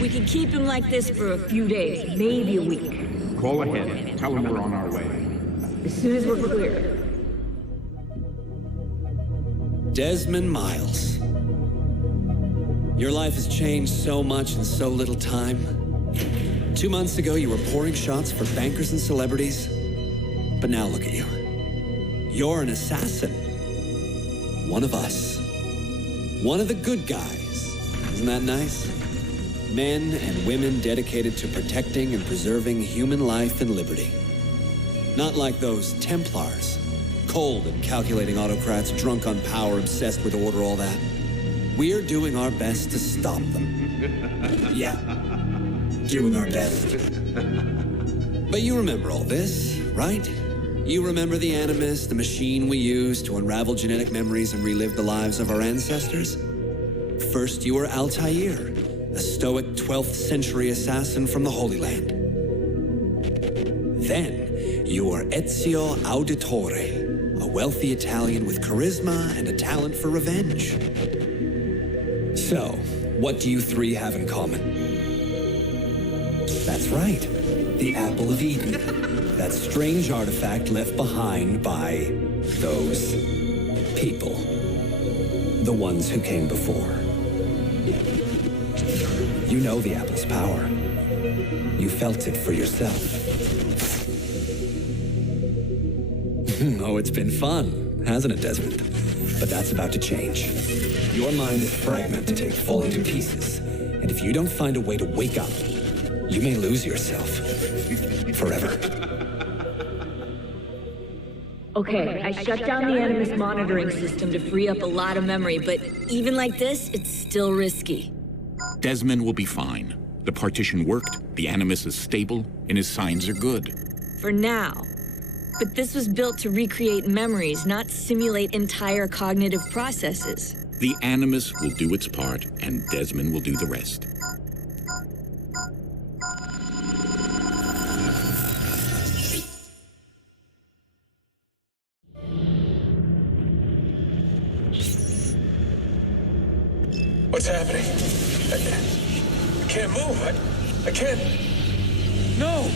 We can keep him like this for a few days, maybe a week. Call ahead. Tell him we're on our way. As soon as we're clear. Desmond Miles. Your life has changed so much in so little time. 2 months ago, you were pouring shots for bankers and celebrities. But now look at you. You're an assassin. One of us. One of the good guys. Isn't that nice? Men and women dedicated to protecting and preserving human life and liberty. Not like those Templars. Cold and calculating autocrats, drunk on power, obsessed with order, all that. We're doing our best to stop them. Yeah. Doing our best. But you remember all this, right? You remember the Animus, the machine we used to unravel genetic memories and relive the lives of our ancestors? First, you were Altair, a stoic 12th century assassin from the Holy Land. Then, you were Ezio Auditore, a wealthy Italian with charisma and a talent for revenge. So, what do you three have in common? That's right, the Apple of Eden. That strange artifact left behind by those people. The ones who came before. You know the Apple's power. You felt it for yourself. Oh, it's been fun, hasn't it, Desmond? But that's about to change. Your mind is fragmented and falling to pieces. And if you don't find a way to wake up, you may lose yourself. Forever. Okay, I shut down the Animus monitoring system to free up a lot of memory, but even like this, it's still risky. Desmond will be fine. The partition worked, the Animus is stable, and his signs are good. For now. But this was built to recreate memories, not simulate entire cognitive processes. The Animus will do its part, and Desmond will do the rest. What's happening? I can't move. I can't. No!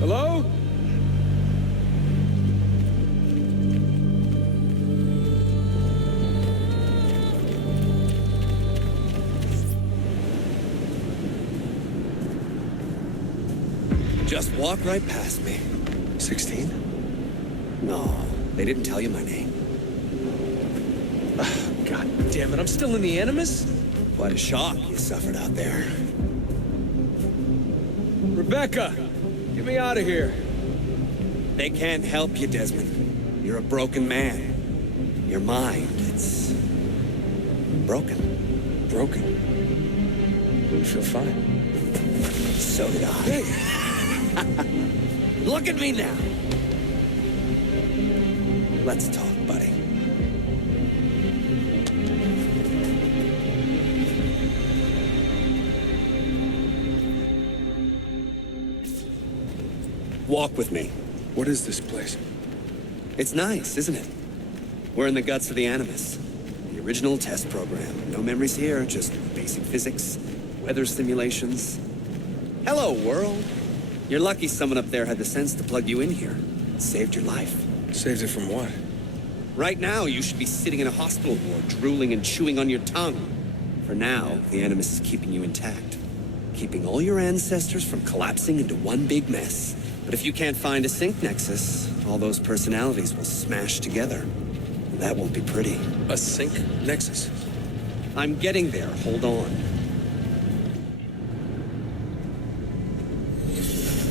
Hello? Just walk right past me. 16? No, they didn't tell you my name. God damn it, I'm still in the Animus? What a shock you suffered out there. Rebecca! Get me out of here. They can't help you, Desmond. You're a broken man. Your mind, it's broken. Broken? I feel fine. So did I. Hey! Look at me now. Let's talk, buddy. Walk with me. What is this place? It's nice, isn't it? We're in the guts of the Animus. The original test program. No memories here, just basic physics, weather simulations. Hello, world. You're lucky someone up there had the sense to plug you in here. It saved your life. Saved it from what? Right now, you should be sitting in a hospital ward, drooling and chewing on your tongue. For now, the Animus is keeping you intact. Keeping all your ancestors from collapsing into one big mess. But if you can't find a sync nexus, all those personalities will smash together. And that won't be pretty. A sync nexus? I'm getting there. Hold on.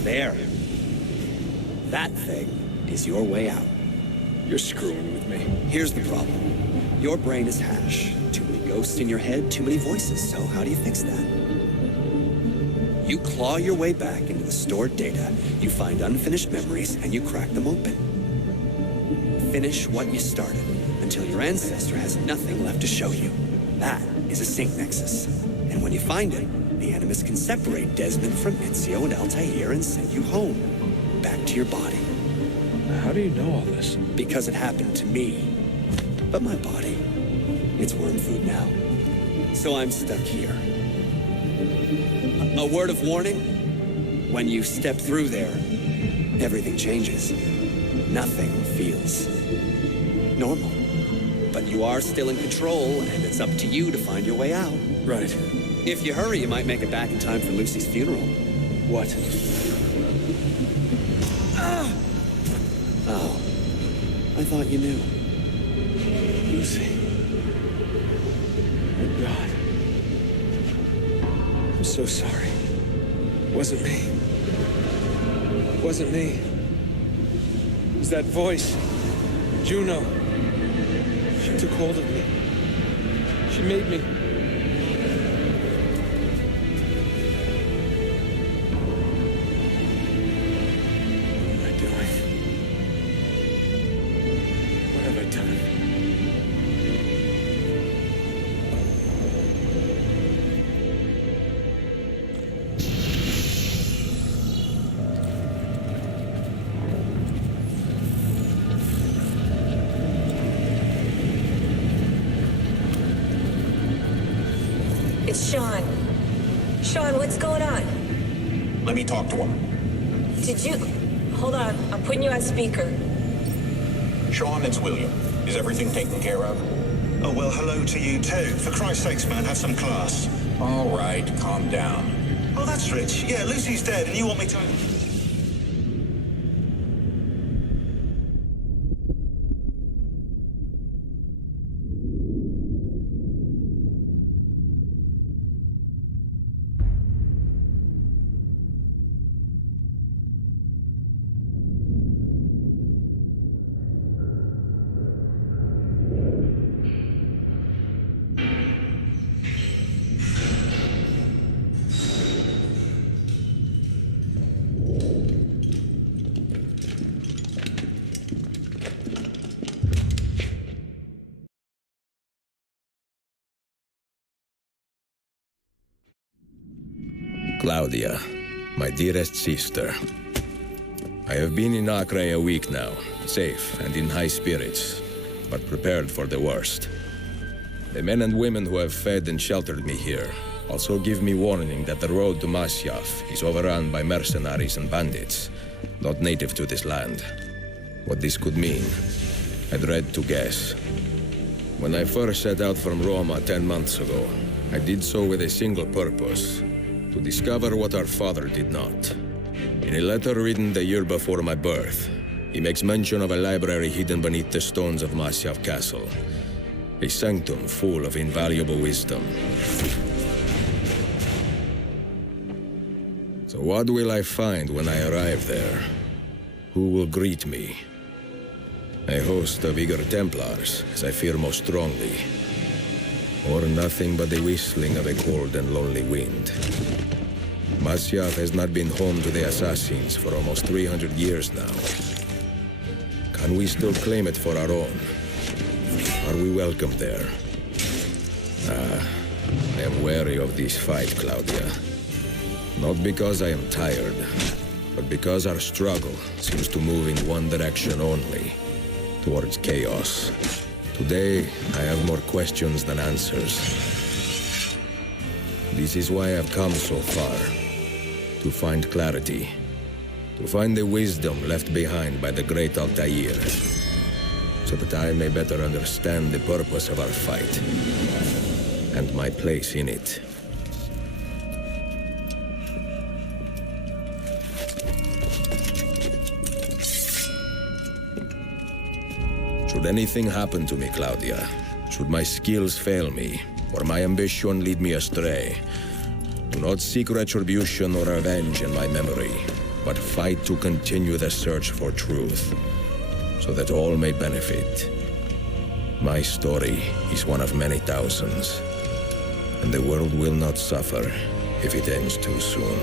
There. That thing is your way out. You're screwing with me. Here's the problem. Your brain is hash. Too many ghosts ghost in your head, too many voices, so how do you fix that? You claw your way back into the stored data, you find unfinished memories, and you crack them open. Finish what you started, until your ancestor has nothing left to show you. That is a sync nexus. And when you find it, the Animus can separate Desmond from Ezio and Altair and send you home, back to your body. How do you know all this? Because it happened to me. But my body, it's worm food now. So I'm stuck here. A word of warning? When you step through there, everything changes. Nothing feels normal. But you are still in control, and it's up to you to find your way out. Right. If you hurry, you might make it back in time for Lucy's funeral. What? Oh, I thought you knew. Lucy. Oh, God. I'm so sorry. Wasn't me. Wasn't me. It was that voice. Juno. She took hold of me. She made me. What am I doing? What have I done? It's Sean. Sean, what's going on? Let me talk to him. Did you... Hold on, I'm putting you on speaker. Sean, it's William. Is everything taken care of? Oh, well, hello to you too. For Christ's sakes, man, have some class. All right, calm down. Oh, that's rich. Yeah, Lucy's dead, and you want me to... Claudia, my dearest sister. I have been in Acre a week now, safe and in high spirits, but prepared for the worst. The men and women who have fed and sheltered me here also give me warning that the road to Masyaf is overrun by mercenaries and bandits, not native to this land. What this could mean, I dread to guess. When I first set out from Roma 10 months ago, I did so with a single purpose: to discover what our father did not. In a letter written the year before my birth, he makes mention of a library hidden beneath the stones of Masyaf Castle, a sanctum full of invaluable wisdom. So what will I find when I arrive there? Who will greet me? A host of eager Templars, as I fear most strongly. Or nothing but the whistling of a cold and lonely wind. Masyaf has not been home to the assassins for almost 300 years now. Can we still claim it for our own? Are we welcome there? I am wary of this fight, Claudia. Not because I am tired, but because our struggle seems to move in one direction only, towards chaos. Today, I have more questions than answers. This is why I've come so far. To find clarity. To find the wisdom left behind by the great Altair. So that I may better understand the purpose of our fight. And my place in it. Should anything happen to me, Claudia, should my skills fail me, or my ambition lead me astray, do not seek retribution or revenge in my memory, but fight to continue the search for truth, so that all may benefit. My story is one of many thousands, and the world will not suffer if it ends too soon.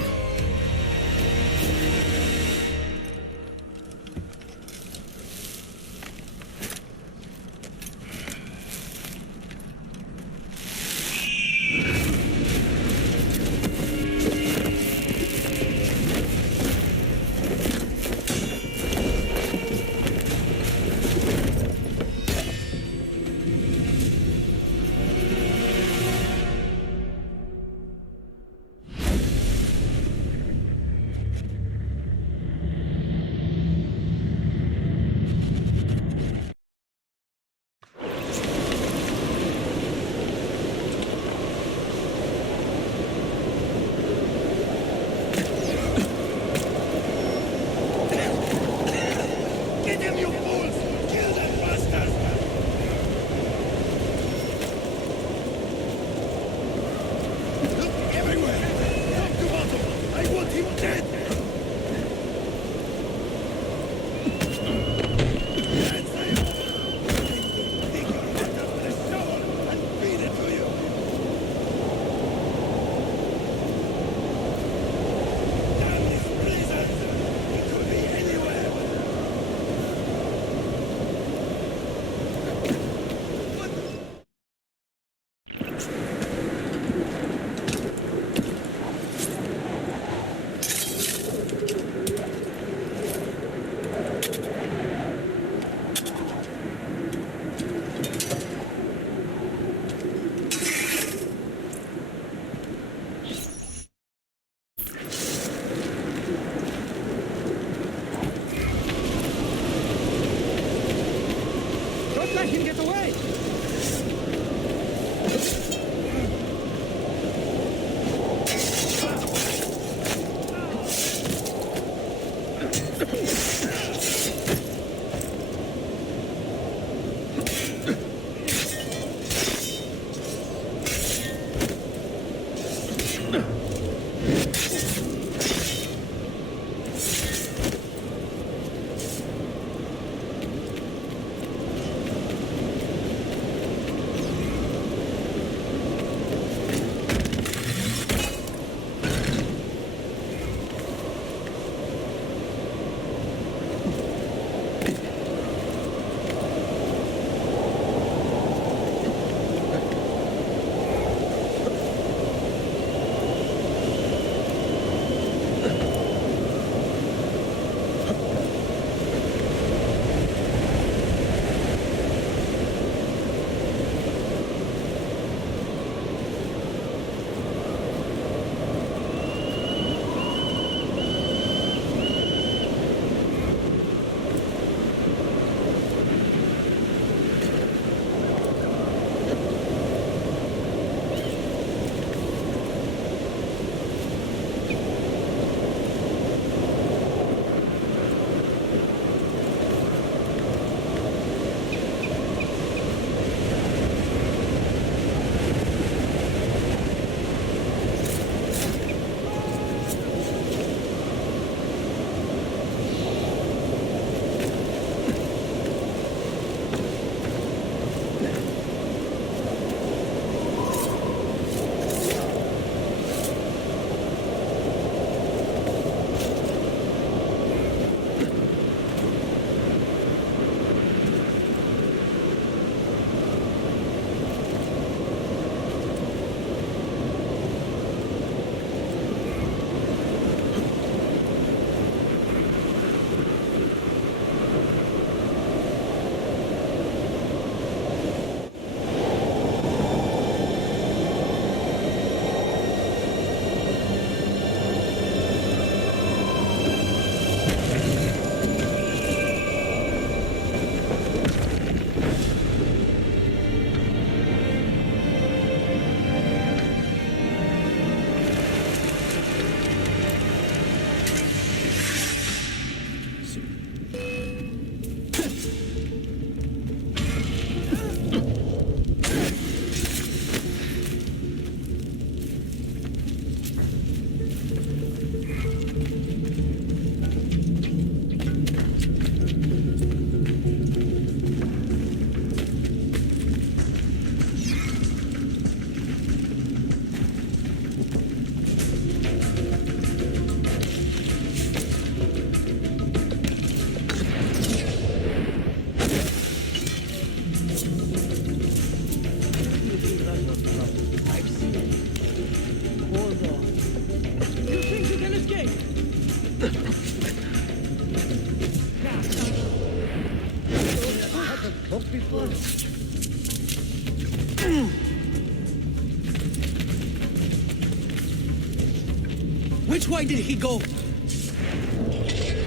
Which way did he go?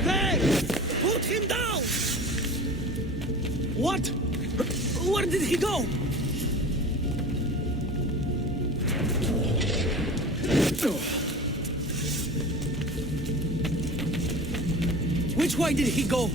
Hey! Put him down! What? Where did he go? Which way did he go?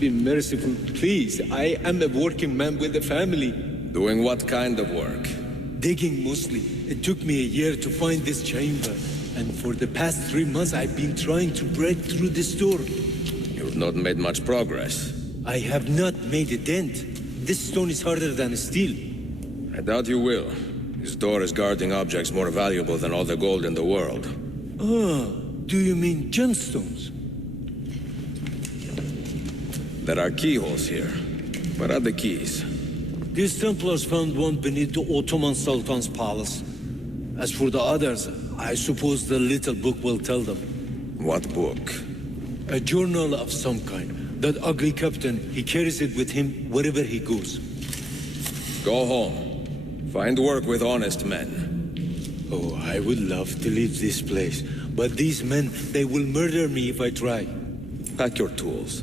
Be merciful, please. I am a working man with a family. Doing what kind of work? Digging mostly. It took me a year to find this chamber. And for the past 3 months, I've been trying to break through this door. You've not made much progress. I have not made a dent. This stone is harder than steel. I doubt you will. This door is guarding objects more valuable than all the gold in the world. Ah, do you mean gemstones? There are keyholes here. Where are the keys? These Templars found one beneath the Ottoman Sultan's palace. As for the others, I suppose the little book will tell them. What book? A journal of some kind. That ugly captain, he carries it with him wherever he goes. Go home. Find work with honest men. Oh, I would love to leave this place. But these men, they will murder me if I try. Pack your tools.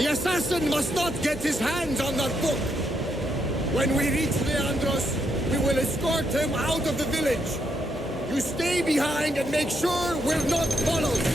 The assassin must not get his hands on that book. When we reach Leandros, we will escort him out of the village. You stay behind and make sure we're not followed.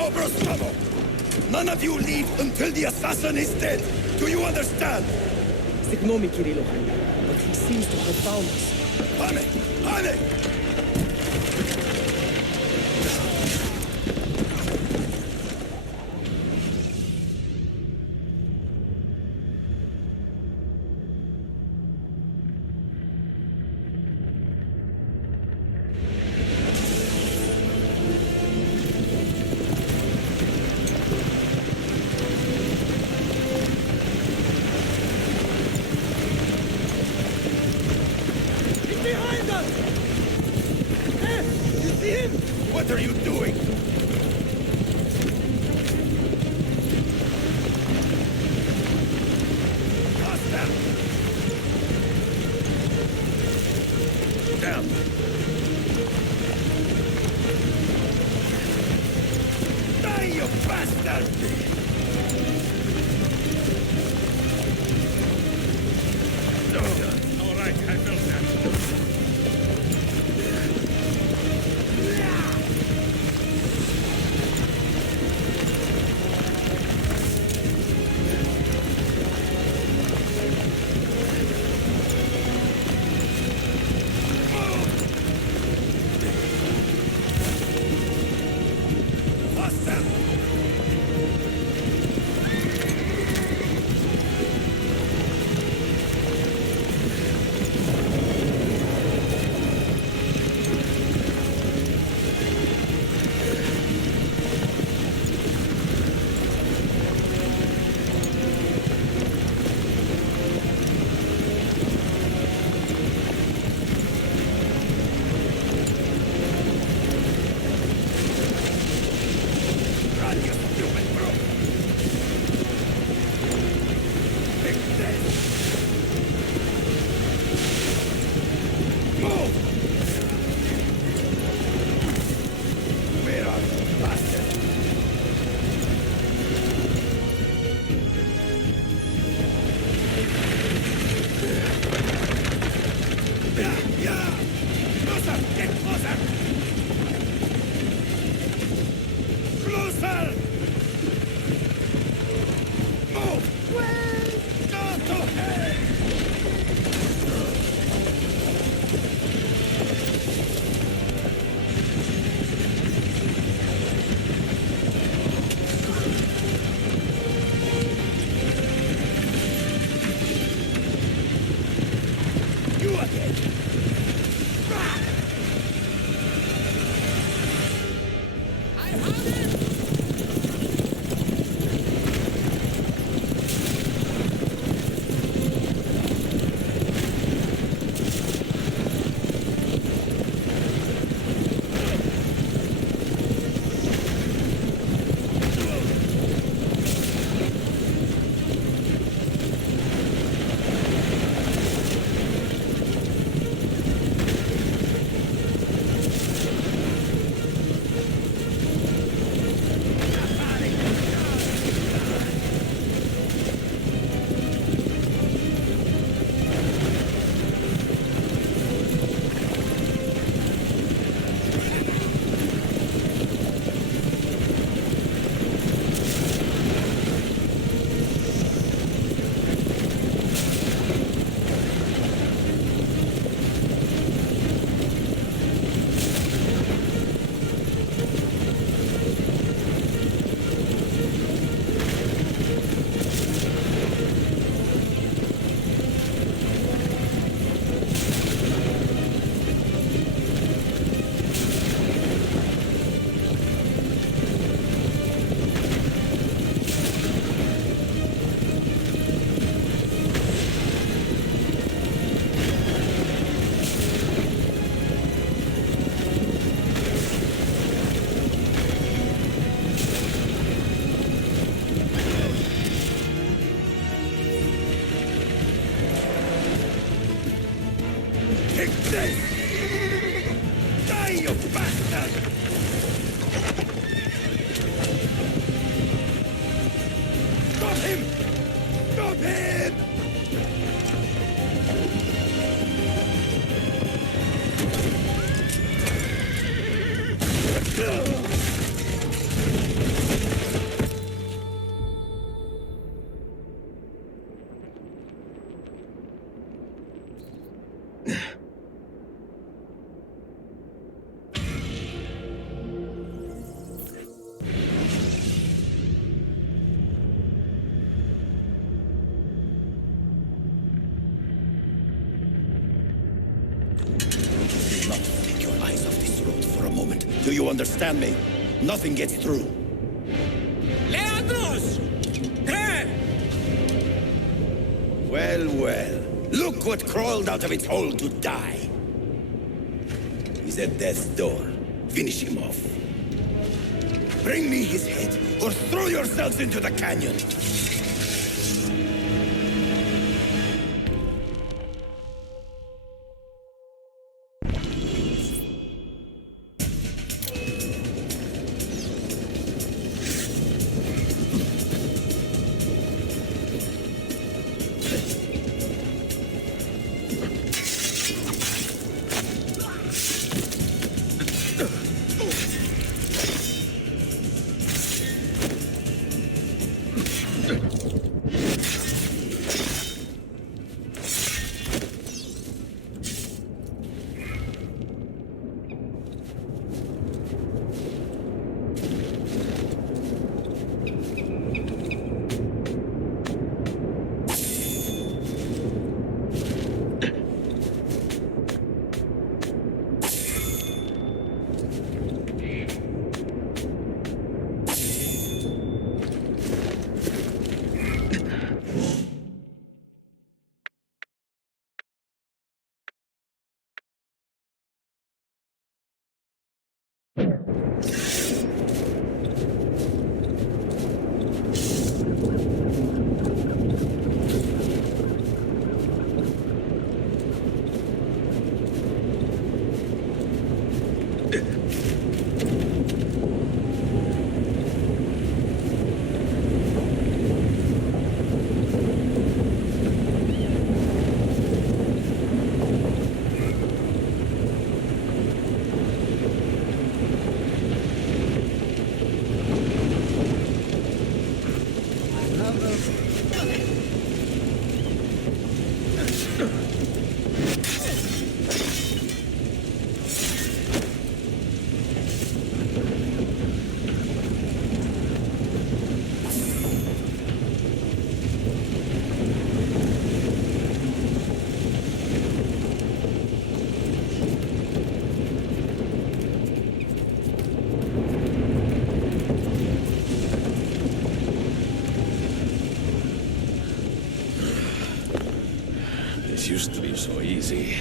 Cobras Bravo! None of you leave until the assassin is dead! Do you understand? Ignore me, Kirilo, but he seems to have found us. Hane! Hane! What are you doing? Faster! Down! Die, you bastard! No. All right, I felt that. Do not take your eyes off this road for a moment. Do you understand me? Nothing gets through. Leandros! Here! Well, well. Look what crawled out of its hole to die. He's at death's door. Finish him off. Bring me his head, or throw yourselves into the canyon. Used to be so easy.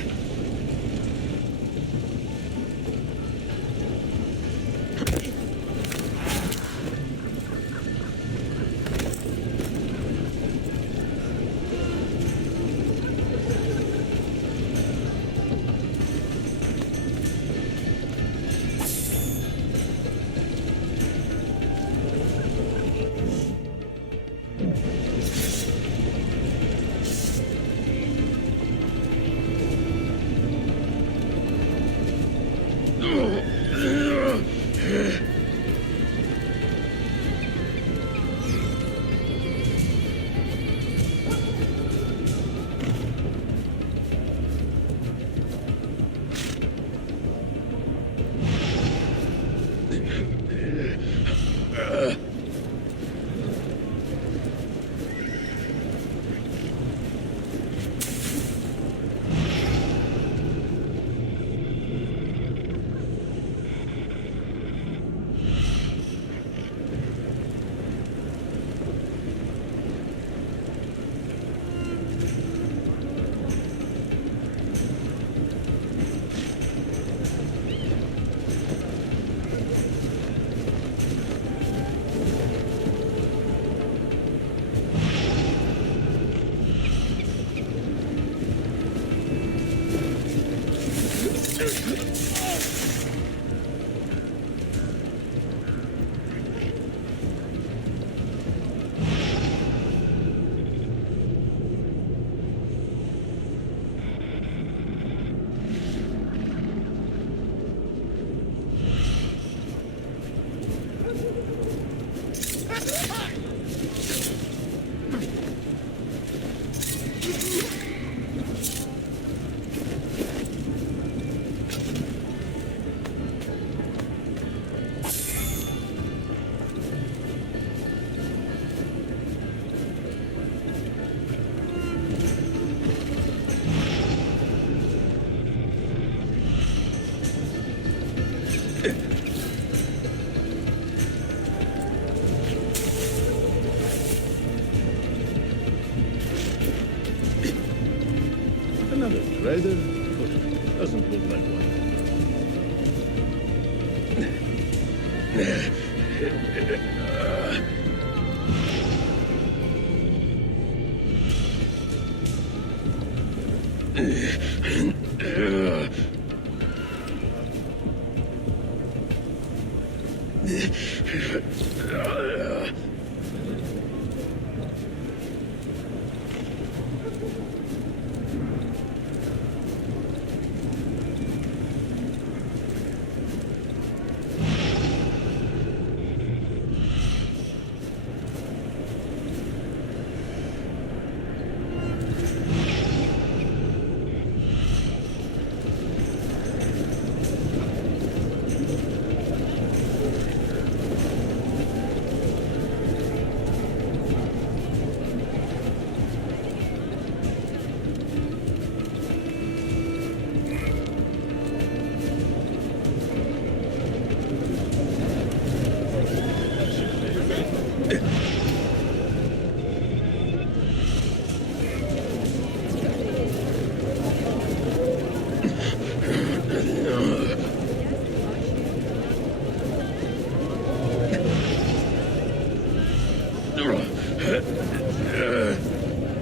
Not a trader? Doesn't look like one.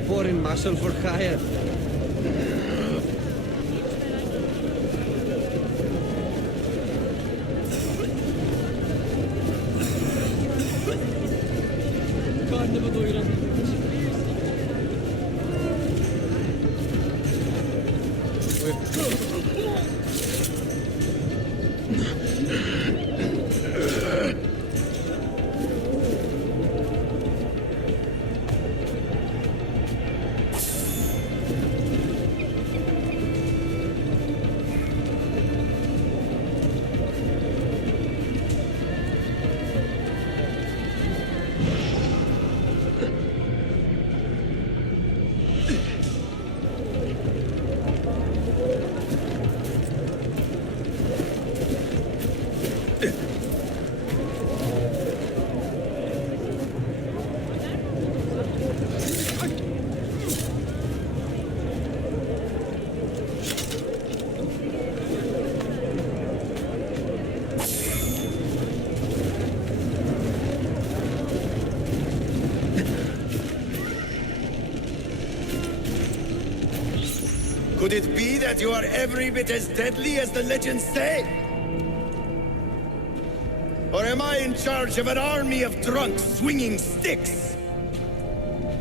Foreign muscle for hire. Karnımı doyuran. Could it be that you are every bit as deadly as the legends say? Or am I in charge of an army of drunks swinging sticks?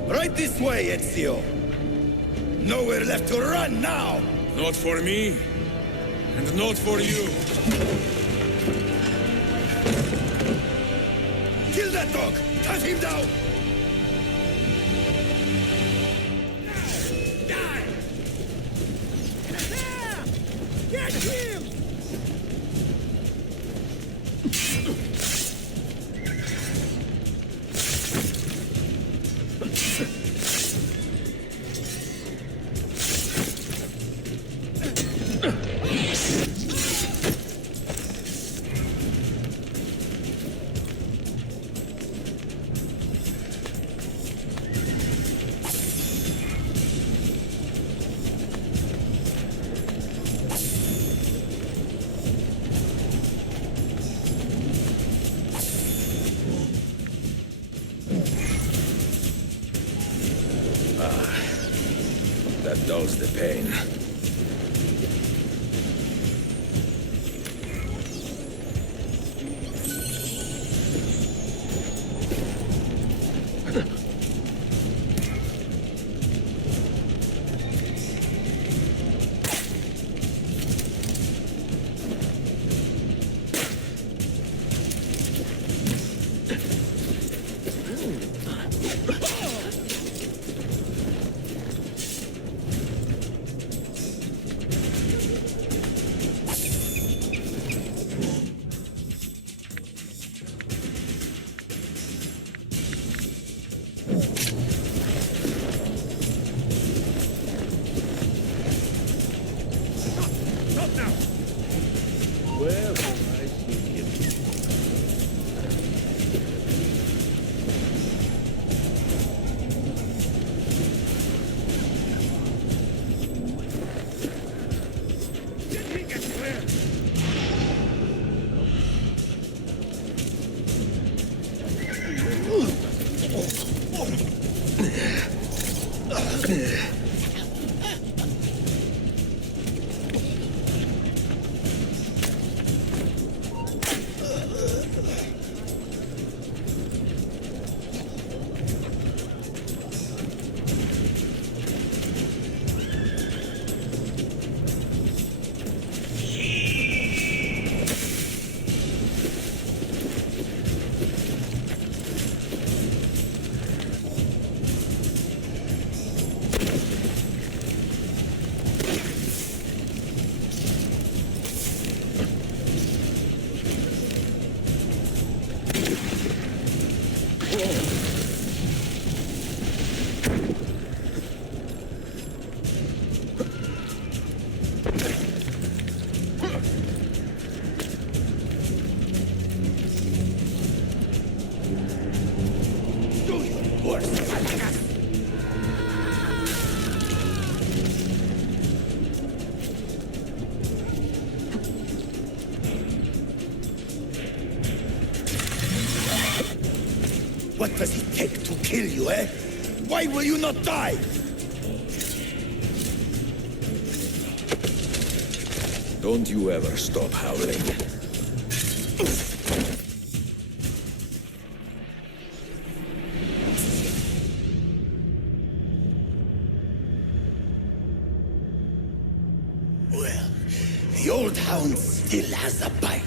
Right this way, Ezio. Nowhere left to run now! Not for me, and not for you. Kill that dog! Cut him down! Get him! That dulls the pain. kill you, eh? Why will you not die? Don't you ever stop howling. Well, the old hound still has a bite.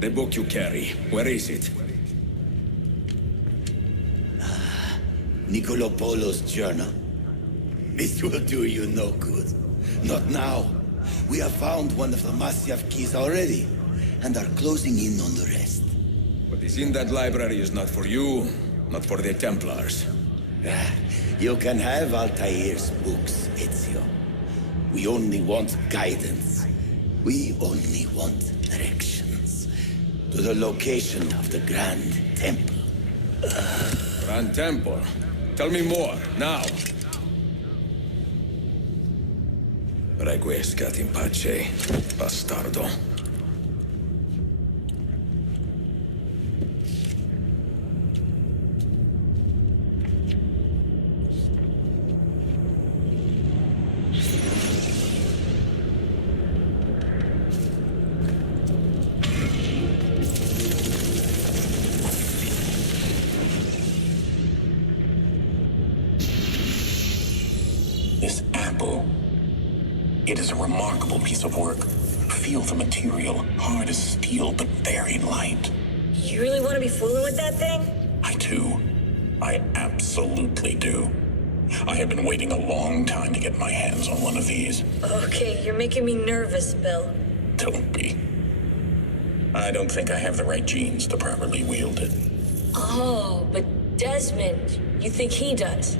The book you carry, where is it? Niccolo Polo's journal. This will do you no good. Not now. We have found one of the Masyaf keys already, and are closing in on the rest. What is in that library is not for you, not for the Templars. You can have Altair's books, Ezio. We only want guidance. We only want directions. To the location of the Grand Temple. Grand Temple? Tell me more, now. Requiescat in pace, bastardo. This apple. It is a remarkable piece of work. Feel the material, hard as steel, but very light. You really want to be fooling with that thing? I do. I absolutely do. I have been waiting a long time to get my hands on one of these. Okay, you're making me nervous, Bill. Don't be. I don't think I have the right genes to properly wield it. Oh, but Desmond, you think he does?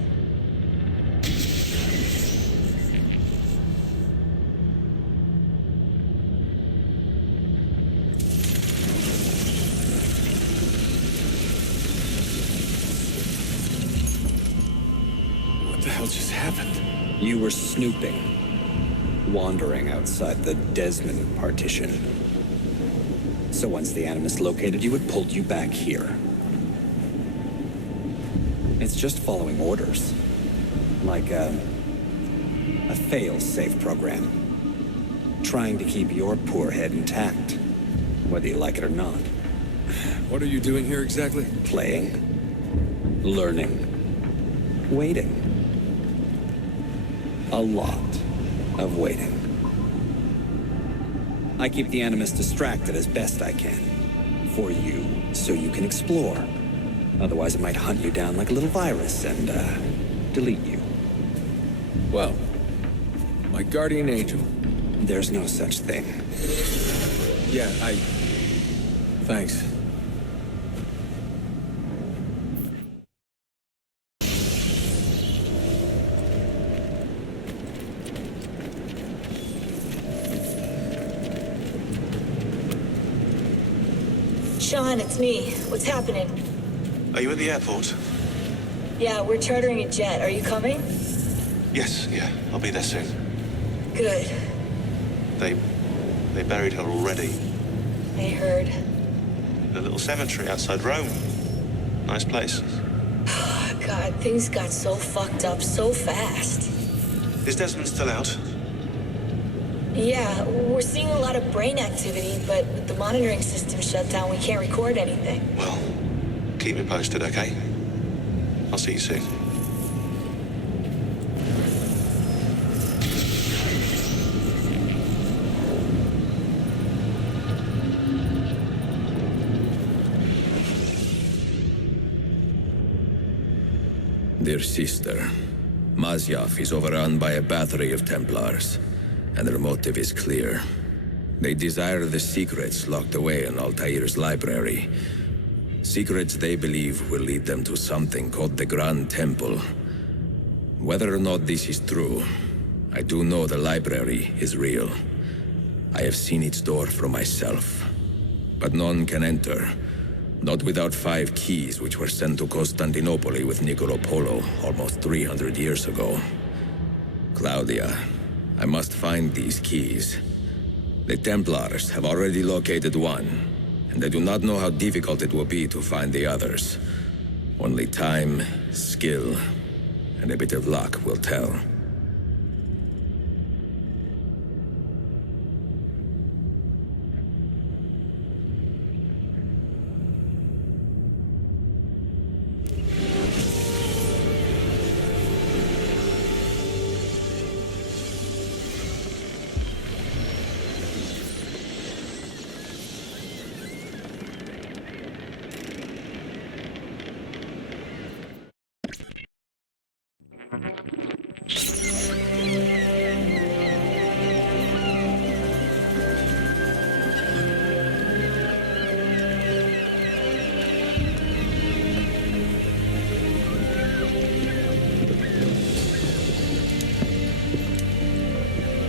What the hell just happened? You were snooping, wandering outside the Desmond partition. So once the Animus located you, it pulled you back here. It's just following orders. Like a fail-safe program. Trying to keep your poor head intact, whether you like it or not. What are you doing here exactly? Playing. Learning. Waiting. A lot of waiting. I keep the Animus distracted as best I can. For you, so you can explore. Otherwise it might hunt you down like a little virus and, delete you. Well, my guardian angel. There's no such thing. Yeah, Thanks. Sean, it's me. What's happening? Are you at the airport? Yeah, we're chartering a jet. Are you coming? Yes, yeah. I'll be there soon. Good. They buried her already. I heard. The little cemetery outside Rome. Nice place. God, things got so fucked up so fast. Is Desmond still out? Yeah, we're seeing a lot of brain activity, but with the monitoring system shut down, we can't record anything. Well, keep me posted, okay? I'll see you soon. Dear sister, Masyaf is overrun by a battery of Templars, and their motive is clear. They desire the secrets locked away in Altair's library. Secrets they believe will lead them to something called the Grand Temple. Whether or not this is true, I do know the library is real. I have seen its door for myself. But none can enter. Not without 5 keys which were sent to Constantinople with Niccolo Polo almost 300 years ago. Claudia, I must find these keys. The Templars have already located one, and I do not know how difficult it will be to find the others. Only time, skill, and a bit of luck will tell.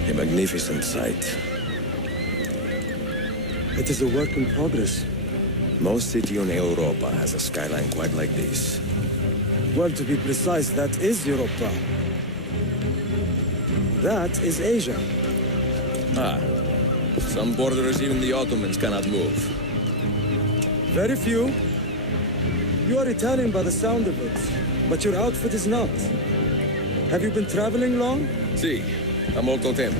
A magnificent sight. It is a work in progress. No city in Europa has a skyline quite like this. Well, to be precise, that is Europa. That is Asia. Ah. Some borders even the Ottomans cannot move. Very few. You are Italian by the sound of it, but your outfit is not. Have you been traveling long? Sì, da molto tempo.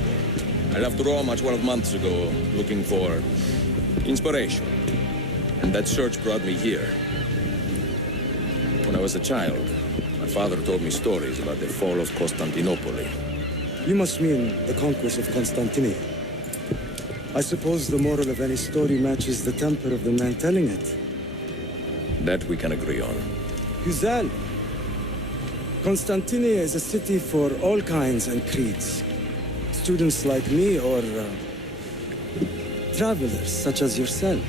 I left Rome 12 months ago, looking for inspiration. And that search brought me here. When I was a child, my father told me stories about the fall of Constantinople. You must mean the conquest of Constantinople. I suppose the moral of any story matches the temper of the man telling it. That we can agree on. Güzel. Constantinople is a city for all kinds and creeds. Students like me or travelers such as yourself.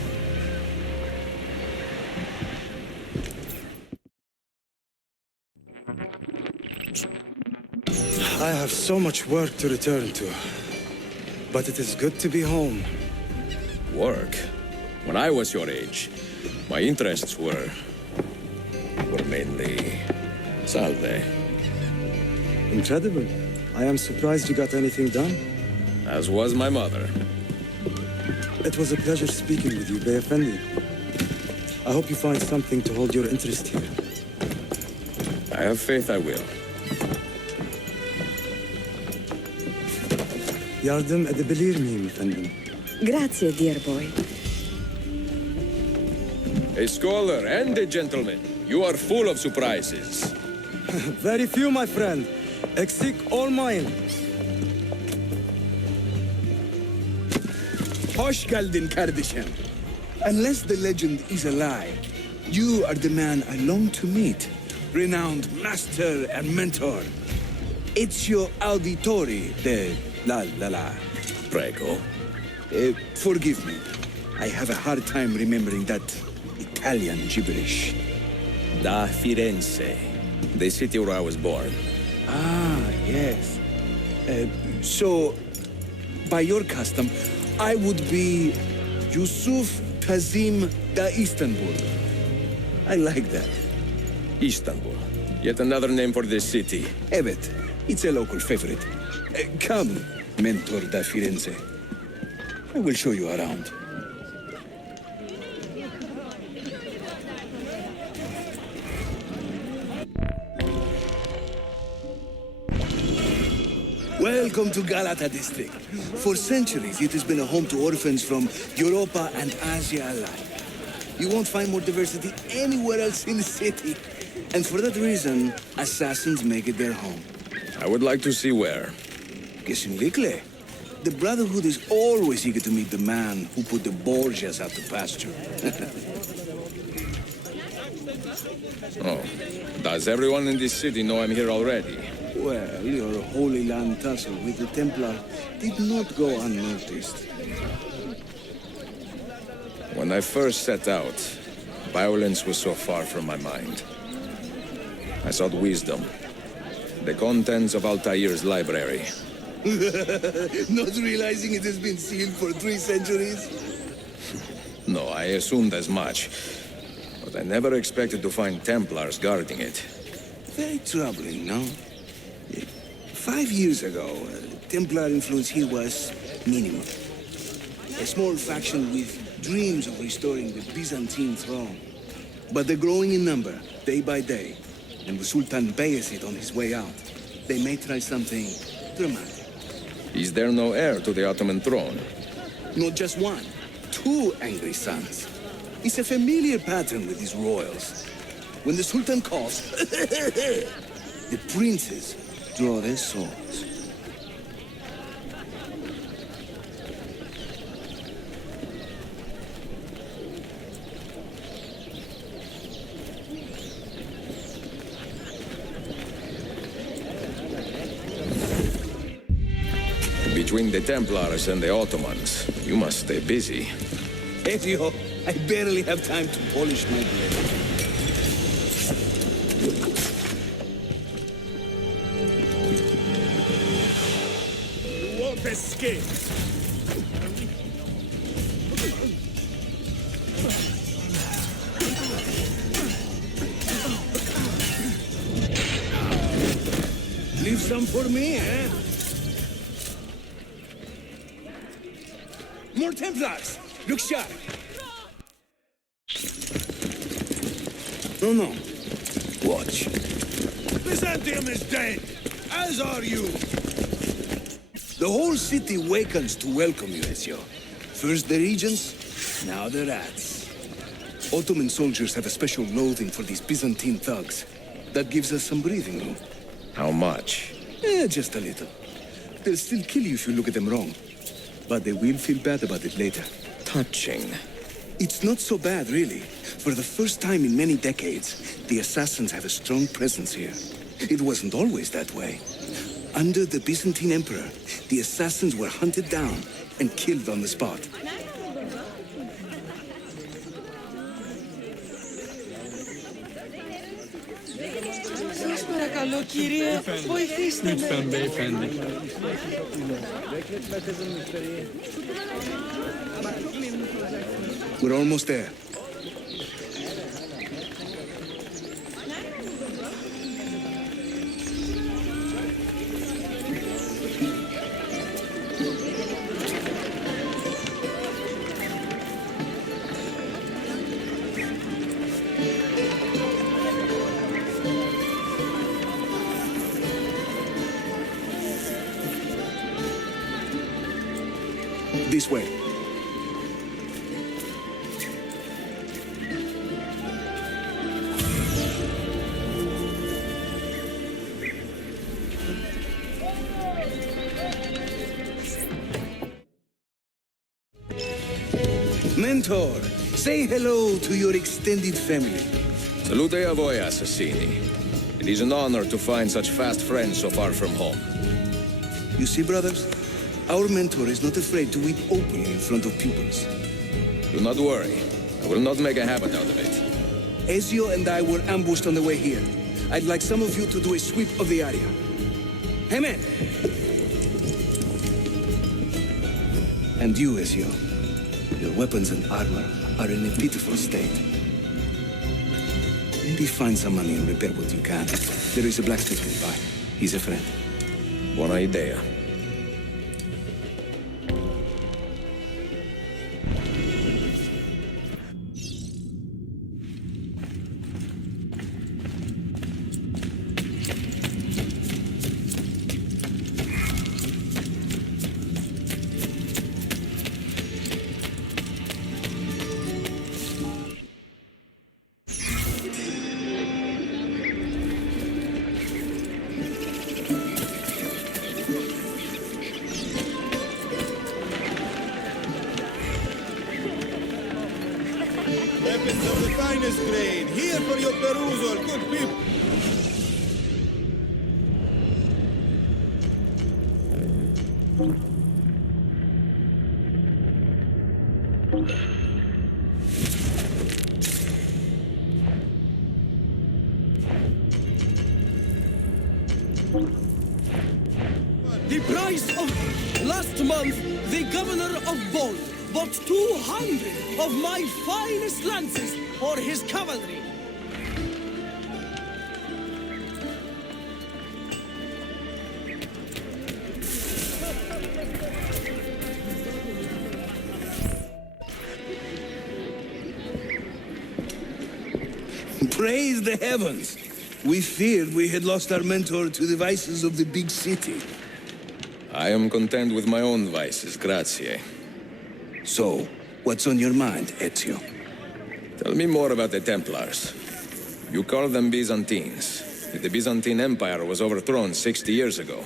I have so much work to return to, but it is good to be home. Work? When I was your age, my interests were mainly salve. Incredible. I am surprised you got anything done. As was my mother. It was a pleasure speaking with you, Bey Effendi. I hope you find something to hold your interest here. I have faith I will. Yardım edebilir miyim efendim? Grazie, dear boy. A scholar and a gentleman. You are full of surprises. Very few, my friend. Eksik olmayın. Hoş geldin kardeşim. Unless the legend is a lie, you are the man I long to meet. Renowned master and mentor. Ezio Auditore de la. Prego. Forgive me. I have a hard time remembering that Italian gibberish. Da Firenze, the city where I was born. Ah, yes. So, by your custom, I would be Yusuf Kazim da Istanbul. I like that. Istanbul. Yet another name for this city. Evet, it's a local favorite. Come, Mentor da Firenze. I will show you around. Welcome to Galata district. For centuries, it has been a home to orphans from Europa and Asia alike. You won't find more diversity anywhere else in the city. And for that reason, assassins make it their home. I would like to see where. Kesinlikle. The Brotherhood is always eager to meet the man who put the Borgias out to pasture. Oh, does everyone in this city know I'm here already? Well, your Holy Land tussle with the Templar did not go unnoticed. When I first set out, violence was so far from my mind. I sought wisdom. The contents of Altair's library. Not realizing it has been sealed for 3 centuries? No, I assumed as much. But I never expected to find Templars guarding it. Very troubling, no? 5 years ago, Templar influence here was minimal. A small faction with dreams of restoring the Byzantine throne. But they're growing in number, day by day, and the Sultan Bayezid on his way out. They may try something dramatic. Is there no heir to the Ottoman throne? Not just one, two angry sons. It's a familiar pattern with these royals. When the Sultan calls, the princes draw their swords. Between the Templars and the Ottomans, you must stay busy. Ezio, I barely have time to polish my blade. You won't escape. Leave some for me, eh? More Templars! Look sharp! No. Watch. Byzantium is dead, as are you. The whole city wakens to welcome you, Ezio. First the regents, now the rats. Ottoman soldiers have a special loathing for these Byzantine thugs. That gives us some breathing room. How much? Just a little. They'll still kill you if you look at them wrong. But they will feel bad about it later. Touching. It's not so bad, really. For the first time in many decades, the assassins have a strong presence here. It wasn't always that way. Under the Byzantine Emperor, the assassins were hunted down and killed on the spot. Σας παρακαλώ, κύριε, βοηθήστε με. We're almost there. This way. Mentor, say hello to your extended family. Salute a voi, assassini. It is an honor to find such fast friends so far from home. You see, brothers? Our mentor is not afraid to weep openly in front of pupils. Do not worry. I will not make a habit out of it. Ezio and I were ambushed on the way here. I'd like some of you to do a sweep of the area. Hey, man! And you, Ezio. Your weapons and armor are in a pitiful state. Maybe find some money and repair what you can. There is a blacksmith nearby. He's a friend. Buona idea. Weapons of the finest grade, here for your perusal, good people. The price of... Last month, the governor of Bol bought 200 of my finest lances for his cavalry. Praise the heavens! We feared we had lost our mentor to the vices of the big city. I am content with my own vices, grazie. So, what's on your mind, Ezio? Tell me more about the Templars. You call them Byzantines. The Byzantine Empire was overthrown 60 years ago.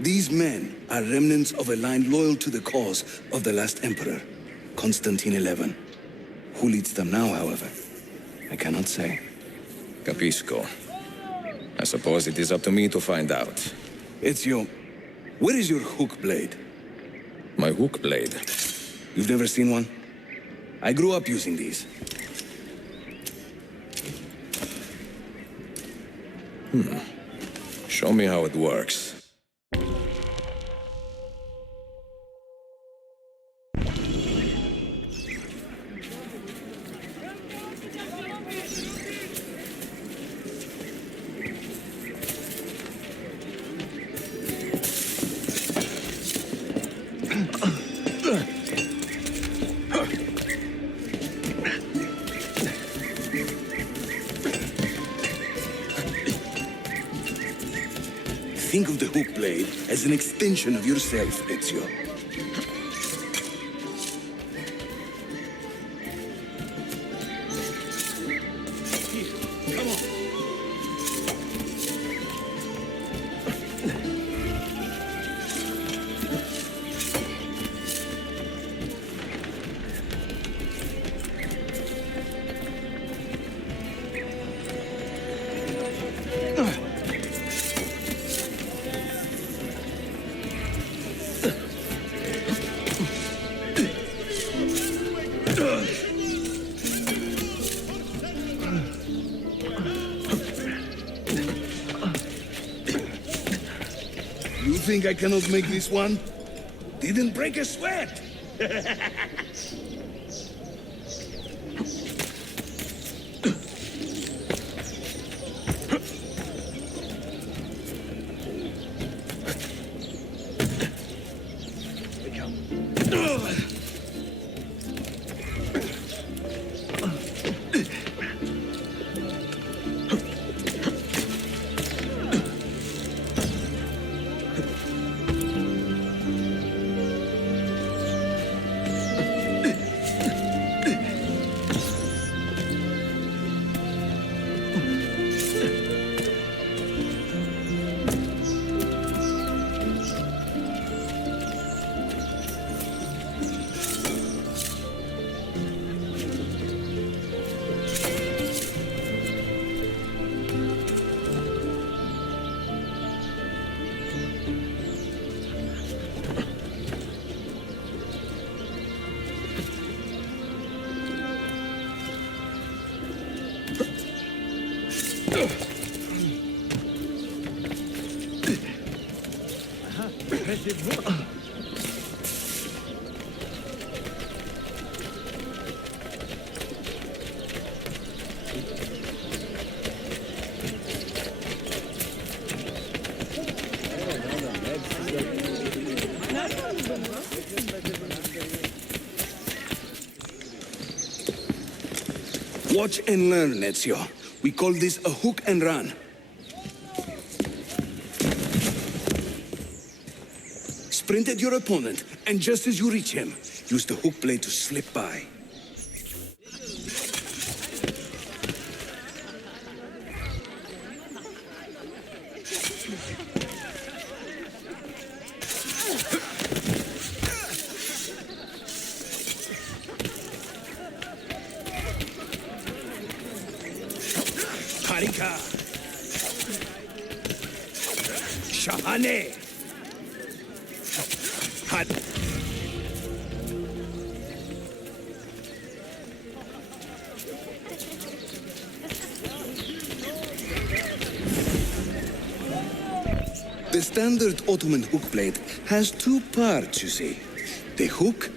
These men are remnants of a line loyal to the cause of the last emperor, Constantine XI. Who leads them now, however? I cannot say. Capisco. I suppose it is up to me to find out. Ezio, where is your hook blade? My hook blade? You've never seen one? I grew up using these. Show me how it works. Think of the hook blade as an extension of yourself, Ezio. You think I cannot make this one? Didn't break a sweat! Watch and learn, Ezio. We call this a hook and run. Sprint at your opponent, and just as you reach him, use the hook blade to slip by. Harika! Shahane! Had. The standard Ottoman hook blade has two parts, you see. The hook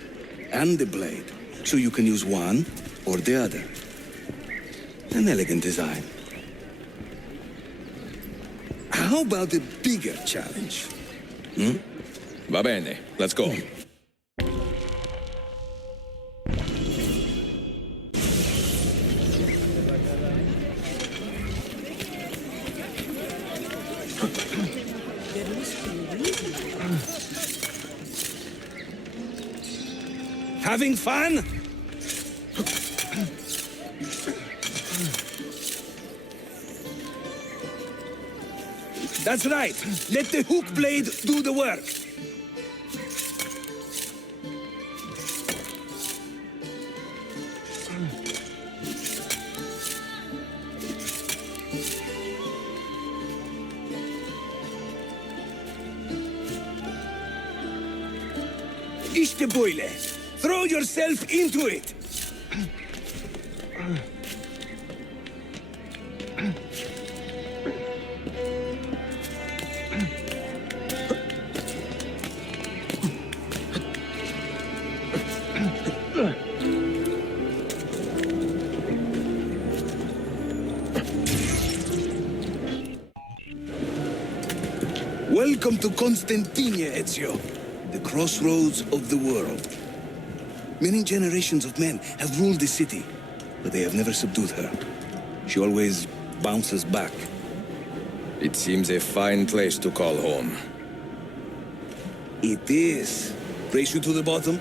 and the blade. So you can use one or the other. An elegant design. How about the bigger challenge? Va bene, let's go. Having fun? That's right. Let the hook blade do the work. İşte böyle. Throw yourself into it. Welcome to Constantinia, Ezio, the crossroads of the world. Many generations of men have ruled the city, but they have never subdued her. She always bounces back. It seems a fine place to call home. It is. Race you to the bottom?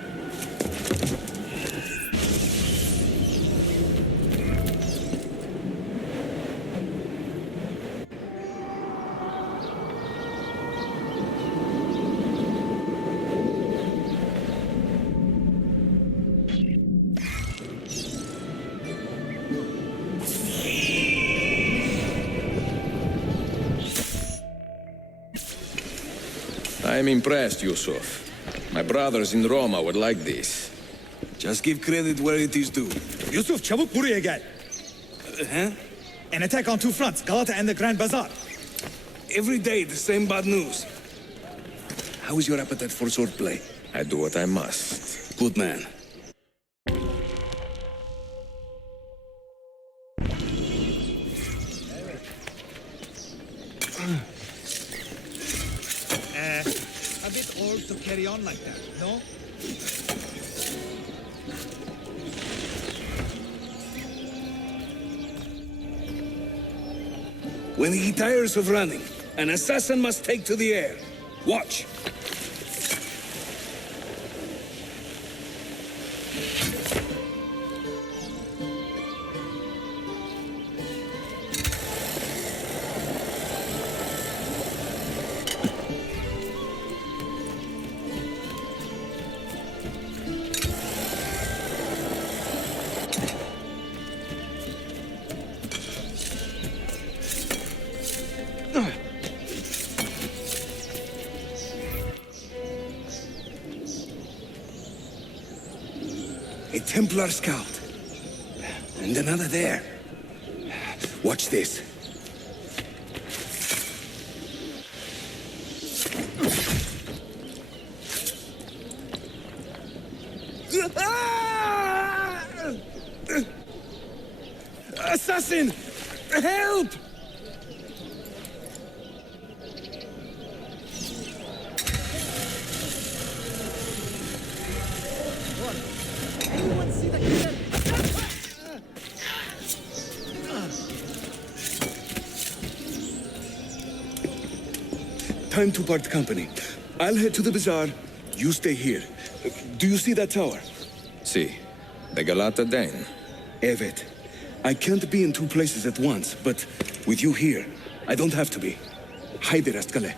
I'm impressed, Yusuf. My brothers in Roma would like this. Just give credit where it is due. Yusuf, çabuk buraya gel. Huh? An attack on two fronts, Galata and the Grand Bazaar. Every day, the same bad news. How is your appetite for swordplay? I do what I must. Good man. A bit old to carry on like that, no? When he tires of running, an assassin must take to the air. Watch. A Templar scout. And another there. Watch this. Assassin! Help! Anyone see the killer? Time to part company. I'll head to the bazaar. You stay here. Do you see that tower? See, the Galata Dane. Evet. I can't be in two places at once, but with you here, I don't have to be. Haydi rastgele.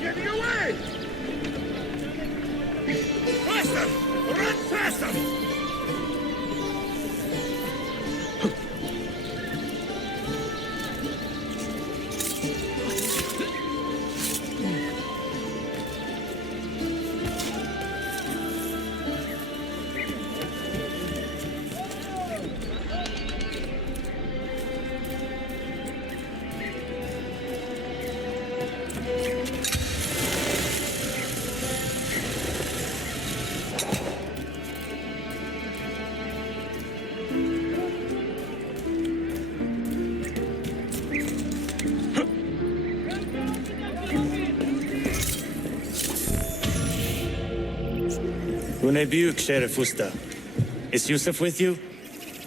Getting away! Faster! Unebuk, Sheriff Usta. Is Yusuf with you?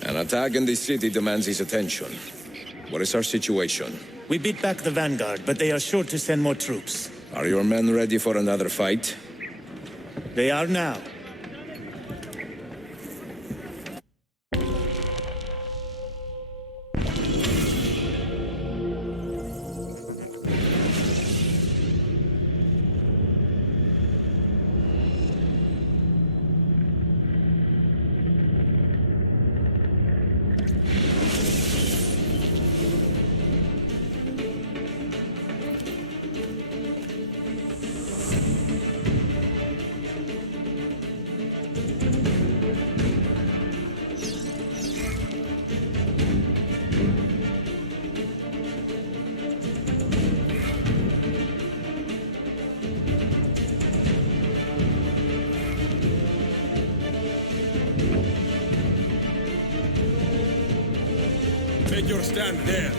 An attack in the city demands his attention. What is our situation? We beat back the Vanguard, but they are sure to send more troops. Are your men ready for another fight? They are now. Take your stand there.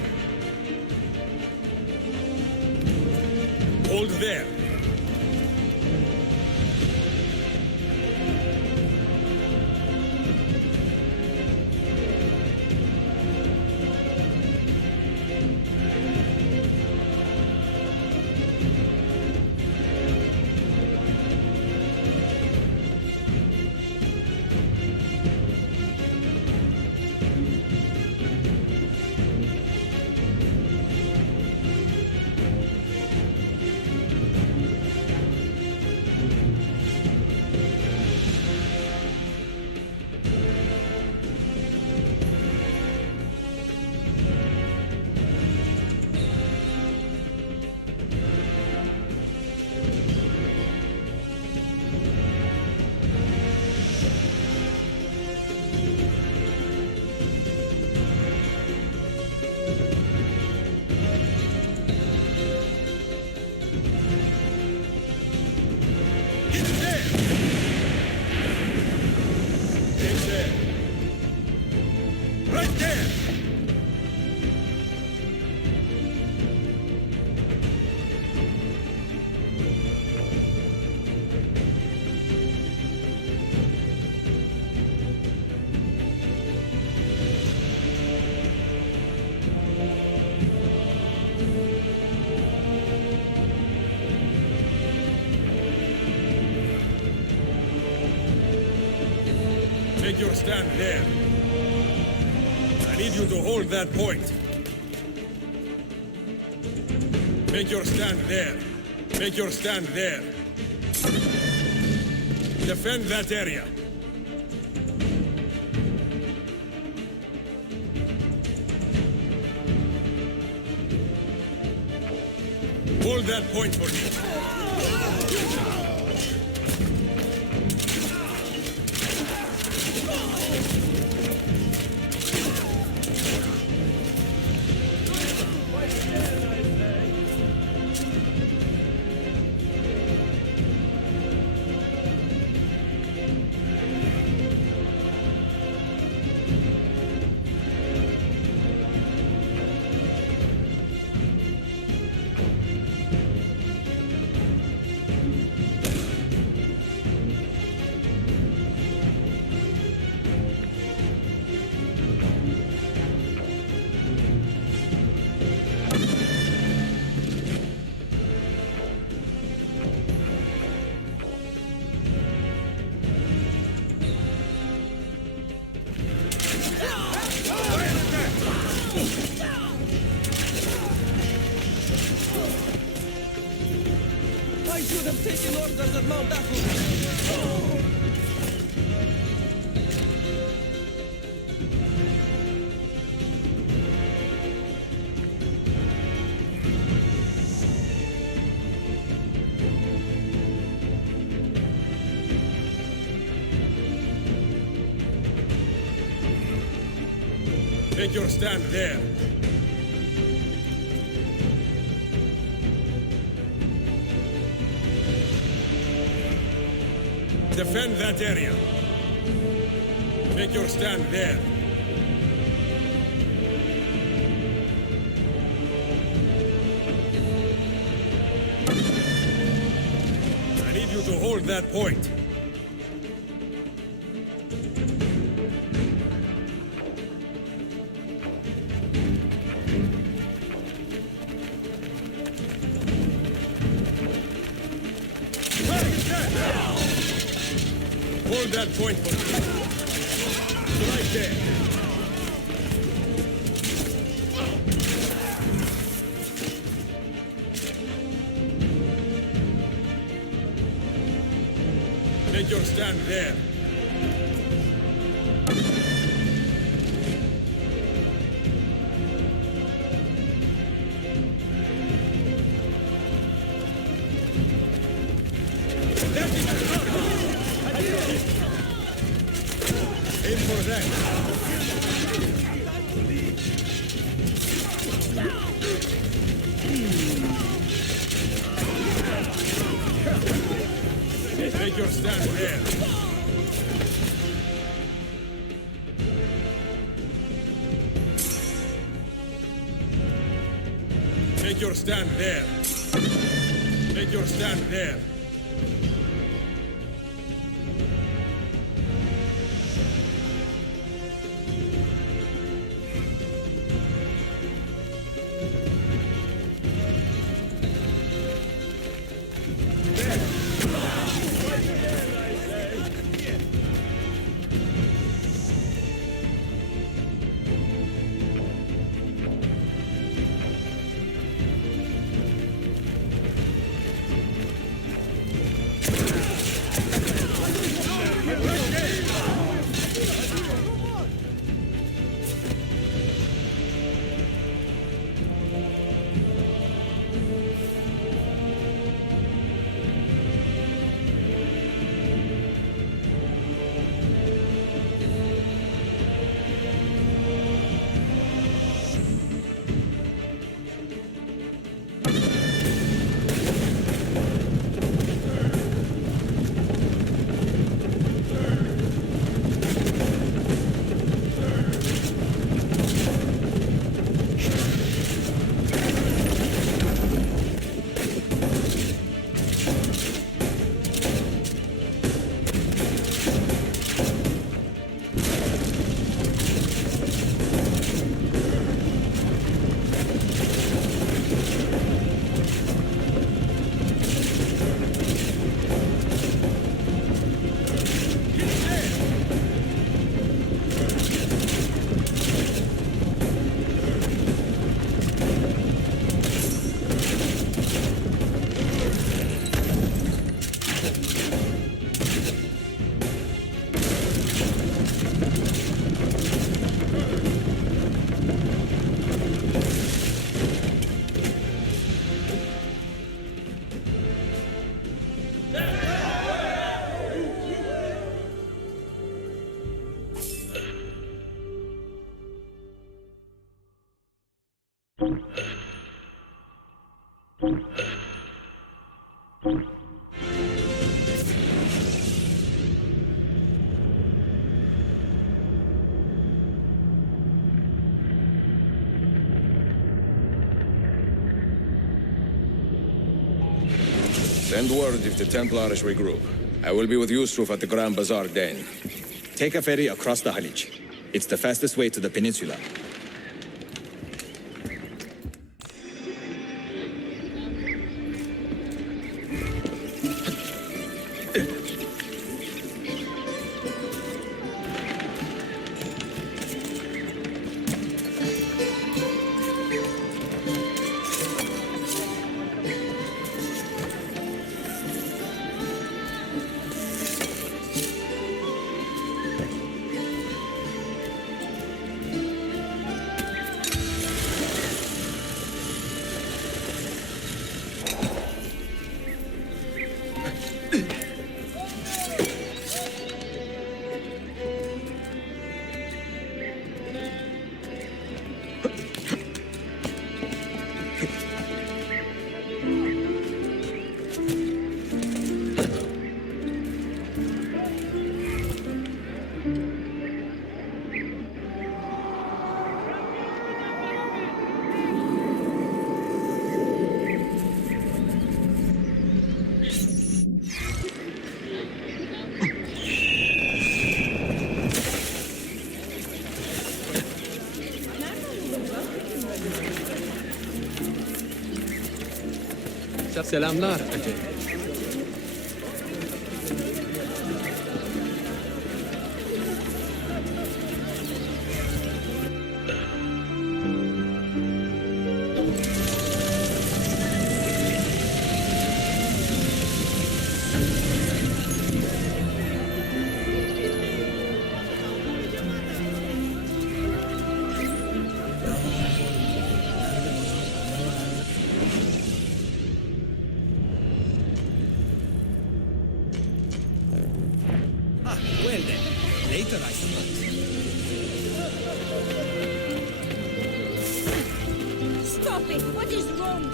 Hold there. Take your stand there. I need you to hold that point. Make your stand there. Make your stand there. Defend that area. Hold that point for me. I should have taken orders at Mount Apple. Take your stand there. Defend that area. Make your stand there. I need you to hold that point. Hold that point for me. Right there. Make your stand there. Aim for that. Make your stand there. Make your stand there. Make your stand there. Send word if the Templars regroup. I will be with Yusuf at the Grand Bazaar then. Take a ferry across the Khalij. It's the fastest way to the peninsula. Selamlar Ece. Well then, later I suppose. Stop it! What is wrong?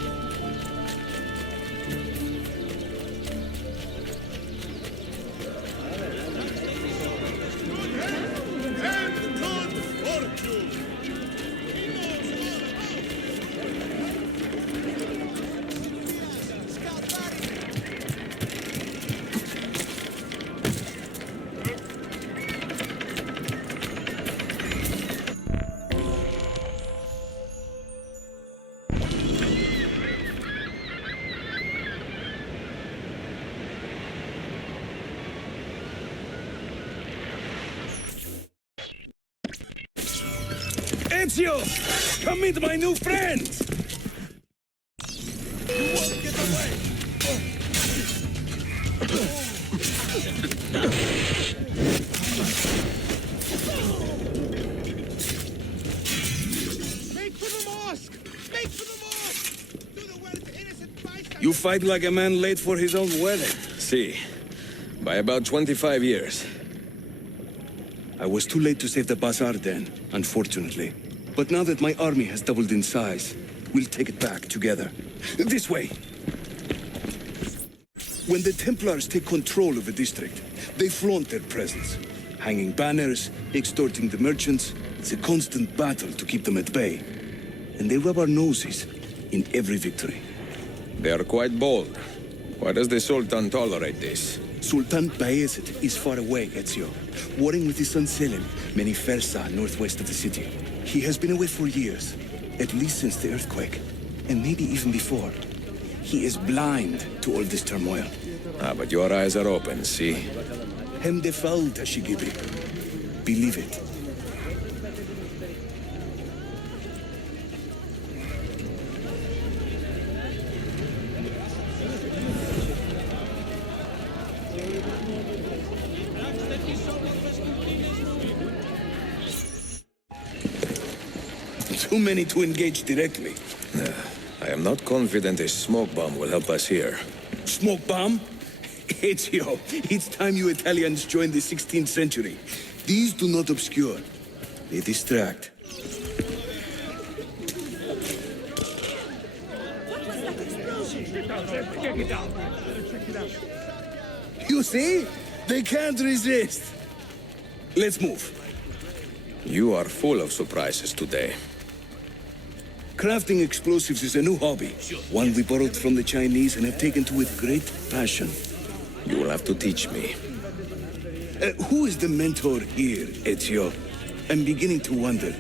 Ezio! Come meet my new friend! You won't get away! Make for the mosque! Make for the mosque! Do the well to innocent bystanders! You fight like a man late for his own wedding. See, by about 25 years. I was too late to save the bazaar then, unfortunately. But now that my army has doubled in size, we'll take it back together. This way! When the Templars take control of a district, they flaunt their presence. Hanging banners, extorting the merchants. It's a constant battle to keep them at bay. And they rub our noses in every victory. They are quite bold. Why does the Sultan tolerate this? Sultan Bayezid is far away, Ezio, warring with his son Selim, many Fersa northwest of the city. He has been away for years, at least since the earthquake, and maybe even before. He is blind to all this turmoil. Ah, but your eyes are open, see? Hemdefal, Tashigibi. Believe it. Too many to engage directly. I am not confident a smoke bomb will help us here. Smoke bomb? Ezio, it's time you Italians joined the 16th century. These do not obscure. They distract. You see? They can't resist. Let's move. You are full of surprises today. Crafting explosives is a new hobby. One we borrowed from the Chinese and have taken to with great passion. You will have to teach me. Who is the mentor here, Ezio? I'm beginning to wonder.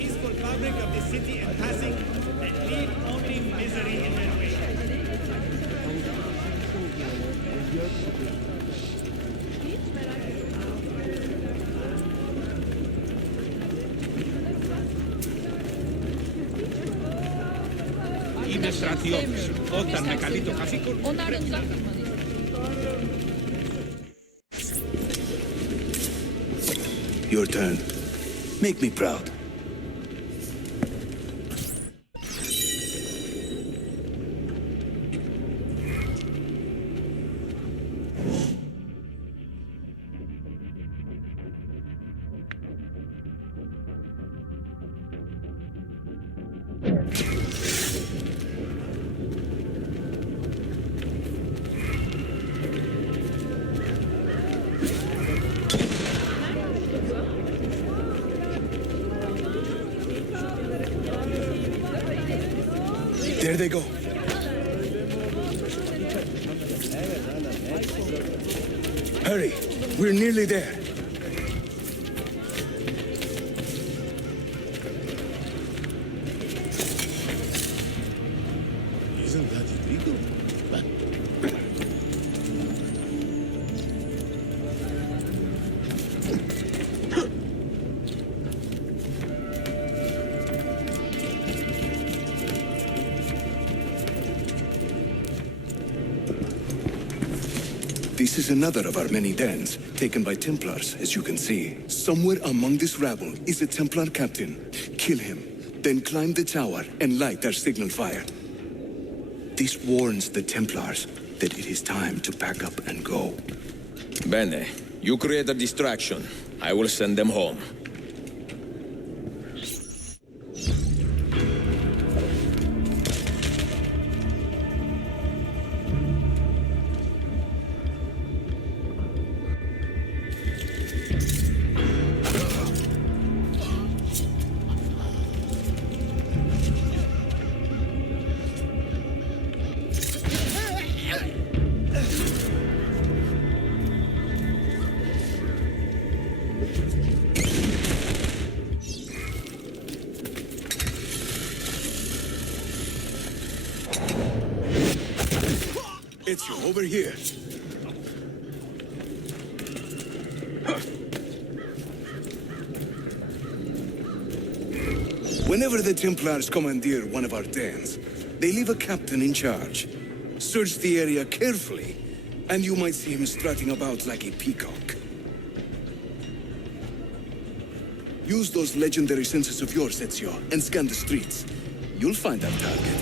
Peaceful fabric of the city and passing and leave only misery in their way. Είναι στρατιώτες. Όταν με καλεί το καθήκον... Your turn. Make me proud. There they go. Hurry, we're nearly there. Isn't that illegal? This is another of our many dens, taken by Templars, as you can see. Somewhere among this rabble is a Templar captain. Kill him, then climb the tower and light our signal fire. This warns the Templars that it is time to pack up and go. Bene, you create a distraction. I will send them home. Ezio, over here. Whenever the Templars commandeer one of our dens, they leave a captain in charge. Search the area carefully, and you might see him strutting about like a peacock. Use those legendary senses of yours, Ezio, and scan the streets. You'll find our target.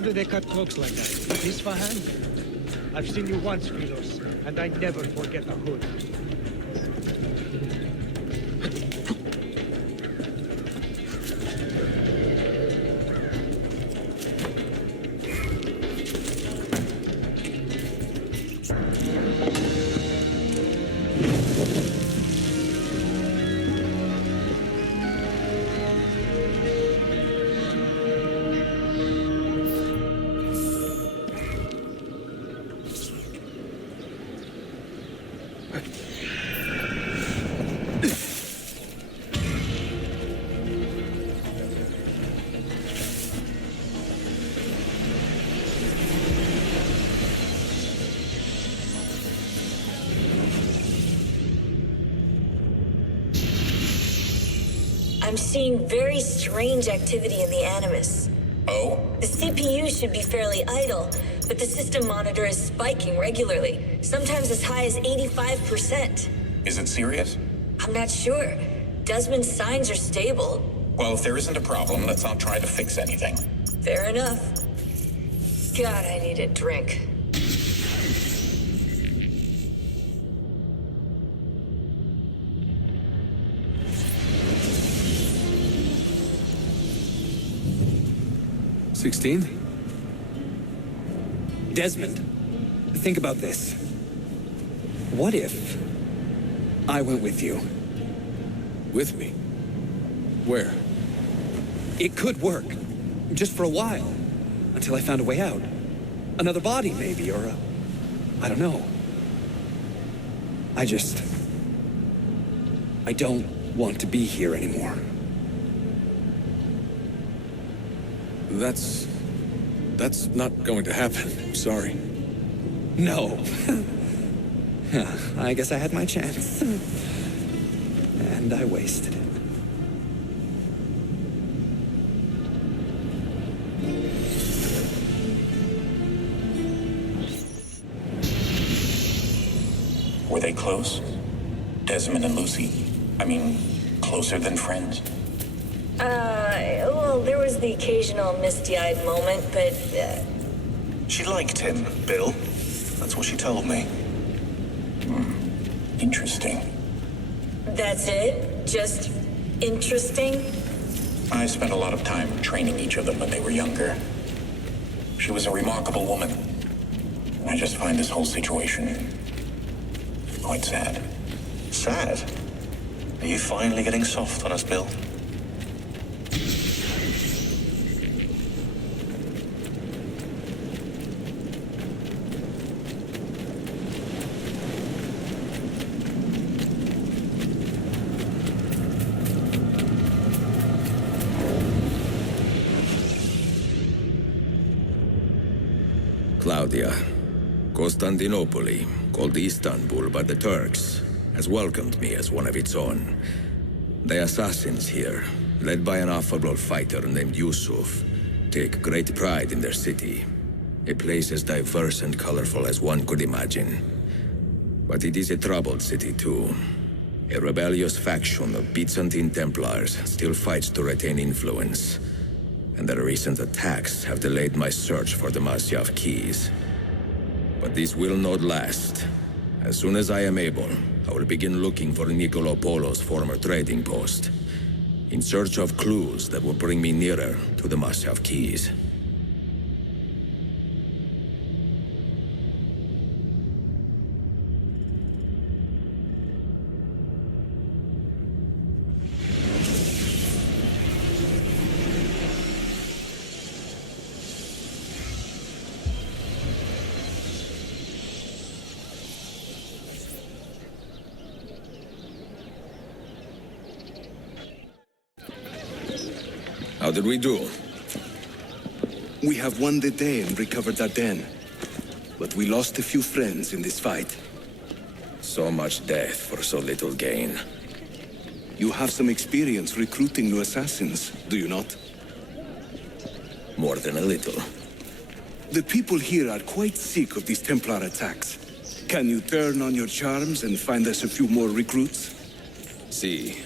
Do they cut cloaks like that? Isfahan? I've seen you once, Philos, and I never forget a hood. I'm seeing very strange activity in the Animus. Oh? The CPU should be fairly idle, but the system monitor is spiking regularly, sometimes as high as 85%. Is it serious? I'm not sure. Desmond's signs are stable. Well, if there isn't a problem, let's not try to fix anything. Fair enough. God, I need a drink. Desmond, think about this. What if I went with you? With me? Where? It could work. Just for a while. Until I found a way out. Another body, maybe, or I don't know. I don't want to be here anymore. That's not going to happen. I'm sorry. No. I guess I had my chance. And I wasted it. Were they close? Desmond and Lucy? I mean, closer than friends? Well, there was the occasional misty-eyed moment, but, She liked him, Bill. That's what she told me. Interesting. that's it? Just interesting? I spent a lot of time training each of them when they were younger. She was a remarkable woman. I just find this whole situation quite sad. Sad? Are you finally getting soft on us, Bill? Claudia, Constantinople, called Istanbul by the Turks, has welcomed me as one of its own. The assassins here, led by an affable fighter named Yusuf, take great pride in their city. A place as diverse and colorful as one could imagine. But it is a troubled city too. A rebellious faction of Byzantine Templars still fights to retain influence. And their recent attacks have delayed my search for the Masyaf keys. But this will not last. As soon as I am able, I will begin looking for Nicolo Polo's former trading post, in search of clues that will bring me nearer to the Masyaf keys. How did we do? We have won the day and recovered Ardennes. But we lost a few friends in this fight. So much death for so little gain. You have some experience recruiting new assassins, do you not? More than a little. The people here are quite sick of these Templar attacks. Can you turn on your charms and find us a few more recruits? See,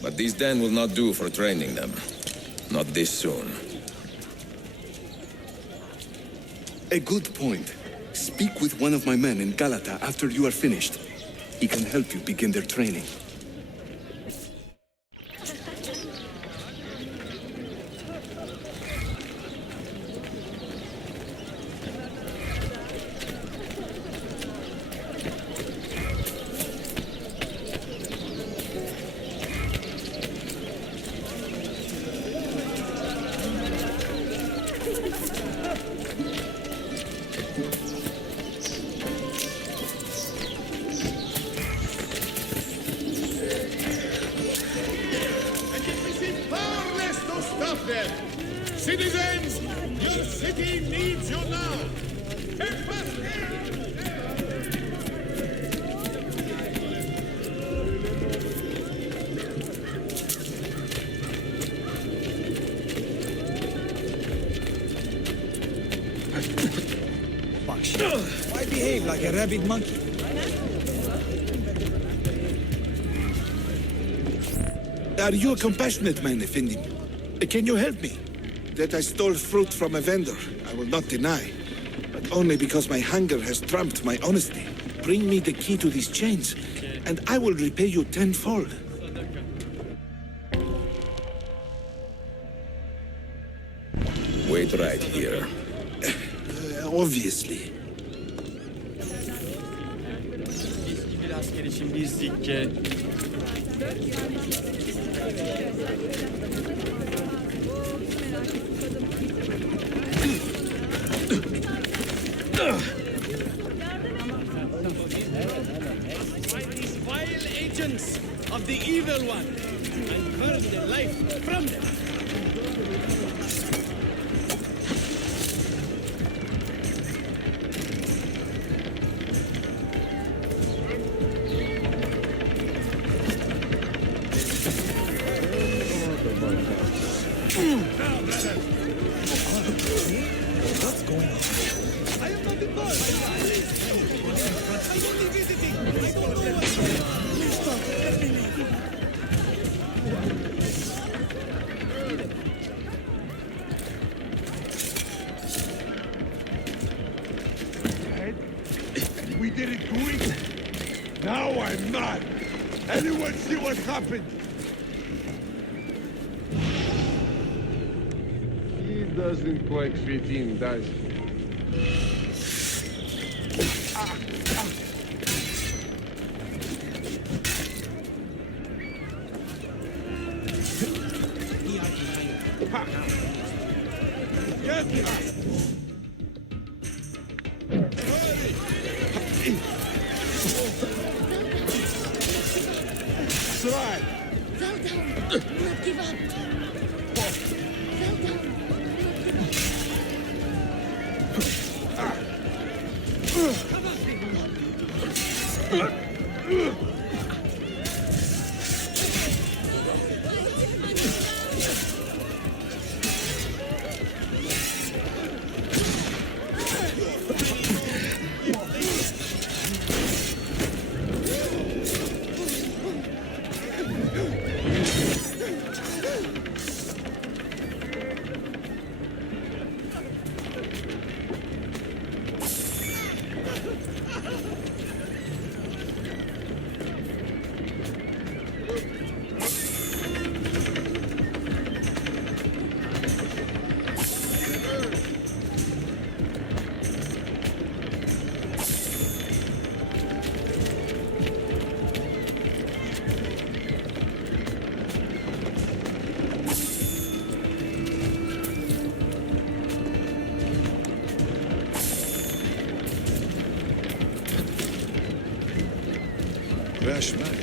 but this den will not do for training them. Not this soon. A good point. Speak with one of my men in Galata after you are finished. He can help you begin their training. Citizens, your city needs you now. Why behave like a rabid monkey? Are you a compassionate man, Effendi? Can you help me? That I stole fruit from a vendor, I will not deny. but only because my hunger has trumped my honesty. Bring me the key to these chains, and I will repay you tenfold. Wait right here. Obviously. Bir asker için bir sikke. Find these vile agents of the evil one and burn their life from them. What's going on? I am not involved. I'm only visiting. I don't know what's going on. Please stop. Let me leave. We didn't do it. Now I'm mad. Anyone see what happened? He doesn't quite fit in, does he? Try. Well done. Do not give up. Well done. Do not give up. Rash man.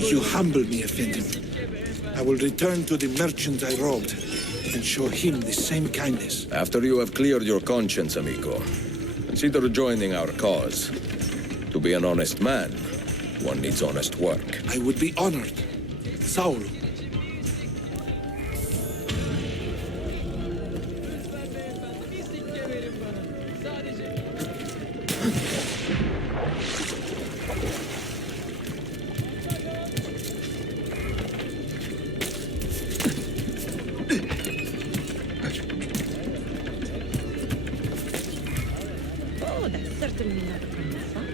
You humble me, Effendi. I will return to the merchant I robbed and show him the same kindness. After you have cleared your conscience, amigo, consider joining our cause. To be an honest man, one needs honest work. I would be honored. Saul. Oh, that's certainly not from the sun.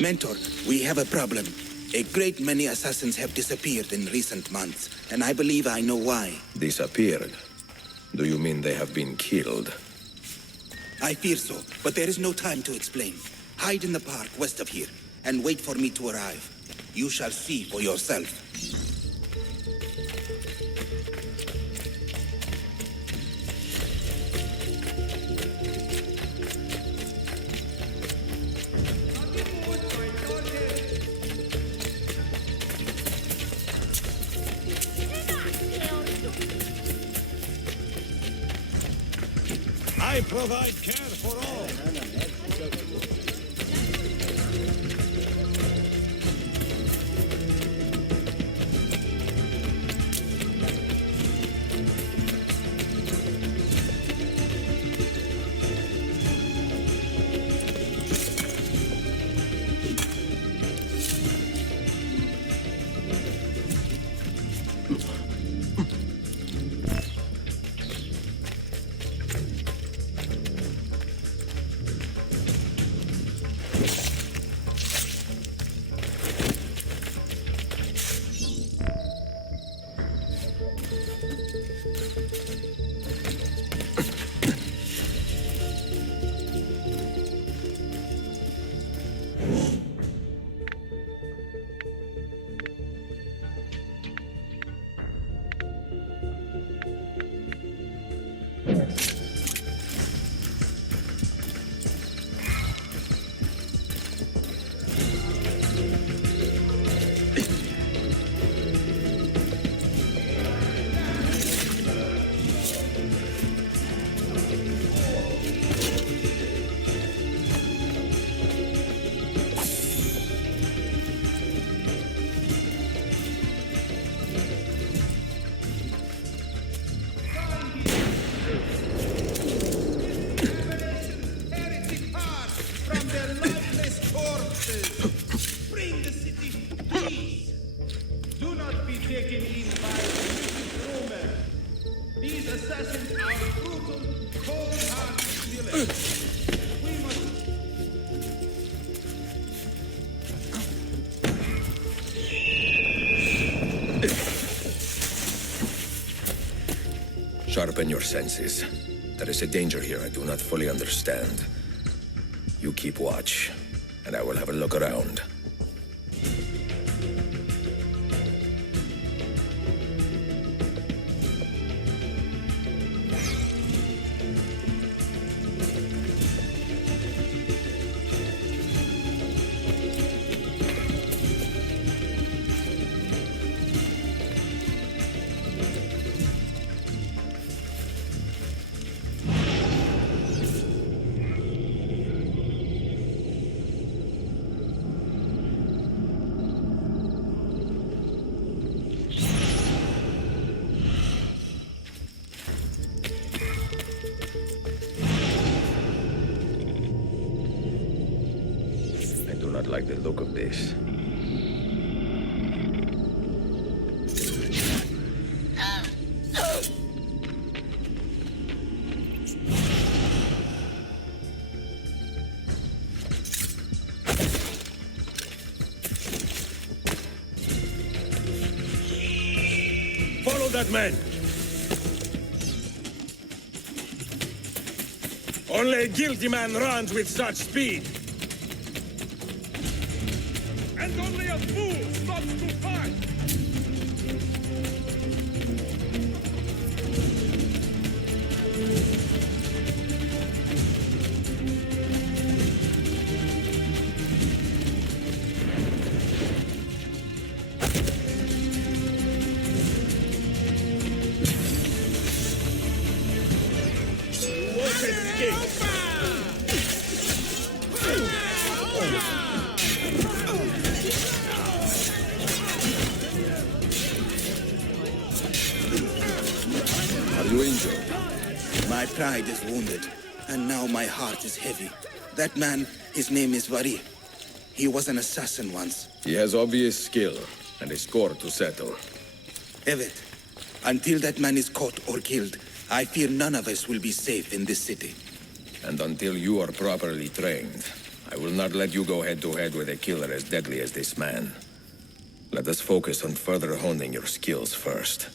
Mentor, we have a problem. A great many assassins have disappeared in recent months, and I believe I know why. Disappeared? Do you mean they have been killed? I fear so, but there is no time to explain. Hide in the park west of here, and wait for me to arrive. You shall see for yourself. I provide care for all. Sharpen your senses. There is a danger here I do not fully understand. You keep watch, and I will have a look around. I do not like the look of this. Follow that man! Only a guilty man runs with such speed! And only a fool stops to fight! You injured? My pride is wounded, and now my heart is heavy. That man, his name is Vari. He was an assassin once. He has obvious skill, and a score to settle. Evet, until that man is caught or killed, I fear none of us will be safe in this city. And until you are properly trained, I will not let you go head-to-head with a killer as deadly as this man. Let us focus on further honing your skills first.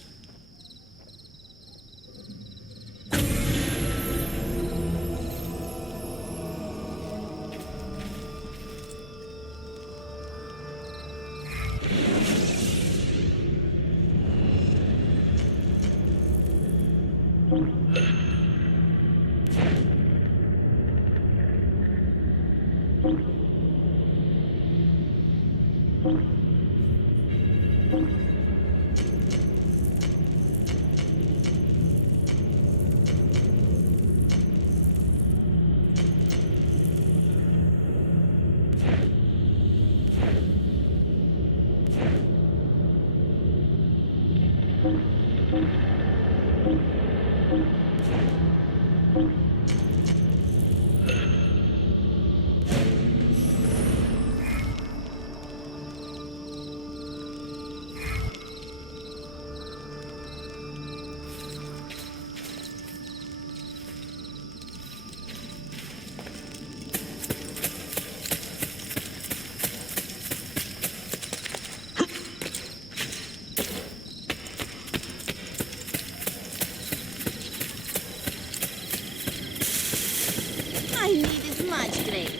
I need as much grace.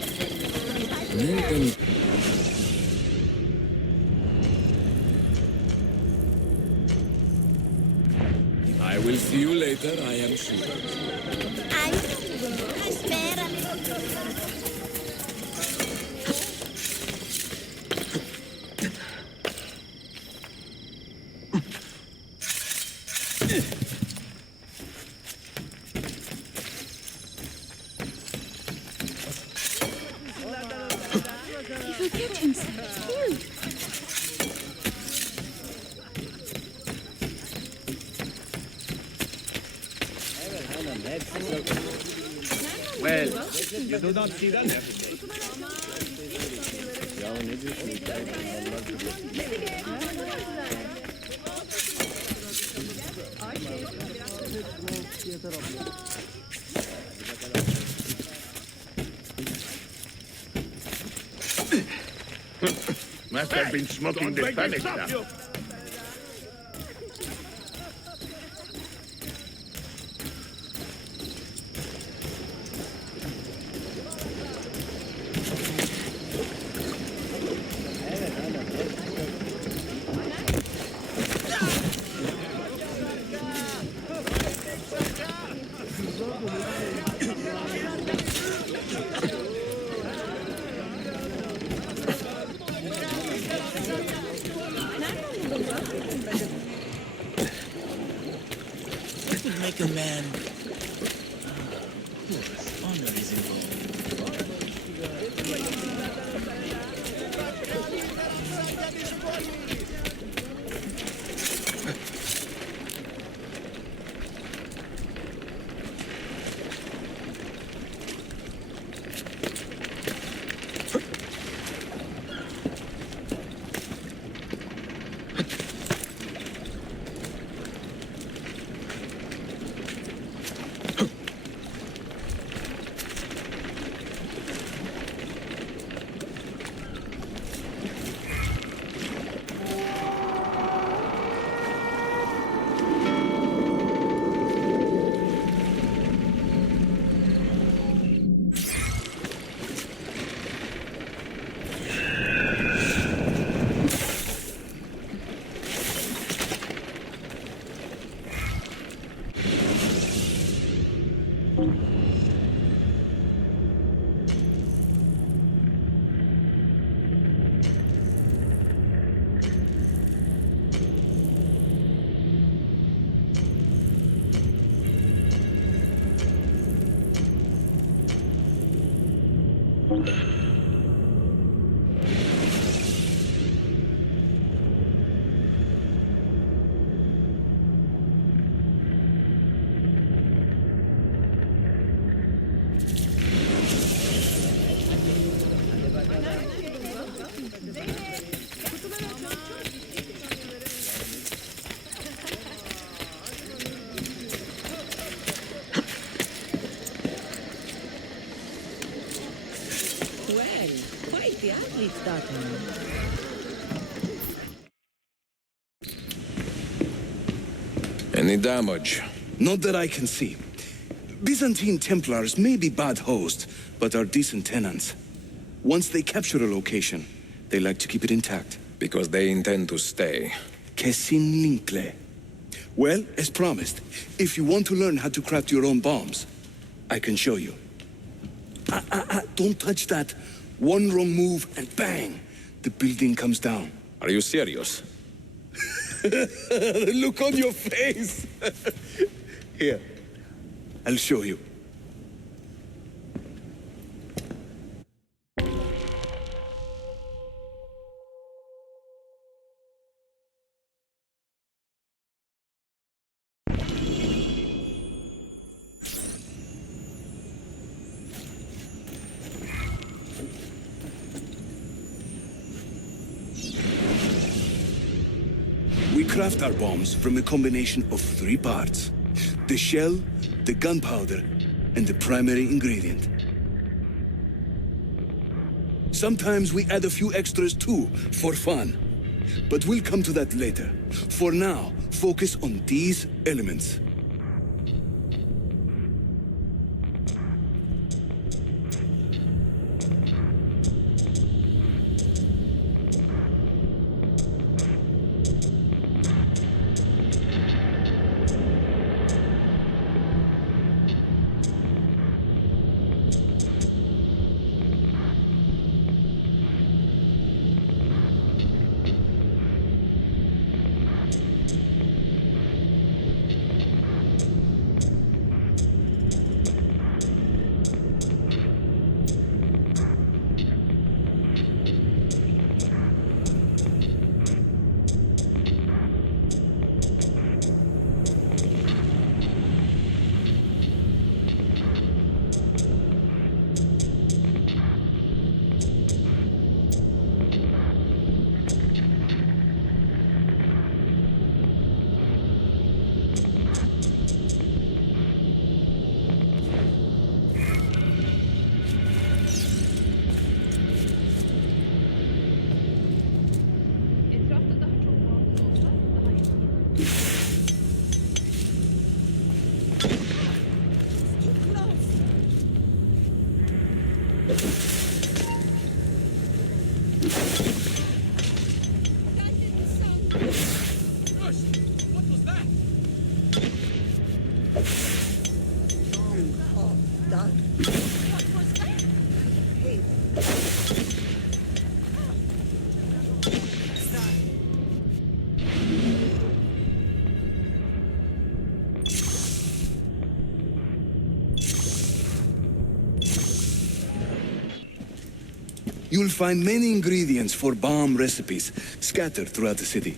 I will see you later, I am sure. I spera. He forget himself too. Well, you do not see that every day. Must have been smoking the panic stuff. What would make a man honor is involved? Keep the athletes talking. Any damage? Not that I can see. Byzantine Templars may be bad hosts, but are decent tenants. Once they capture a location, they like to keep it intact. Because they intend to stay. Kesin Linkle. Well, as promised, if you want to learn how to craft your own bombs, I can show you. Don't touch that. One wrong move and bang! The building comes down. Are you serious? The look on your face! Here, I'll show you. We craft our bombs from a combination of 3 parts. The shell, the gunpowder, and the primary ingredient. Sometimes we add a few extras too, for fun. But we'll come to that later. For now, focus on these elements. You'll find many ingredients for bomb recipes scattered throughout the city.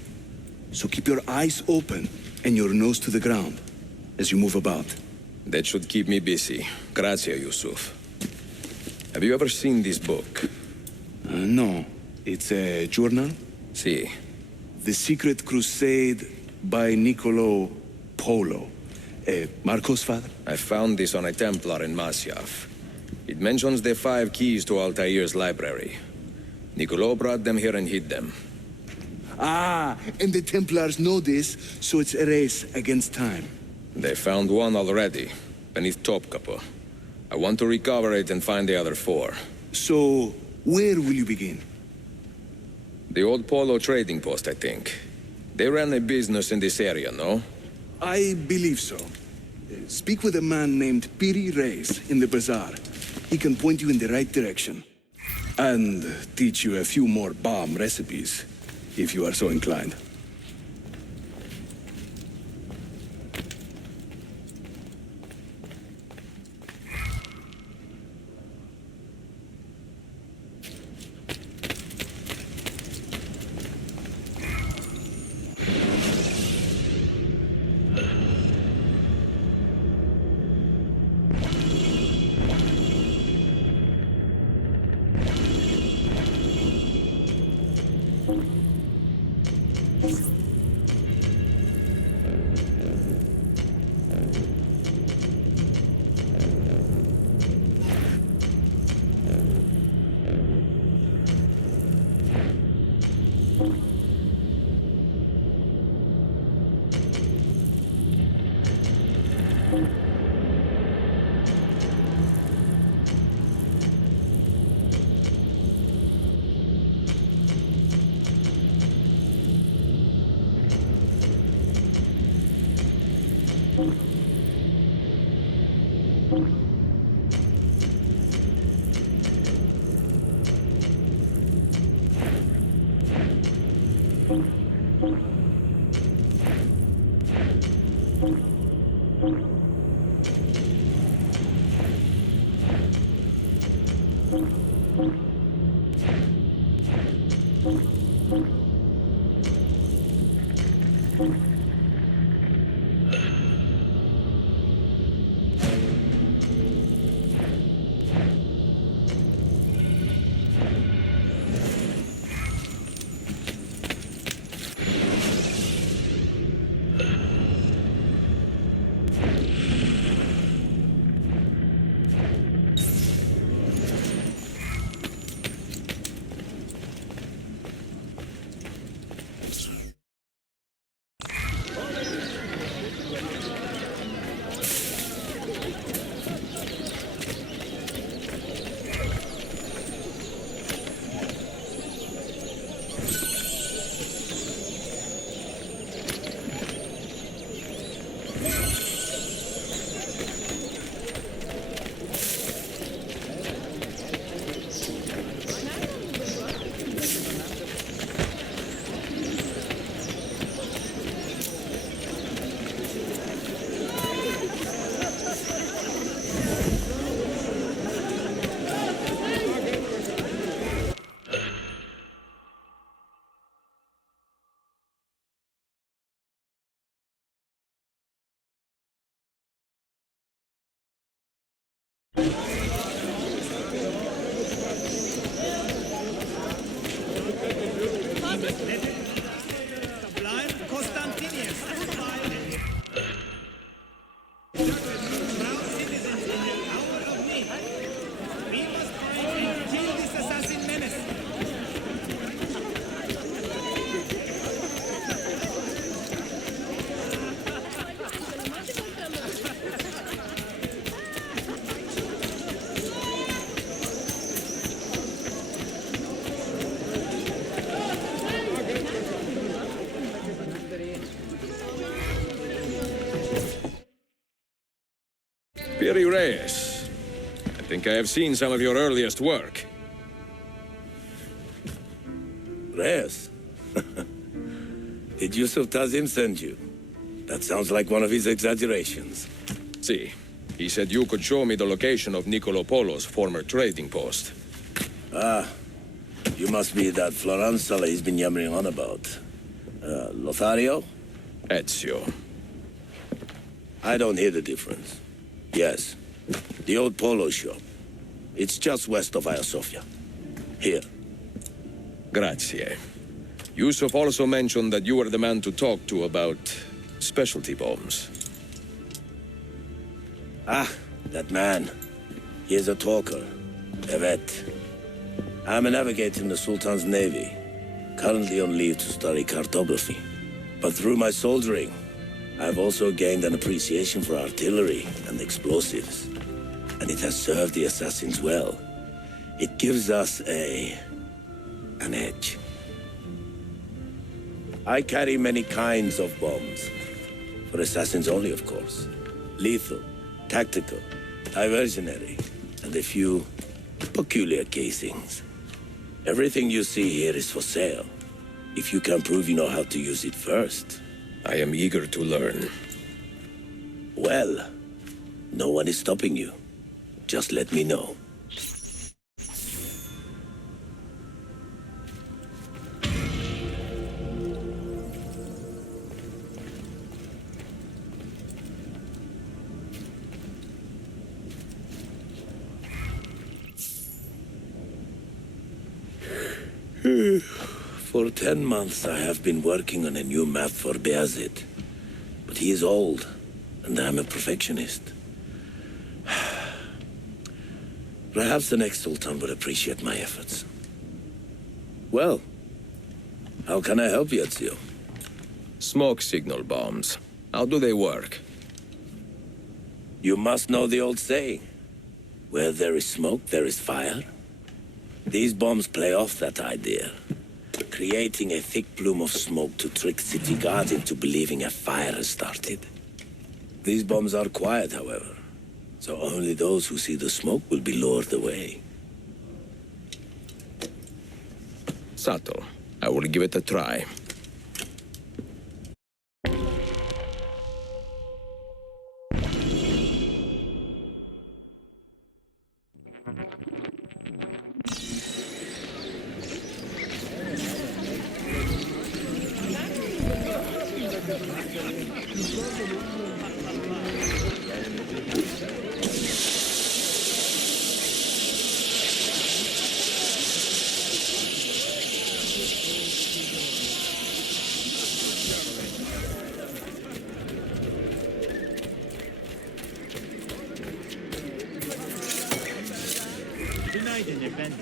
So keep your eyes open and your nose to the ground as you move about. That should keep me busy. Grazie, Yusuf. Have you ever seen this book? No. It's a journal? Si. The Secret Crusade by Niccolo Polo. Marco's father? I found this on a Templar in Masyaf. It mentions the 5 keys to Altair's library. Niccolo brought them here and hid them. Ah, and the Templars know this, so it's a race against time. They found one already, beneath Topkapi. I want to recover it and find the other 4. So, where will you begin? The old Polo trading post, I think. They ran a business in this area, no? I believe so. Speak with a man named Piri Reis in the bazaar. He can point you in the right direction. And teach you a few more bomb recipes, if you are so inclined. Piri Reyes. I think I have seen some of your earliest work. Reyes? Did Yusuf Tazim send you? That sounds like one of his exaggerations. See, he said you could show me the location of Nicolo Polo's former trading post. Ah, you must be that Floranzola he's been yammering on about. Lothario? Ezio. I don't hear the difference. Yes, the old polo shop. It's just west of Hagia Sophia. Here. Grazie. Yusuf also mentioned that you were the man to talk to about specialty bombs. Ah, that man. He is a talker. A vet. I'm a navigator in the Sultan's Navy. Currently on leave to study cartography. But through my soldiering, I've also gained an appreciation for artillery and explosives. And it has served the assassins well. It gives us an edge. I carry many kinds of bombs. For assassins only, of course. Lethal, tactical, diversionary, and a few peculiar casings. Everything you see here is for sale. If you can prove you know how to use it first. I am eager to learn. Well, no one is stopping you. Just let me know. For 10 months, I have been working on a new map for Bayezid. But he is old, and I'm a perfectionist. Perhaps the next Sultan would appreciate my efforts. Well, how can I help you, Ezio? Smoke signal bombs. How do they work? You must know the old saying. Where there is smoke, there is fire. These bombs play off that idea, creating a thick plume of smoke to trick city guards into believing a fire has started. These bombs are quiet, however, so only those who see the smoke will be lured away. Subtle. I will give it a try. Günaydın efendim.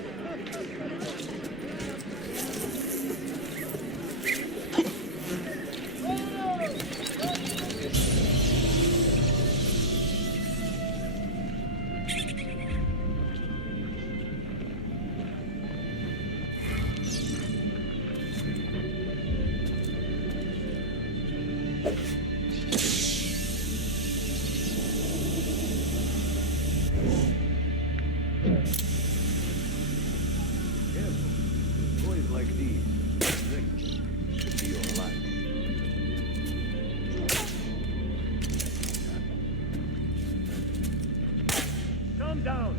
Boys like these, should be your life. Calm down.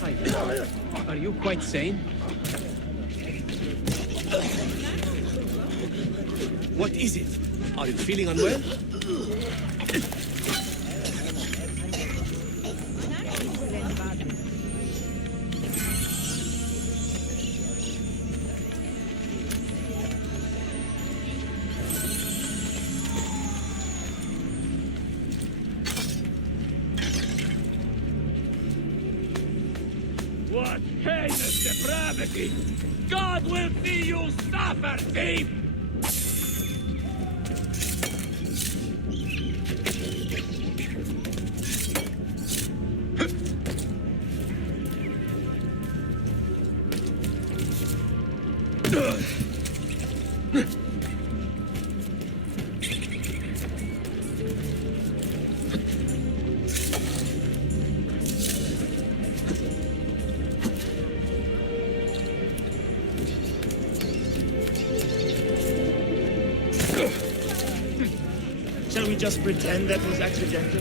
Hi. Are you quite sane? What is it? Are you feeling unwell? What heinous depravity! God will see you suffer, thief! Shall we just pretend that was accidental?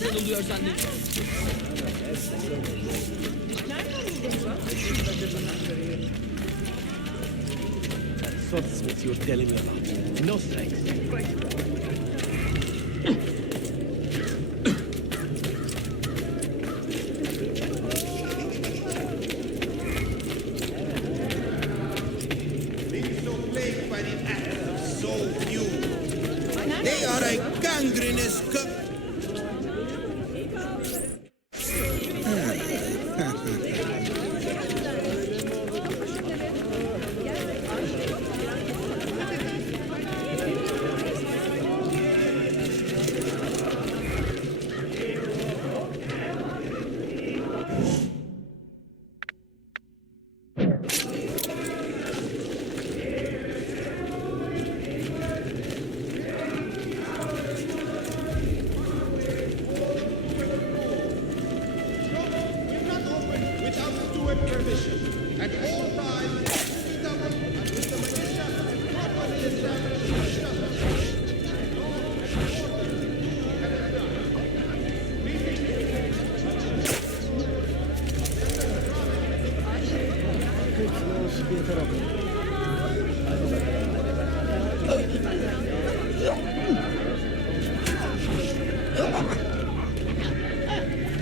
Kazanılıyor zannediyorum. Swordsmith you're telling me about. No thanks. Being so plagued by the acts of so few. They are a gangrenous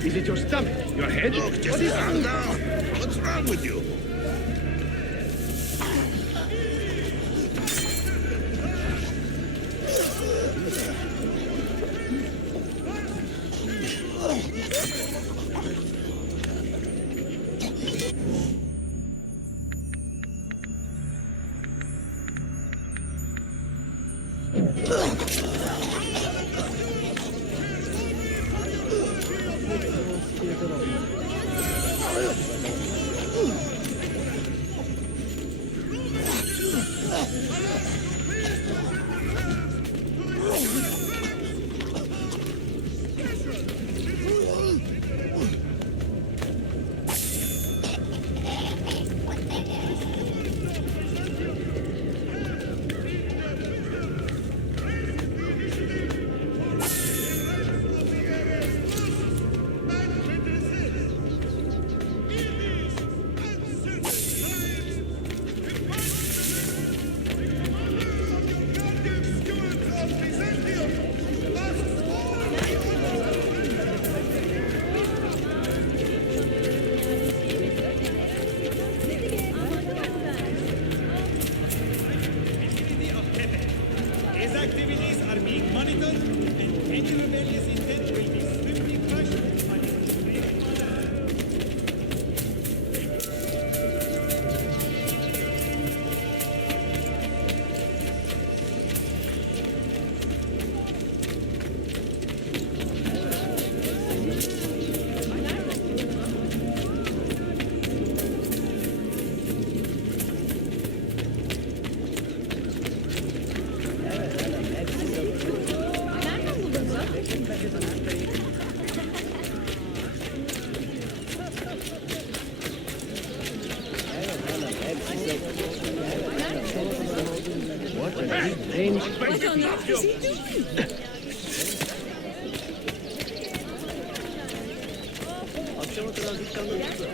Is it your stomach? Your head? Look, just calm down. What's wrong with you? Strange. What on earth is he doing? Akşama kadar dükkanda tuttu.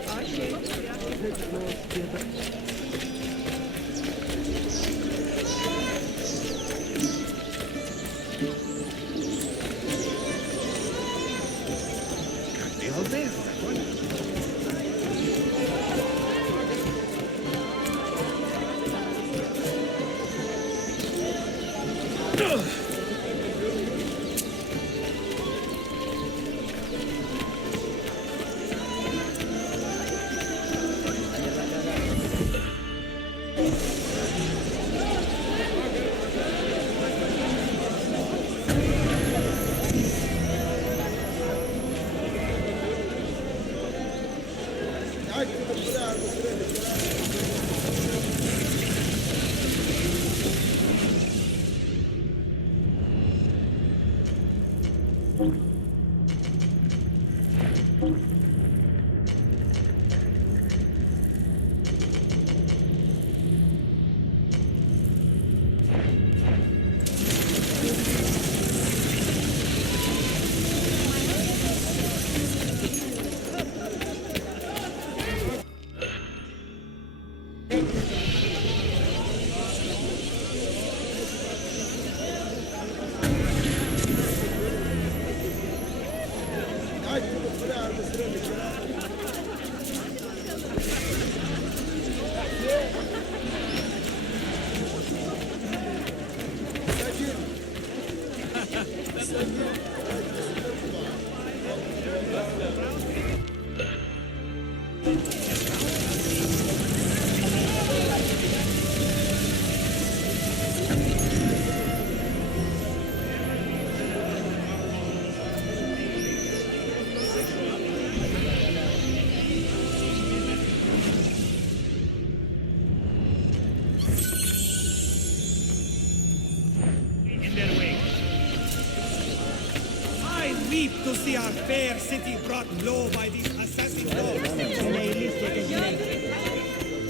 To see our fair city brought low by these assassin dogs.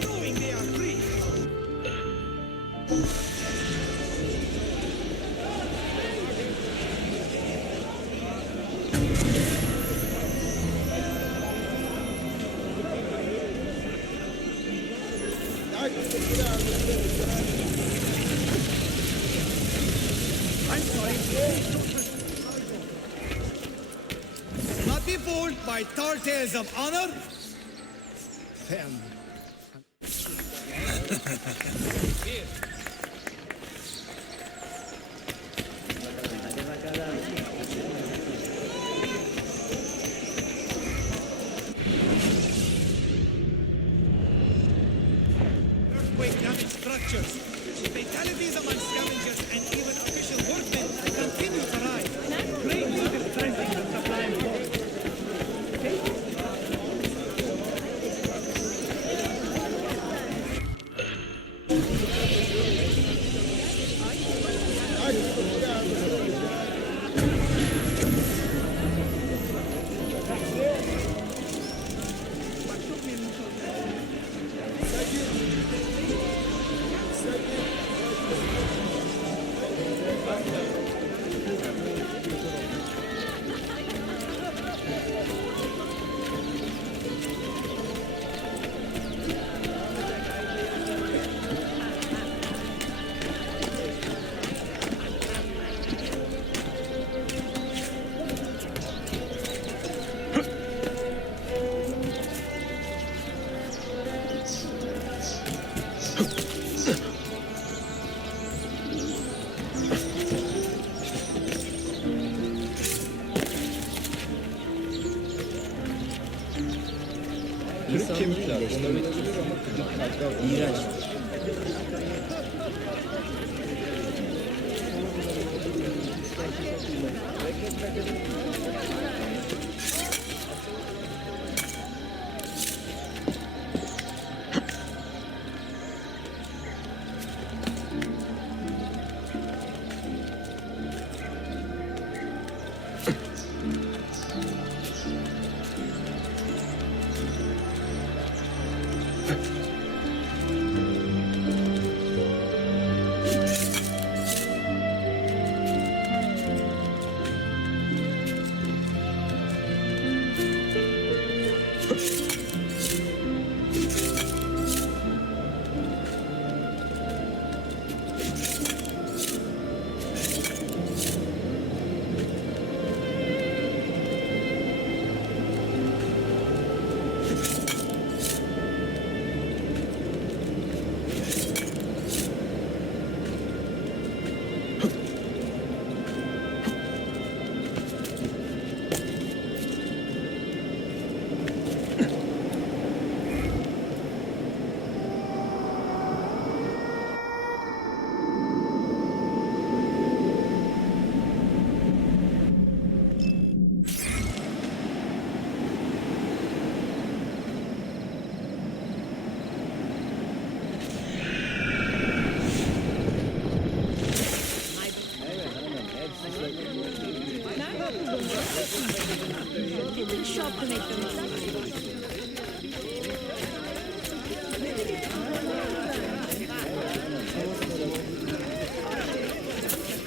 Knowing they are free. I'm sorry. Not be fooled by tall tales of honor. Earthquake damaged structures. Fatalities among scavengers and even official workmen continue to rise. Great news is pressing the supply force. Kırık kemikler. Onları tutulur ama iğrenç.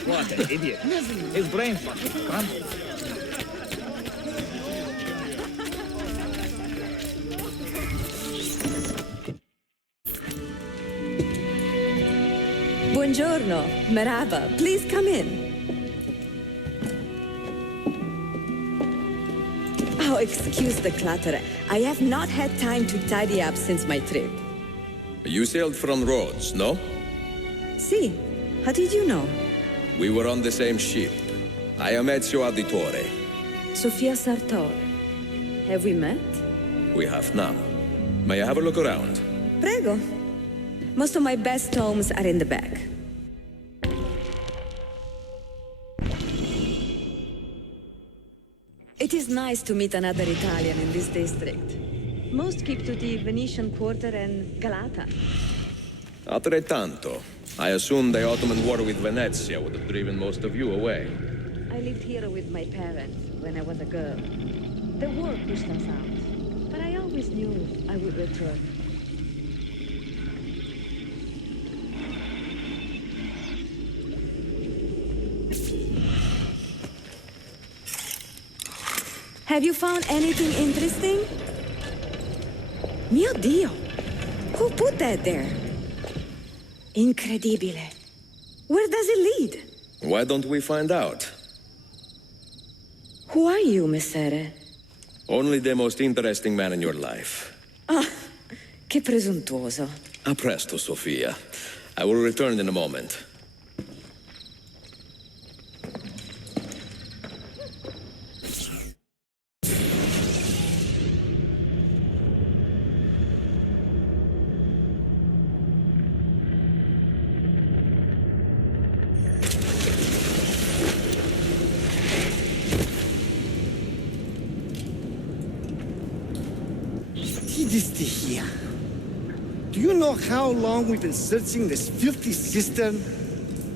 What an idiot. His brain fucking crumbled. Buongiorno, Merhaba. Please come in. Oh, excuse the clutter. I have not had time to tidy up since my trip. You sailed from Rhodes, no? See, how did you know? We were on the same ship. I am Ezio Auditore. Sofia Sartor. Have we met? We have now. May I have a look around? Prego. Most of my best homes are in the back. It is nice to meet another Italian in this district. Most keep to the Venetian Quarter and Galata. Altrettanto. I assume the Ottoman war with Venezia would have driven most of you away. I lived here with my parents when I was a girl. The war pushed us out, but I always knew I would return. Have you found anything interesting? Mio Dio! Who put that there? Incredibile. Where does it lead? Why don't we find out? Who are you, Messere? Only the most interesting man in your life. Ah, che presuntuoso. A presto, Sofia. I will return in a moment. Here. Do you know how long we've been searching this filthy cistern?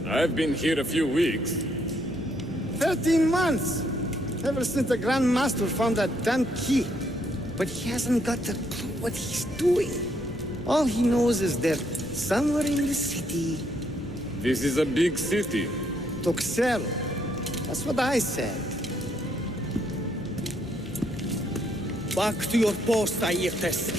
I've been here a few weeks. 13 months! Ever since the Grand Master found that damn key. But he hasn't got a clue what he's doing. All he knows is that somewhere in the city... This is a big city. Toxel. That's what I said. Back to your post, Aietes.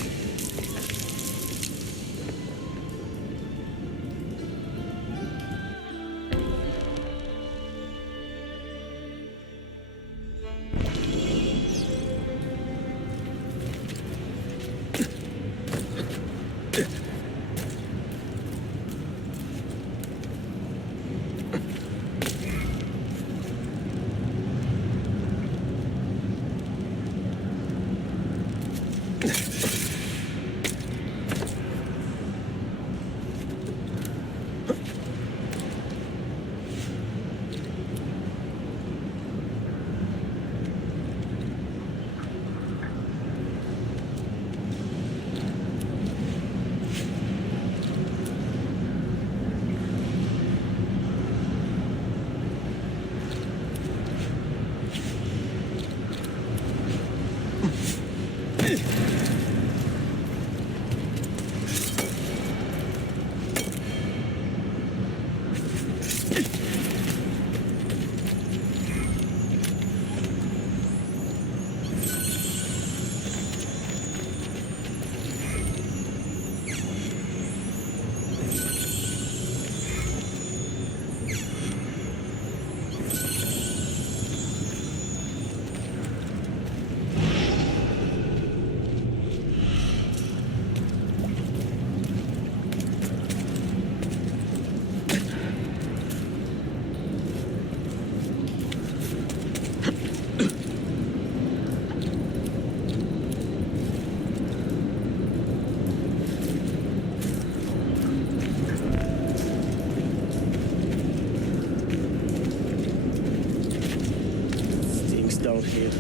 Here.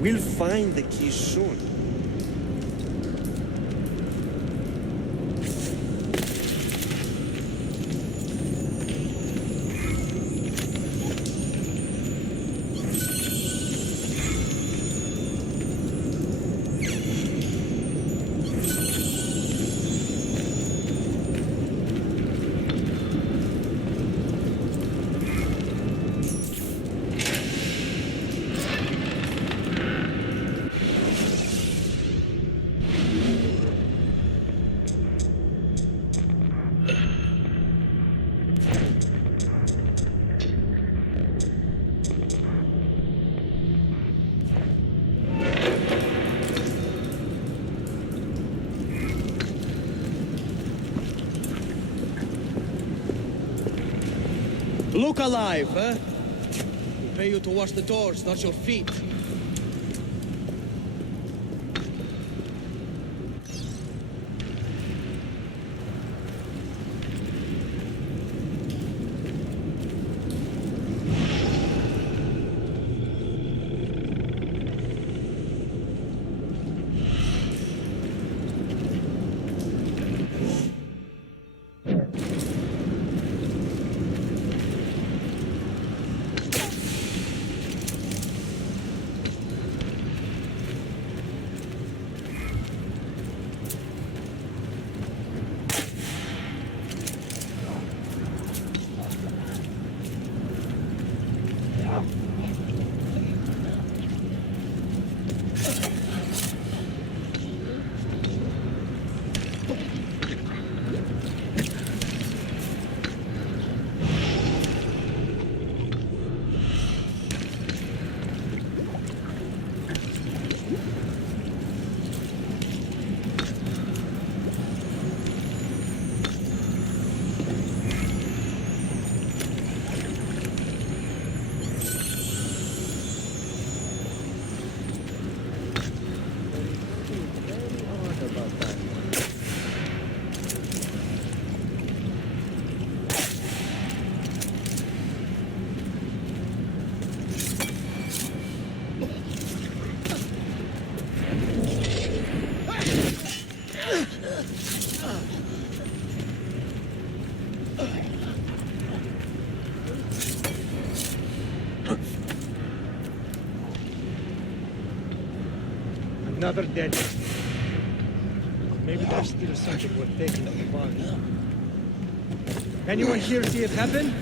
We'll find the key soon. Look alive, huh? We pay you to wash the doors, not your feet. Another dead. Maybe there's still something worth taking apart. Anyone here see it happen?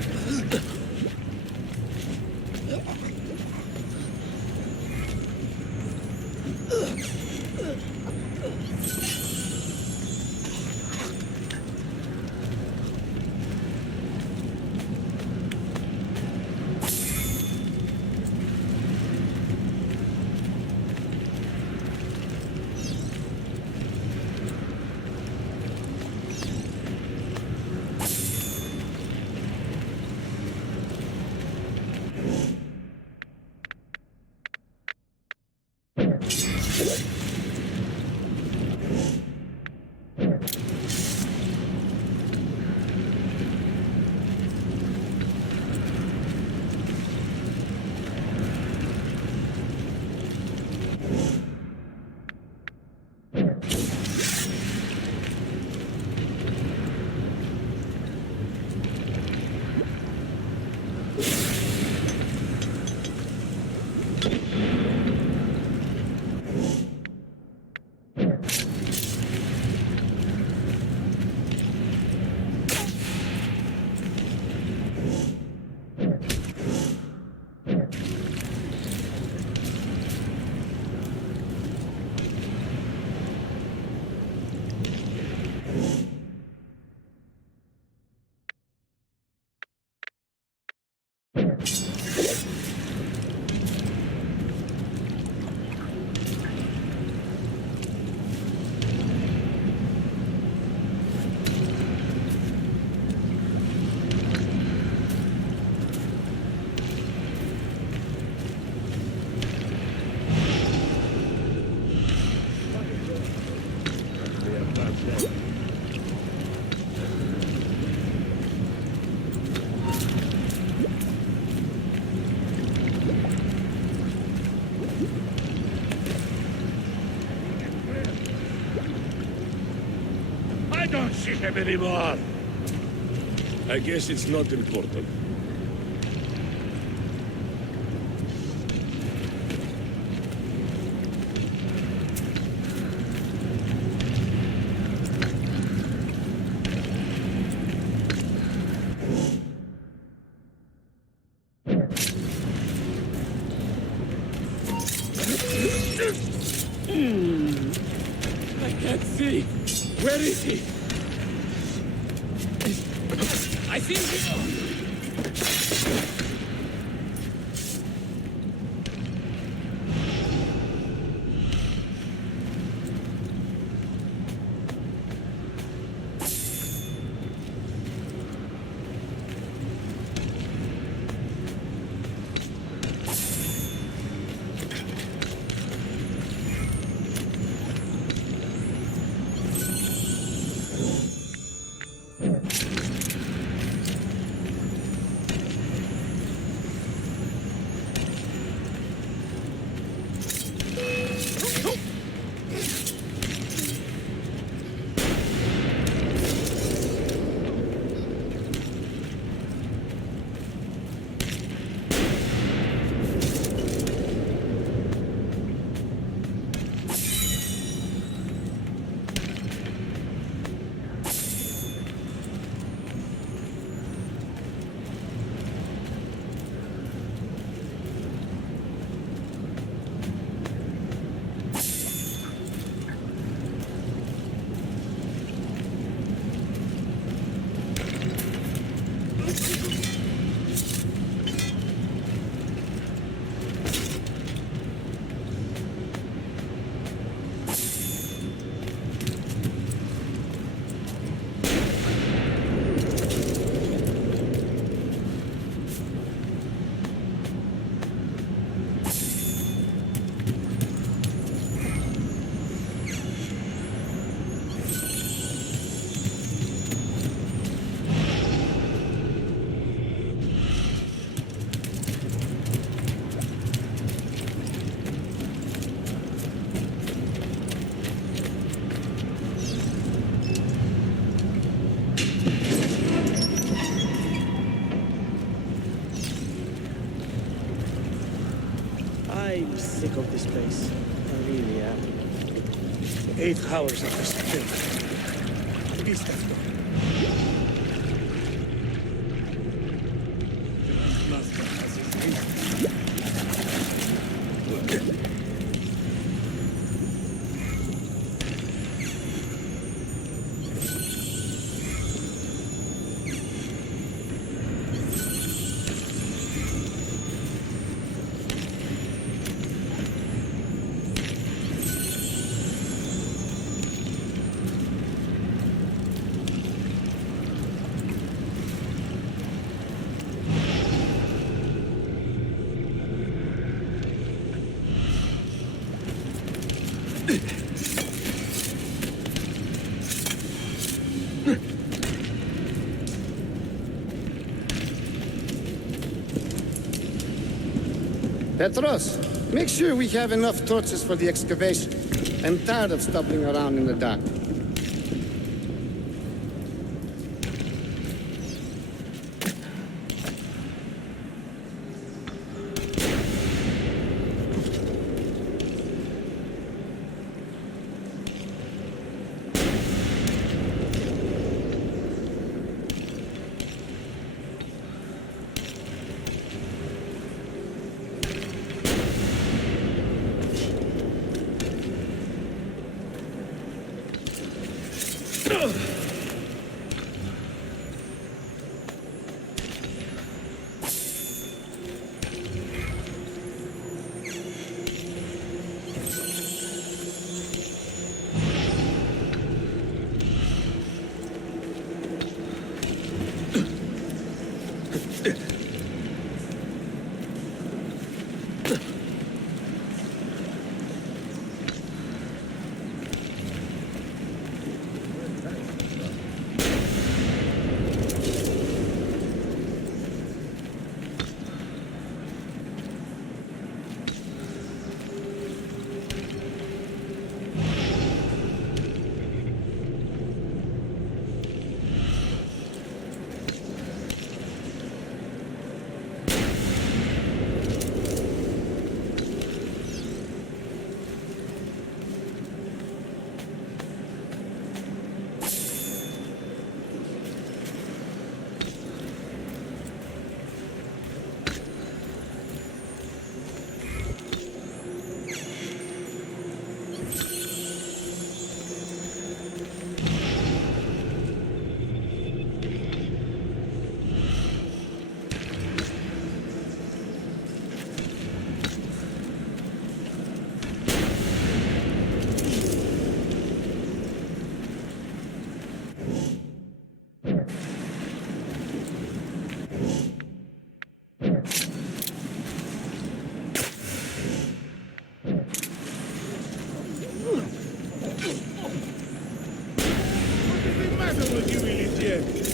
I don't see him anymore. I guess it's not important. I can't see. Where is he? I think I'm sick of this place. I really am. 8 hours of this thing. Please, let's go. Petros, make sure we have enough torches for the excavation. I'm tired of stumbling around in the dark.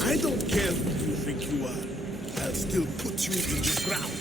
I don't care who you think you are. I'll still put you in the ground.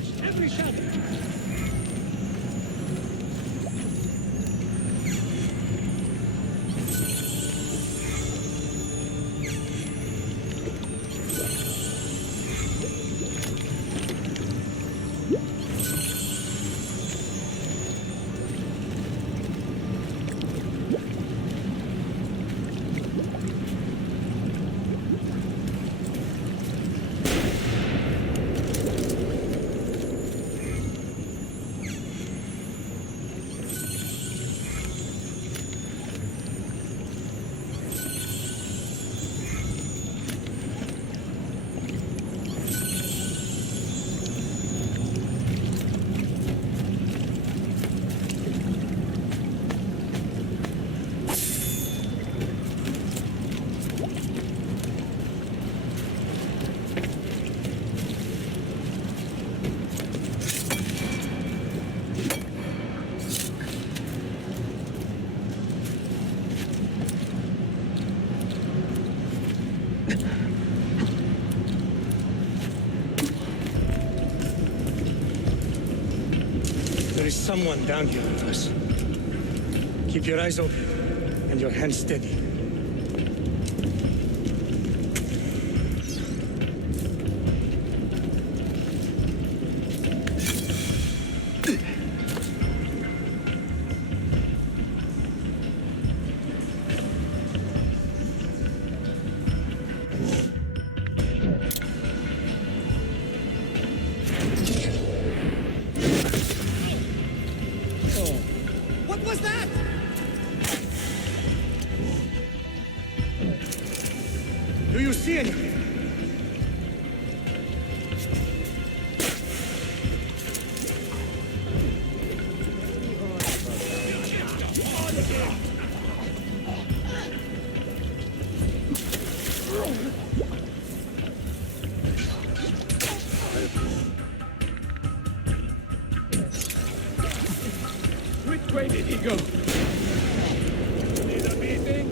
Dodge every shot. There is someone down here with us. Keep your eyes open and your hands steady. What was that? Do you see anything? Which way did he go? Need a meeting?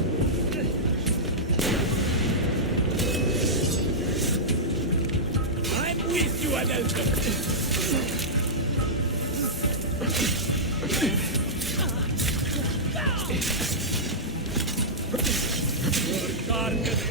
I'm with you, Adelto. Your carcass.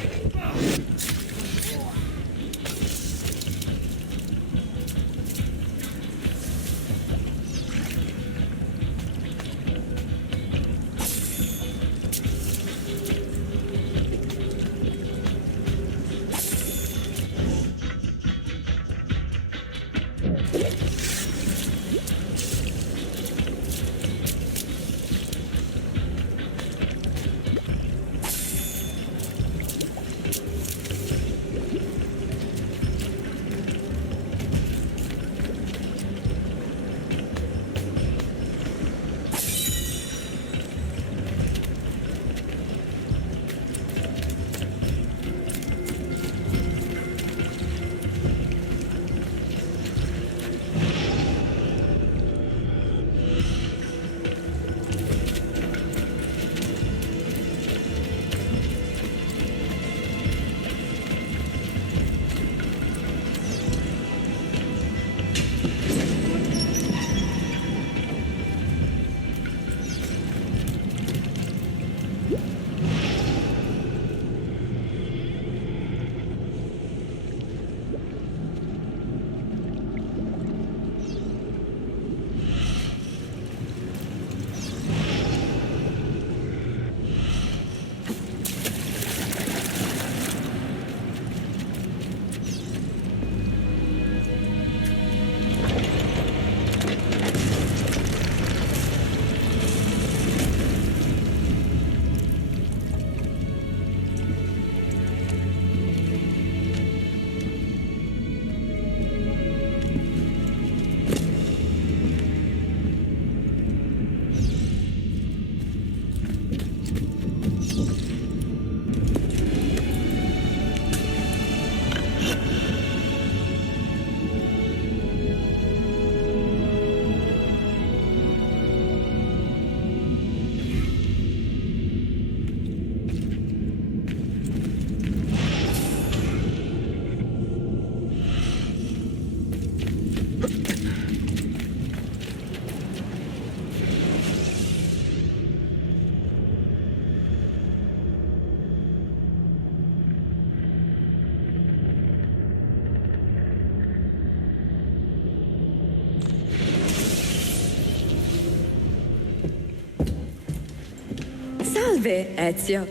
Salve, Ezio.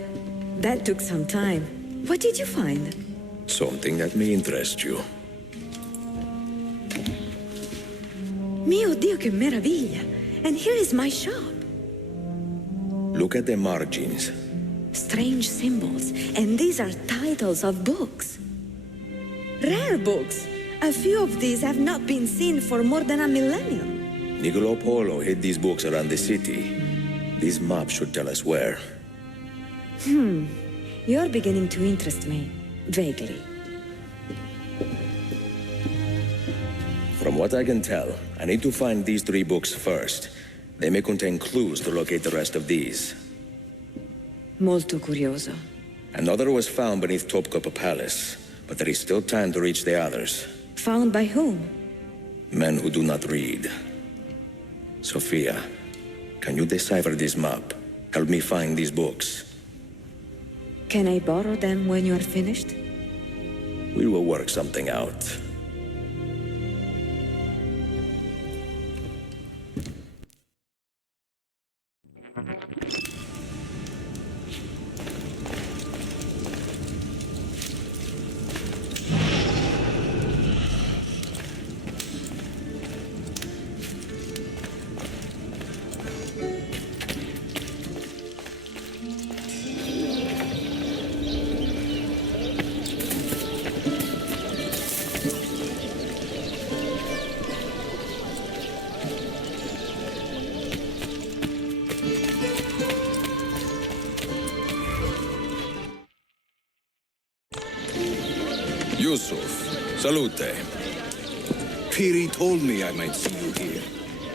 That took some time. What did you find? Something that may interest you. Mio Dio, che meraviglia! And here is my shop. Look at the margins. Strange symbols, and these are titles of books. Rare books. A few of these have not been seen for more than a millennium. Niccolo Polo hid these books around the city. These maps should tell us where. You're beginning to interest me, vaguely. From what I can tell, I need to find these 3 books first. They may contain clues to locate the rest of these. Molto curioso. Another was found beneath Topkapi Palace, but there is still time to reach the others. Found by whom? Men who do not read. Sophia, can you decipher this map? Help me find these books. Can I borrow them when you are finished? We will work something out. Yusuf, salute. Piri told me I might see you here.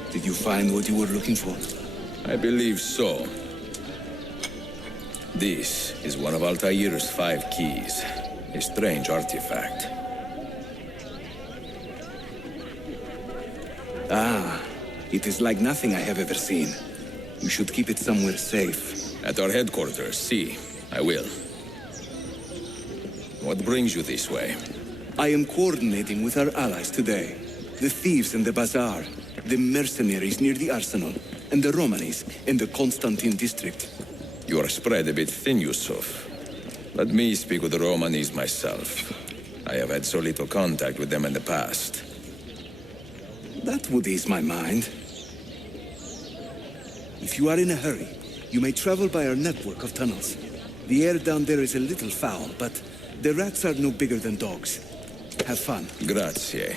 Did you find what you were looking for? I believe so. This is one of Altair's 5 keys. A strange artifact. Ah, it is like nothing I have ever seen. You should keep it somewhere safe. At our headquarters, see. I will. What brings you this way? I am coordinating with our allies today. The thieves in the bazaar, the mercenaries near the arsenal, and the Romanis in the Constantine district. You are spread a bit thin, Yusuf. Let me speak with the Romanis myself. I have had so little contact with them in the past. That would ease my mind. If you are in a hurry, you may travel by our network of tunnels. The air down there is a little foul, but the rats are no bigger than dogs. Have fun. Grazie.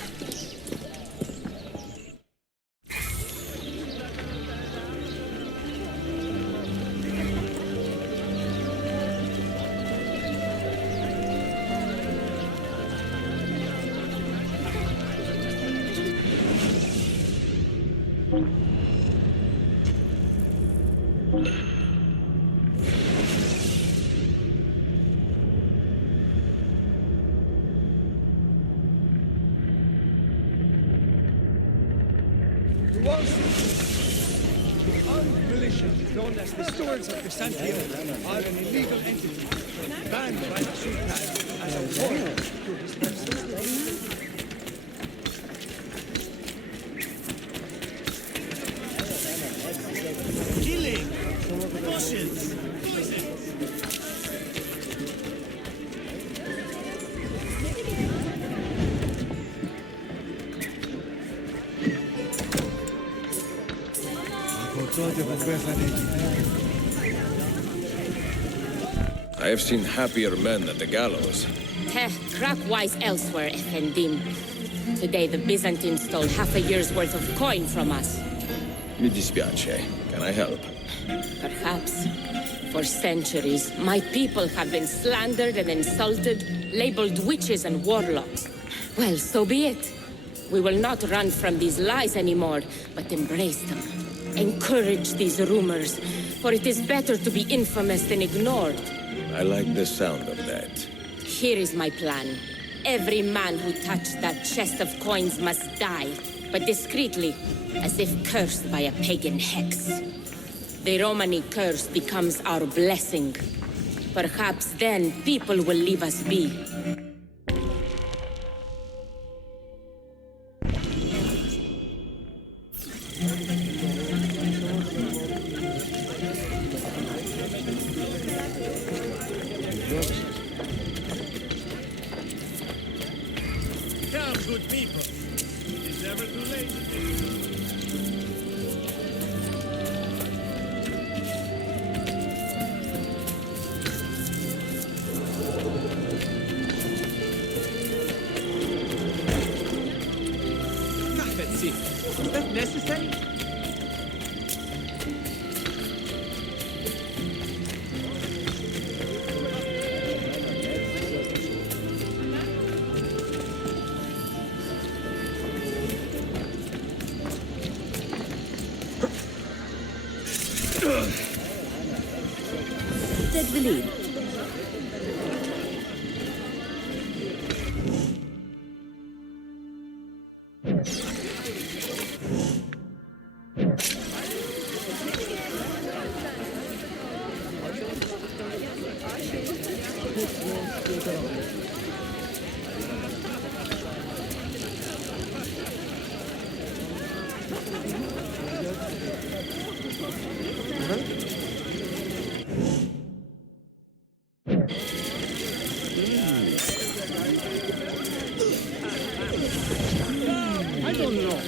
Known as the Stewards of Byzantium are an illegal entity, banned by the Sultan as a foreign to his person. Killing! Potions! Poison! I have seen happier men at the gallows. Crack-wise elsewhere, Effendim. Today the Byzantines stole half a year's worth of coin from us. Mi dispiace. Can I help? Perhaps. For centuries, my people have been slandered and insulted, labeled witches and warlocks. Well, so be it. We will not run from these lies anymore, but embrace them. Encourage these rumors, for it is better to be infamous than ignored. I like the sound of that. Here is my plan. Every man who touched that chest of coins must die, but discreetly, as if cursed by a pagan hex. The Romani curse becomes our blessing. Perhaps then people will leave us be. good people. It's never too late to take Betsy, is that necessary? Take the lead. I don't know.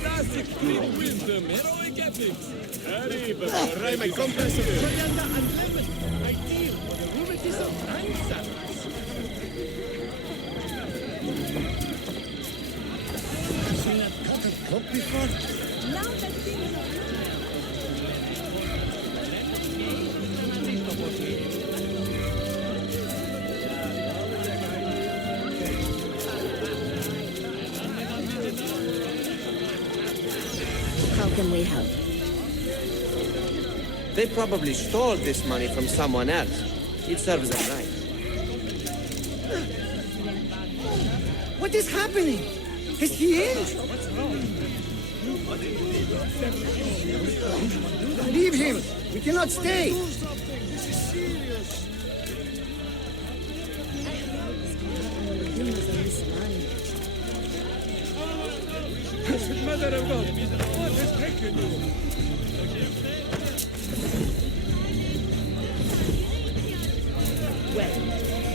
Classic Greek wisdom, heroic ethics. Very, but right, my compress of coriander and lemon. Ideal for the rheumatism and salads. Seen that cut of cook before? Now that things are... How can we help? They probably stole this money from someone else. It serves them right. What is happening? Is he in? Leave him. We cannot stay. This is serious. Mother of God, what has taken you? Well,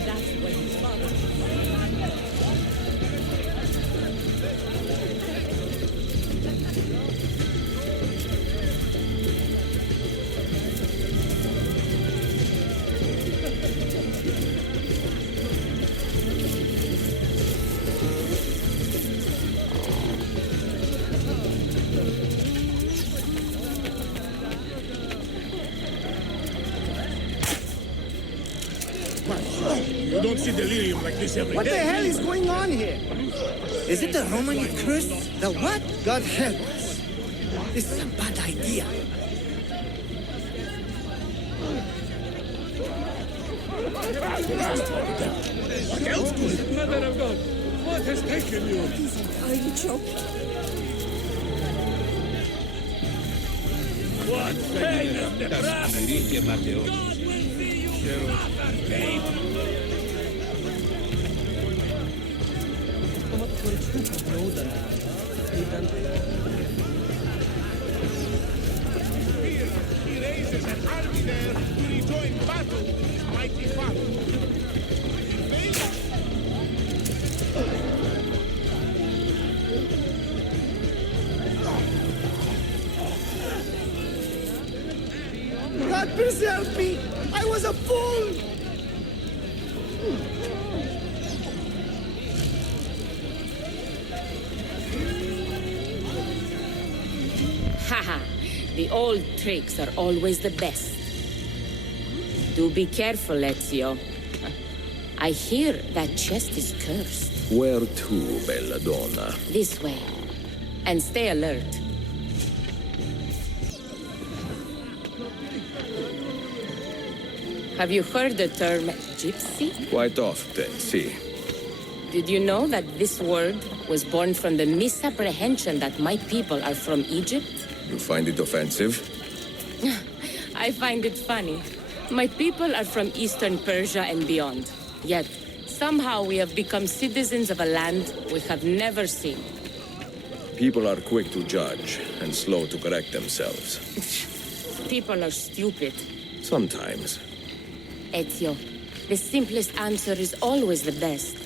that's what his father... You don't see delirium like this every day. What the hell is going on here? Is it the Romani curse? The what? God help us. This is a bad idea. What else could it? Mother of God, what has taken you? Are you choking? What pain of the brass? God will see you, mother babe. He raises an army there to rejoin battle with his mighty father. God preserve me! I was a fool! Haha, the old tricks are always the best. Do be careful, Ezio. I hear that chest is cursed. Where to, Belladonna? This way. And stay alert. Have you heard the term gypsy? Quite often, see. Did you know that this word was born from the misapprehension that my people are from Egypt? You find it offensive? I find it funny. My people are from Eastern Persia and beyond. Yet, somehow we have become citizens of a land we have never seen. People are quick to judge and slow to correct themselves. People are stupid. Sometimes. Ezio, The simplest answer is always the best.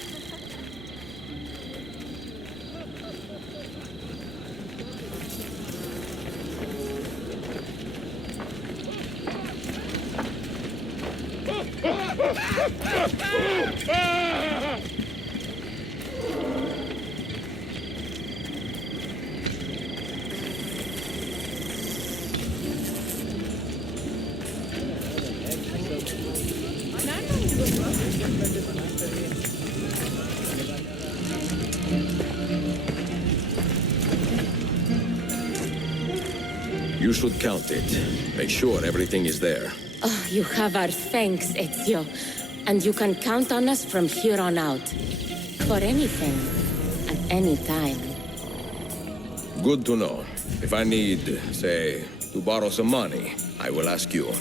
You should count it. Make sure everything is there. Oh, you have our thanks, Ezio. And you can count on us from here on out. For anything, at any time. Good to know. If I need, say, to borrow some money, I will ask you.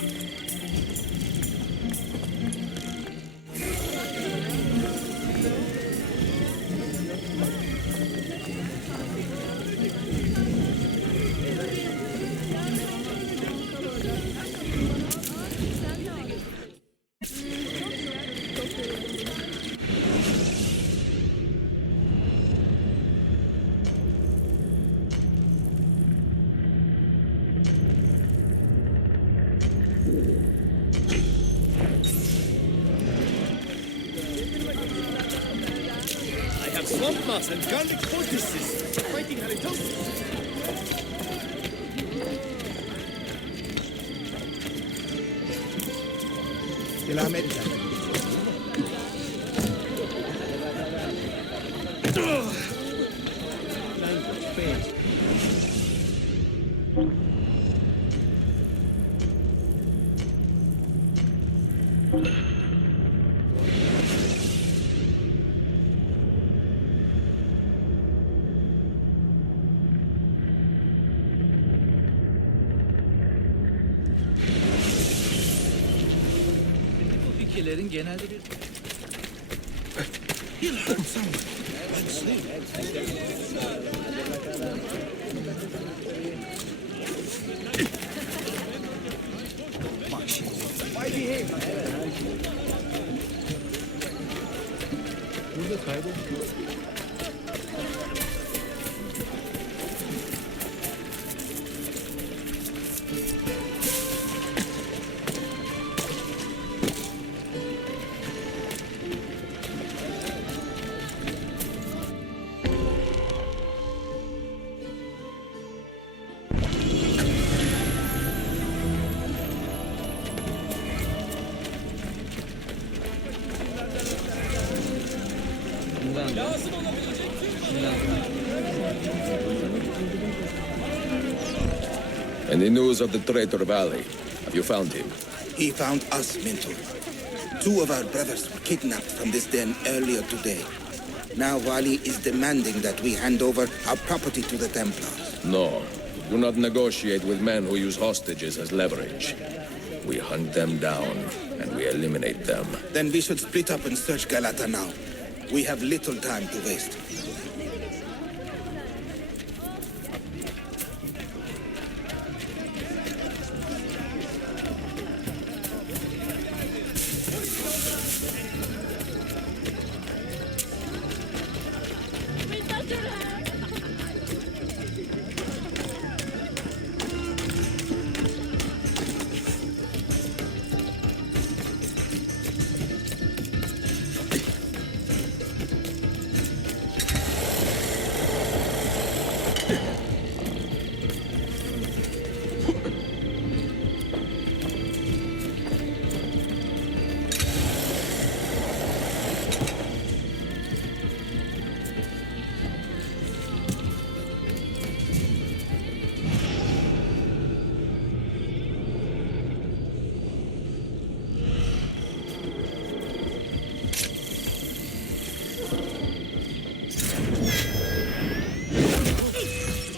I have swamp moss and garlic poultices fighting halitosis. De la América. Bu fikirlerin genelde bir hurt someone. Let's sleep. Why behave? Burada kaybolmuş. And the news of the Traitor Valley. Have you found him? He found us, Mentor. 2 of our brothers were kidnapped from this den earlier today. Now Wally is demanding that we hand over our property to the Templars. No. Do not negotiate with men who use hostages as leverage. We hunt them down, and we eliminate them. Then we should split up and search Galata now. We have little time to waste.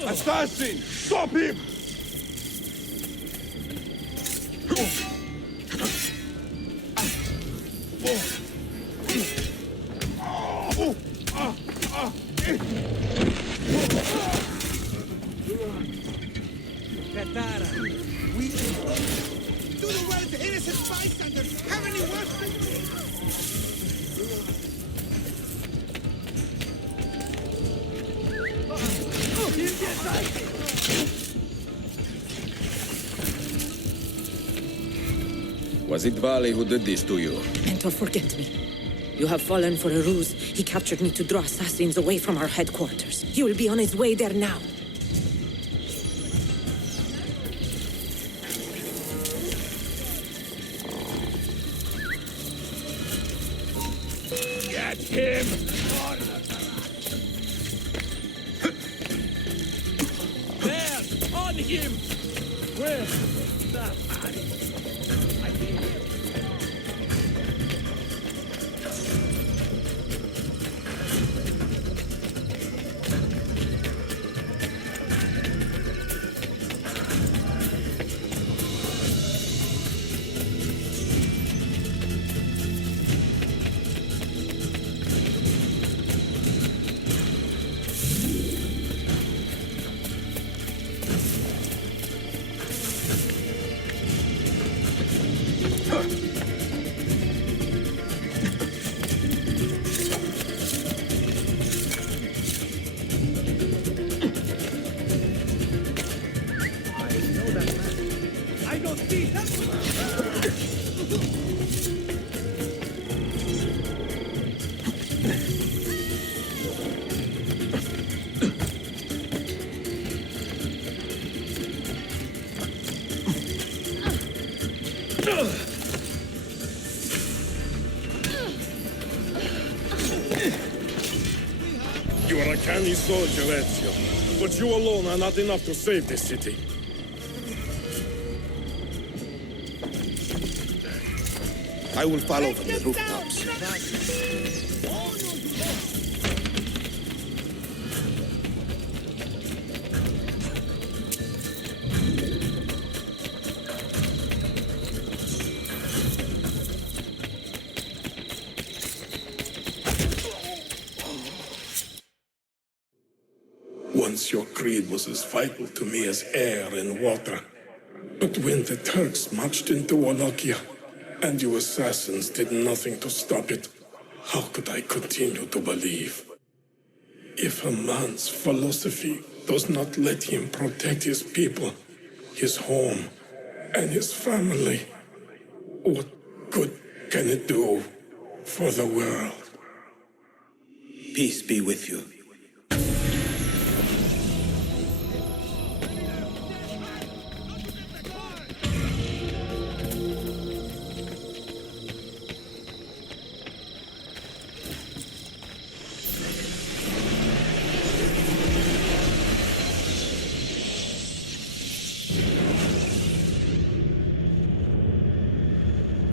Assassin! Stop him! Katara, we do the well to innocent bystanders. Have any worse? Was it Vali who did this to you? Mentor, forget me. You have fallen for a ruse. He captured me to draw assassins away from our headquarters. He will be on his way there now. Get him! There! On him! Where? That man. I think. You are a canny soldier, Ezio, but you alone are not enough to save this city. I will follow from the rooftops. Once your creed was as vital to me as air and water. But when the Turks marched into Wallachia, and you assassins did nothing to stop it, how could I continue to believe? If a man's philosophy does not let him protect his people, his home, and his family, what good can it do for the world? Peace be with you.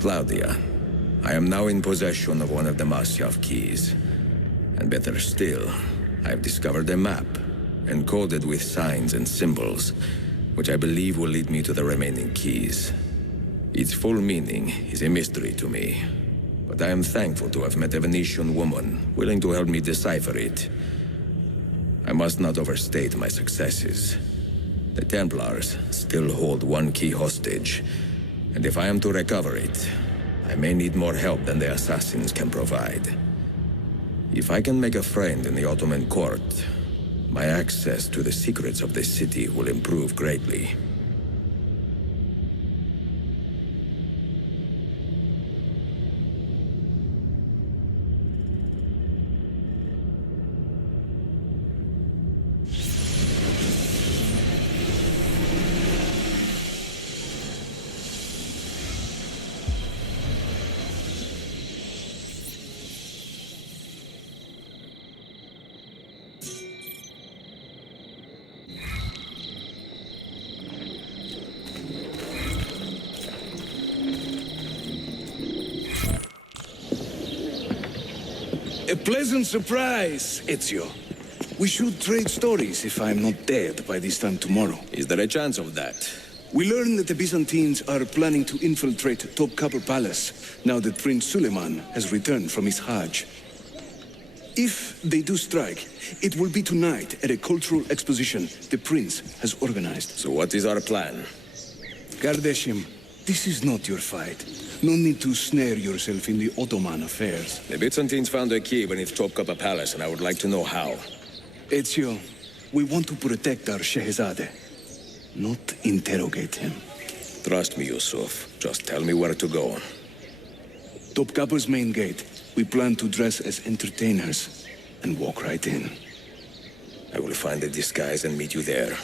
Claudia, I am now in possession of one of the Masyav keys. And better still, I've discovered a map, encoded with signs and symbols, which I believe will lead me to the remaining keys. Its full meaning is a mystery to me, but I am thankful to have met a Venetian woman willing to help me decipher it. I must not overstate my successes. The Templars still hold one key hostage, and if I am to recover it, I may need more help than the assassins can provide. If I can make a friend in the Ottoman court, my access to the secrets of this city will improve greatly. A pleasant surprise, Ezio. We should trade stories if I'm not dead by this time tomorrow. Is there a chance of that? We learn that the Byzantines are planning to infiltrate Topkapi Palace now that Prince Suleiman has returned from his Hajj. If they do strike, it will be tonight at a cultural exposition the prince has organized. So what is our plan? Kardashim, this is not your fight. No need to snare yourself in the Ottoman affairs. The Byzantines found a key beneath Topkapi Palace, and I would like to know how. Ezio, we want to protect our Shehzade, not interrogate him. Trust me, Yusuf. Just tell me where to go. Topkapi's main gate. We plan to dress as entertainers and walk right in. I will find a disguise and meet you there.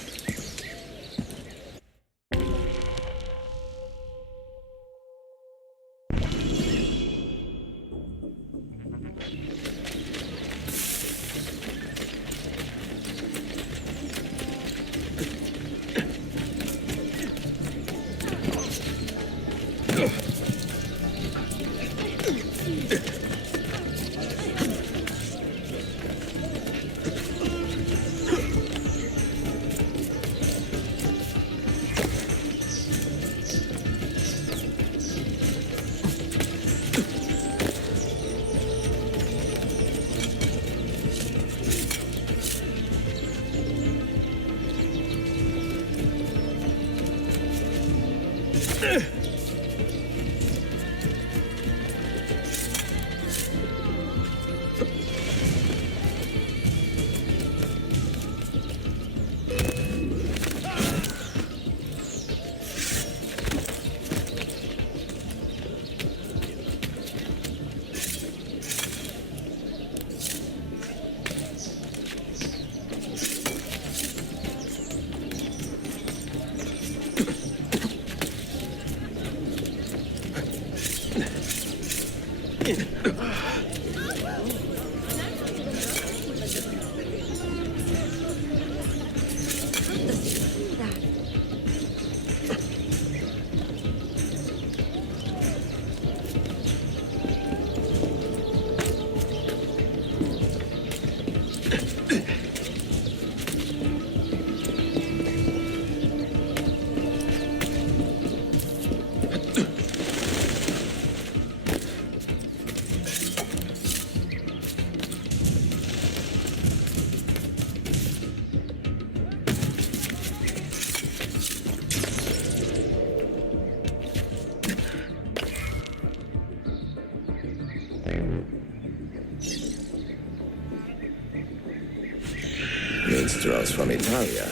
Minstrels from Italia.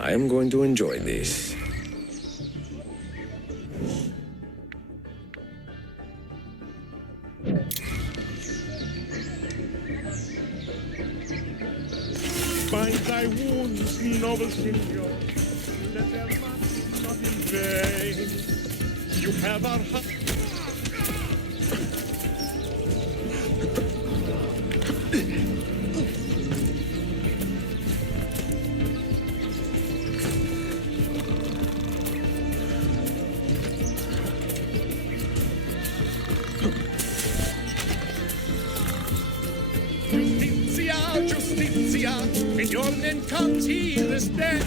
I am going to enjoy this. By thy wounds, noble Signor, let their marks not in vain. You have our heart. Justitia, in your name comes he this day.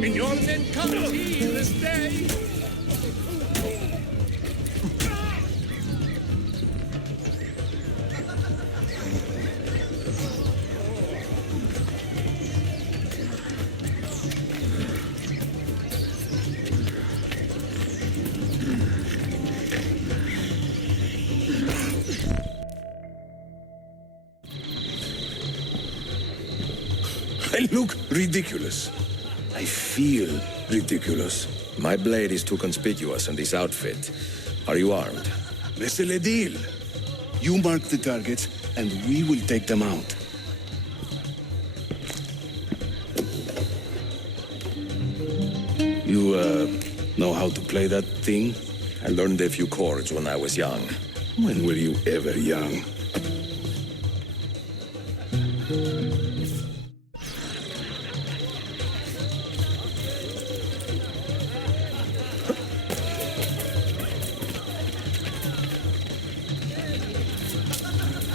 In your name comes he this day. I look ridiculous. I feel ridiculous. My blade is too conspicuous in this outfit. Are you armed? C'est le deal. You mark the targets, and we will take them out. You, know how to play that thing? I learned a few chords when I was young. When were you ever young?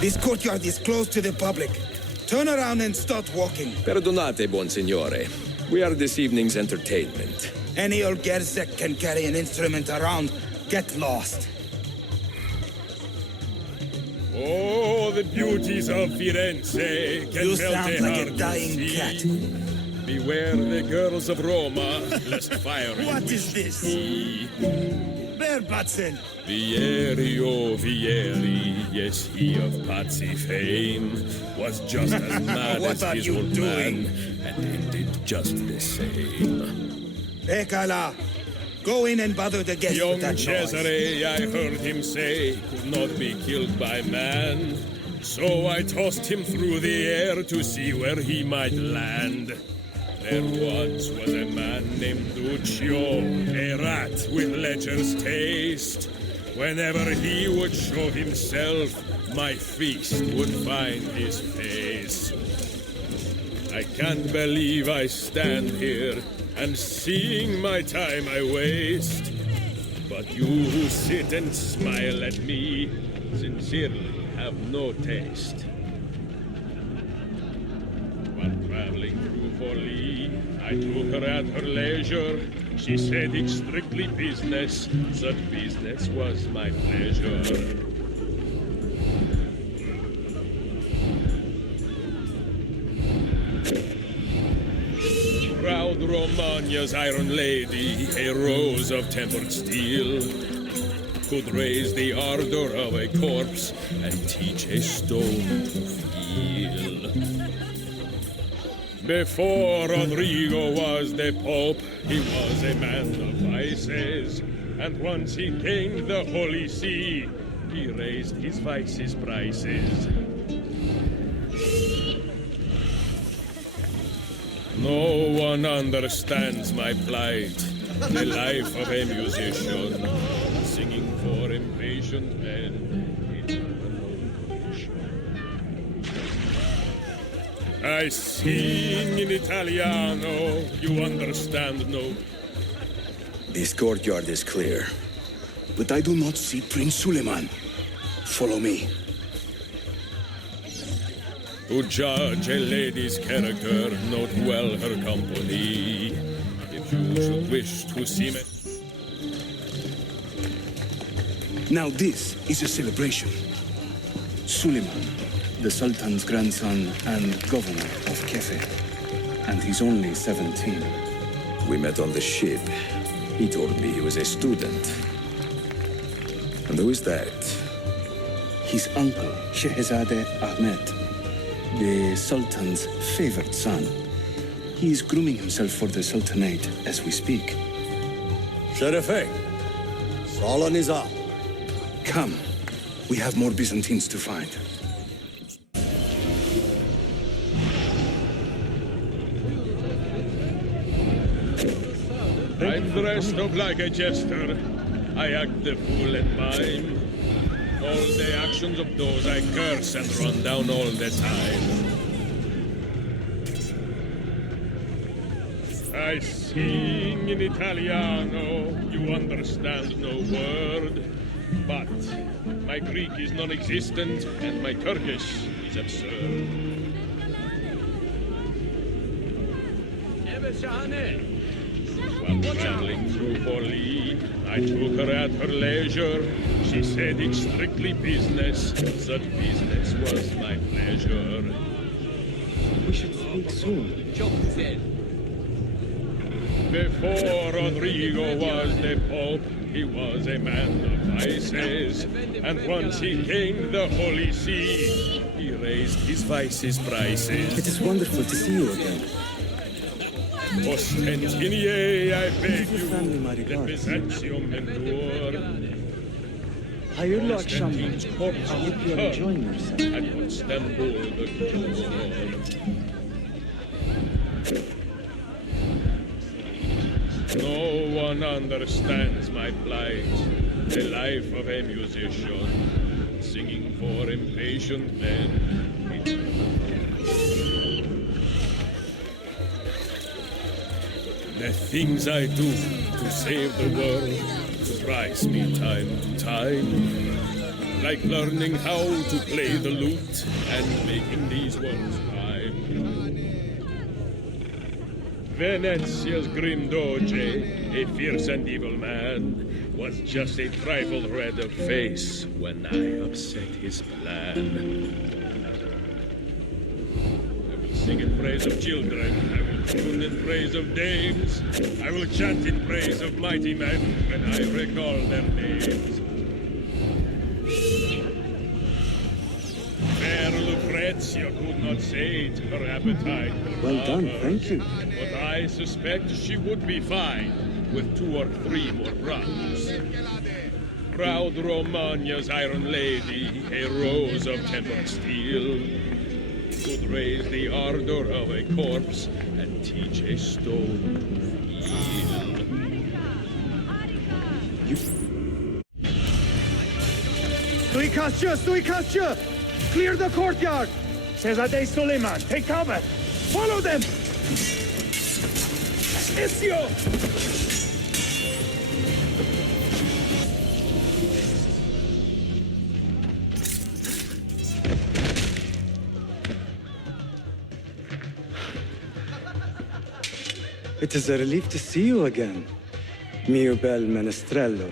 This courtyard is closed to the public. Turn around and start walking. Perdonate, buon signore. We are this evening's entertainment. Any old gerzek can carry an instrument around. Get lost. Oh, the beauties of Firenze can You melt sound a like a heart to dying see. cat. Beware the girls of Roma, lest fire. What is this? Bear Batson. Vieri, oh Vieri, yes, he of Pazzi fame, was just as mad What as are his you old doing? man, and ended just the same. Ekala, go in and bother the guests Young with that noise. Cesare, I heard him say, could not be killed by man. So I tossed him through the air to see where he might land. There once was a man named Duccio, a rat with lecher's taste. Whenever he would show himself, my feast would find his face. I can't believe I stand here and seeing my time I waste. But you who sit and smile at me sincerely have no taste. While traveling through Forlì, I took her at her leisure. She said it's strictly business, such business was my pleasure. Proud Romagna's iron lady, a rose of tempered steel, could raise the ardor of a corpse and teach a stone to feel. Before Rodrigo was the Pope, he was a man of vices, and once he gained the Holy See, he raised his vices' prices. No one understands my plight, the life of a musician, singing for impatient men. I sing in Italiano, you understand no. This courtyard is clear. But I do not see Prince Suleiman. Follow me. To judge a lady's character, note well her company. If you should wish to see me. Now this is a celebration. Suleiman, the Sultan's grandson and governor of Kefe. And he's only 17. We met on the ship. He told me he was a student. And who is that? His uncle, Shehzade Ahmed, the Sultan's favored son. He is grooming himself for the Sultanate as we speak. Sherife, Salah Nizam. Come, we have more Byzantines to find. I'm dressed up like a jester. I act the fool and mime. All the actions of those I curse and run down all the time. I sing in Italiano, you understand no word. But my Greek is non-existent and my Turkish is absurd. While traveling through Forlì, I took her at her leisure. She said it's strictly business. Such business was my pleasure. We should speak soon. Before Rodrigo was the Pope, he was a man of vices. And once he gained the Holy See, he raised his vices prices. It is wonderful to see you again. Ostentinier, I beg you, let Byzantium endure. Hayırlı akşamlar. I hope you are enjoying yourself. And Constantinople the cure. No one understands my plight, the life of a musician, singing for impatient men. The things I do to save the world surprise me time to time, like learning how to play the lute and making these words rhyme. Venezia's grim doge, a fierce and evil man, was just a trifle red of face when I upset his plan. I will sing in praise of children, I will tune in praise of dames, I will chant in praise of mighty men when I recall their names. Fair Lucrezia could not sate her appetite. Well done, thank you. But I suspect she would be fine with 2 or 3 more brothers. Proud Romagna's iron lady, a rose of tempered steel, could raise the ardor of a corpse and teach a stone to feel. Suikastya! Clear the courtyard! Shehzadeh Suleiman, take cover! Follow them! Ezio! It is a relief to see you again, mio bel menestrello.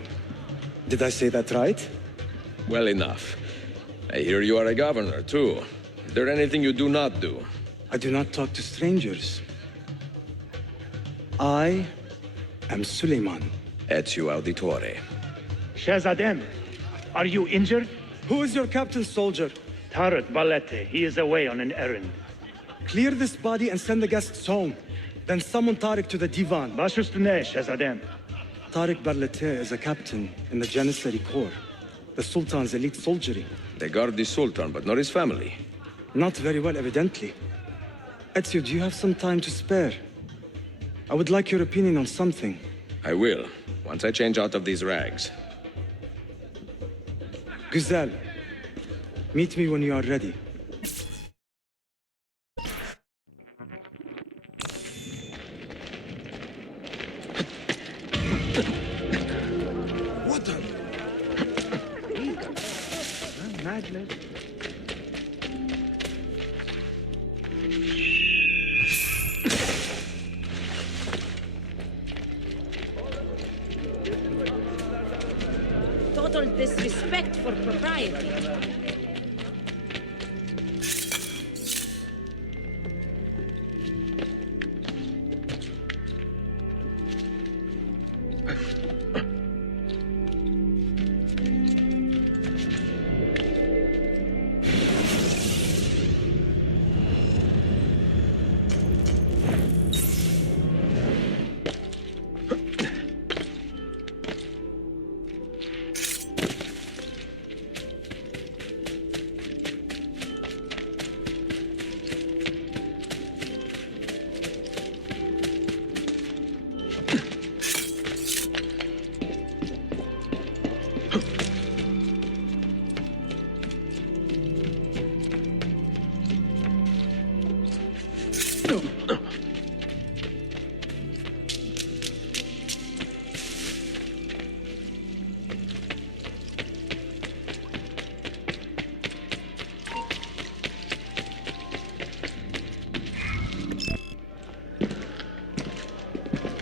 Did I say that right? Well enough. I hear you are a governor, too. Is there anything you do not do? I do not talk to strangers. I am Suleiman. Ezio Auditore. Shehzadeh, are you injured? Who is your captain, soldier? Tarik Barlete. He is away on an errand. Clear this body and send the guests home. Then summon Tarik to the divan. Bashustane, Shehzadeh. Tarik Barlete is a captain in the Janissary Corps, the Sultan's elite soldiery. They guard the Sultan, but not his family. Not very well, evidently. Ezio, do you have some time to spare? I would like your opinion on something. I will, once I change out of these rags. Güzel. Meet me when you are ready. What the? Madness. Total disrespect for propriety.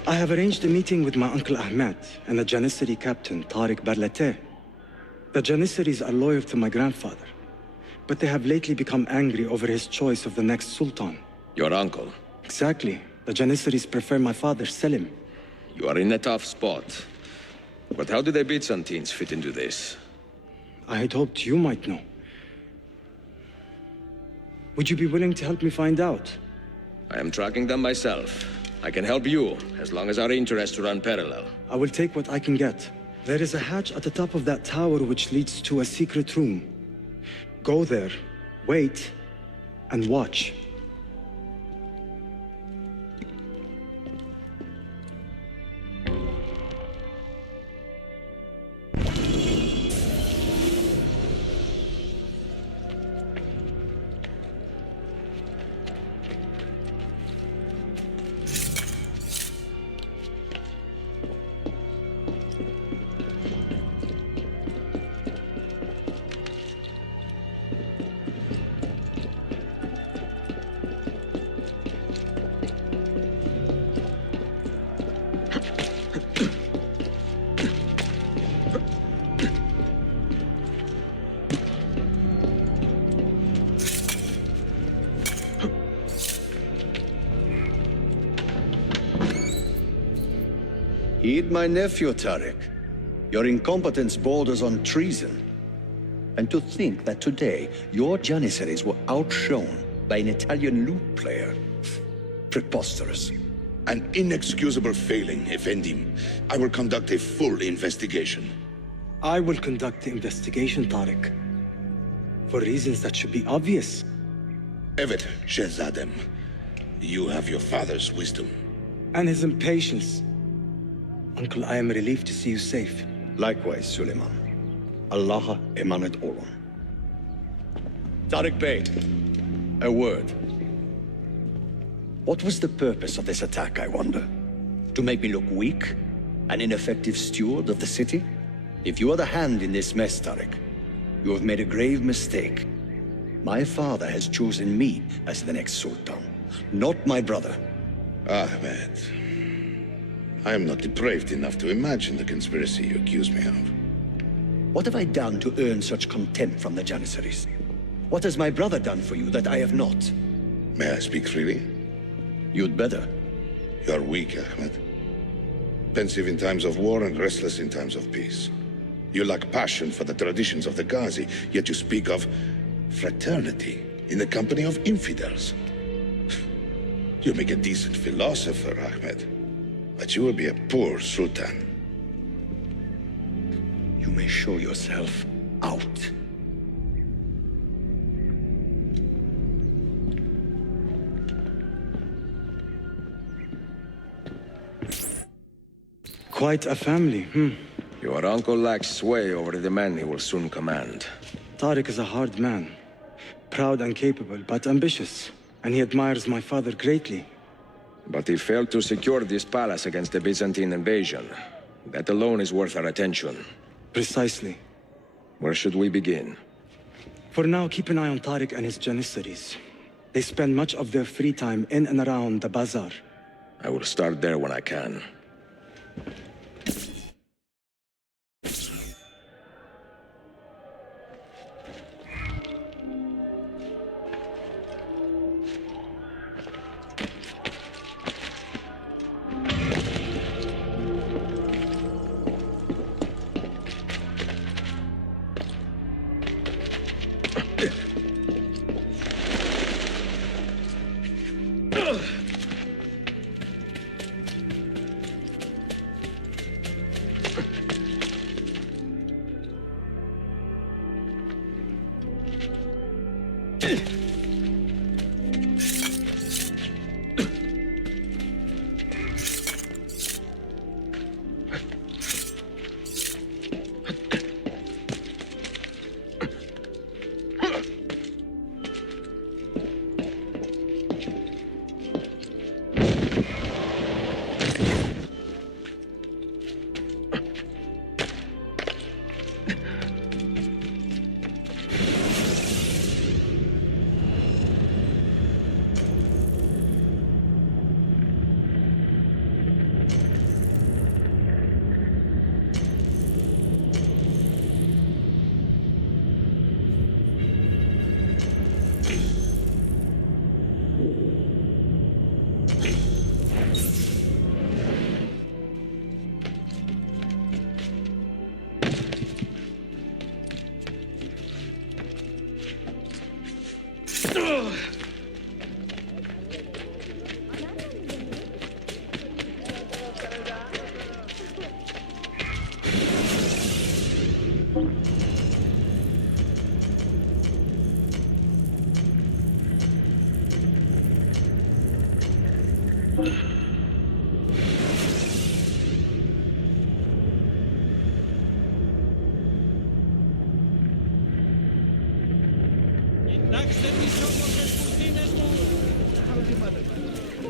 I have arranged a meeting with my uncle Ahmed and the Janissary captain, Tarik Barlete. The Janissaries are loyal to my grandfather, but they have lately become angry over his choice of the next sultan. Your uncle? Exactly. The Janissaries prefer my father, Selim. You are in a tough spot. But how do the Byzantines fit into this? I had hoped you might know. Would you be willing to help me find out? I am tracking them myself. I can help you, as long as our interests run parallel. I will take what I can get. There is a hatch at the top of that tower which leads to a secret room. Go there, wait, and watch. Heed my nephew, Tariq. Your incompetence borders on treason. And to think that today, your Janissaries were outshone by an Italian lute player. Preposterous. An inexcusable failing, Effendim. I will conduct a full investigation. I will conduct the investigation, Tariq. For reasons that should be obvious. Evet, Shehzadem. You have your father's wisdom. And his impatience. Uncle, I am relieved to see you safe. Likewise, Suleiman. Allah emanat olun. Tariq Bey, a word. What was the purpose of this attack, I wonder? To make me look weak? An ineffective steward of the city? If you are the hand in this mess, Tariq, you have made a grave mistake. My father has chosen me as the next Sultan, not my brother. Ahmed, I am not depraved enough to imagine the conspiracy you accuse me of. What have I done to earn such contempt from the Janissaries? What has my brother done for you that I have not? May I speak freely? You'd better. You are weak, Ahmed. Pensive in times of war and restless in times of peace. You lack passion for the traditions of the Ghazi, yet you speak of fraternity in the company of infidels. You make a decent philosopher, Ahmed, but you will be a poor sultan. You may show yourself out. Quite a family, Your uncle lacks sway over the men he will soon command. Tariq is a hard man. Proud and capable, but ambitious. And he admires my father greatly. But he failed to secure this palace against the Byzantine invasion. That alone is worth our attention. Precisely. Where should we begin? For now, keep an eye on Tariq and his Janissaries. They spend much of their free time in and around the bazaar. I will start there when I can.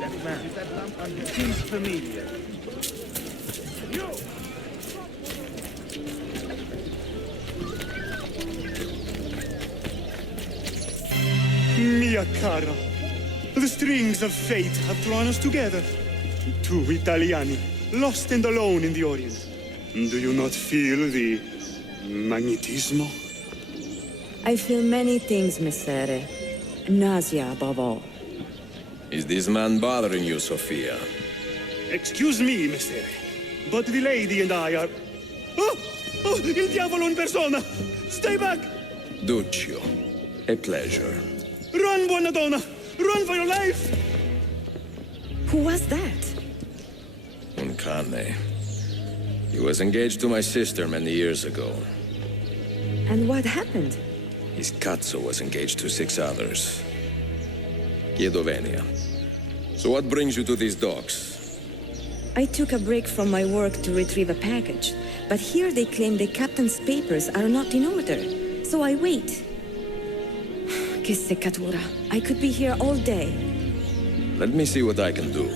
That man, with that lamp on him, seems familiar. Mia cara, the strings of fate have drawn us together. Two Italiani, lost and alone in the Orient. Do you not feel the magnetismo? I feel many things, Messere. Nausea above all. Is this man bothering you, Sophia? Excuse me, Messere, but the lady and I are... Oh! Oh, il diavolo in persona! Stay back! Duccio, a pleasure. Run, buona donna! Run for your life! Who was that? Un cane. He was engaged to my sister many years ago. And what happened? His cazzo was engaged to 6 others. Chiedovenia. So what brings you to these docks? I took a break from my work to retrieve a package, but here they claim the captain's papers are not in order, so I wait. Che seccatura. I could be here all day. Let me see what I can do.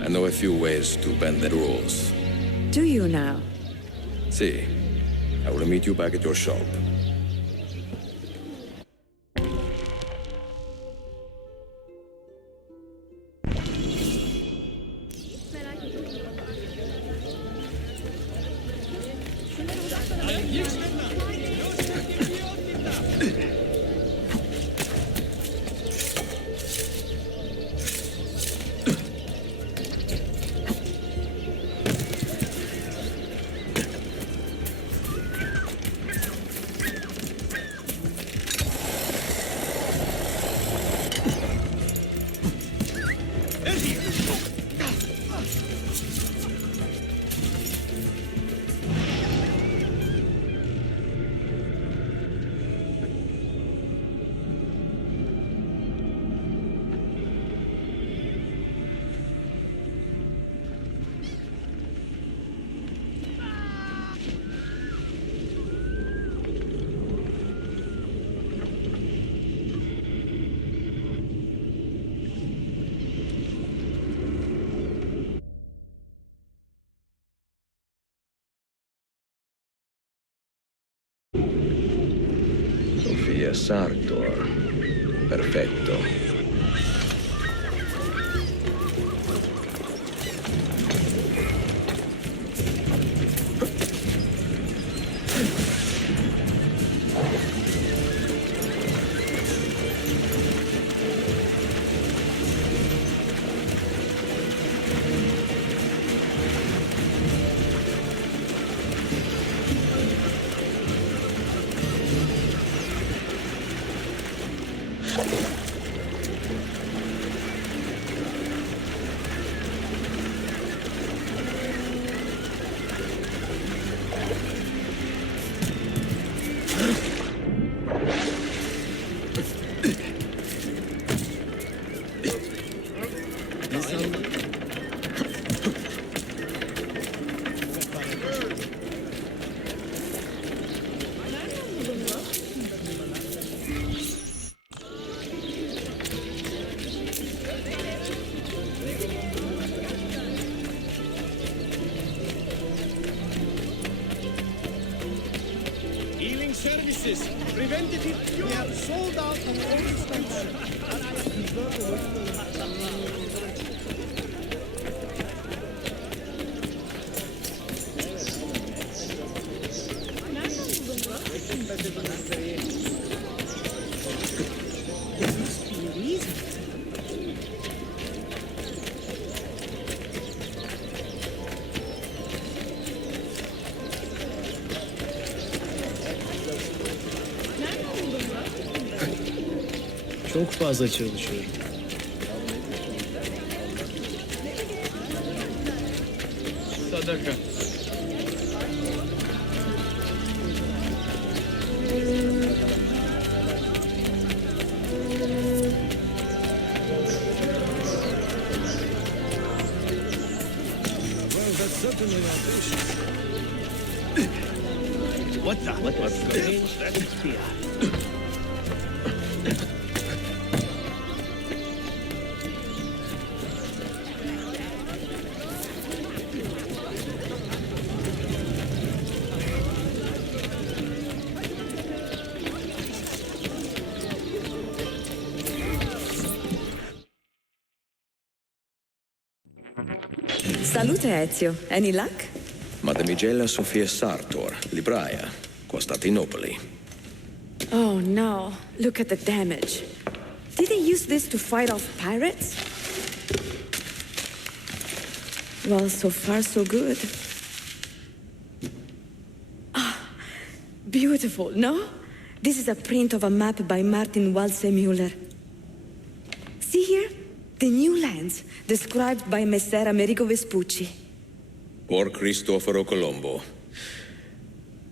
I know a few ways to bend the rules. Do you now? See, I will meet you back at your shop. Sofia Sartor. Perfetto. Healing services, preventative, we are sold out of all Çok fazla çalışıyorum. Sadaka. Well, that's certainly audacious. What the? What was strange? That is fear. Salute, Ezio. Any luck? Mademoiselle Sophia Sartor, Libraia, Costantinopoli. Oh no, look at the damage. Did they use this to fight off pirates? Well, so far so good. Ah, beautiful, no? This is a print of a map by Martin Waldseemüller. See here? The new lands, described by Messer Amerigo Vespucci. Or Cristoforo Colombo.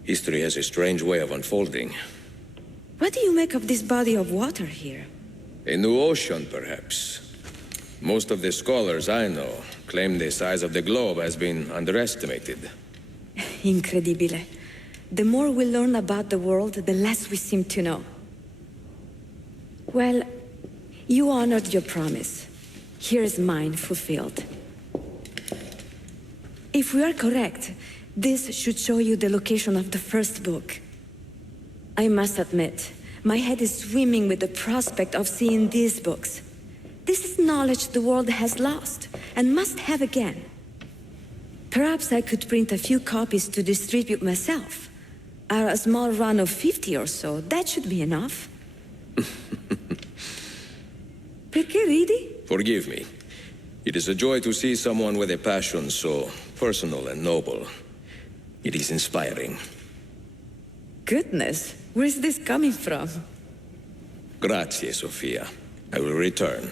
History has a strange way of unfolding. What do you make of this body of water here? A new ocean, perhaps. Most of the scholars I know claim the size of the globe has been underestimated. Incredibile. The more we learn about the world, the less we seem to know. Well, you honored your promise. Here is mine fulfilled. If we are correct, this should show you the location of the first book. I must admit, my head is swimming with the prospect of seeing these books. This is knowledge the world has lost, and must have again. Perhaps I could print a few copies to distribute myself. A small run of 50 or so, that should be enough. Perché ridi? Forgive me. It is a joy to see someone with a passion so personal and noble. It is inspiring. Goodness, where's this coming from? Grazie, Sophia. I will return.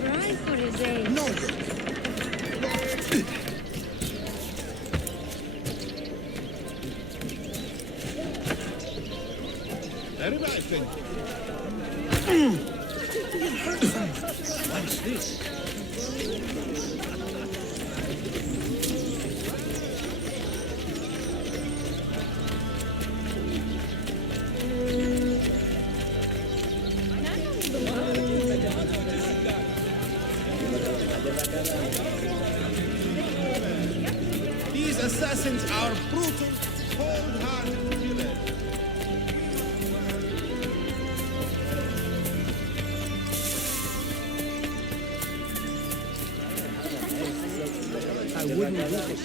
Try for a day. No. Very right, then. What's this? These assassins are brutal, cold-hearted killers. I wouldn't do this.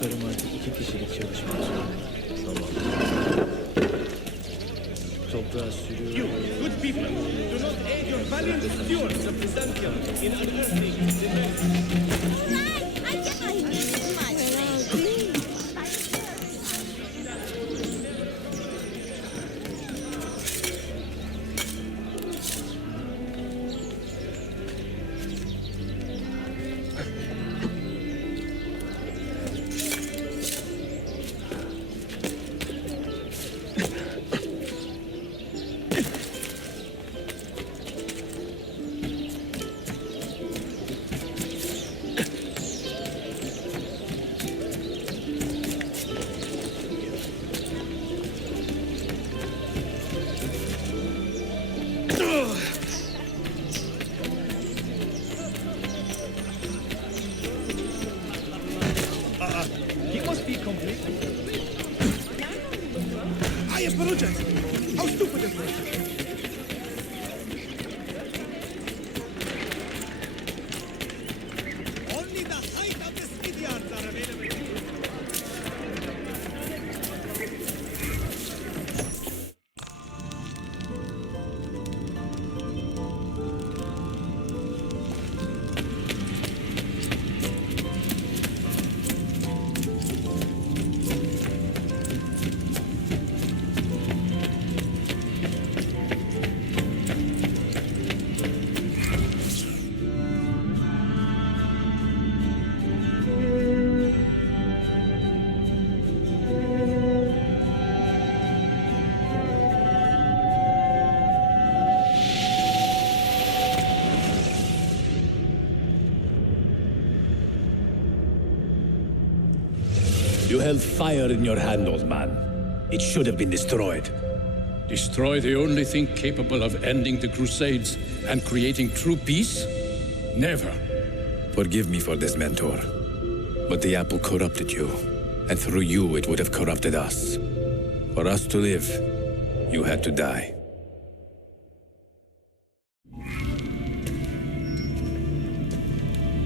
Karım artık 2 kişilik çalışmak zorunda. Tamam. Toprağa sürüyor. You, good people, do not aid your valiant stewards of Byzantium in unearthing the He must be complete. I apologize. How stupid of me. Only the height of the speed yards are available. You held fire in your hand, old man. It should have been destroyed. Destroy the only thing capable of ending the Crusades and creating true peace? Never. Forgive me for this, Mentor. But the apple corrupted you, and through you it would have corrupted us. For us to live, you had to die.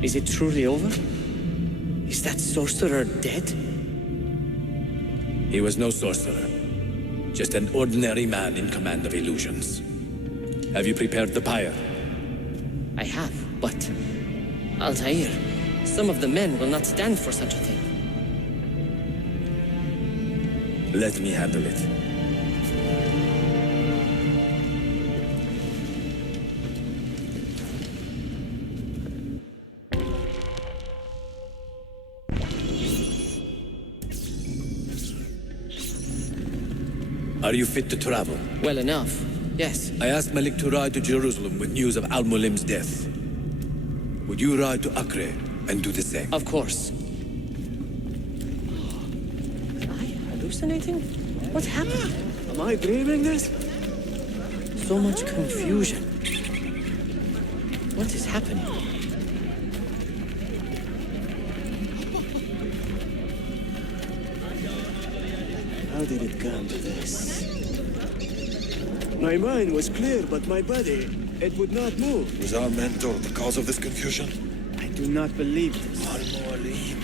Is it truly over? Is that sorcerer dead? He was no sorcerer. Just an ordinary man in command of illusions. Have you prepared the pyre? I have, but... Altair, some of the men will not stand for such a thing. Let me handle it. Are you fit to travel? Well enough, yes. I asked Malik to ride to Jerusalem with news of Al-Mulim's death. Would you ride to Acre and do the same? Of course. Am I hallucinating? What happened? Am I dreaming this? So much confusion. What is happening? How did it come to this? My mind was clear, but my body, it would not move. Was our mentor the cause of this confusion? I do not believe this. Al-Mualim.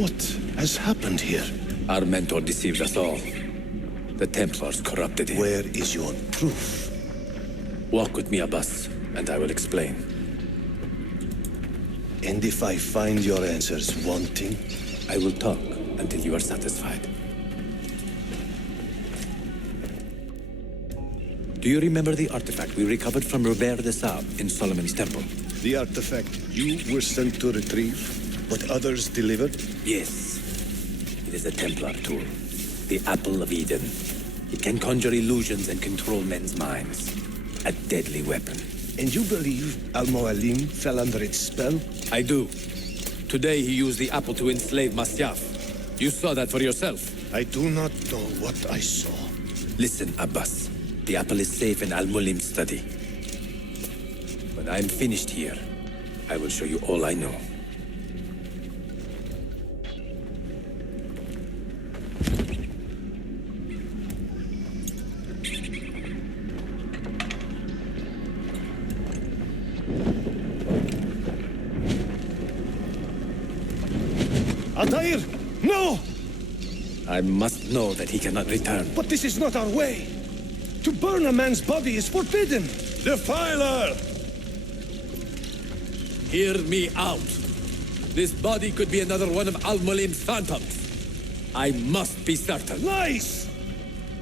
What has happened here? Our mentor deceived us all. The Templars corrupted him. Where is your proof? Walk with me, Abbas, and I will explain. And if I find your answers wanting? I will talk until you are satisfied. Do you remember the artifact we recovered from Robert de Sab in Solomon's temple? The artifact you were sent to retrieve, but others delivered? Yes. It is a Templar tool. The Apple of Eden. It can conjure illusions and control men's minds. A deadly weapon. And you believe Al-Mualim fell under its spell? I do. Today he used the apple to enslave Masyaf. You saw that for yourself. I do not know what I saw. Listen, Abbas. The apple is safe in Al-Mulim's study. When I'm finished here, I will show you all I know. Altair! No! I must know that he cannot return. But this is not our way. To burn a man's body is forbidden. Defiler! Hear me out. This body could be another one of Al-Mualim's phantoms. I must be certain. Lies!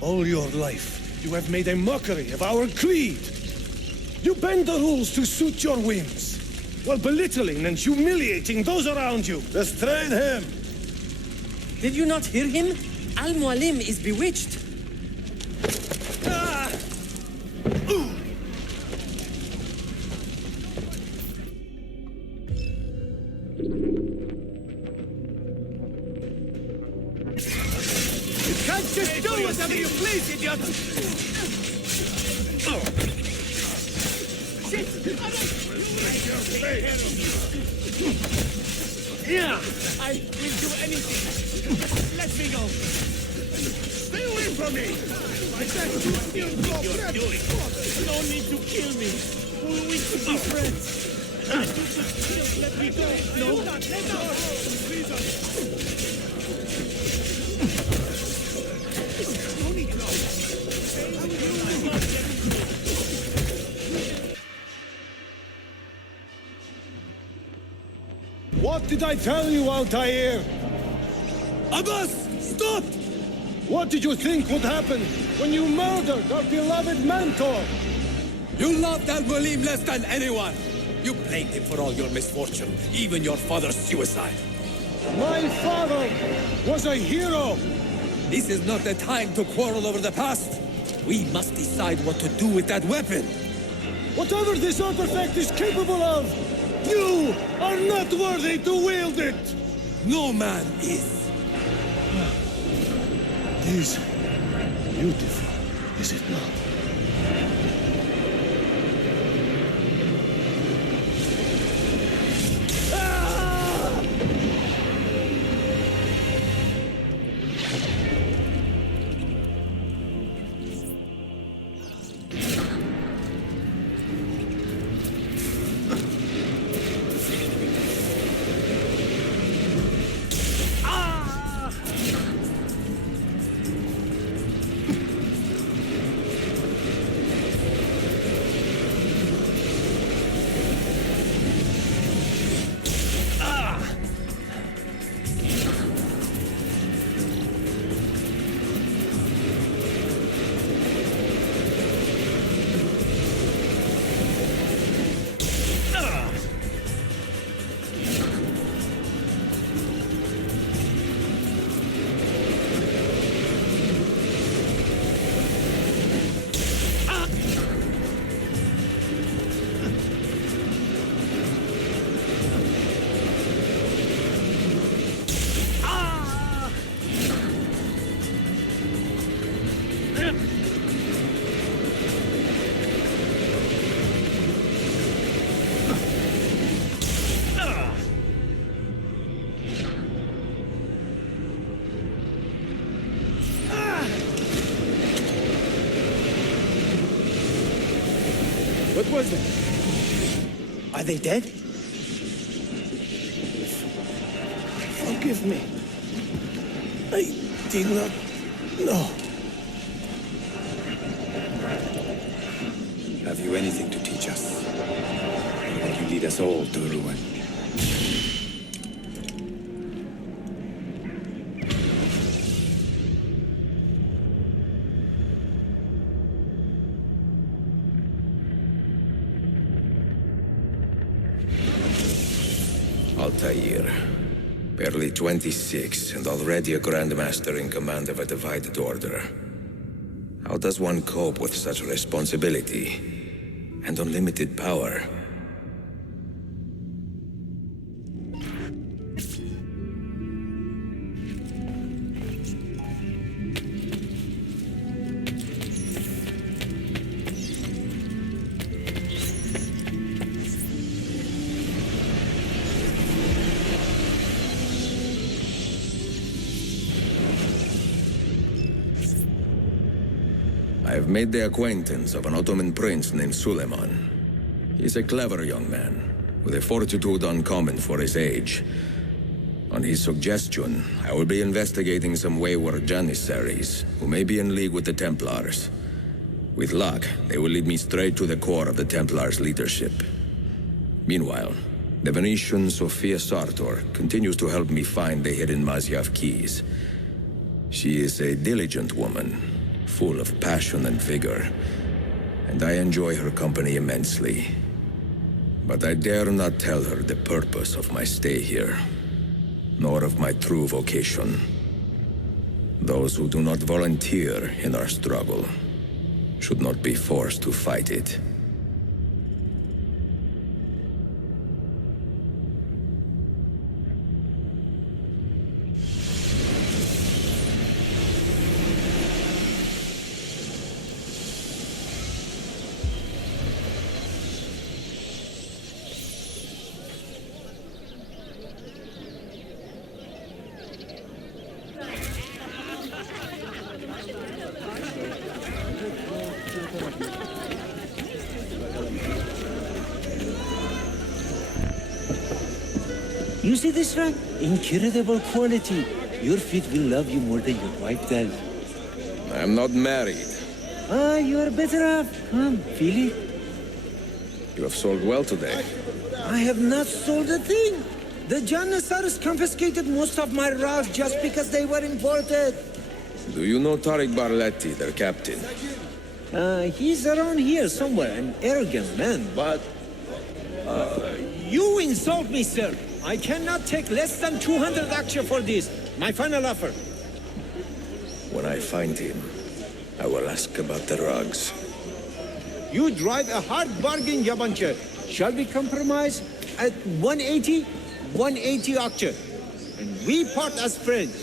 All your life, you have made a mockery of our creed. You bend the rules to suit your whims, while belittling and humiliating those around you. Restrain him! Did you not hear him? Al-Mualim is bewitched. Can't just do whatever you please, idiot! Yeah, I will do anything. Let me go. Stay away from me! No need to kill me. We should be friends. Just let me go. No, let go. What did I tell you, Altair? Abbas, stop! What did you think would happen when you murdered our beloved mentor? You loved Al-Mualim less than anyone. You blamed him for all your misfortune, even your father's suicide. My father was a hero! This is not the time to quarrel over the past. We must decide what to do with that weapon. Whatever this artifact is capable of, you are not worthy to wield it! No man is. It is beautiful, is it not? What was that? Are they dead? Forgive me. I did not know. Have you anything to teach us? Or will you lead us all to ruin? Altair. Barely 26 and already a Grandmaster in command of a divided order. How does one cope with such responsibility and unlimited power? I've made the acquaintance of an Ottoman prince named Suleiman. He's a clever young man, with a fortitude uncommon for his age. On his suggestion, I will be investigating some wayward Janissaries who may be in league with the Templars. With luck, they will lead me straight to the core of the Templars' leadership. Meanwhile, the Venetian Sophia Sartor continues to help me find the hidden Masyaf keys. She is a diligent woman, full of passion and vigor, and I enjoy her company immensely. But I dare not tell her the purpose of my stay here, nor of my true vocation. Those who do not volunteer in our struggle should not be forced to fight it. You see this rug? Incredible quality. Your feet will love you more than your wife does. I'm not married. Ah, you are better off. Come, feel it. You have sold well today. I have not sold a thing. The Janissaries confiscated most of my rugs just because they were imported. Do you know Tariq Barleti, their captain? He's around here somewhere, an arrogant man, but... you insult me, sir. I cannot take less than 200 aksha for this. My final offer. When I find him, I will ask about the rugs. You drive a hard bargain, Yabancher. Shall we compromise at 180? 180 aksha. And we part as friends.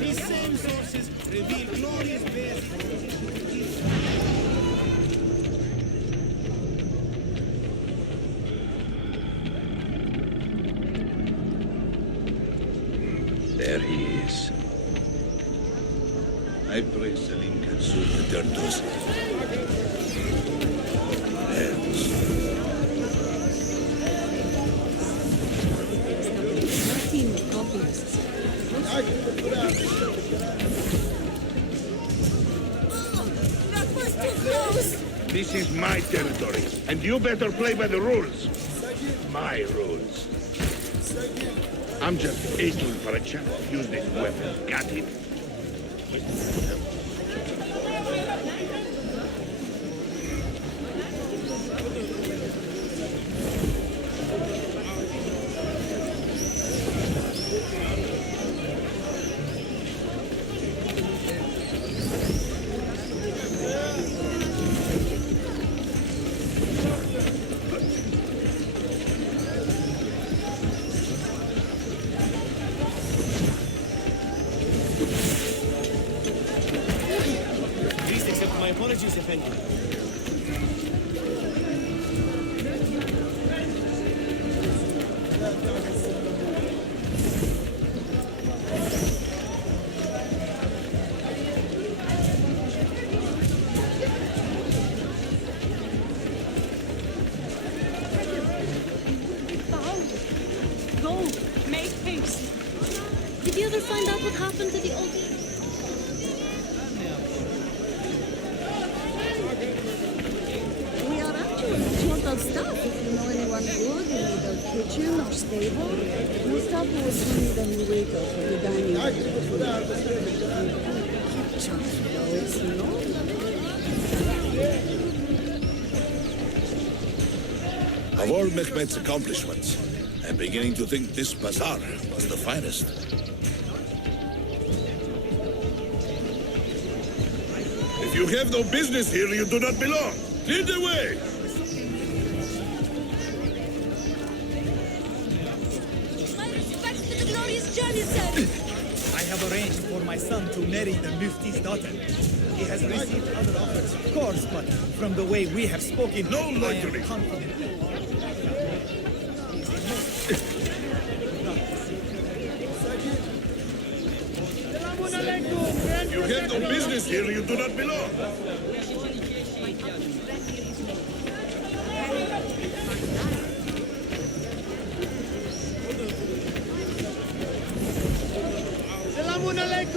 These same sources reveal glorious bears. There he is. I pray Selim can soon return to us. This is my territory, and you better play by the rules. My rules. I'm just aching for a chance to use this weapon. Got it? Please accept my apologies, Effendi. Go, make peace. Did you ever find out what happened to the old... We are actually short of staff. If you know anyone good in either kitchen or stable, Mustafa will send the new waiter for the dining room. Keep charge, though, it's not. Of all Mehmet's accomplishments, I'm beginning to think this bazaar was the finest. If you have no business here, you do not belong. Clear the way! My respects to the glorious Janissary! I have arranged for my son to marry the Mufti's daughter. He has received other offers, of course, but from the way we have spoken, No I am loitering. confident. If you have no business here, you do not belong.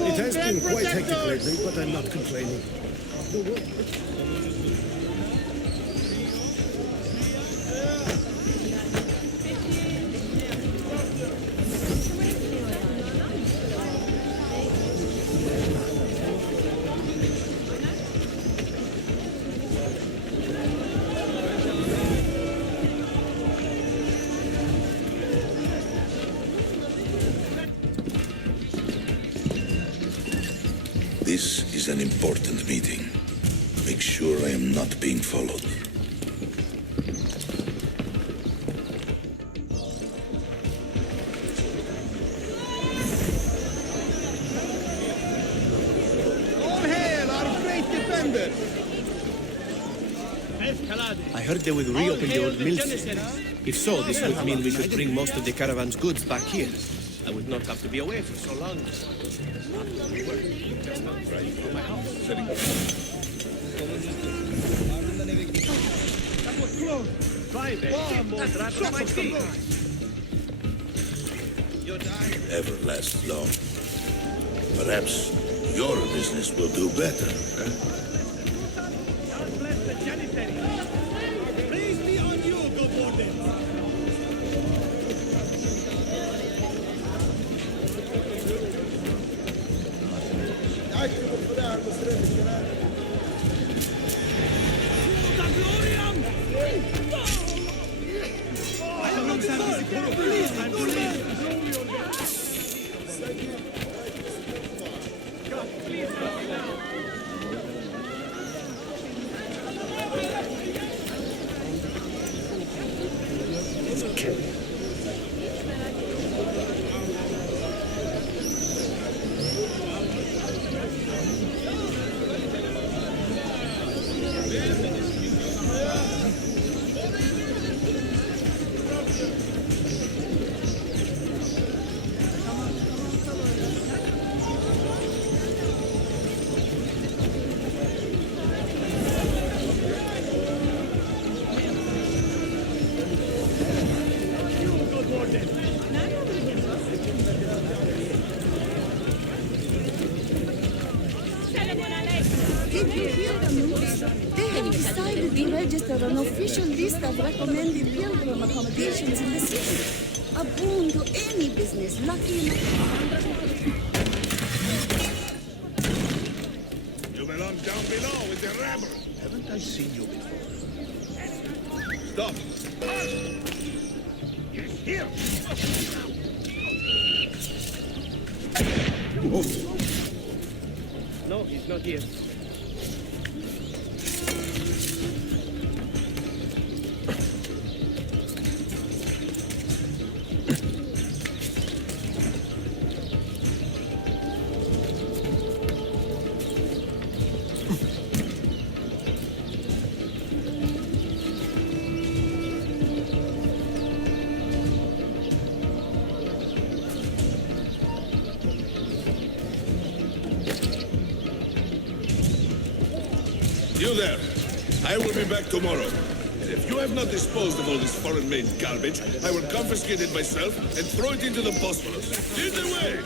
It has been quite hectic lately, but I'm not complaining. This is an important meeting. Make sure I am not being followed. All hail our great defender! I heard they would reopen the old mills. If so, this would mean we could bring most of the caravan's goods back here. I would not have to be away for so long. Never lasts long. Perhaps your business will do better. Praise be on you, good warden. Did you hear the news? They have decided to register an official list of recommended pilgrim accommodations in the city. A boon to any business lucky enough. You belong down below with the rabble. Haven't I seen you before? Stop. He's here. No, he's not here. You there. I will be back tomorrow. And if you have not disposed of all this foreign-made garbage, I will confiscate it myself and throw it into the Bosphorus. Lead the way!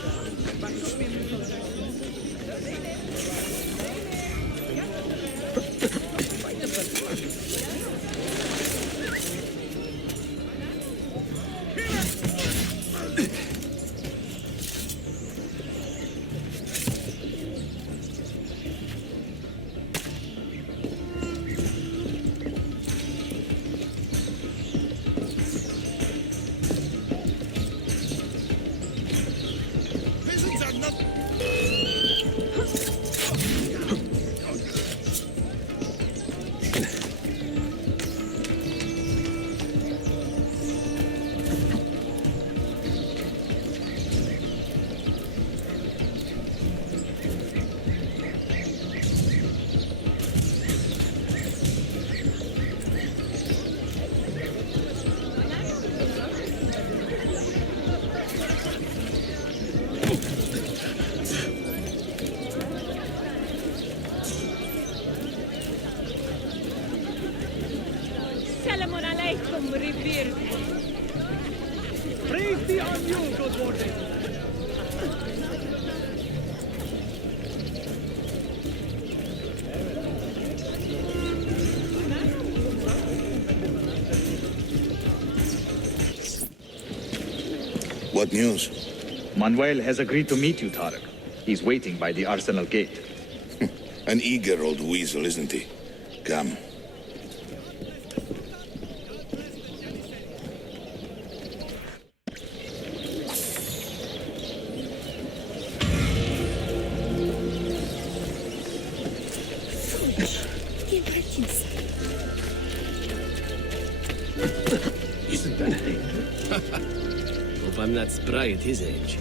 What news? Manuel has agreed to meet you, Tarek. He's waiting by the arsenal gate. An eager old weasel, isn't he? Come. Isn't that thing? Hope I'm not spry at his age.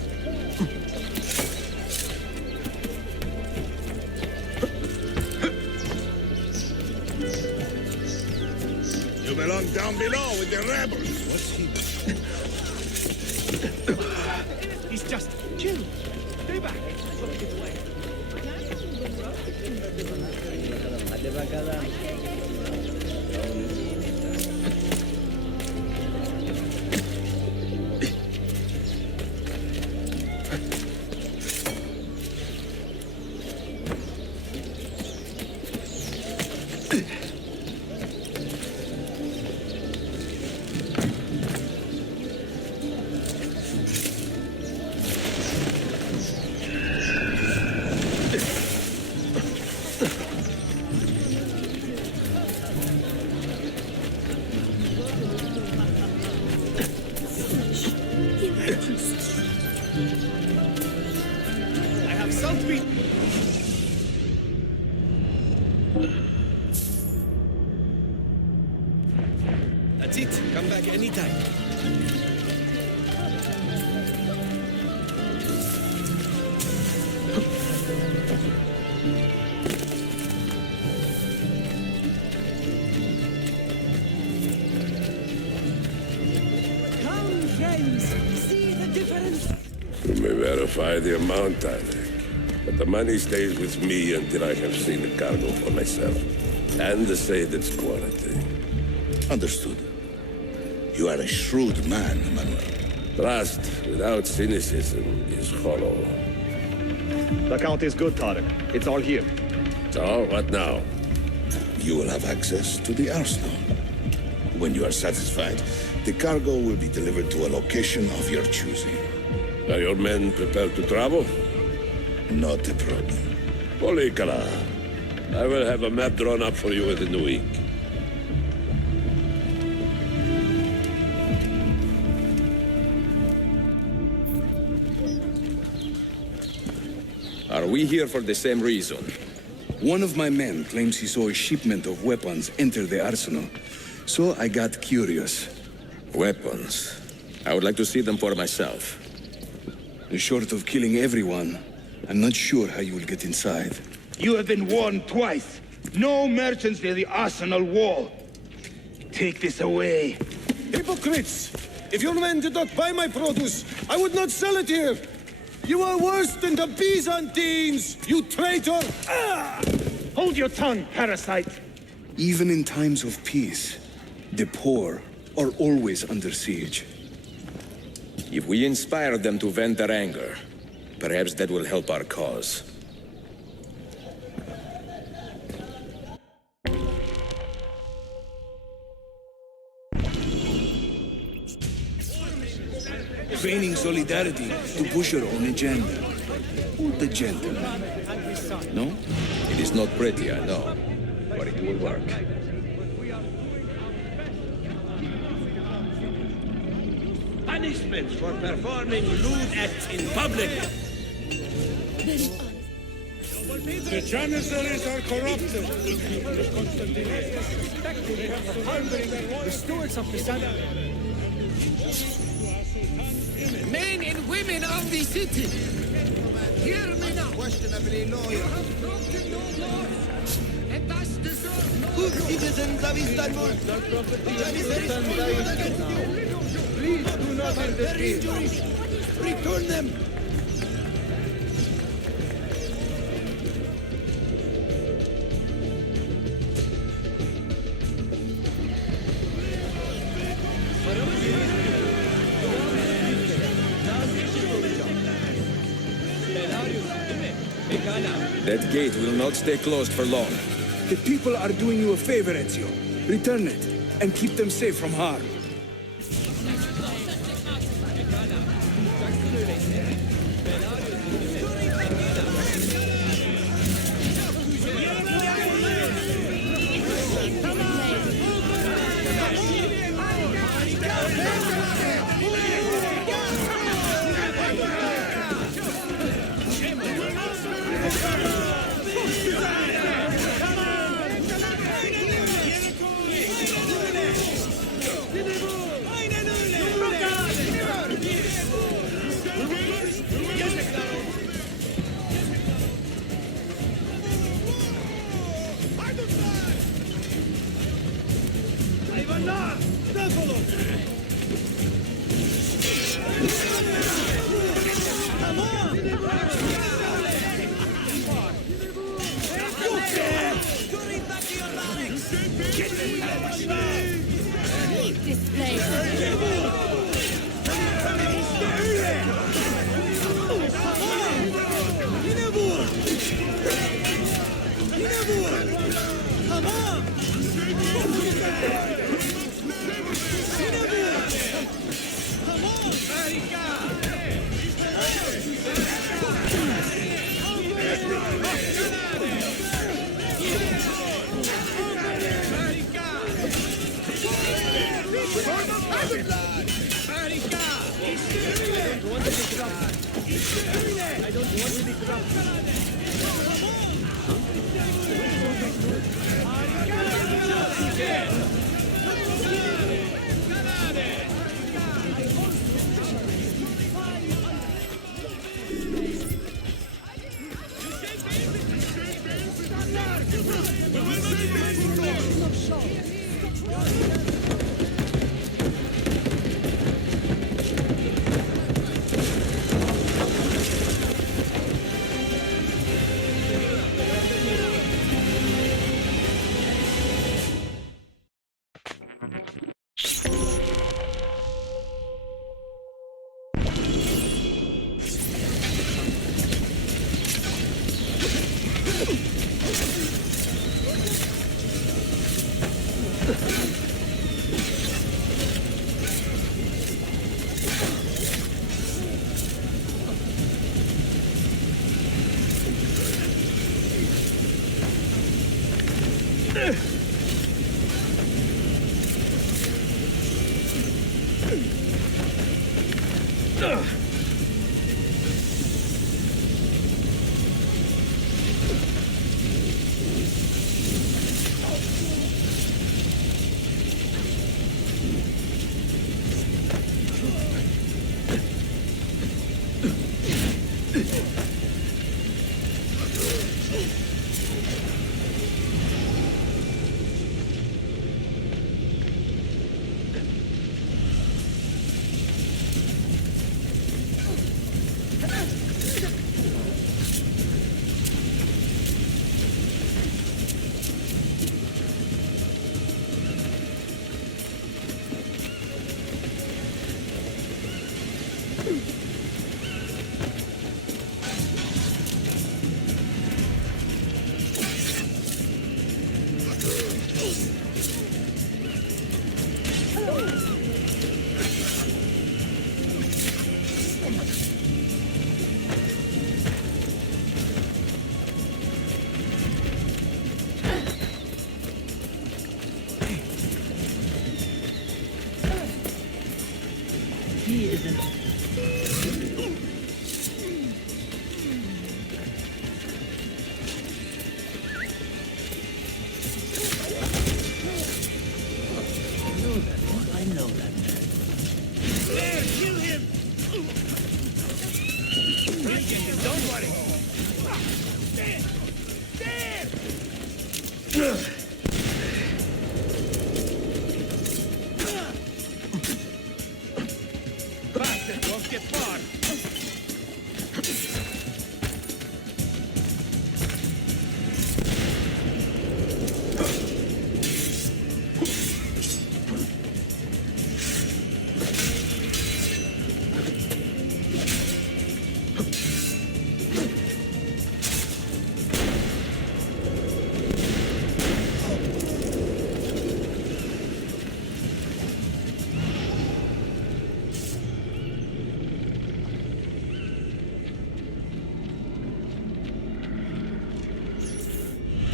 You belong down below with the rebels. What's he? He's just chill. Stay back. I have salt beef. That's it. Come back anytime. Come, friends, see the difference. You may verify the amount, Tyler. But the money stays with me until I have seen the cargo for myself. And the say that's quality. Understood. You are a shrewd man, Manuel. Trust without cynicism is hollow. The count is good, Tarek. It's all here. So, what now? You will have access to the arsenal. When you are satisfied, the cargo will be delivered to a location of your choosing. Are your men prepared to travel? Not a problem. Polikala, I will have a map drawn up for you within the week. Are we here for the same reason? One of my men claims he saw a shipment of weapons enter the arsenal. So I got curious. Weapons? I would like to see them for myself. Short of killing everyone, I'm not sure how you will get inside. You have been warned twice. No merchants near the arsenal wall. Take this away. Hypocrites! If your men did not buy my produce, I would not sell it here! You are worse than the Byzantines, you traitor! Ah! Hold your tongue, parasite! Even in times of peace, the poor are always under siege. If we inspire them to vent their anger, perhaps that will help our cause. Feigning solidarity to push your own agenda. What a gentleman. No? It is not pretty, I know, but it will work. Punishment for performing lewd acts in public. The Janissaries are corrupted. The stewards of the sun. Men and women of the city, hear me now. Questionably loyal. You have broken your laws, and thus deserve no Good citizens of Istanbul. The Janissaries hold against you. Please do not interfere. Return them. That gate will not stay closed for long. The people are doing you a favor, Ezio. Return it, and keep them safe from harm.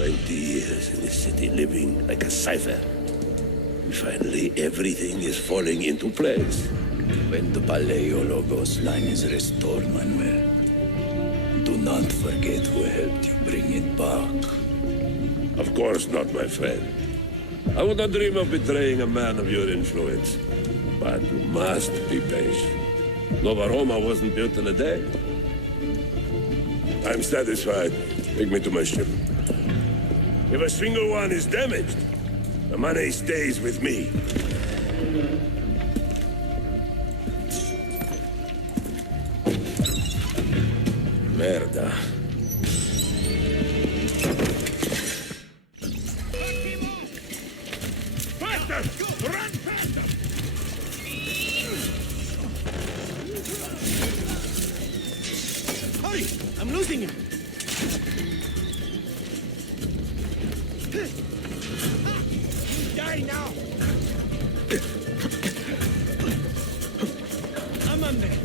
20 years in this city living like a cipher. And finally, everything is falling into place. When the Paleologos line is restored, Manuel, do not forget who helped you bring it back. Of course not, my friend. I would not dream of betraying a man of your influence. But you must be patient. Nova Roma wasn't built in a day. I'm satisfied. Take me to my ship. If a single one is damaged, the money stays with me. Merda. Faster! Run faster! Hurry! I'm losing him. Die now! I'm on there.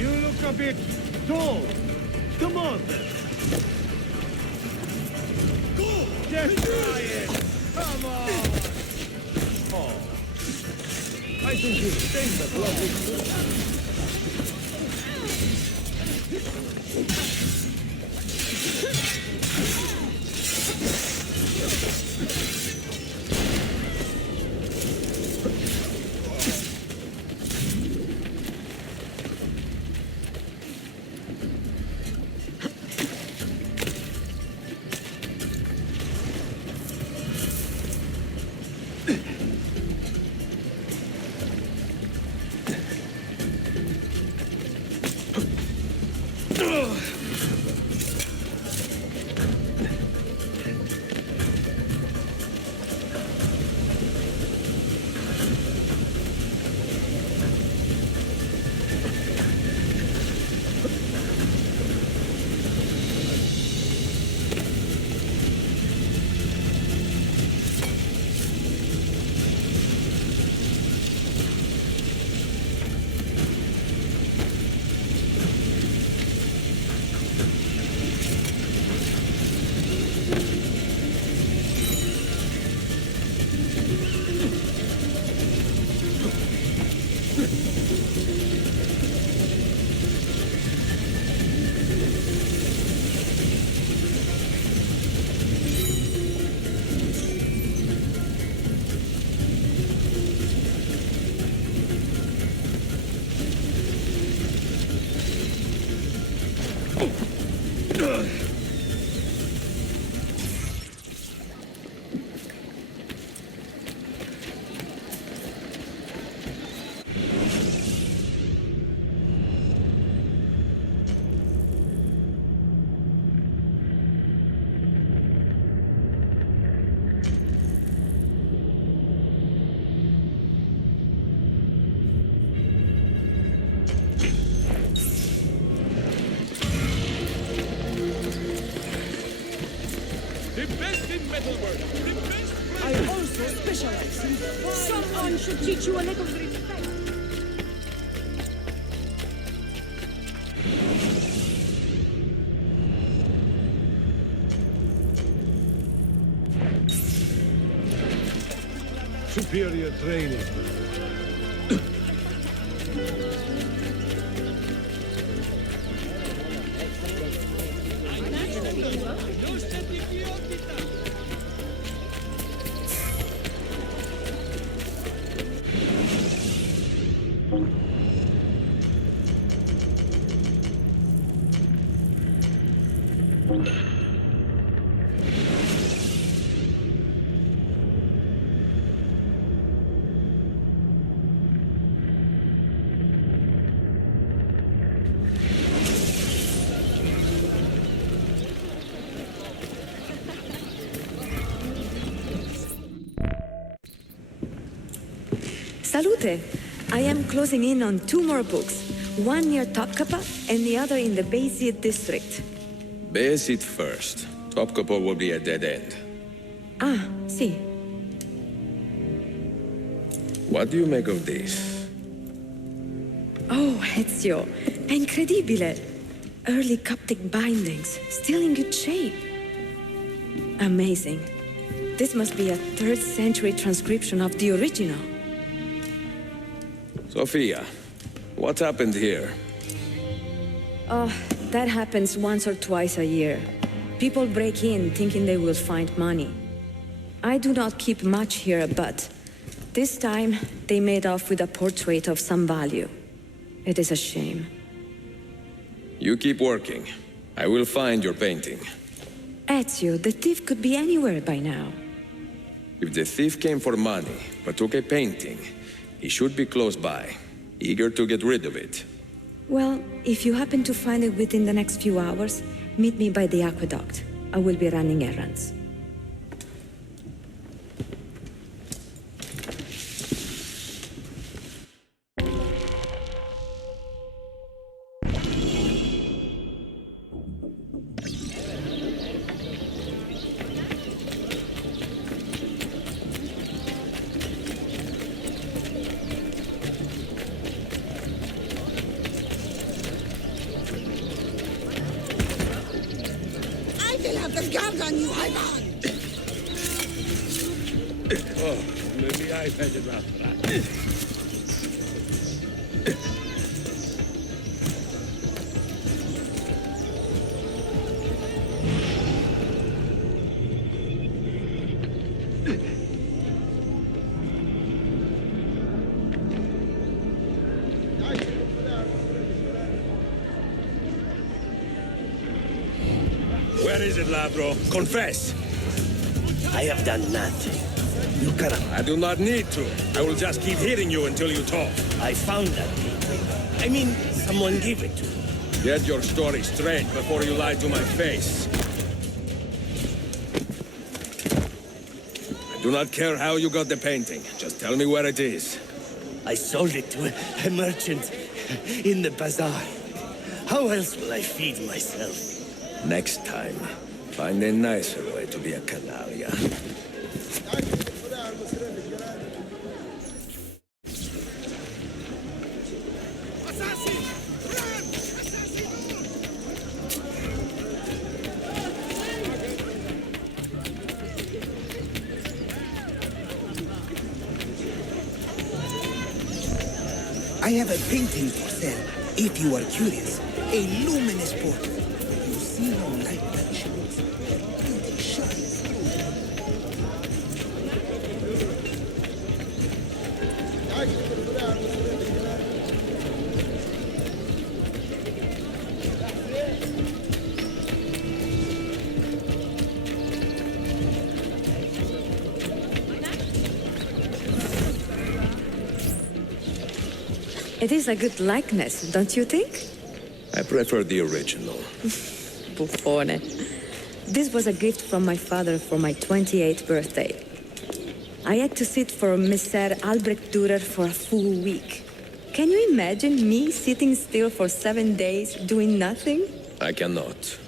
You look a bit tall. Come on. Just try it. Come on. Oh. I think you stink that lovely. I also specialize in Someone should teach you a little respect. Superior training. Salute! I am closing in on 2 more books. One near Topkapi and the other in the Bayezid district. Bayezid first. Topkapi will be a dead end. Ah, see. What do you make of this? Oh, Ezio. Incredibile. Early Coptic bindings, still in good shape. Amazing. This must be a 3rd century transcription of the original. Sophia, what happened here? Oh, that happens once or twice a year. People break in thinking they will find money. I do not keep much here, but this time they made off with a portrait of some value. It is a shame. You keep working. I will find your painting. Ezio, the thief could be anywhere by now. If the thief came for money, but took a painting, he should be close by, eager to get rid of it. Well, if you happen to find it within the next few hours, meet me by the aqueduct. I will be running errands. on you, Ivan! Oh, maybe I've had enough of that. Where is it, Lavro? Confess! I have done nothing. You cannot. I do not need to. I will just keep hitting you until you talk. I found that painting. I mean, someone gave it to me. Get your story straight before you lie to my face. I do not care how you got the painting. Just tell me where it is. I sold it to a merchant in the bazaar. How else will I feed myself? Next time, find a nicer way to be a canaglia. I have a painting for sale, if you are curious. A luminous portrait. You see how light that shines? That painting shines through. It is a good likeness, don't you think? I prefer the original. Buffone. This was a gift from my father for my 28th birthday. I had to sit for Messer Albrecht Dürer for a full week. Can you imagine me sitting still for 7 days doing nothing? I cannot.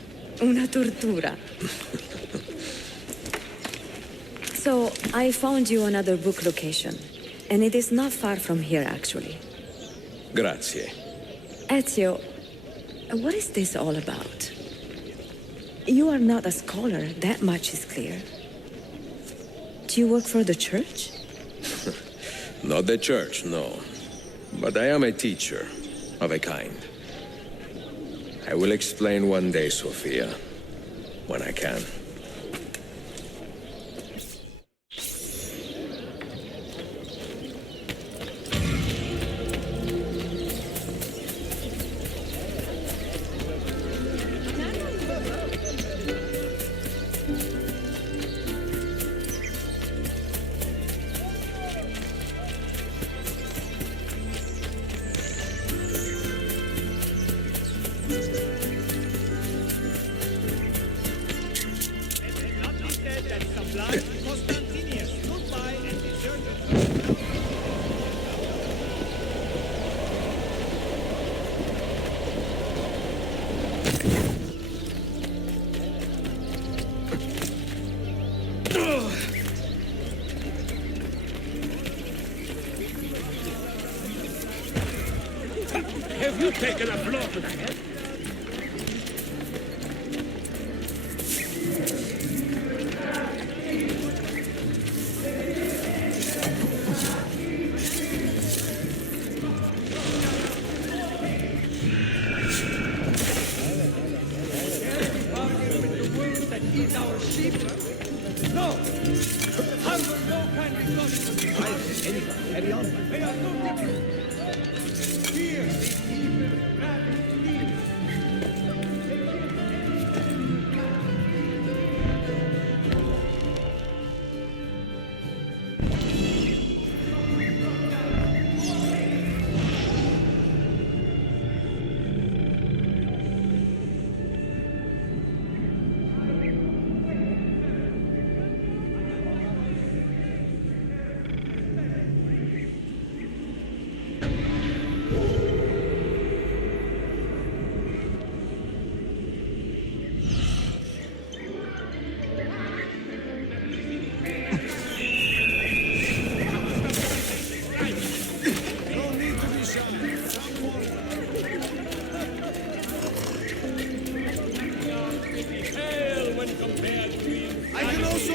Una tortura. So, I found you another book location. And it is not far from here, actually. Grazie. Ezio, what is this all about? You are not a scholar, that much is clear. Do you work for the church? Not the church, no. But I am a teacher, of a kind. I will explain one day, Sophia, when I can. Have you taken a blow to the head? Eat our sheep? No! Hunger, no kind of blood. Anyway, carry on. They are so different. Here, the evil,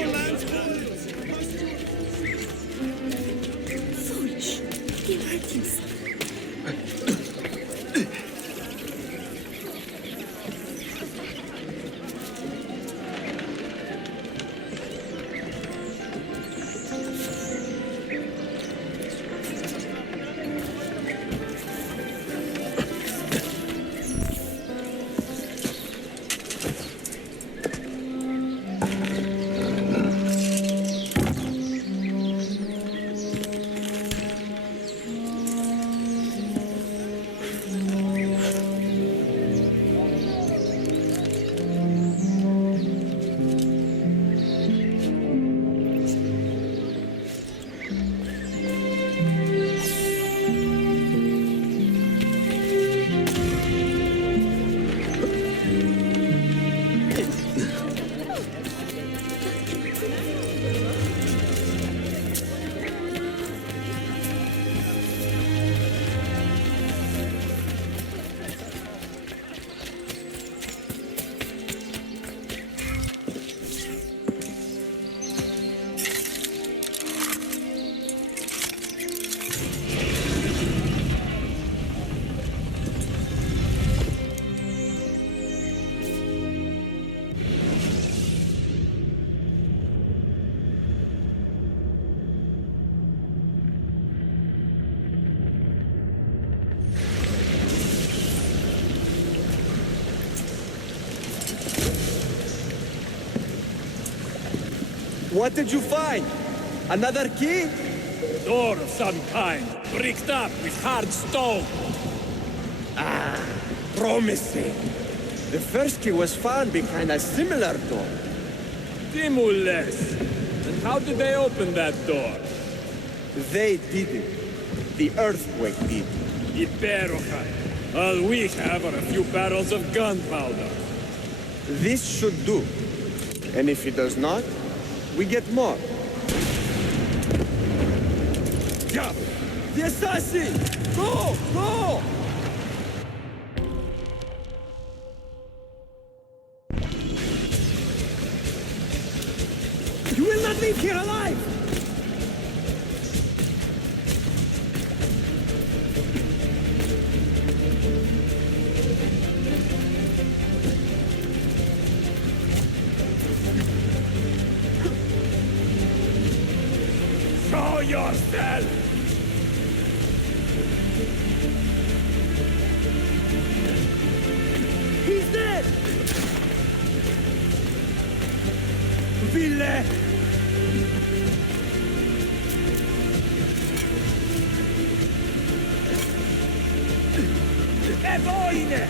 ravenous beast. Foolish. He'll hurt himself. What did you find? Another key? Door of some kind, bricked up with hard stone. Ah, promising. The first key was found behind a similar door. Timules. And how did they open that door? They didn't. The earthquake did. Iperochai. All we have are a few barrels of gunpowder. This should do. And if it does not, we get more. Yeah. The assassin! Go! Go! You will not leave here alive! Show yourself! He's dead! Ville! E boine!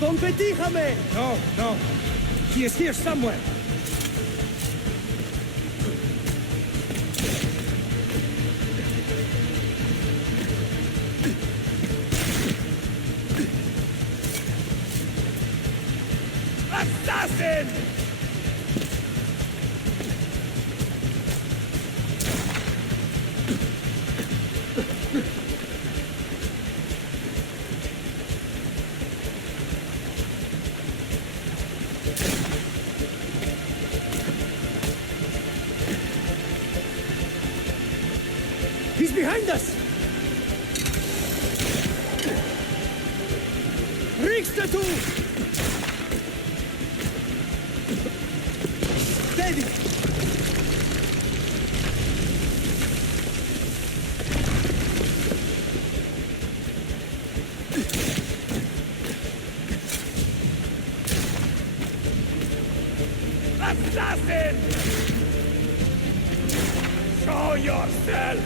Don Petijame! No, no. He is here somewhere. Assassin! He's behind us! Riksdatu! Steady! Assassin! Show yourself!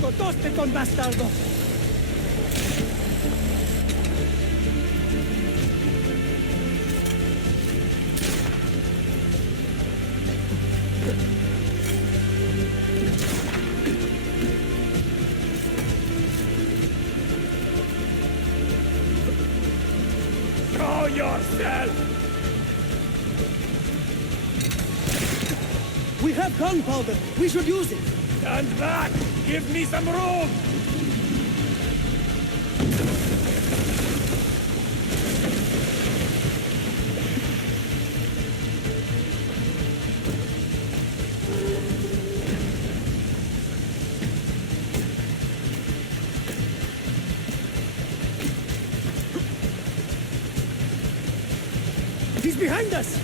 ¡Cotoste con bastardo! Show yourself! We have gunpowder. We should use it. Stand back! Give me some room! He's behind us!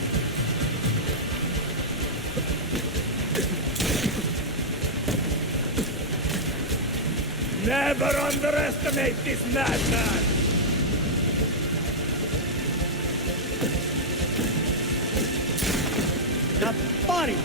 Never underestimate this madman! The body!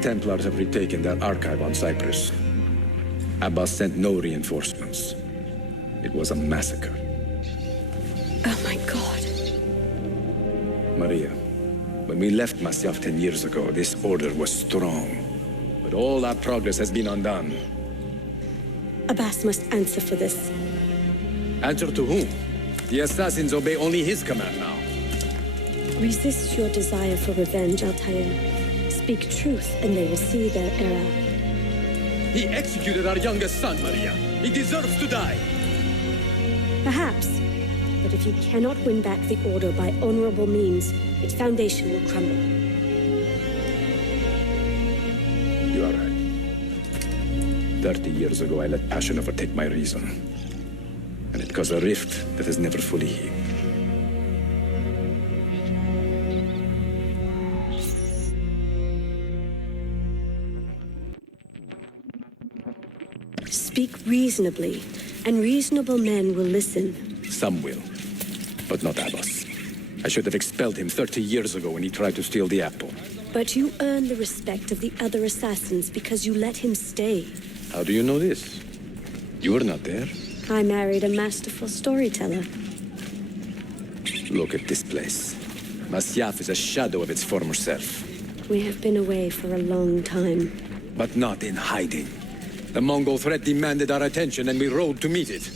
Templars have retaken their archive on Cyprus. Abbas sent no reinforcements. It was a massacre. Oh my God. Maria, when we left Masyaf 10 years ago, this order was strong. But all our progress has been undone. Abbas must answer for this. Answer to whom? The assassins obey only his command now. Resist your desire for revenge, Altair. Speak truth, and they will see their error. He executed our youngest son, Maria. He deserves to die. Perhaps. But if you cannot win back the Order by honorable means, its foundation will crumble. You are right. 30 years ago, I let passion overtake my reason. And it caused a rift that has never fully healed. Speak reasonably, and reasonable men will listen. Some will, but not Abbas. I should have expelled him 30 years ago when he tried to steal the apple. But you earn the respect of the other assassins because you let him stay. How do you know this? You were not there. I married a masterful storyteller. Look at this place. Masyaf is a shadow of its former self. We have been away for a long time. But not in hiding. The Mongol threat demanded our attention and we rode to meet it.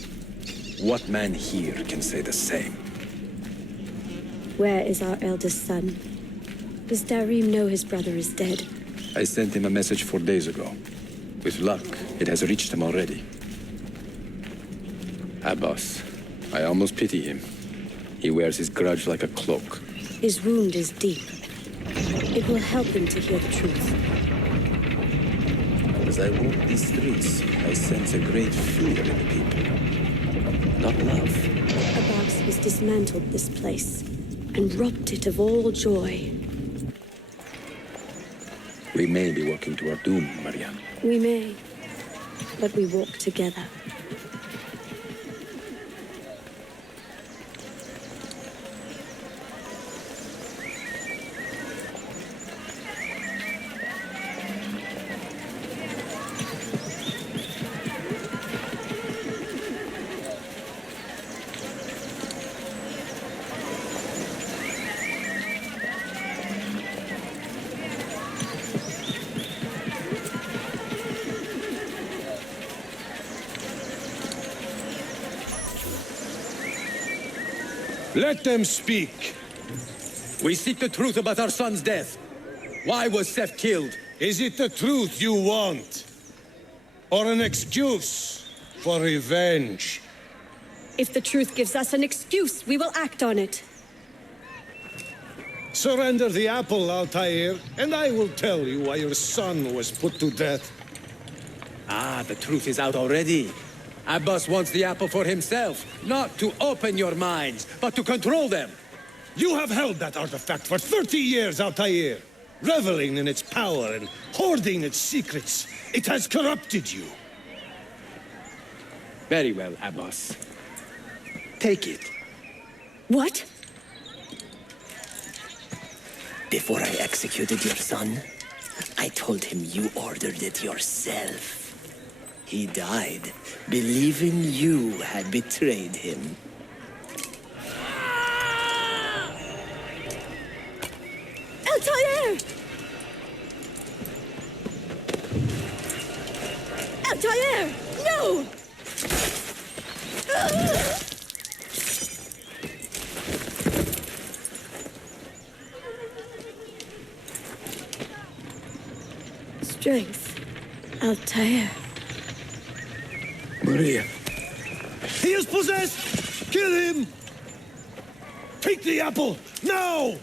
What man here can say the same? Where is our eldest son? Does Darim know his brother is dead? I sent him a message 4 days ago. With luck, it has reached him already. Abbas, I almost pity him. He wears his grudge like a cloak. His wound is deep. It will help him to hear the truth. As I walk these streets, I sense a great fear in the people. Not love. Abbas has dismantled this place and robbed it of all joy. We may be walking to our doom, Maria. We may, but we walk together. Let them speak. We seek the truth about our son's death. Why was Seth killed? Is it the truth you want? Or an excuse for revenge? If the truth gives us an excuse, we will act on it. Surrender the apple, Altair, and I will tell you why your son was put to death. Ah, the truth is out already. Abbas wants the apple for himself, not to open your minds, but to control them. You have held that artifact for 30 years, Altair, reveling in its power and hoarding its secrets. It has corrupted you. Very well, Abbas. Take it. What? Before I executed your son, I told him you ordered it yourself. He died, believing you had betrayed him. Altair! Altair! No! Strength. Altair. Maria. He is possessed! Kill him! Take the apple, now!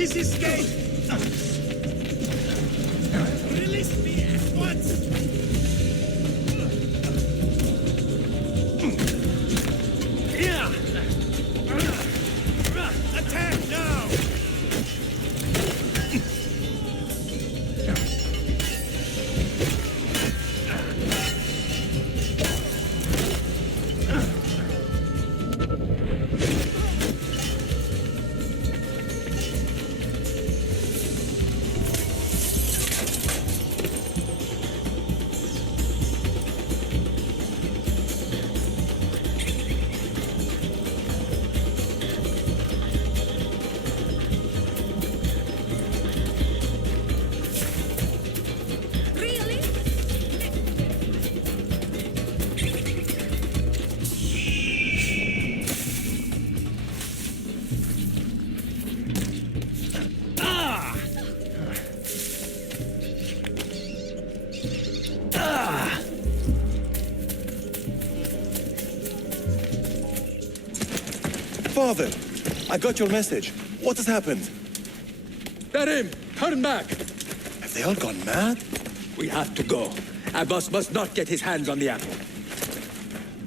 his escape! Release me at once! Yeah! Attack now! Father, I got your message. What has happened? Darim, turn back! Have they all gone mad? We have to go. Abbas must not get his hands on the apple.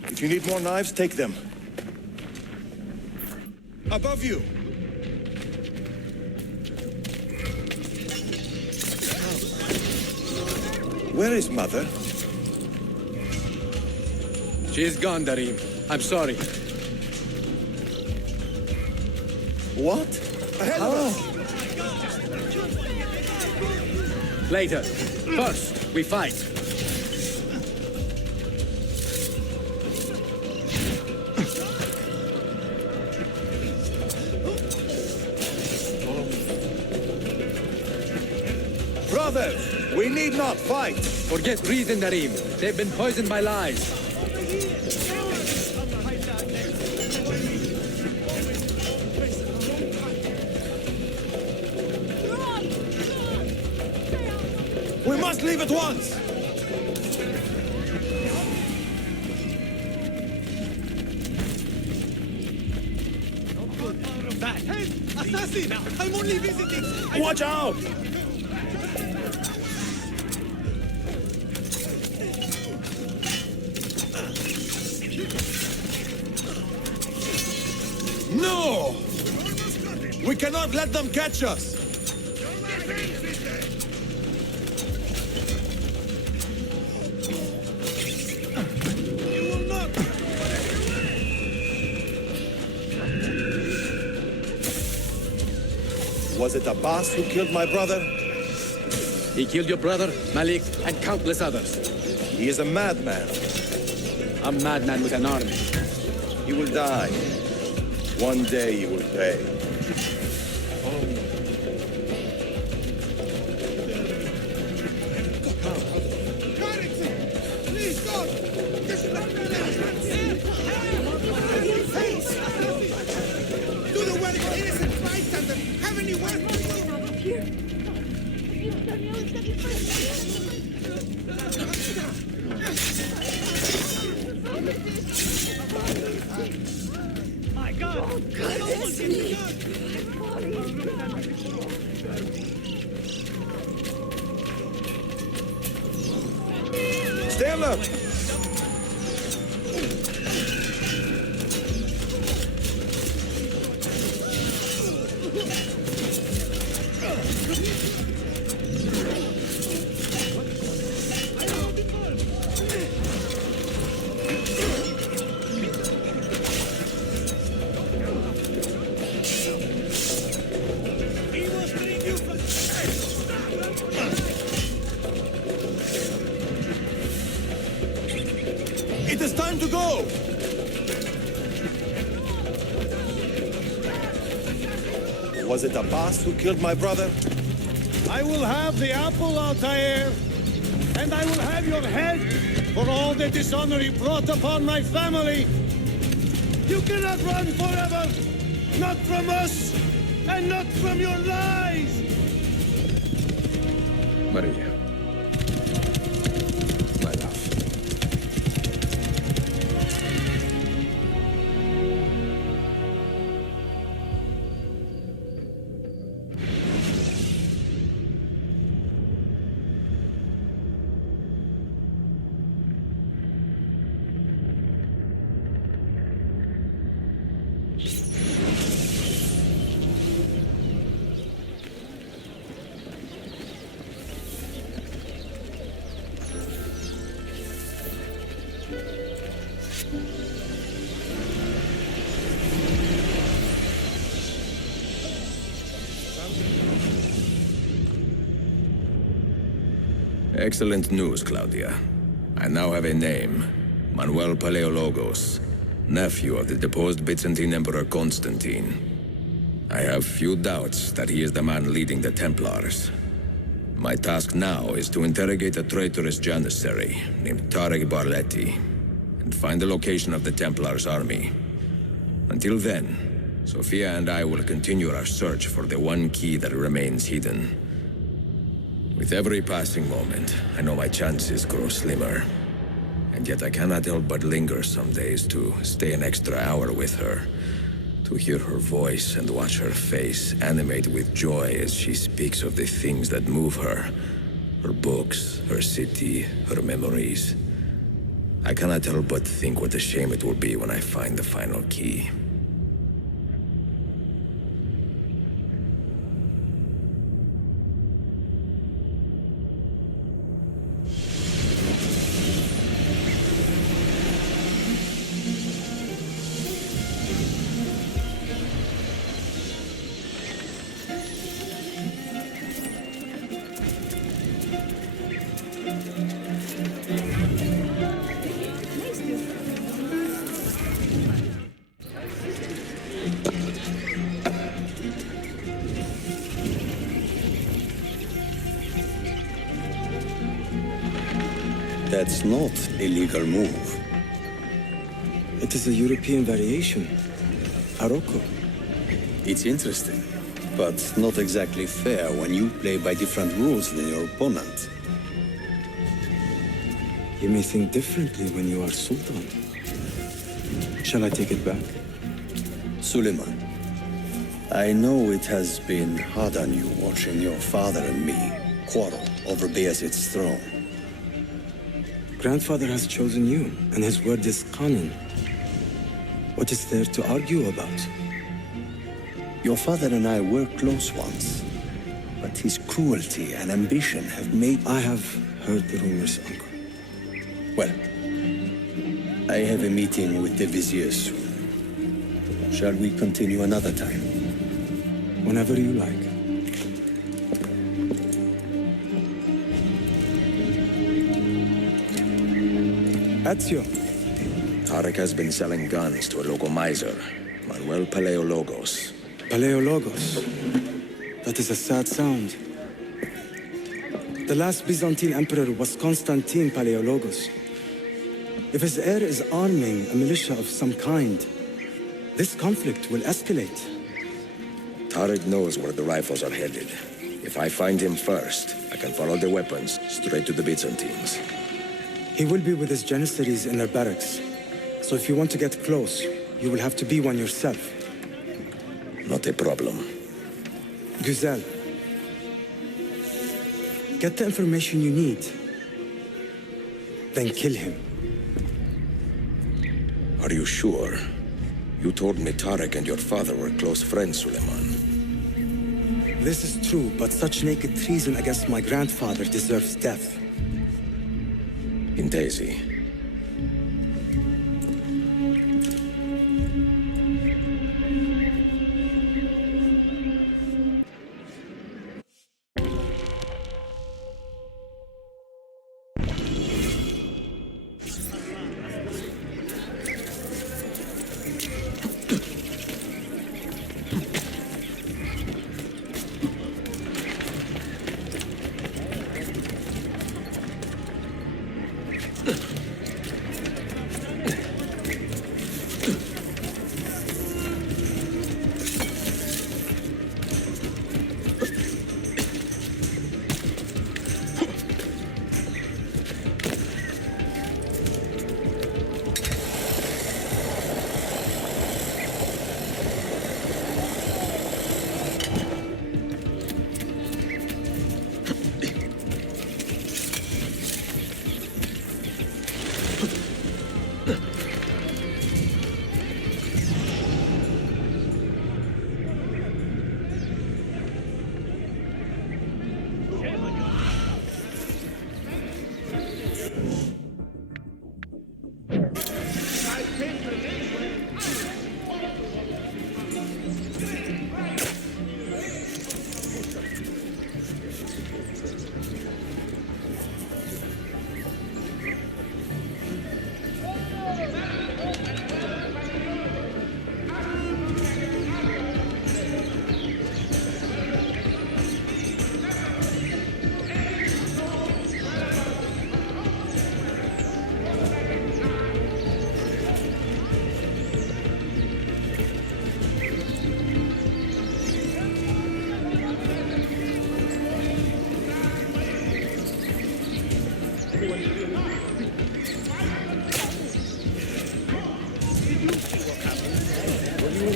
If you need more knives, take them. Above you! Where is Mother? She is gone, Darim. I'm sorry. What? How? Later. First, we fight. Brothers, we need not fight. Forget reason, Darim. They've been poisoned by lies. We must leave at once! Hey, assassin! I'm only visiting! Watch out! No! We cannot let them catch us! Was it Abbas who killed my brother? He killed your brother, Malik, and countless others. He is a madman. A madman with an army. He will die. One day he will pay. Please, God! This is not do the work of innocent bystander! Haven't you worked for here? My God! Oh, goodness me! Stay alert! It is time to go! Was it Abbas who killed my brother? I will have the apple, Altair, and I will have your head for all the dishonor you brought upon my family. You cannot run forever, not from us, and not from your lies! Maria. My love. Excellent news, Claudia. I now have a name. Manuel Paleologos, nephew of the deposed Byzantine Emperor Constantine. I have few doubts that he is the man leading the Templars. My task now is to interrogate a traitorous janissary named Tarek Barleti and find the location of the Templars' army. Until then, Sophia and I will continue our search for the one key that remains hidden. With every passing moment, I know my chances grow slimmer. And yet I cannot help but linger some days to stay an extra hour with her, to hear her voice and watch her face animate with joy as she speaks of the things that move her. Her books, her city, her memories. I cannot help but think what a shame it will be when I find the final key. That's not a legal move. It is a European variation. Aroko. It's interesting, but not exactly fair when you play by different rules than your opponent. You may think differently when you are Sultan. Shall I take it back? Suleiman, I know it has been hard on you watching your father and me quarrel over Bayezid's throne. Grandfather has chosen you, and his word is Qanon. What is there to argue about? Your father and I were close once, but his cruelty and ambition have made... I have heard the rumors, Uncle. Well, I have a meeting with the Vizier soon. Shall we continue another time? Whenever you like. Ezio. Tarek has been selling guns to a local miser, Manuel Paleologos. Paleologos? That is a sad sound. The last Byzantine emperor was Constantine Paleologos. If his heir is arming a militia of some kind, this conflict will escalate. Tarek knows where the rifles are headed. If I find him first, I can follow the weapons straight to the Byzantines. He will be with his janissaries in their barracks. So if you want to get close, you will have to be one yourself. Not a problem. Güzel. Get the information you need. Then kill him. Are you sure? You told me Tarek and your father were close friends, Suleiman. This is true, but such naked treason against my grandfather deserves death. Intesi.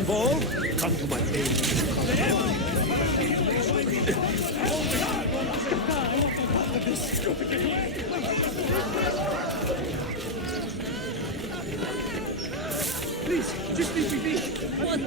involved, come to my aid. Please, just leave me be. What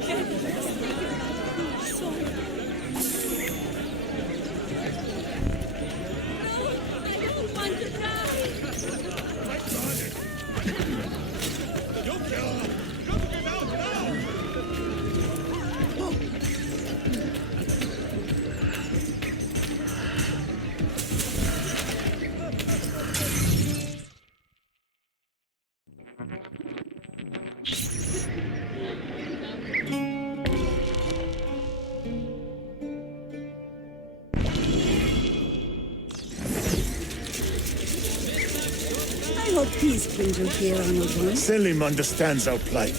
I hope peace brings you here, Honored One. Selim understands our plight.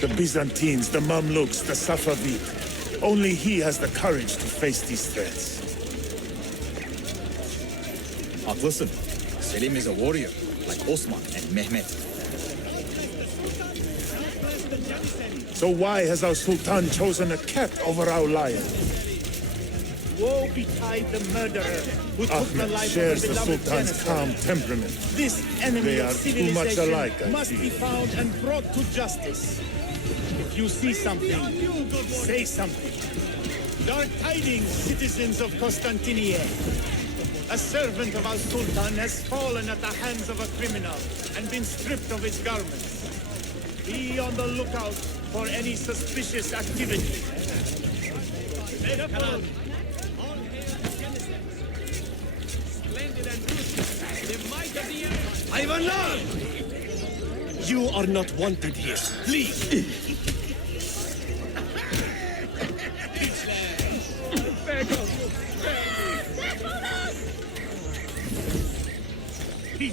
The Byzantines, the Mamluks, the Safavid. Only he has the courage to face these threats. Haklısın. Selim is a warrior, like Osman and Mehmet. So why has our Sultan chosen a cat over our lion? Woe betide the murderer who took the Ahmed life of shares a the beloved Sultan's Genesis. calm temperament. This enemy They of are too much civilization alike, I must be feel. found and brought to justice. If you see something, say something. Dark tidings, citizens of Constantinople. A servant of our Sultan has fallen at the hands of a criminal and been stripped of his garments. Be on the lookout for any suspicious activity. Ivanov! You are not wanted here. Leave! I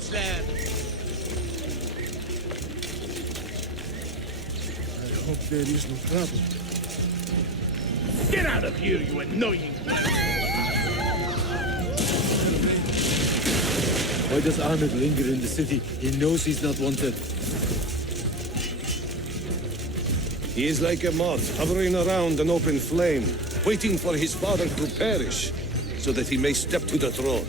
hope there is no trouble. Get out of here, you annoying... Why does Ahmed linger in the city? He knows he's not wanted. He is like a moth hovering around an open flame, waiting for his father to perish, so that he may step to the throne.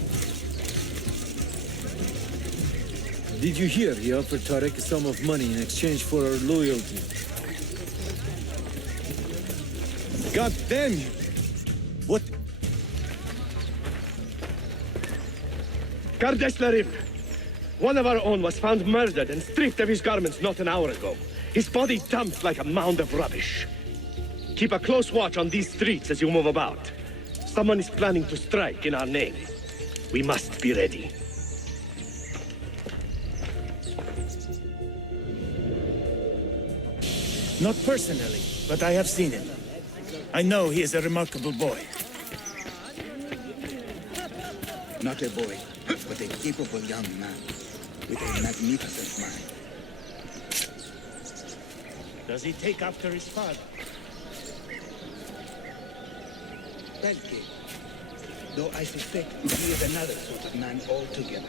Did you hear he offered Tarek a sum of money in exchange for our loyalty? God damn you! What? Kardeşlerim, one of our own was found murdered and stripped of his garments not an hour ago. His body dumped like a mound of rubbish. Keep a close watch on these streets as you move about. Someone is planning to strike in our name. We must be ready. Not personally, but I have seen him. I know he is a remarkable boy. Not a boy, but a capable young man with a magnificent mind. Does he take after his father? Belke. Though I suspect he is another sort of man altogether.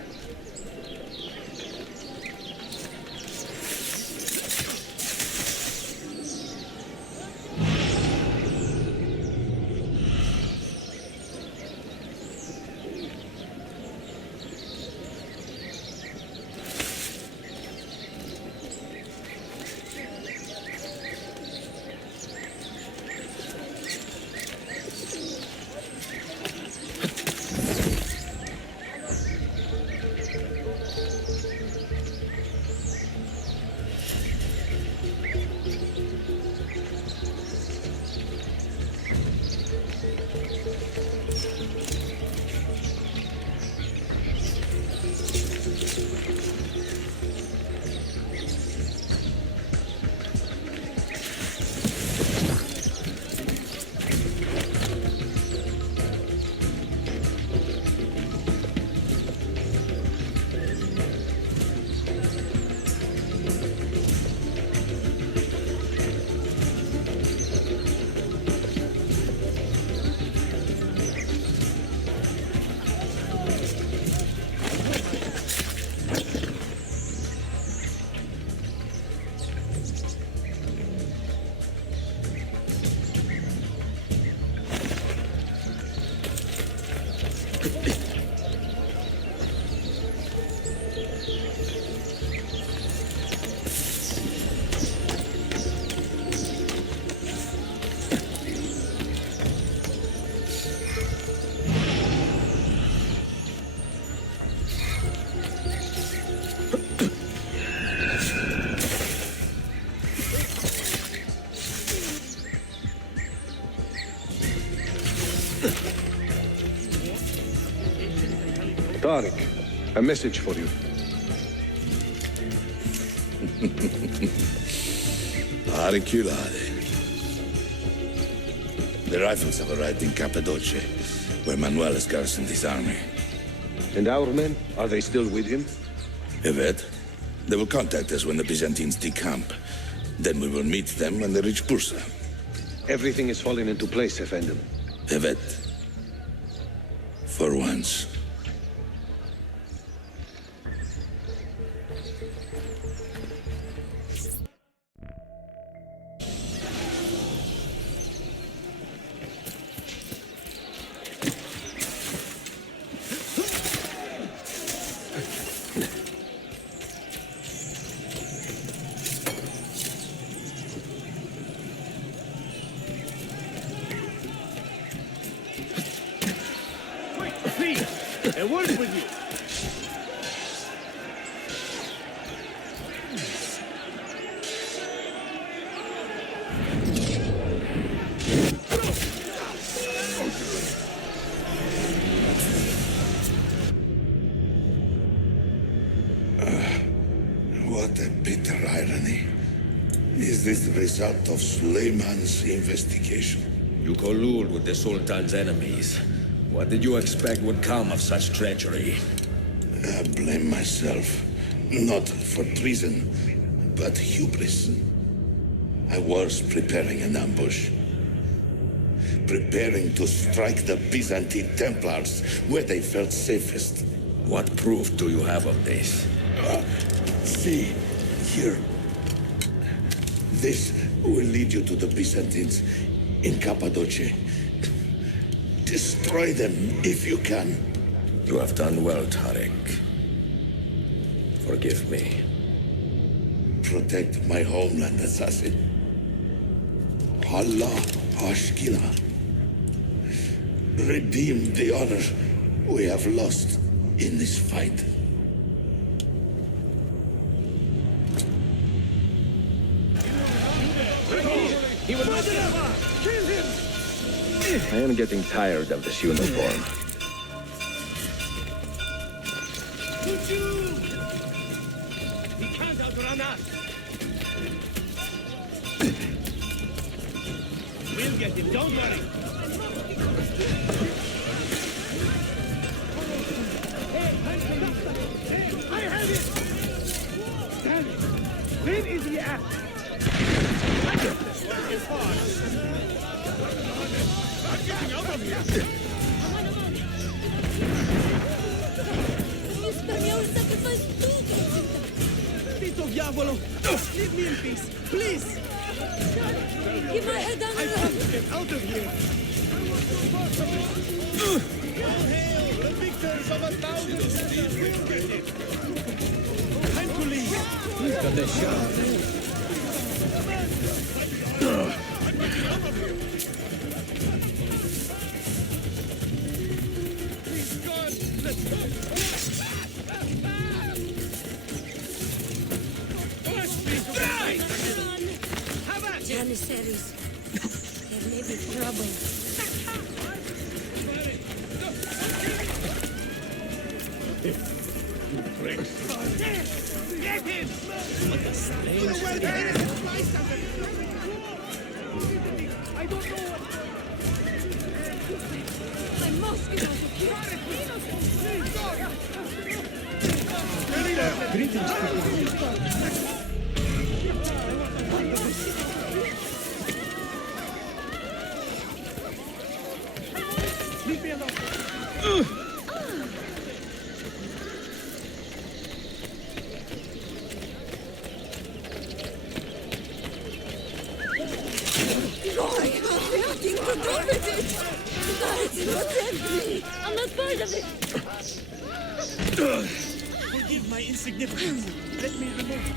Tariq, a message for you. Auriculare. The rifles have arrived in Cappadocia, where Manuel has garrisoned his army. And our men, are they still with him? Evet. They will contact us when the Byzantines decamp. Then we will meet them when they reach Bursa. Everything is falling into place, Effendim. Evet. For once. A word with you. What a bitter irony. Is this the result of Suleiman's investigation? You collude with the Sultan's enemies. What did you expect would come of such treachery? I blame myself. Not for treason, but hubris. I was preparing an ambush. Preparing to strike the Byzantine Templars where they felt safest. What proof do you have of this? See, here. This will lead you to the Byzantines in Cappadocia. Destroy them if you can. You have done well, Tariq. Forgive me. Protect my homeland, assassin. Allah Ashkila. Redeem the honor we have lost in this fight. He will not kill him! I am getting tired of this uniform. He can't outrun us! We'll get him, don't worry! I have it! Damn it! Where is he at? This work is hard! I'm getting out of here! Vito Diavolo! Leave me in peace, please! Give my head down I have to get out of here! All hail the victors of 1,000 cities! Time to leave! He's got a shot. Please, God, let's go! Janissaries. There may be trouble. Get him! What a strange I don't know what... I must get out of here. Greetings, leave me alone. Roy, I have nothing to do with it. Guys, protect me. I'm not part of it. Forgive my insignificance. Let me remove.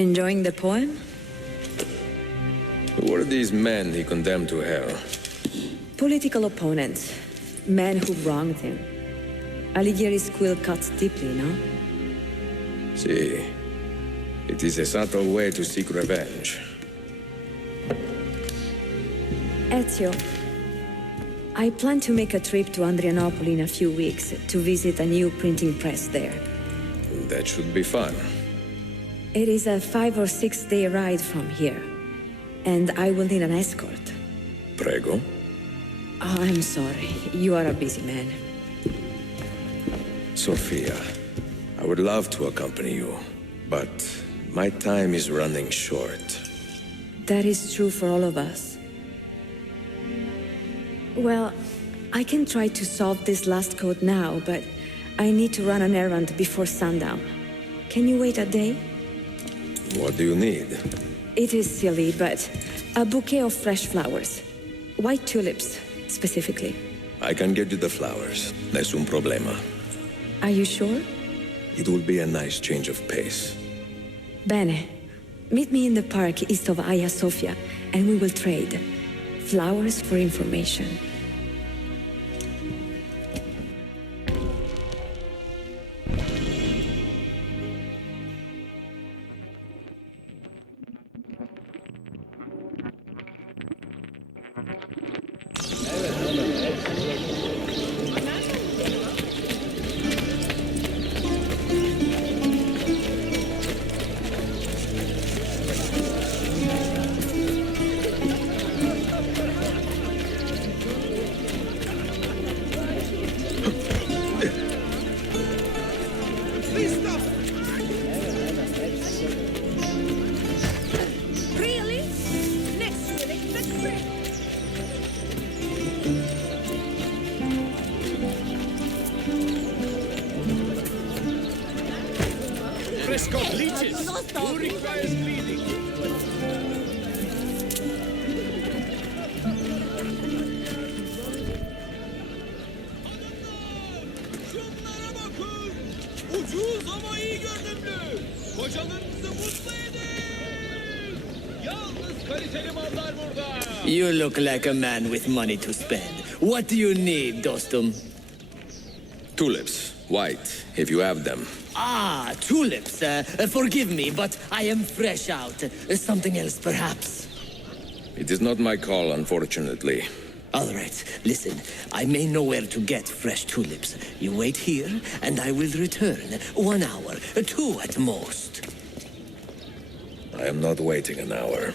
Enjoying the poem? Who were these men he condemned to hell? Political opponents. Men who wronged him. Alighieri's quill cuts deeply, no? See, it is a subtle way to seek revenge. Ezio, I plan to make a trip to Andrianople in a few weeks to visit a new printing press there. That should be fun. It is a 5 or 6 day ride from here, and I will need an escort. Prego. Oh, I'm sorry. You are a busy man. Sophia, I would love to accompany you, but my time is running short. That is true for all of us. Well, I can try to solve this last code now, but I need to run an errand before sundown. Can you wait a day? What do you need? It is silly, but a bouquet of fresh flowers. White tulips, specifically. I can get you the flowers. Nessun problema. Are you sure? It will be a nice change of pace. Bene. Meet me in the park east of Hagia Sophia, and we will trade. Flowers for information. Really? Next we'll expect bread. Fresco leeches! Who requires bleeding? Ucuz ama iyi görünümlü. Kocalarınızı mutlu edin. Yalnız kaliteli mallar burada. You look like a man with money to spend. What do you need, dostum? Tulips, white, if you have them. Ah, tulips. Forgive me, but I am fresh out. Something else, perhaps? It is not my call, unfortunately. All right, listen. I may know where to get fresh tulips. You wait here, and I will return. 1 hour, 2 at most. I am not waiting an hour.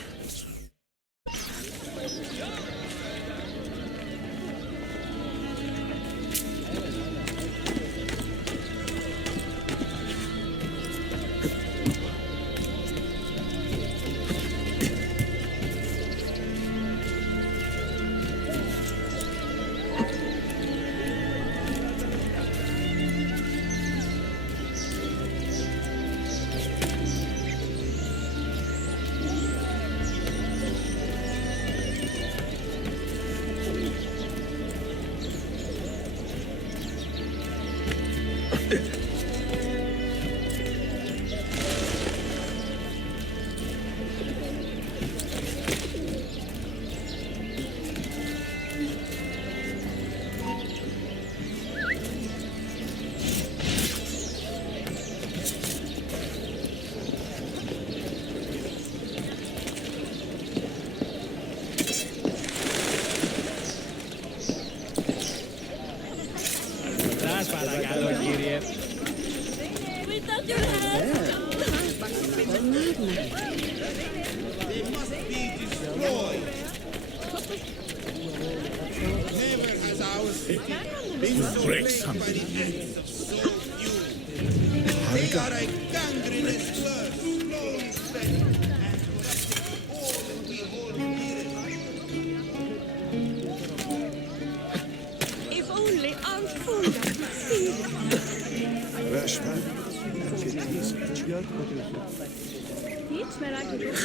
Break something. They are a gangrenous slur, slowly spreading. If only our food could feed Rashman. Hiç merak ediyorum.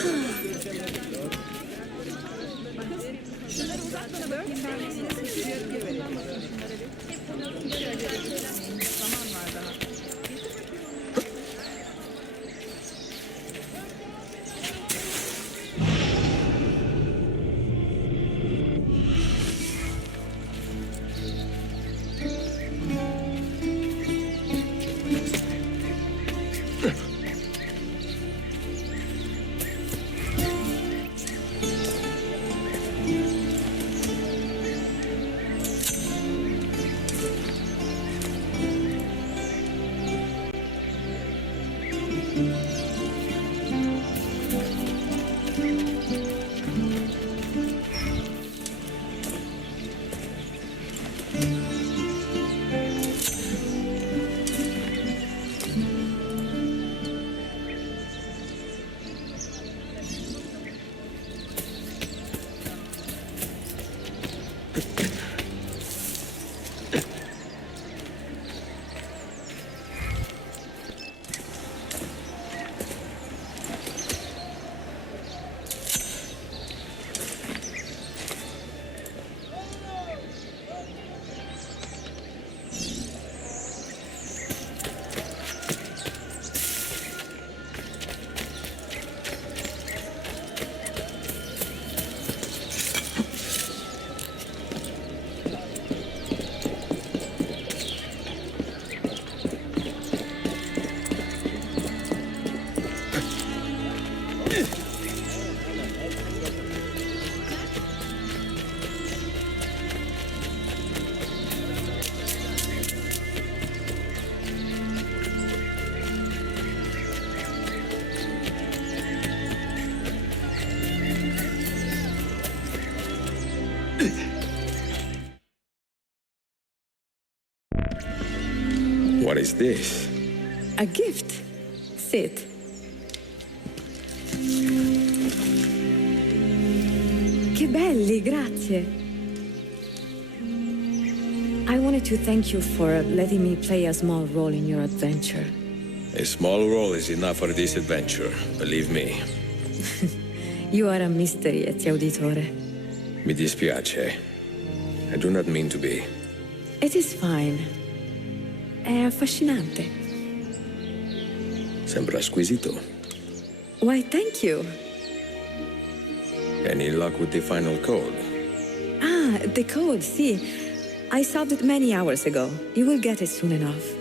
What is this? A gift. Sit. Che belli, grazie. I wanted to thank you for letting me play a small role in your adventure. A small role is enough for this adventure, believe me. You are a mystery, Ezio Auditore. Mi dispiace. I do not mean to be. It is fine. È affascinante. Sembra squisito. Why, thank you. Any luck with the final code? Ah, the code, see. I solved it many hours ago. You will get it soon enough.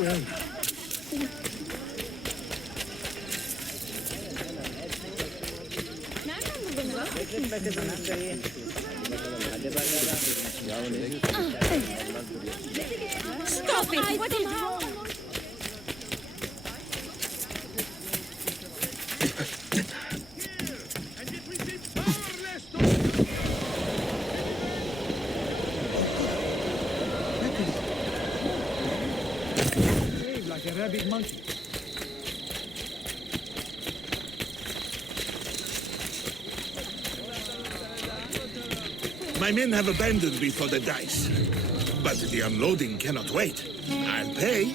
Stop it! What is wrong? Like a rabid monkey. My men have abandoned me for the dice. But the unloading cannot wait. I'll pay.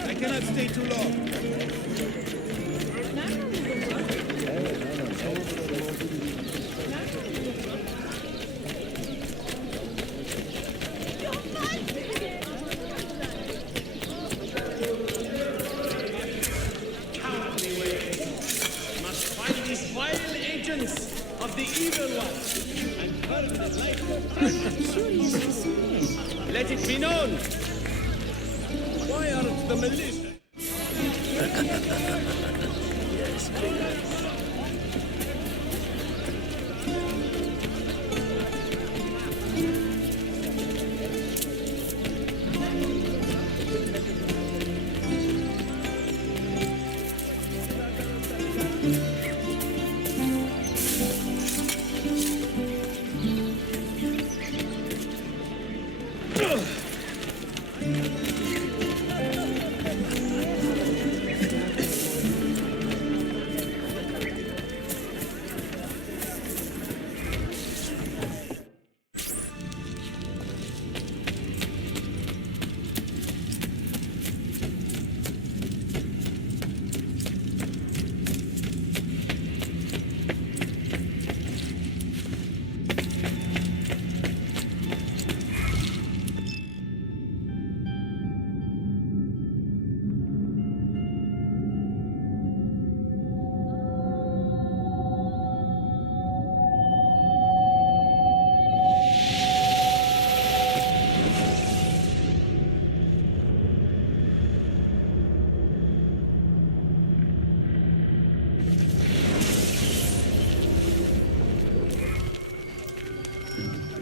I cannot stay too long. Must find these vile agents of the evil one and burn their life. Let it be known. Why aren't the militia? Yes,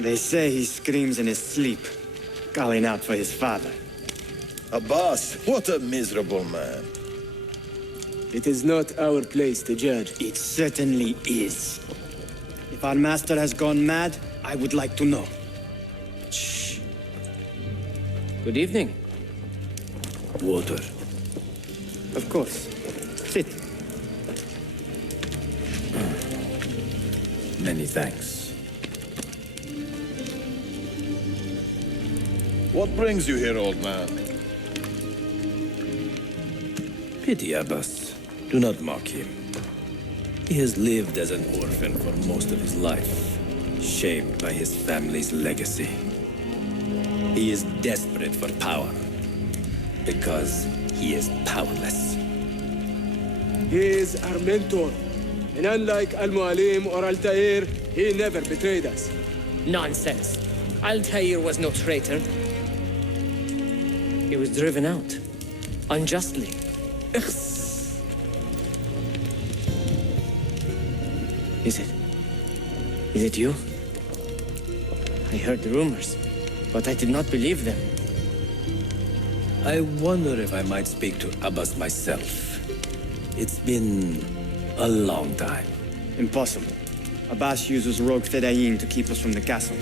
They say he screams in his sleep, calling out for his father. Abbas, what a miserable man. It is not our place to judge. It certainly is. If our master has gone mad, I would like to know. Shh. Good evening. Water. Of course. Sit. Many thanks. What brings you here, old man? Pity Abbas. Do not mock him. He has lived as an orphan for most of his life, shamed by his family's legacy. He is desperate for power, because he is powerless. He is our mentor. And unlike Al-Mualim or Altair, he never betrayed us. Nonsense. Altair was no traitor. He was driven out. Unjustly. Is it you? I heard the rumors, but I did not believe them. I wonder if I might speak to Abbas myself. It's been a long time. Impossible. Abbas uses rogue Fedayeen to keep us from the castle.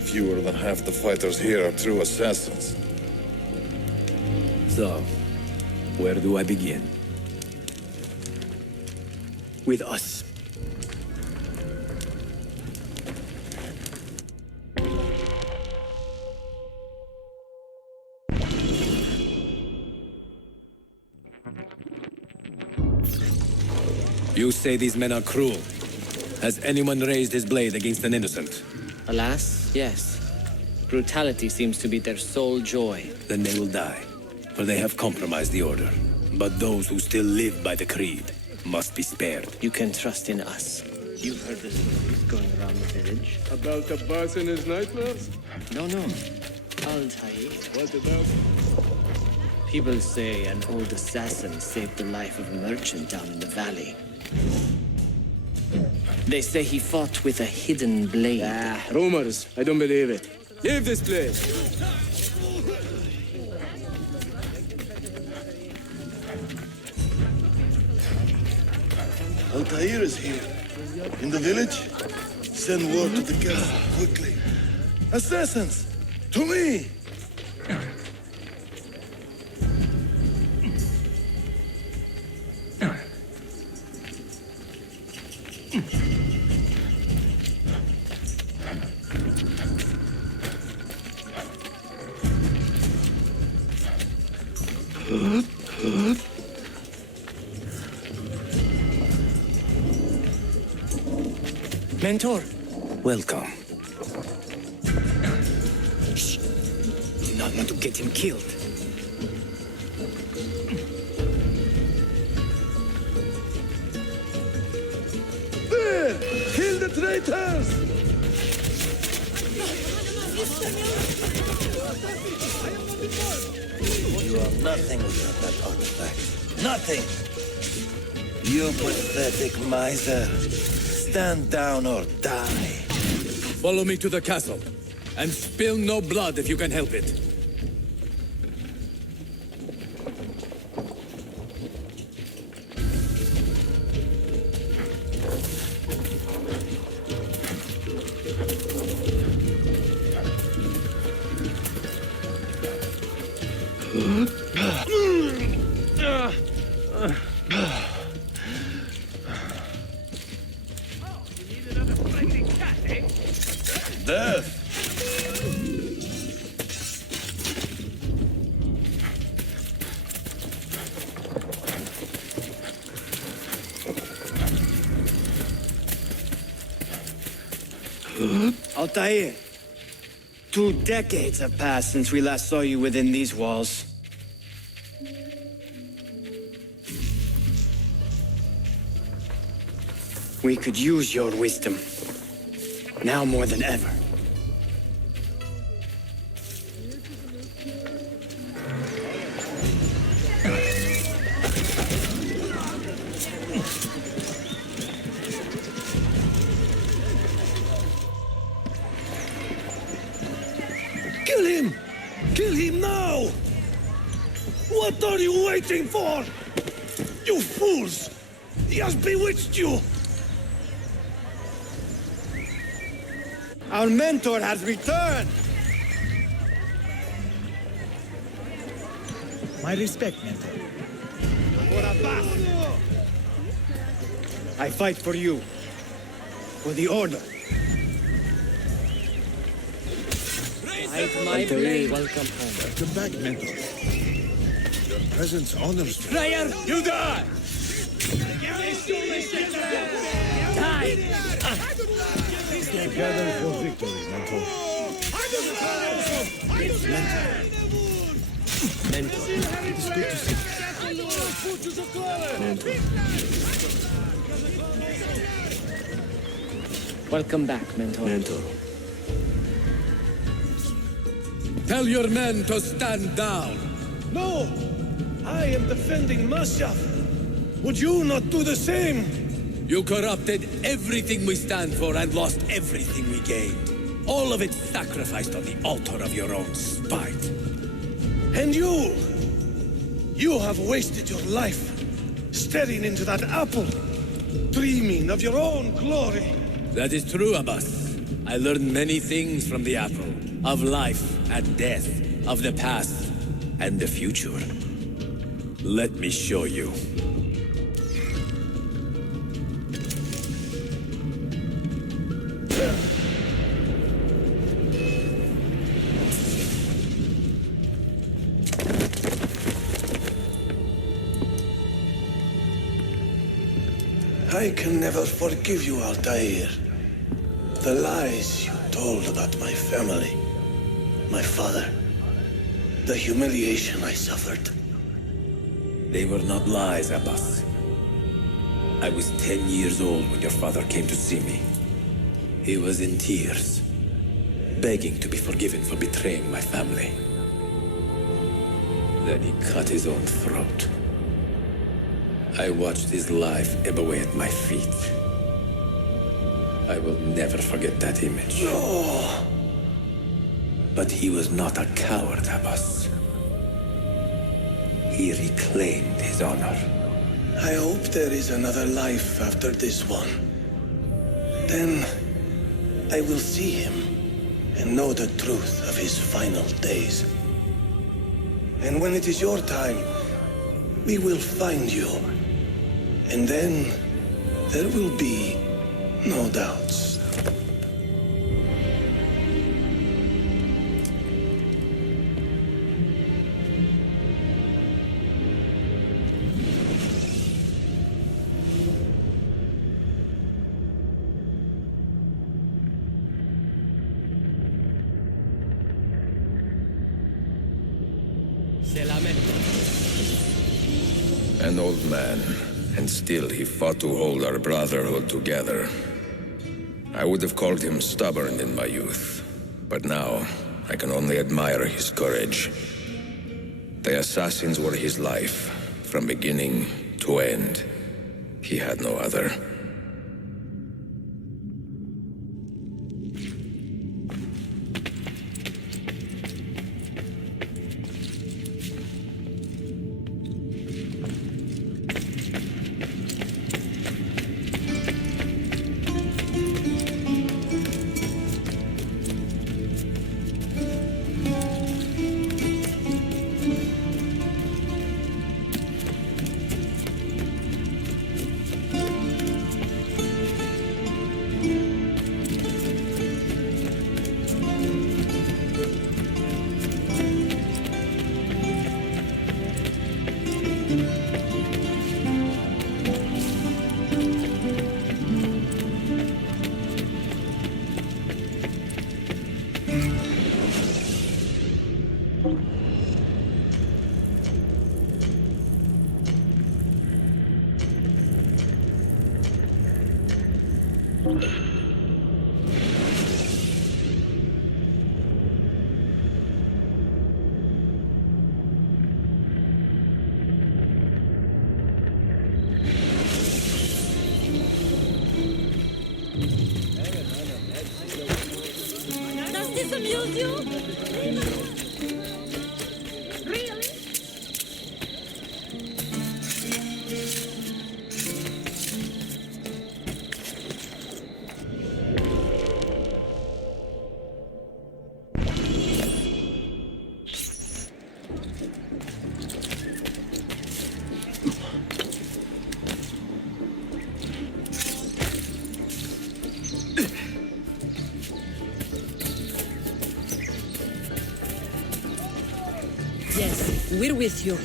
Fewer than half the fighters here are true assassins. So, where do I begin? With us. You say these men are cruel. Has anyone raised his blade against an innocent? Alas, yes. Brutality seems to be their sole joy. Then they will die, for they have compromised the Order. But those who still live by the Creed must be spared. You can trust in us. You've heard the stories going around the village. About Abbas and his nightmares? No. Altair. What about? People say an old assassin saved the life of a merchant down in the valley. They say he fought with a hidden blade. Rumors. I don't believe it. Leave this place. Altair is here. In the village? Send word to the castle, quickly. Assassins! To me! Mentor! Welcome. Shh! Do not want to get him killed. There! Kill the traitors! You are nothing without that artifact. Nothing! You pathetic miser. Stand down or die. Follow me to the castle, and spill no blood if you can help it. Death! Altair, 2 decades have passed since we last saw you within these walls. We could use your wisdom. Now more than ever. Kill him! Kill him now! What are you waiting for? You fools! He has bewitched you! Our mentor has returned! My respect, mentor. For Abbas! I fight for you. For the Order. My blade. Welcome home. Welcome back, mentor. Your presence honors me. Player, you die! Die! Together for victory, mentor. Mentor. It's good to see Mentor. Welcome back, Mentor. Mentor. Tell your men to stand down. No! I am defending Masyaf. Would you not do the same? You corrupted everything we stand for and lost everything we gained. All of it sacrificed on the altar of your own spite. And you! You have wasted your life staring into that apple, dreaming of your own glory. That is true, Abbas. I learned many things from the apple. Of life and death, of the past and the future. Let me show you. I can never forgive you, Altair. The lies you told about my family, my father, the humiliation I suffered. They were not lies, Abbas. I was 10 years old when your father came to see me. He was in tears, begging to be forgiven for betraying my family. Then he cut his own throat. I watched his life ebb away at my feet. I will never forget that image. No! But he was not a coward, Abbas. He reclaimed his honor. I hope there is another life after this one. Then I will see him and know the truth of his final days. And when it is your time, we will find you. And then there will be no doubts. An old man, and still he fought to hold our brotherhood together. I would have called him stubborn in my youth, but now I can only admire his courage. The assassins were his life, from beginning to end. He had no other. Does this amuse you? Really? Yes, we're with you.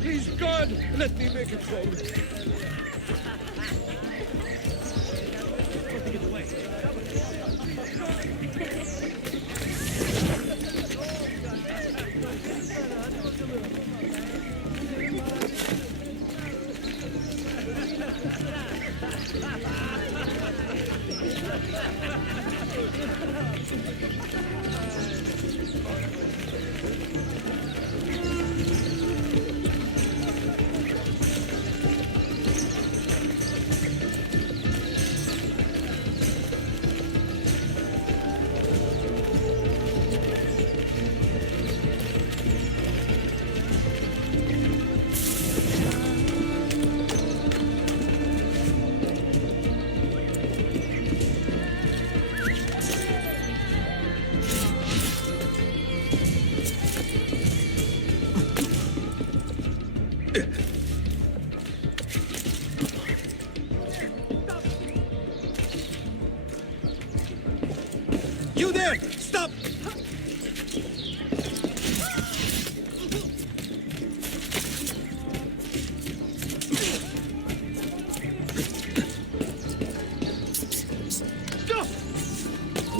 He's gone! Let me make it home.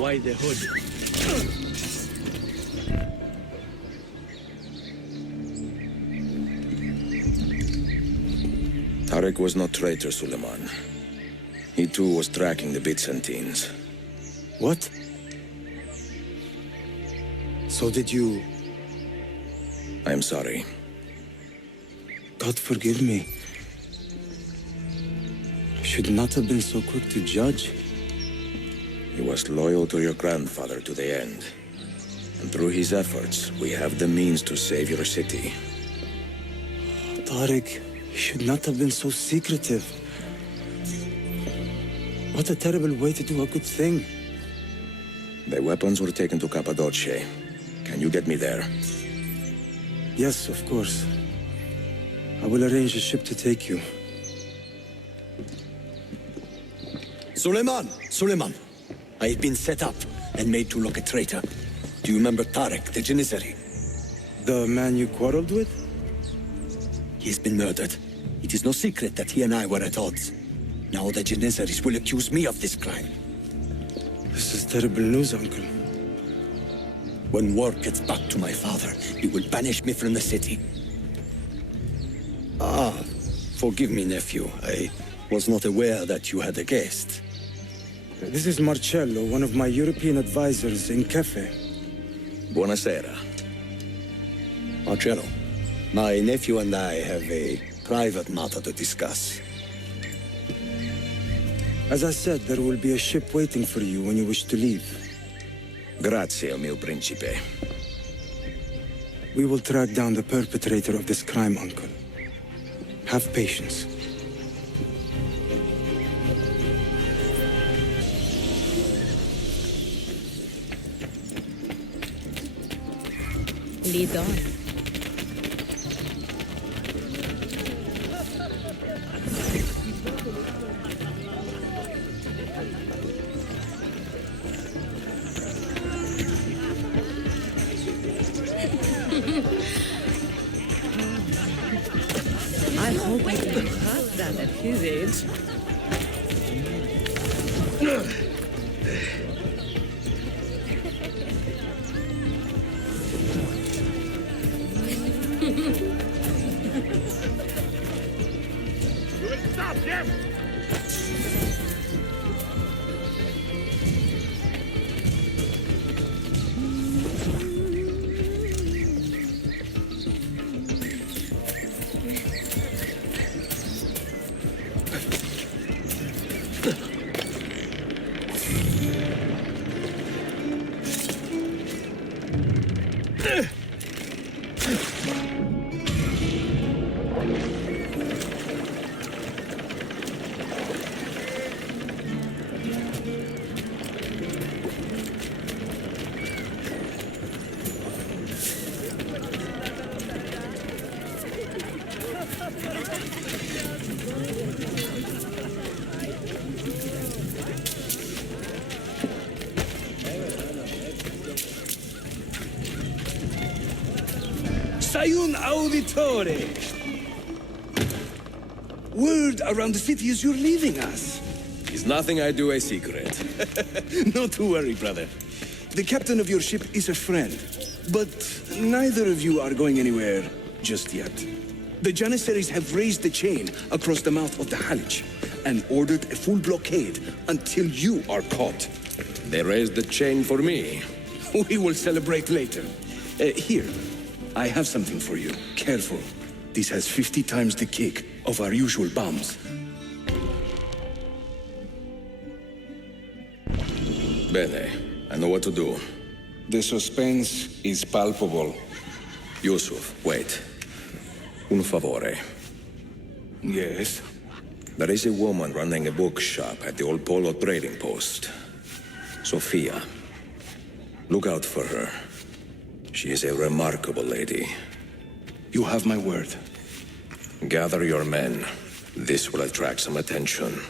Why the hood? Tarek was not traitor, Suleiman. He too was tracking the Byzantines. What? So did you... I am sorry. God forgive me. I should not have been so quick to judge. He was loyal to your grandfather to the end. And through his efforts, we have the means to save your city. Tarek, you should not have been so secretive. What a terrible way to do a good thing. The weapons were taken to Cappadocia. Can you get me there? Yes, of course. I will arrange a ship to take you. Suleiman! Suleiman! I have been set up and made to look a traitor. Do you remember Tarek, the Janissary? The man you quarreled with? He has been murdered. It is no secret that he and I were at odds. Now the Janissaries will accuse me of this crime. This is terrible news, Uncle. When word gets back to my father, he will banish me from the city. Ah, forgive me, nephew. I was not aware that you had a guest. This is Marcello, one of my European advisors in Cafe. Buonasera. Marcello, my nephew and I have a private matter to discuss. As I said, there will be a ship waiting for you when you wish to leave. Grazie, mio principe. We will track down the perpetrator of this crime, Uncle. Have patience. Lead on. I hope I didn't hurt that at his age. Stop him! Sei un auditore! Word around the city is you're leaving us. Is nothing I do a secret. Not to worry, brother. The captain of your ship is a friend, but neither of you are going anywhere just yet. The Janissaries have raised the chain across the mouth of the Halij and ordered a full blockade until you are caught. They raised the chain for me. We will celebrate later. Here, I have something for you. Careful. This has 50 times the kick of our usual bombs. Bene, I know what to do. The suspense is palpable. Yusuf, wait. Un favore. Yes? There is a woman running a bookshop at the old Polo trading post. Sophia. Look out for her. She is a remarkable lady. You have my word. Gather your men. This will attract some attention.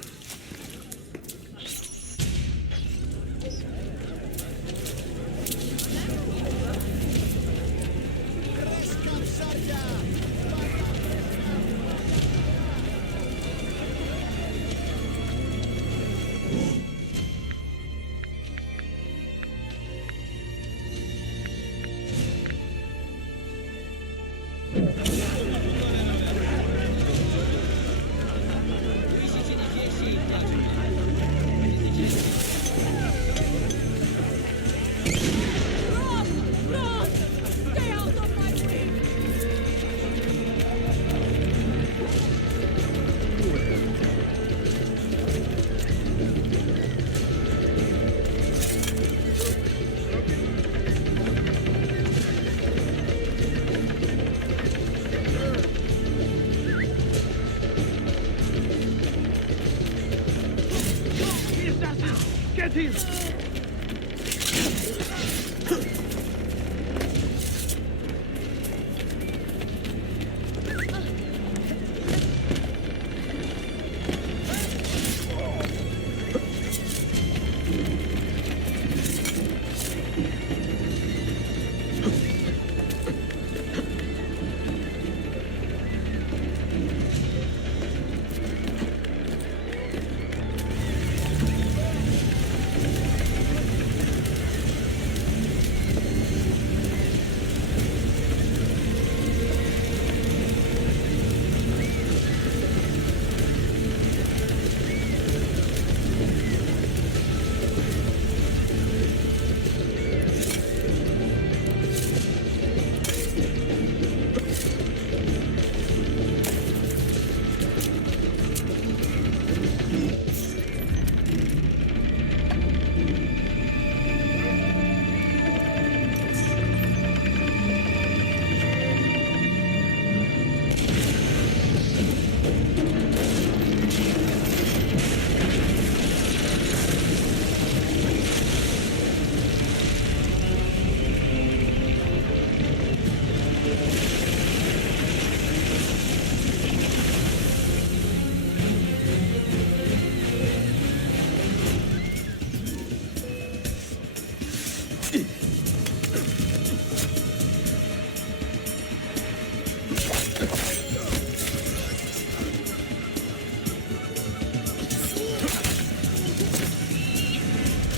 him!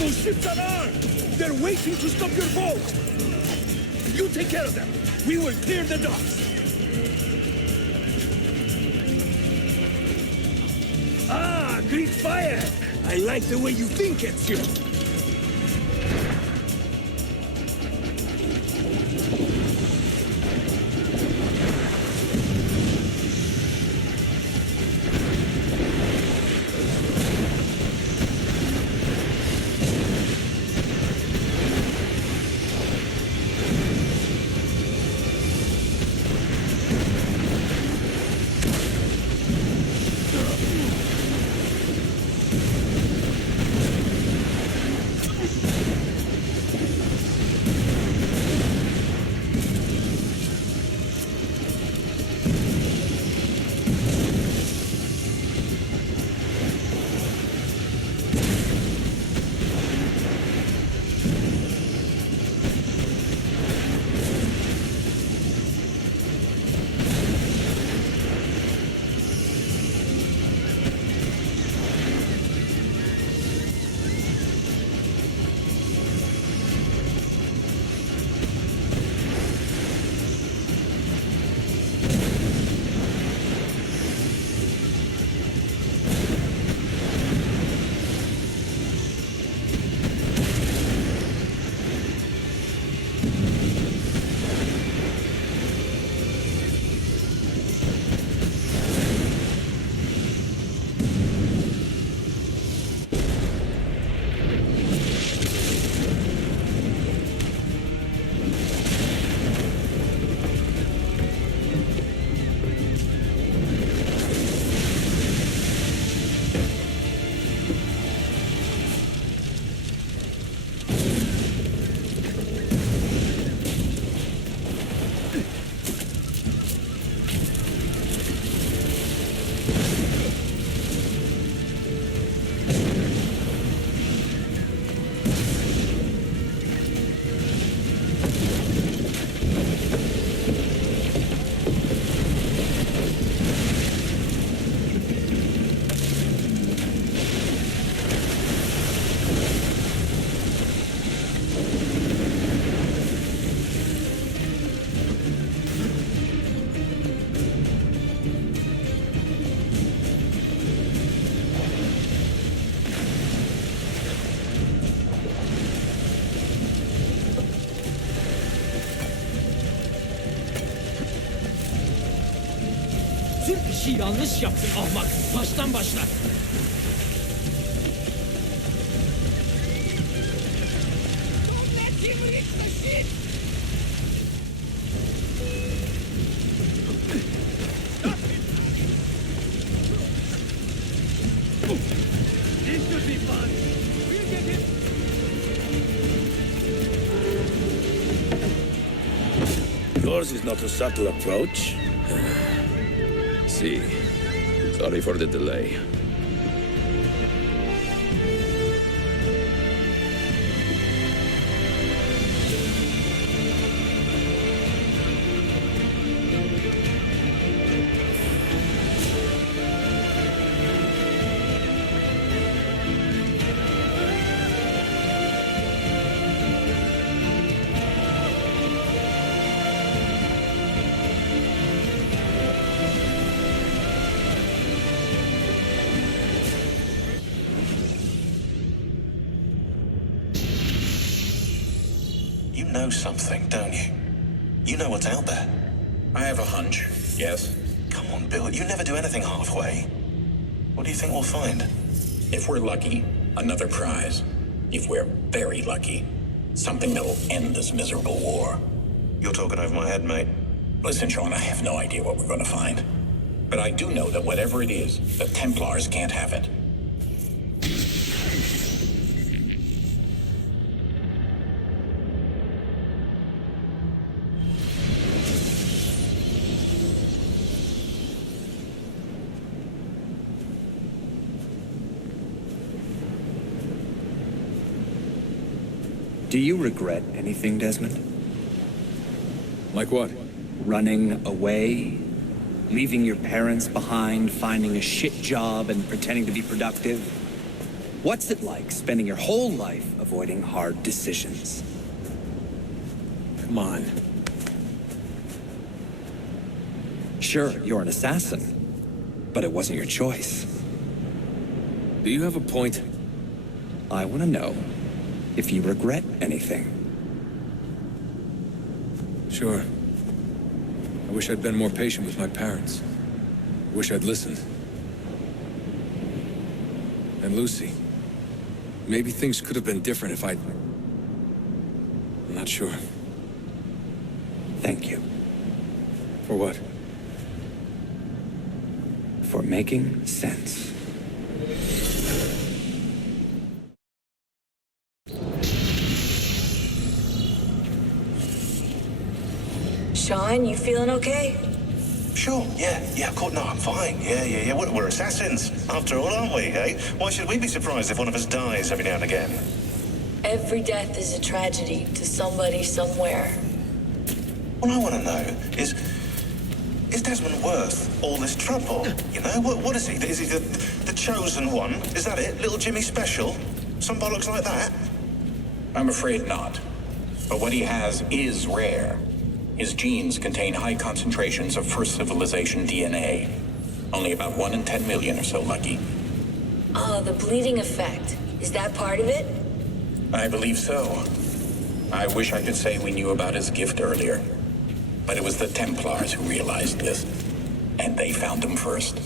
Those ships are armed! They're waiting to stop your boat! You take care of them! We will clear the docks! Ah, Greek fire! I like the way you think, Ezio! Bir şey yanlış yaptın ahmak. Baştan başla. Don't let him reach the ship! This should be fun. We'll get him. Yours is not a subtle approach. See, sorry for the delay. You know something, don't you? You know what's out there. I have a hunch, yes. Come on, Bill, you never do anything halfway. What do you think we'll find? If we're lucky, another prize. If we're very lucky, something that'll end this miserable war. You're talking over my head, mate. Listen, Sean, I have no idea what we're going to find. But I do know that whatever it is, the Templars can't have it. Do you regret anything, Desmond? Like what? Running away? Leaving your parents behind, finding a shit job, and pretending to be productive? What's it like spending your whole life avoiding hard decisions? Come on. Sure, you're an assassin, but it wasn't your choice. Do you have a point? I want to know if you regret anything. Sure. I wish I'd been more patient with my parents. I wish I'd listened. And Lucy. Maybe things could have been different if I'd... I'm not sure. Thank you. For what? For making sense. Sean, you feeling okay? Sure, yeah, cool. No, I'm fine. Yeah. We're assassins, after all, aren't we, eh? Why should we be surprised if one of us dies every now and again? Every death is a tragedy to somebody somewhere. What I want to know is Desmond worth all this trouble? You know, what is he? Is he the chosen one? Is that it? Little Jimmy Special? Some bollocks like that? I'm afraid not. But what he has is rare. His genes contain high concentrations of First Civilization DNA. Only about 1 in 10 million are so lucky. Oh, the bleeding effect. Is that part of it? I believe so. I wish I could say we knew about his gift earlier. But it was the Templars who realized this. And they found him first.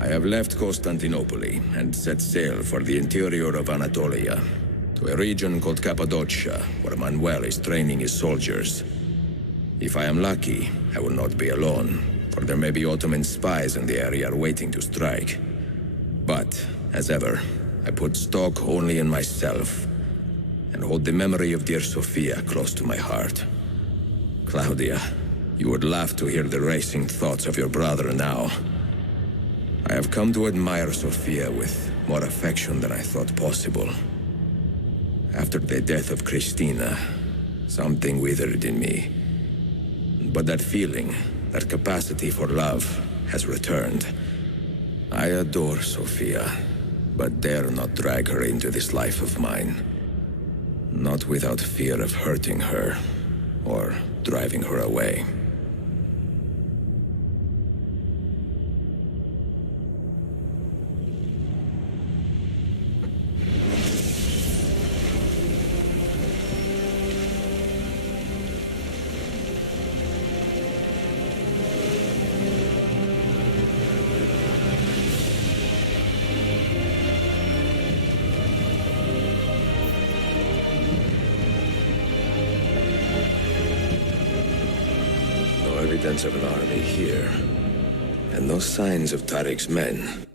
I have left Constantinople and set sail for the interior of Anatolia, to a region called Cappadocia, where Manuel is training his soldiers. If I am lucky, I will not be alone, for there may be Ottoman spies in the area waiting to strike. But, as ever, I put stock only in myself, and hold the memory of dear Sophia close to my heart. Claudia, you would laugh to hear the racing thoughts of your brother now. I have come to admire Sophia with more affection than I thought possible. After the death of Christina, something withered in me. But that feeling, that capacity for love, has returned. I adore Sophia, but dare not drag her into this life of mine. Not without fear of hurting her, or driving her away. Evidence of an army here, And no signs of Tariq's men.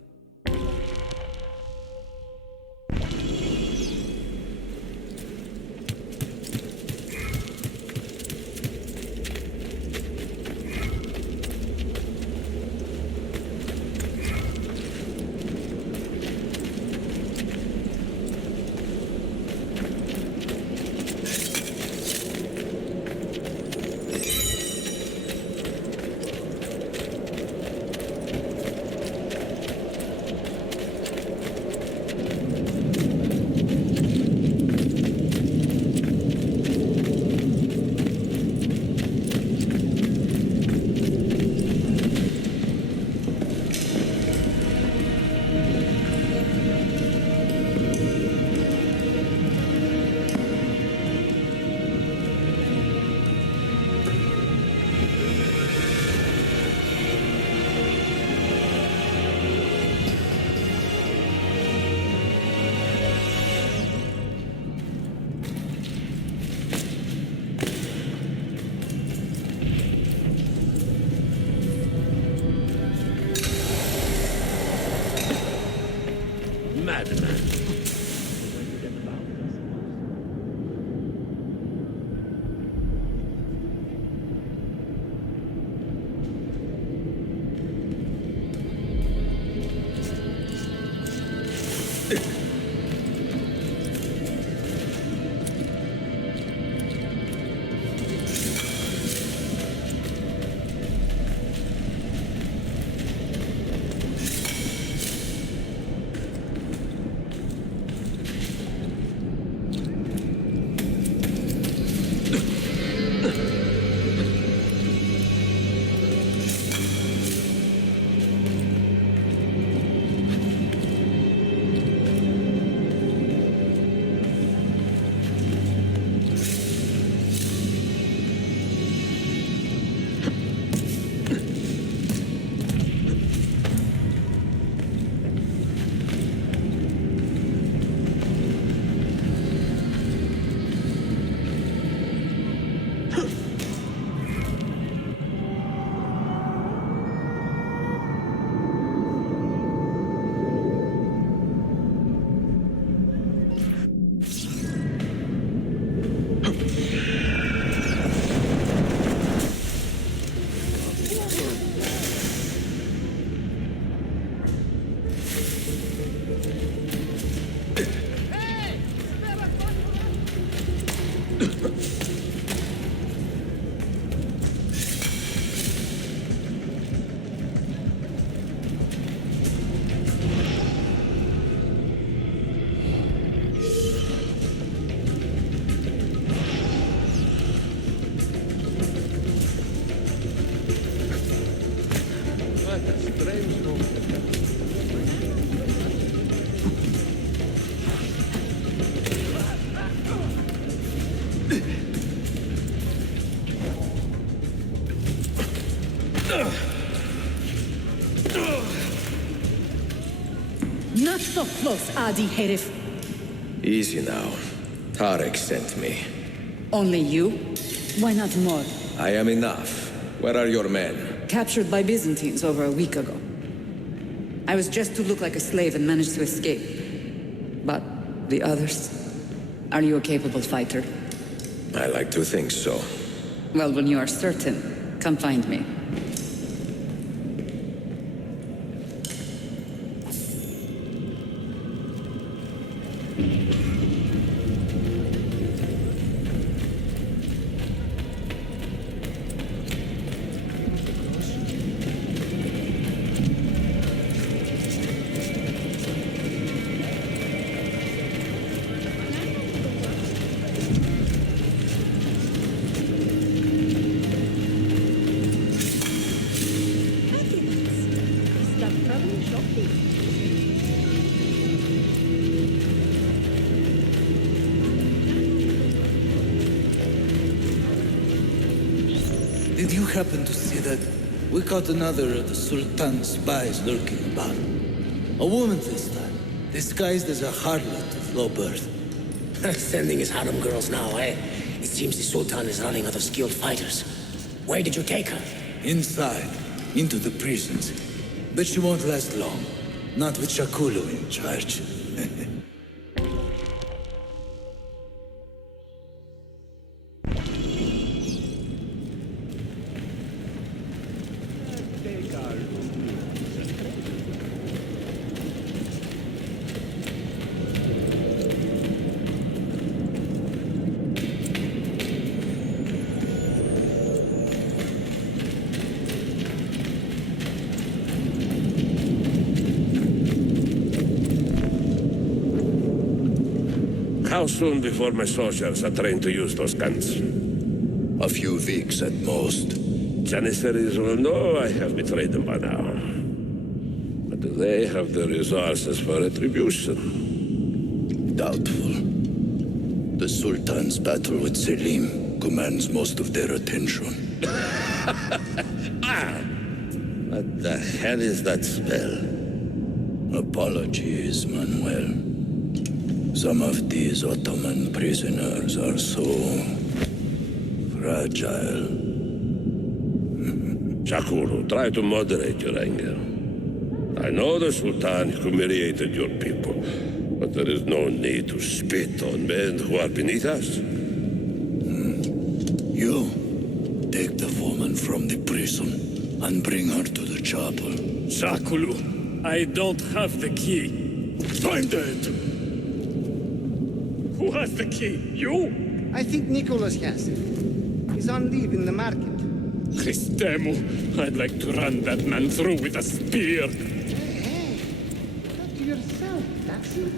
Madman. Not so close, Adi Herif. Easy now. Tariq sent me. Only you? Why not more? I am enough. Where are your men? Captured by Byzantines over a week ago. I was just to look like a slave and managed to escape. But the others? Are you a capable fighter? I like to think so. Well, when you are certain, come find me. Did you happen to see that? We caught another of the Sultan's spies lurking about. A woman this time, disguised as a harlot of low birth. Sending his harem girls now, eh? It seems the Sultan is running out of skilled fighters. Where did you take her? Inside, into the prisons. Bet she won't last long. Not with Shakulu in charge. How soon before my soldiers are trained to use those guns? A few weeks at most. Janissaries will know I have betrayed them by now. But do they have the resources for retribution? Doubtful. The Sultan's battle with Selim commands most of their attention. What the hell is that spell? Apologies, Manuel. Some of these Ottoman prisoners are so fragile. Shakulu, try to moderate your anger. I know the Sultan humiliated your people, but there is no need to spit on men who are beneath us. You take the woman from the prison and bring her to the chapel. Shakulu, I don't have the key. Find it! Who has the key? You? I think Nicholas has it. He's on leave in the market. Christemu, I'd like to run that man through with a spear. Hey, talk to yourself, that's it.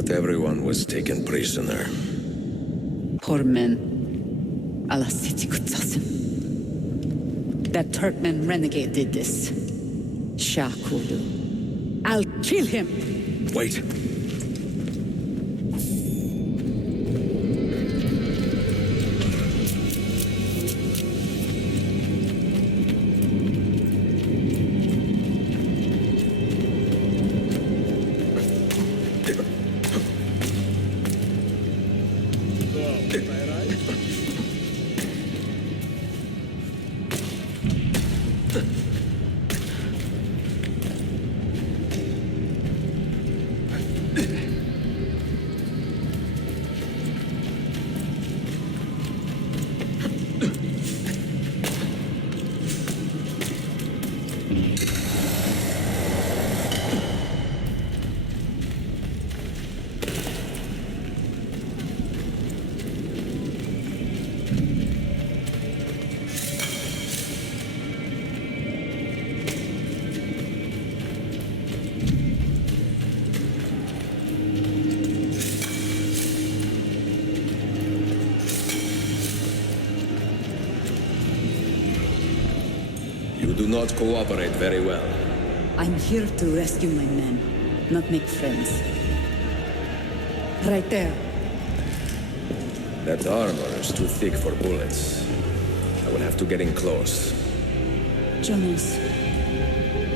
Like everyone was taken prisoner. Poor men. Allah City Kutsasim. That Turkmen renegade did this. Shakulu. I'll kill him! Wait. You do not cooperate very well. I'm here to rescue my men, not make friends. Right there. That armor is too thick for bullets. I will have to get in close. Jonas,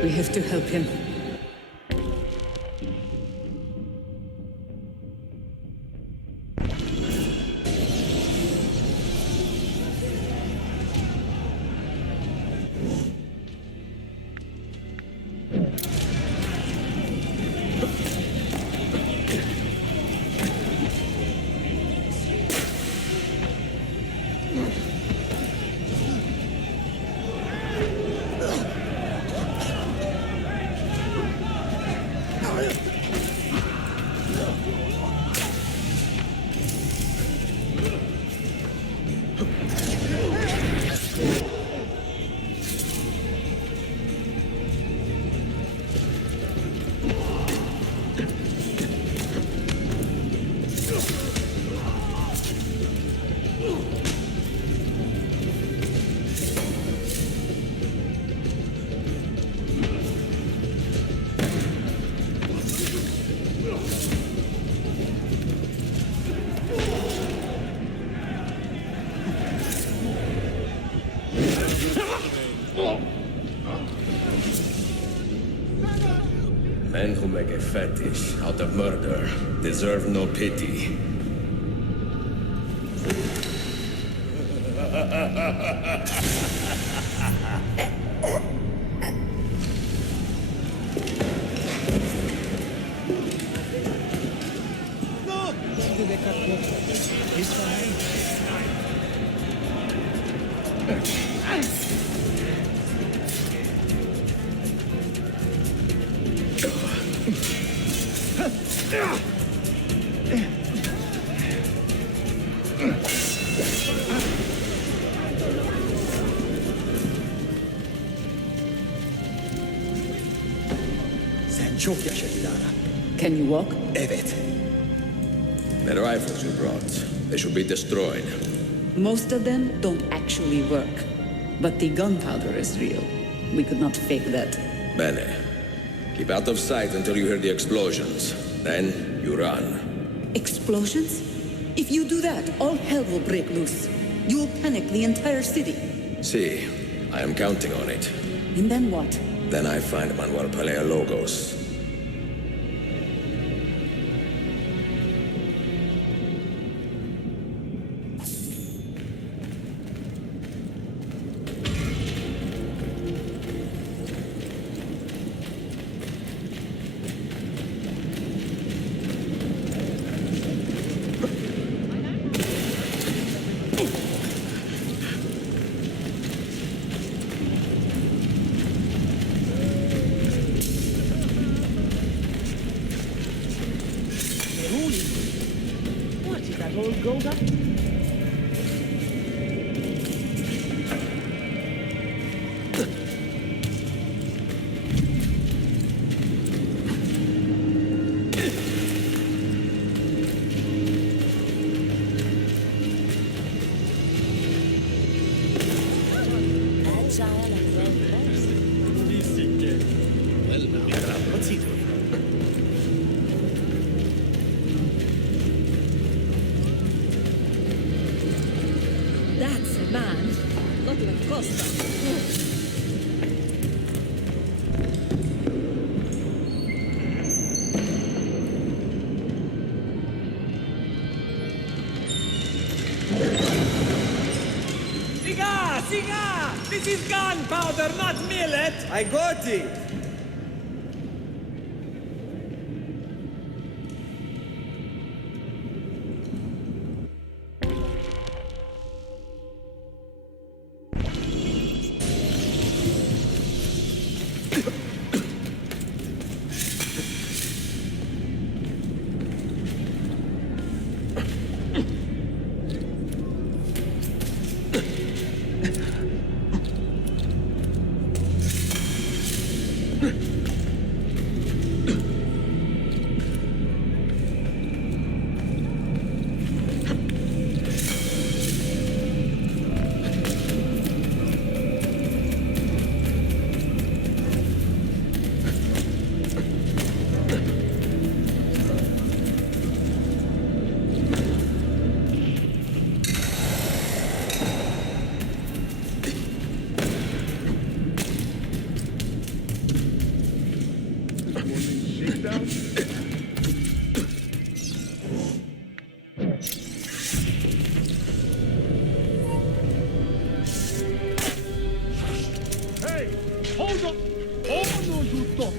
we have to help him. Men who make a fetish out of murder deserve no pity. Sen çok yaşa Dilara. Can you walk? Evet. The rifles you brought, they should be destroyed. Most of them don't actually work. But the gunpowder is real. We could not fake that. Bene. Keep out of sight until you hear the explosions. Then you run. Explosions? If you do that, all hell will break loose. You will panic the entire city. See, I am counting on it. And then what? Then I find Manuel Paleologos. What is that old gold up? What's he doing? That's a man, not like Costa. Siga! This is gunpowder, not millet! I got it! Hold on! Oh, no, you don't!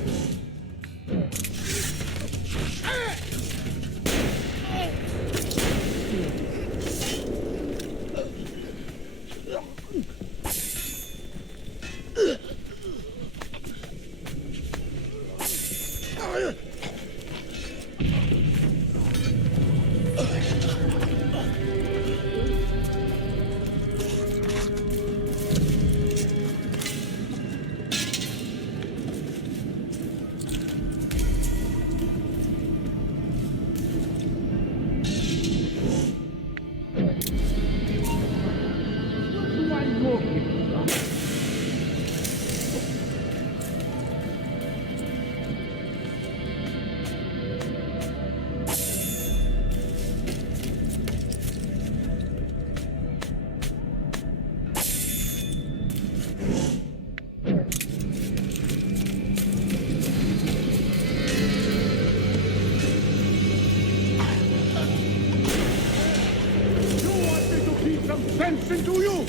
Sense into you!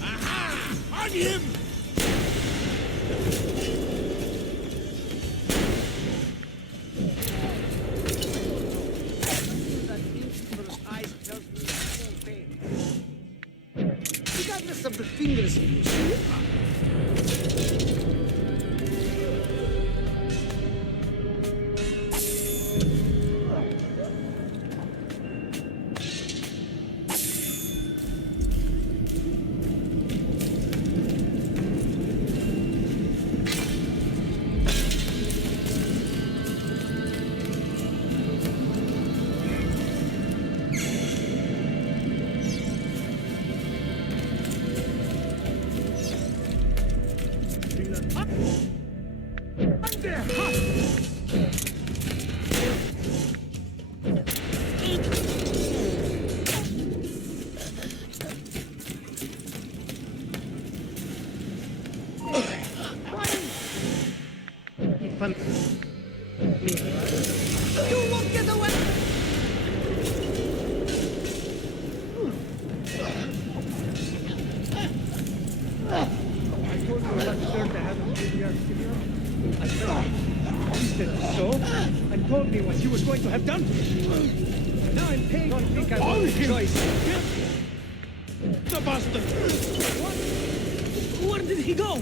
Aha! On him! Regardless of the fingers you use. You won't get away! I told you once, sir, to have a JDR studio. I said, he said so, and told me what he was going to have done to me. Now I'm paying. Don't think I have a choice. The bastard! Where did he go?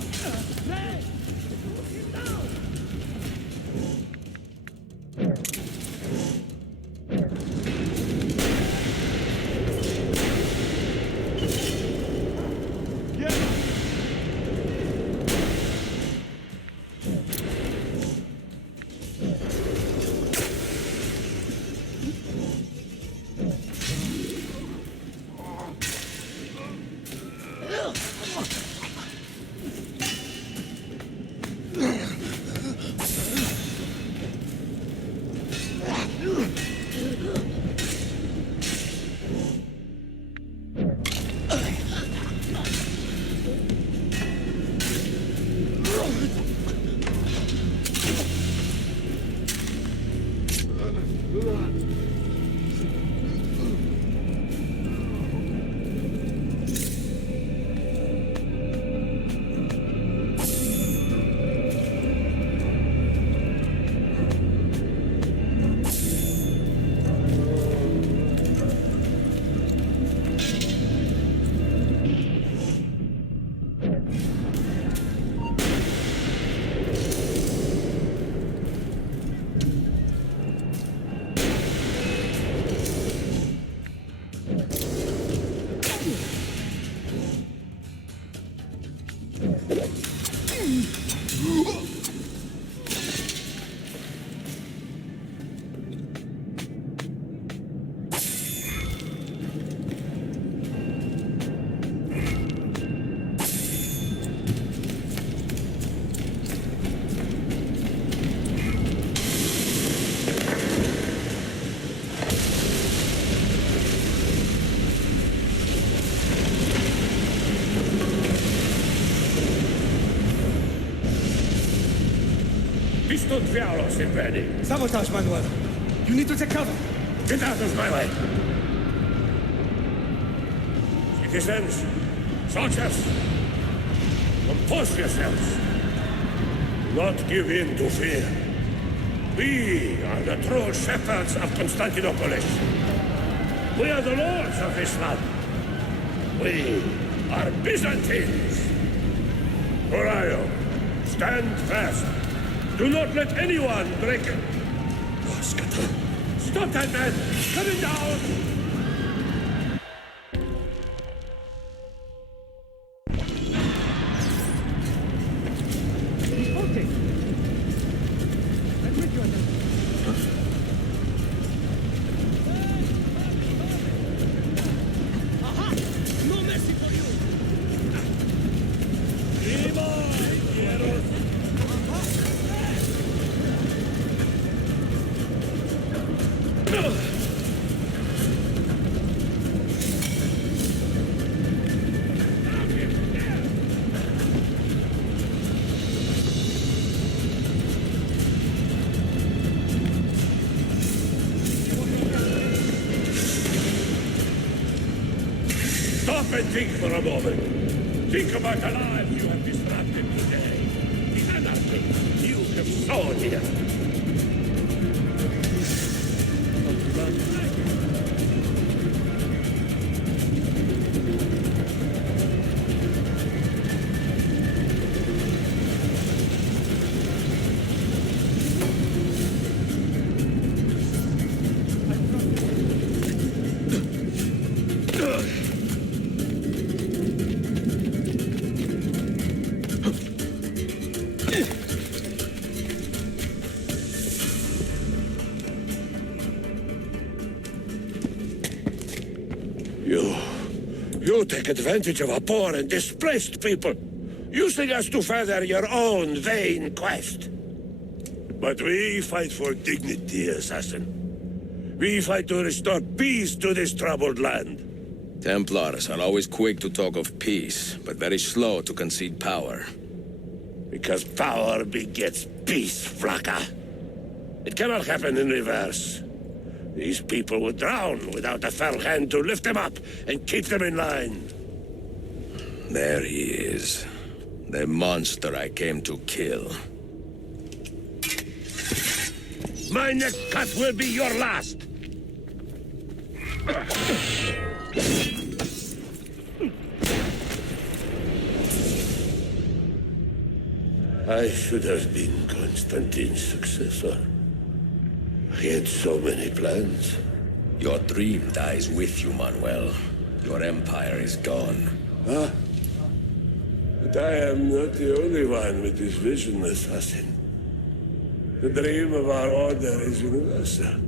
Visto diavolo, ready. Sabotage, Manuel. You need to take cover. Get out of my way. Citizens, soldiers, compose yourselves. Do not give in to fear. We are the true shepherds of Constantinopolis. We are the lords of this land. We are Byzantines. Horaio, stand fast. Do not let anyone break it. Oh, stop that man! Coming down! Stop and think for a moment. Think about the lives you have disrupted today. The anarchy you have sown here. You take advantage of our poor and displaced people, using us to further your own vain quest. But we fight for dignity, assassin. We fight to restore peace to this troubled land. Templars are always quick to talk of peace, but very slow to concede power. Because power begets peace, Flaka. It cannot happen in reverse. These people would drown without a fell hand to lift them up and keep them in line. There he is. The monster I came to kill. My neck cut will be your last! I should have been Constantine's successor. He had so many plans. Your dream dies with you, Manuel. Your empire is gone. Ah. But I am not the only one with this vision, assassin. The dream of our order is universal.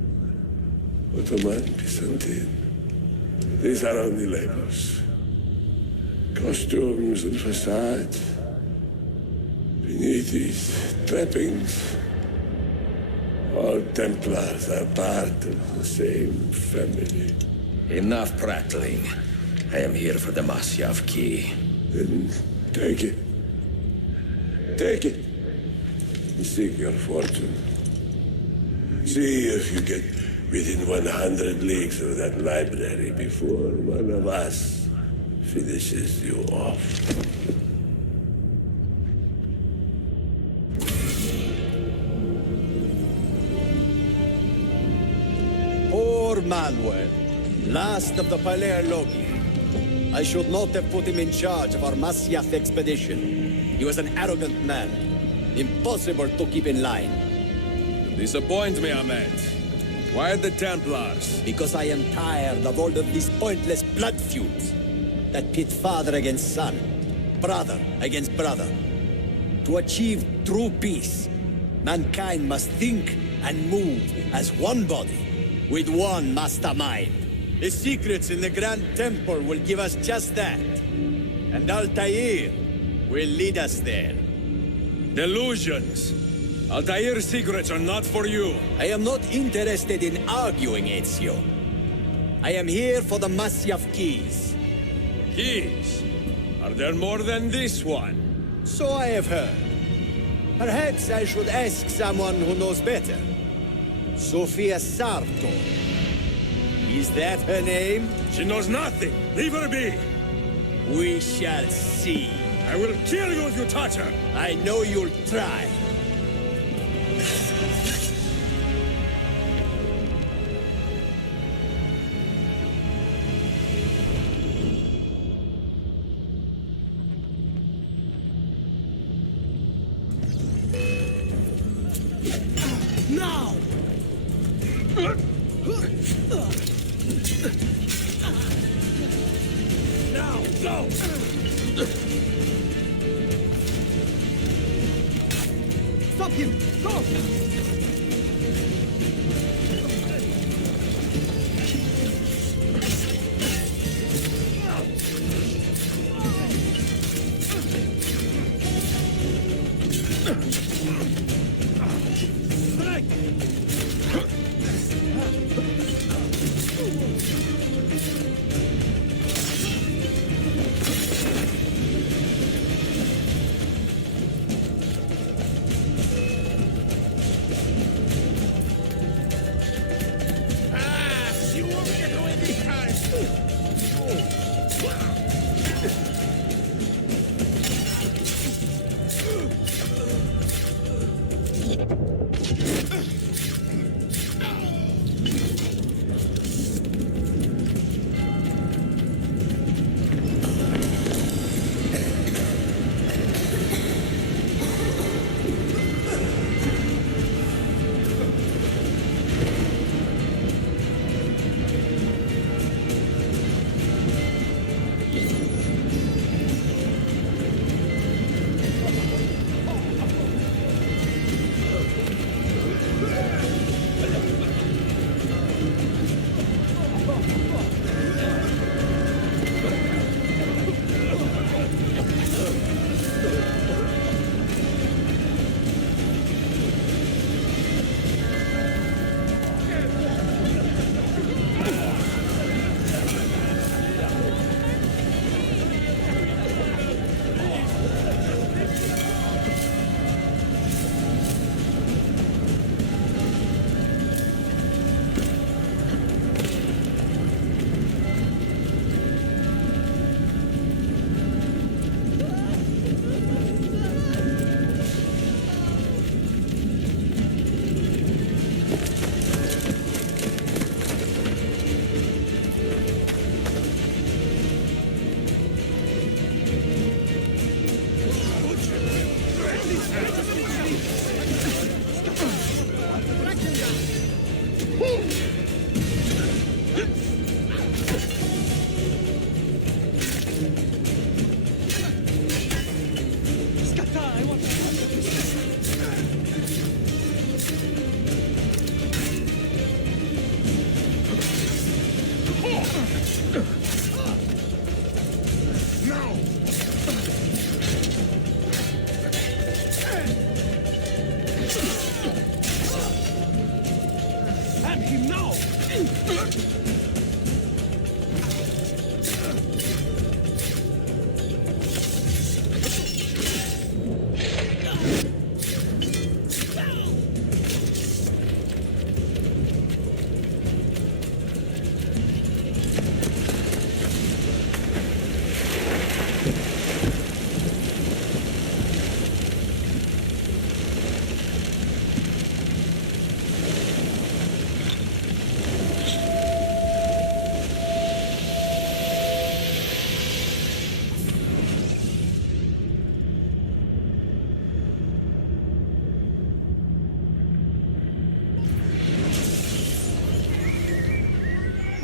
Ottoman, Byzantine. These are only labels. Costumes and facades. Beneath these trappings, all Templars are part of the same family. Enough prattling. I am here for the Masyaf key. Then take it. Take it. And seek your fortune. See if you get within 100 leagues of that library before one of us finishes you off. Poor Manuel, last of the Paleologi. I should not have put him in charge of our Masyaf expedition. He was an arrogant man. Impossible to keep in line. You disappoint me, Ahmed. Why the Templars? Because I am tired of all of these pointless blood feuds that pit father against son, brother against brother. To achieve true peace, mankind must think and move as one body, with one mastermind. The secrets in the Grand Temple will give us just that. And Altair will lead us there. Delusions. Altair's secrets are not for you. I am not interested in arguing, Ezio. I am here for the Masyaf keys. Keys? Are there more than this one? So I have heard. Perhaps I should ask someone who knows better. Sofia Sarto. Is that her name? She knows nothing. Leave her be. We shall see. I will kill you if you touch her! I know you'll try. Now! Now, go! Stop him! Go! You won't get away this time!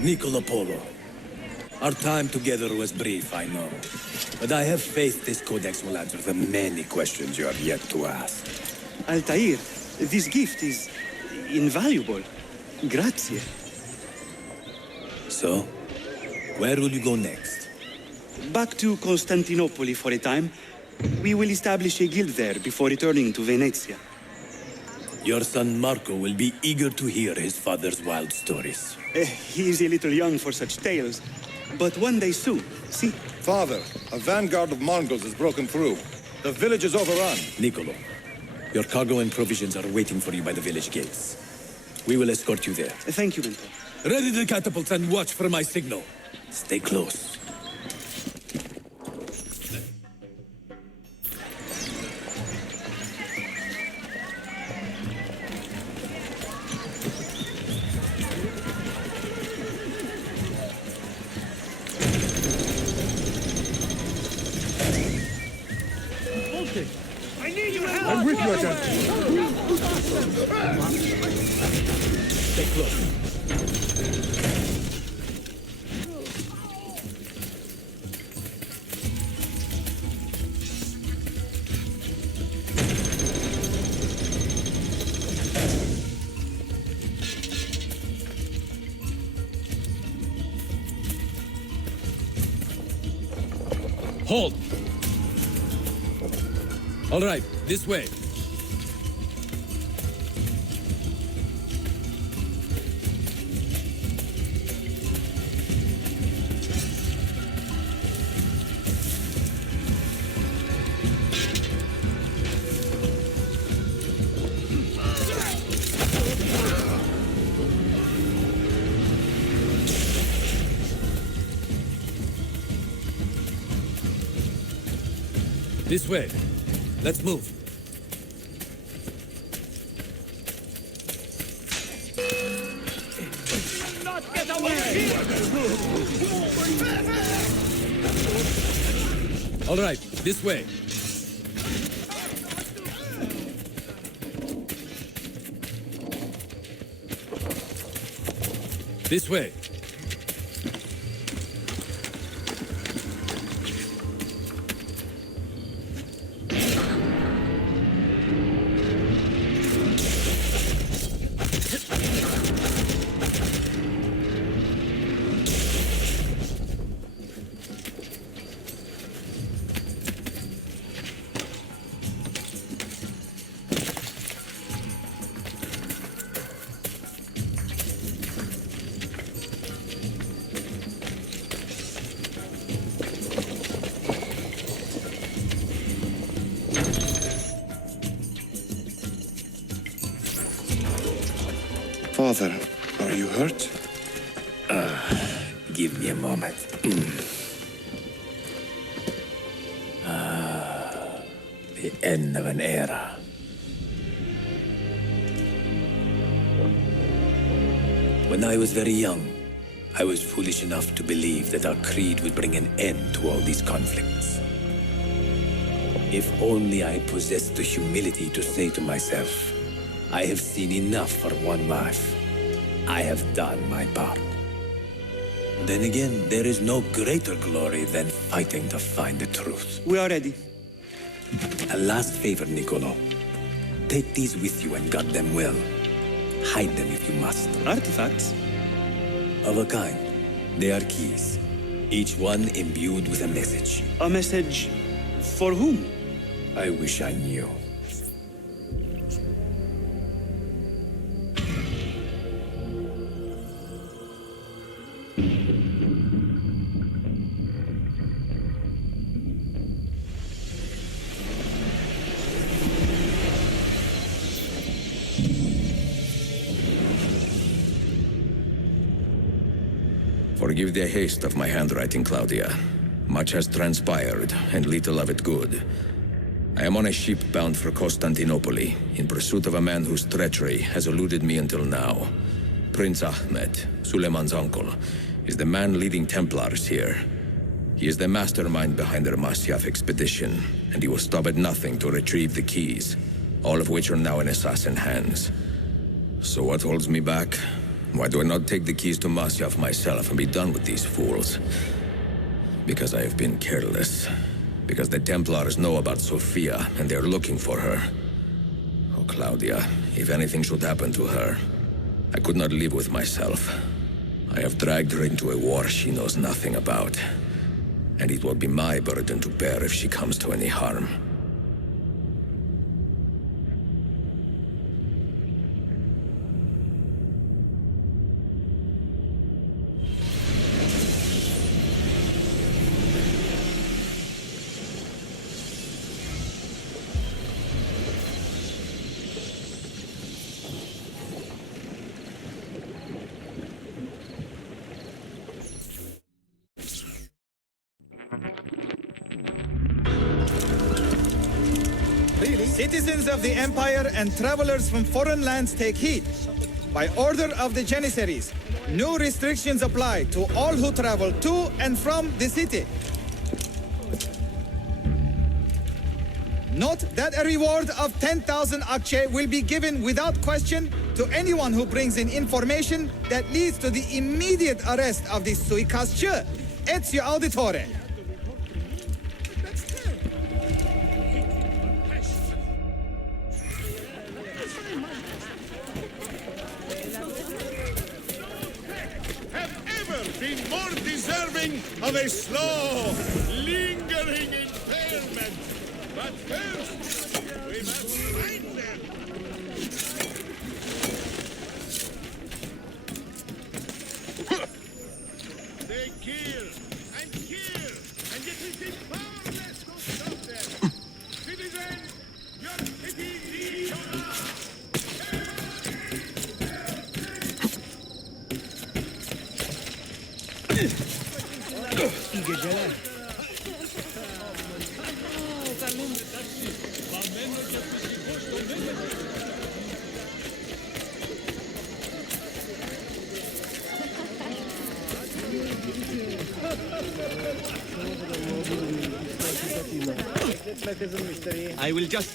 Niccolo Polo. Our time together was brief, I know. But I have faith this codex will answer the many questions you have yet to ask. Altair, this gift is invaluable. Grazie. So, where will you go next? Back to Constantinople for a time. We will establish a guild there before returning to Venezia. Your son Marco will be eager to hear his father's wild stories. He is a little young for such tales, but one day soon, see? Father, a vanguard of Mongols has broken through. The village is overrun. Niccolo, your cargo and provisions are waiting for you by the village gates. We will escort you there. Thank you, Mentor. Ready the catapults and watch for my signal. Stay close. something. I need your help! I'm with you, Agent. Stay close. Hold! All right, this way. This way. Let's move. Not get away! All right, this way. This way. Father, are you hurt? Give me a moment. The end of an era. When I was very young, I was foolish enough to believe that our creed would bring an end to all these conflicts. If only I possessed the humility to say to myself, I have seen enough for one life. I have done my part. Then again, there is no greater glory than fighting to find the truth. We are ready. A last favor, Niccolo. Take these with you and guard them well. Hide them if you must. Artifacts? Of a kind. They are keys. Each one imbued with a message. A message for whom? I wish I knew. Forgive the haste of my handwriting, Claudia. Much has transpired, and little of it good. I am on a ship bound for Constantinople, in pursuit of a man whose treachery has eluded me until now. Prince Ahmed, Suleiman's uncle, is the man leading Templars here. He is the mastermind behind their Masyaf expedition, and he will stop at nothing to retrieve the keys, all of which are now in assassin hands. So what holds me back? Why do I not take the keys to Masyaf myself and be done with these fools? Because I have been careless. Because the Templars know about Sophia, and they're looking for her. Oh, Claudia, if anything should happen to her, I could not live with myself. I have dragged her into a war she knows nothing about. And it will be my burden to bear if she comes to any harm. Citizens of the Empire and travelers from foreign lands take heed. By order of the Janissaries, new restrictions apply to all who travel to and from the city. Note that a reward of 10,000 akçe will be given without question to anyone who brings in information that leads to the immediate arrest of the suikastçı. Ezio Auditore. Been more deserving of a slow, lingering impairment. But first, we must find them. They kill and kill, and yet we think powerless to stop them. Citizens, your city needs us. İyi geceler. I will just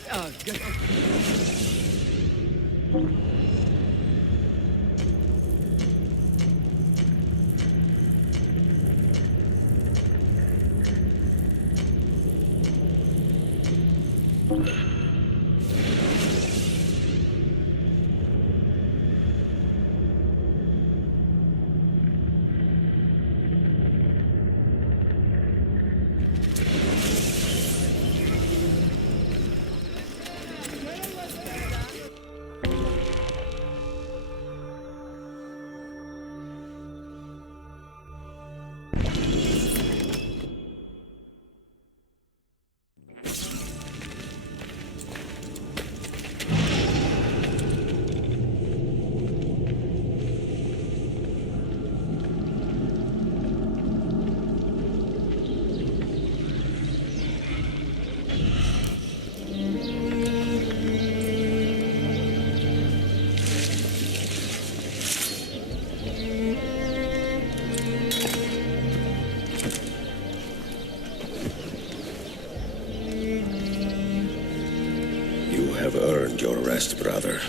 You have earned your rest, brother.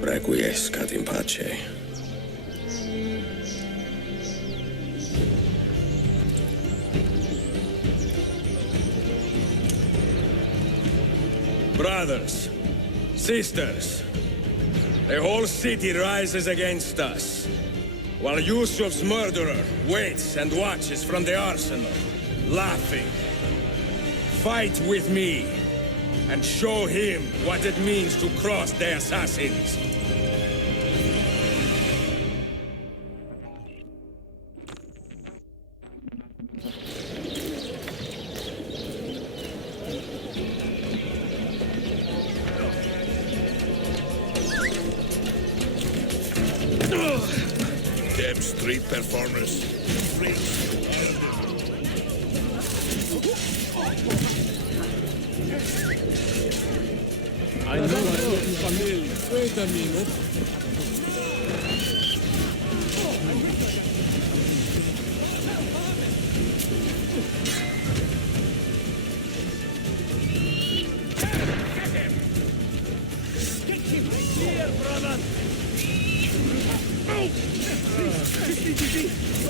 Requiescat in pace. Brothers, sisters, the whole city rises against us, while Yusuf's murderer waits and watches from the arsenal, laughing. Fight with me, and show him what it means to cross the assassins. Them street performers. I know I look familiar. Wait a minute.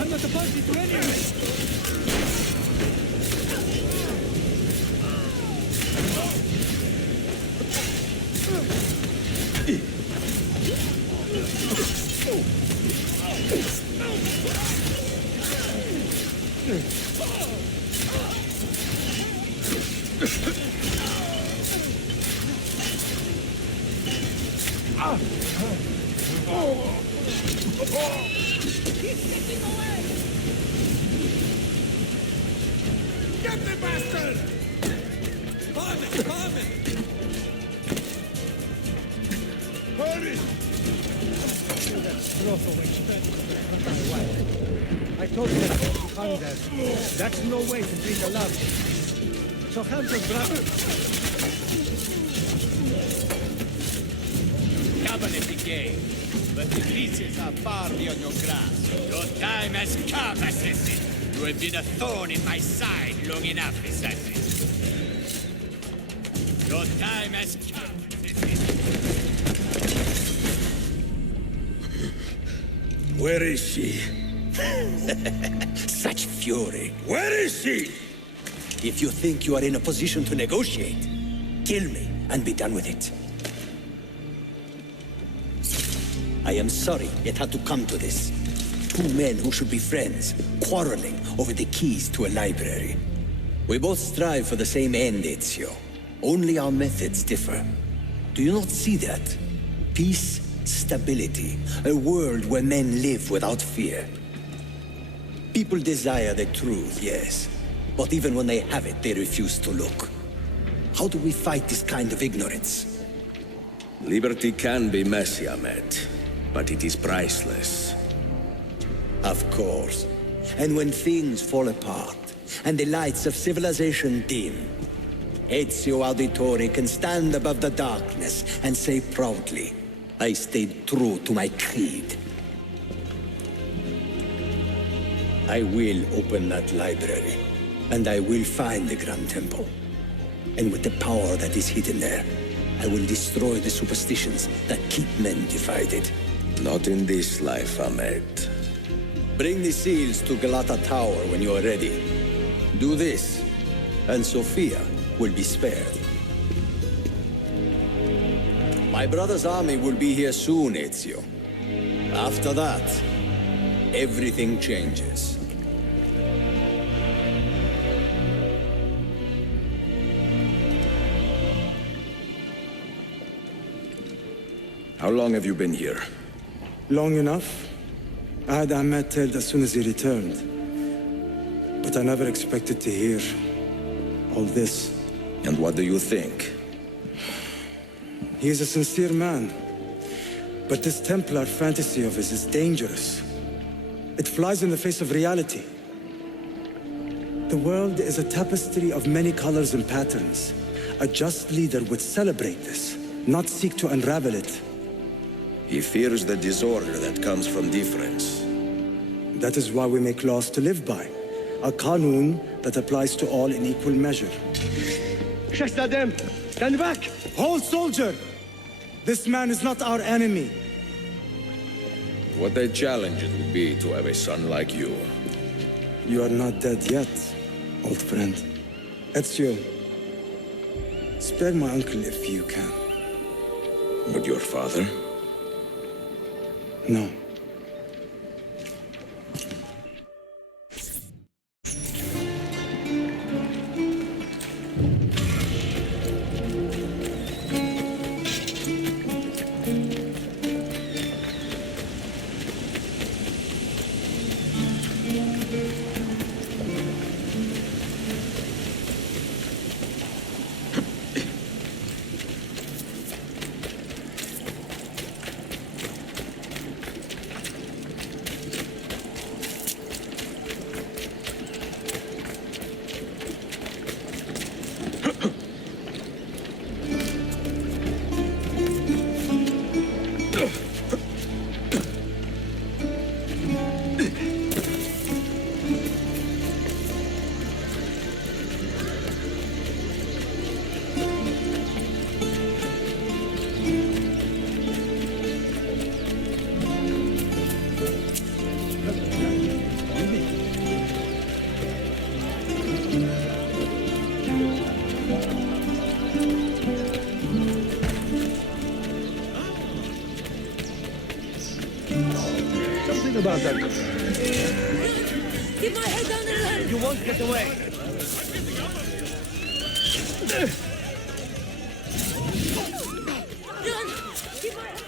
I'm not supposed to do anything. Get the bastard! Bomb it! Hurry! I told you not to come there. That's no way to bring a love. So have your brother. Cabinet game, but the pieces are far beyond your grasp. Your time has come, assassin. You have been a thorn in my side long enough, assassin. Your time has come. Where is she? Such fury. Where is she? If you think you are in a position to negotiate, kill me and be done with it. I am sorry it had to come to this. Two men who should be friends, quarreling over the keys to a library. We both strive for the same end, Ezio. Only our methods differ. Do you not see that? Peace, stability, a world where men live without fear. People desire the truth, yes. But even when they have it, they refuse to look. How do we fight this kind of ignorance? Liberty can be messy, Ahmed, but it is priceless. Of course. And when things fall apart, and the lights of civilization dim, Ezio Auditore can stand above the darkness and say proudly, I stayed true to my creed. I will open that library, and I will find the Grand Temple. And with the power that is hidden there, I will destroy the superstitions that keep men divided. Not in this life, Ahmed. Bring the seals to Galata Tower when you are ready. Do this, and Sophia will be spared. My brother's army will be here soon, Ezio. After that, everything changes. How long have you been here? Long enough. I had Ahmed killed as soon as he returned. But I never expected to hear all this. And what do you think? He is a sincere man. But this Templar fantasy of his is dangerous. It flies in the face of reality. The world is a tapestry of many colors and patterns. A just leader would celebrate this, not seek to unravel it. He fears the disorder that comes from difference. That is why we make laws to live by. A Qanun that applies to all in equal measure. Shahzadem, stand back! Hold, soldier! This man is not our enemy. What a challenge it would be to have a son like you. You are not dead yet, old friend. Ezio, spare my uncle if you can. But your father? No. Something about that. Keep my head down and run! You won't get away. Run! Keep my head...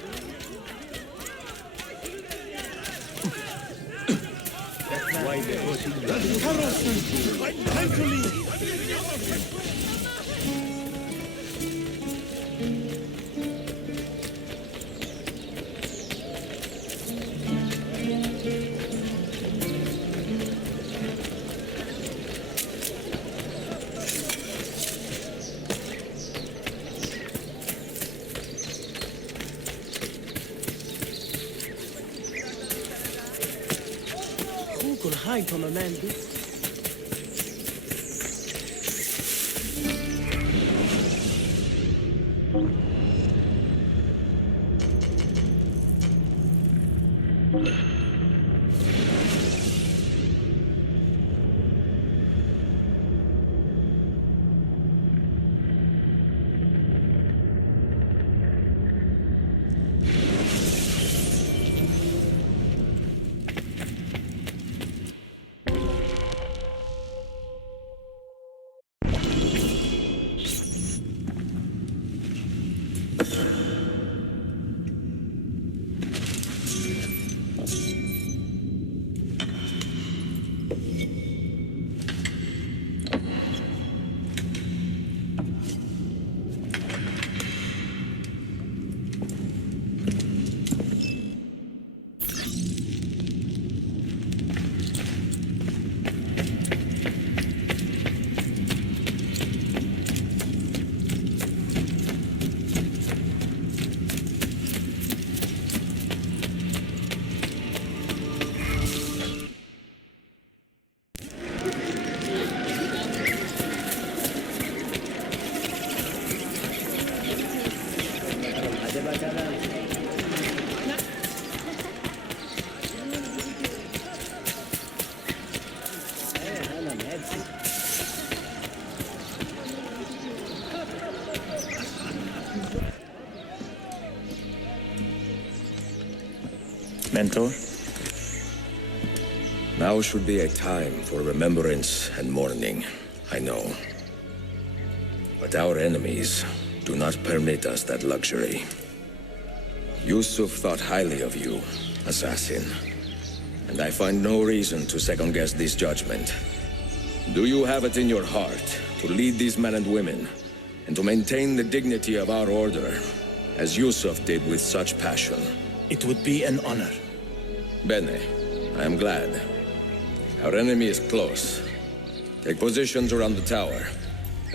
That's why they're pushing you. Carlson! Time to leave! Who could hide from a man this? Mentor? Now should be a time for remembrance and mourning, I know. But our enemies do not permit us that luxury. Yusuf thought highly of you, assassin. And I find no reason to second-guess this judgment. Do you have it in your heart to lead these men and women, and to maintain the dignity of our order, as Yusuf did with such passion? It would be an honor. Bene, I am glad. Our enemy is close. Take positions around the tower,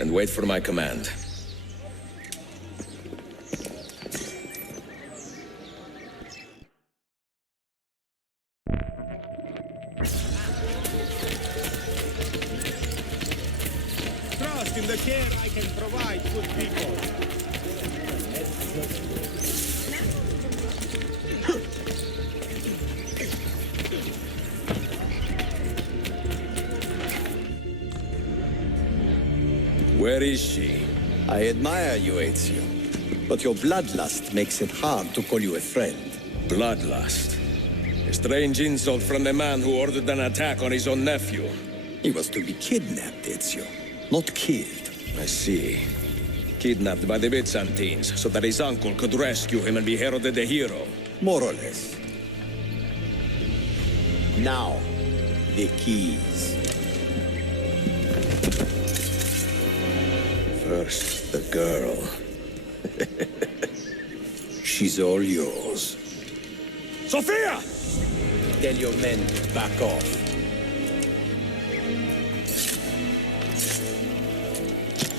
and wait for my command. Trust in the care I can provide, good people. Where is she? I admire you, Ezio. But your bloodlust makes it hard to call you a friend. Bloodlust? A strange insult from the man who ordered an attack on his own nephew. He was to be kidnapped, Ezio, not killed. I see. Kidnapped by the Byzantines, so that his uncle could rescue him and be heralded a hero. More or less. Now, the keys. First, the girl. She's all yours. Sophia! Tell your men to back off.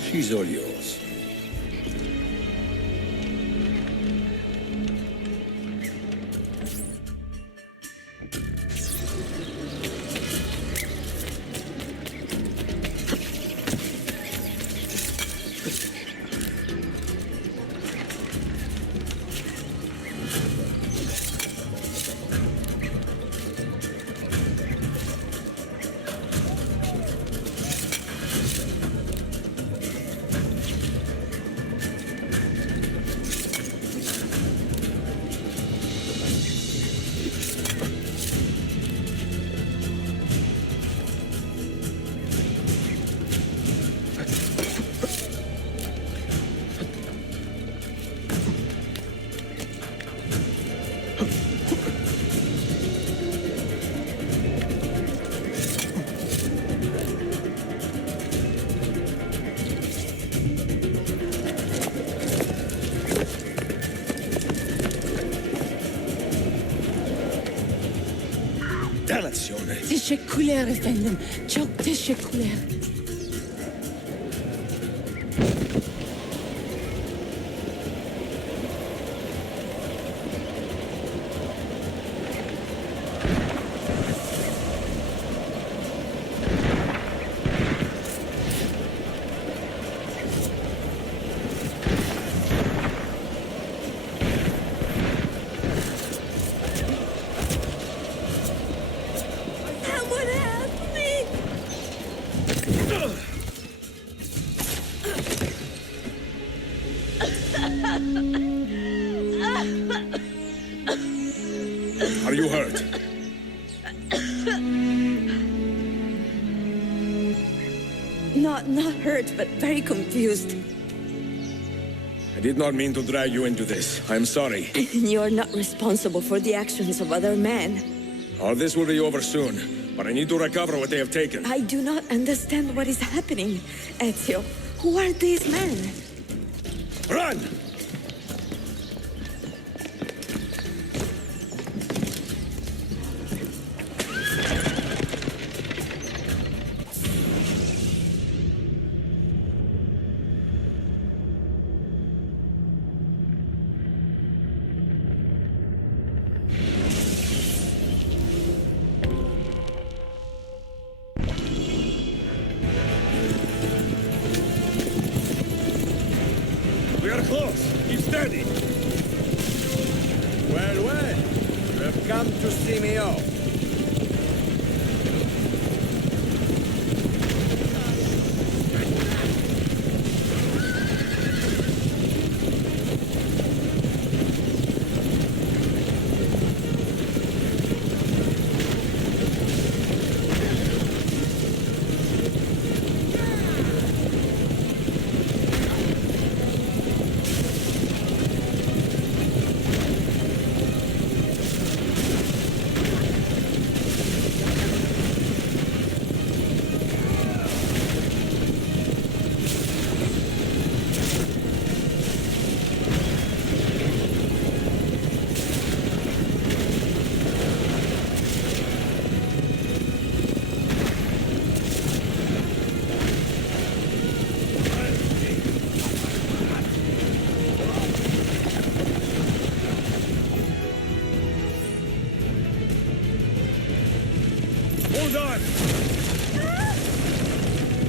She's all yours. Teşekkürler efendim. Çok teşekkürler. Are you hurt? Not hurt, but very confused. I did not mean to drag you into this. I am sorry. You're not responsible for the actions of other men. All this will be over soon, but I need to recover what they have taken. I do not understand what is happening, Ezio. Who are these men? Run! We are close. Keep steady. Well, well. You have come to see me off.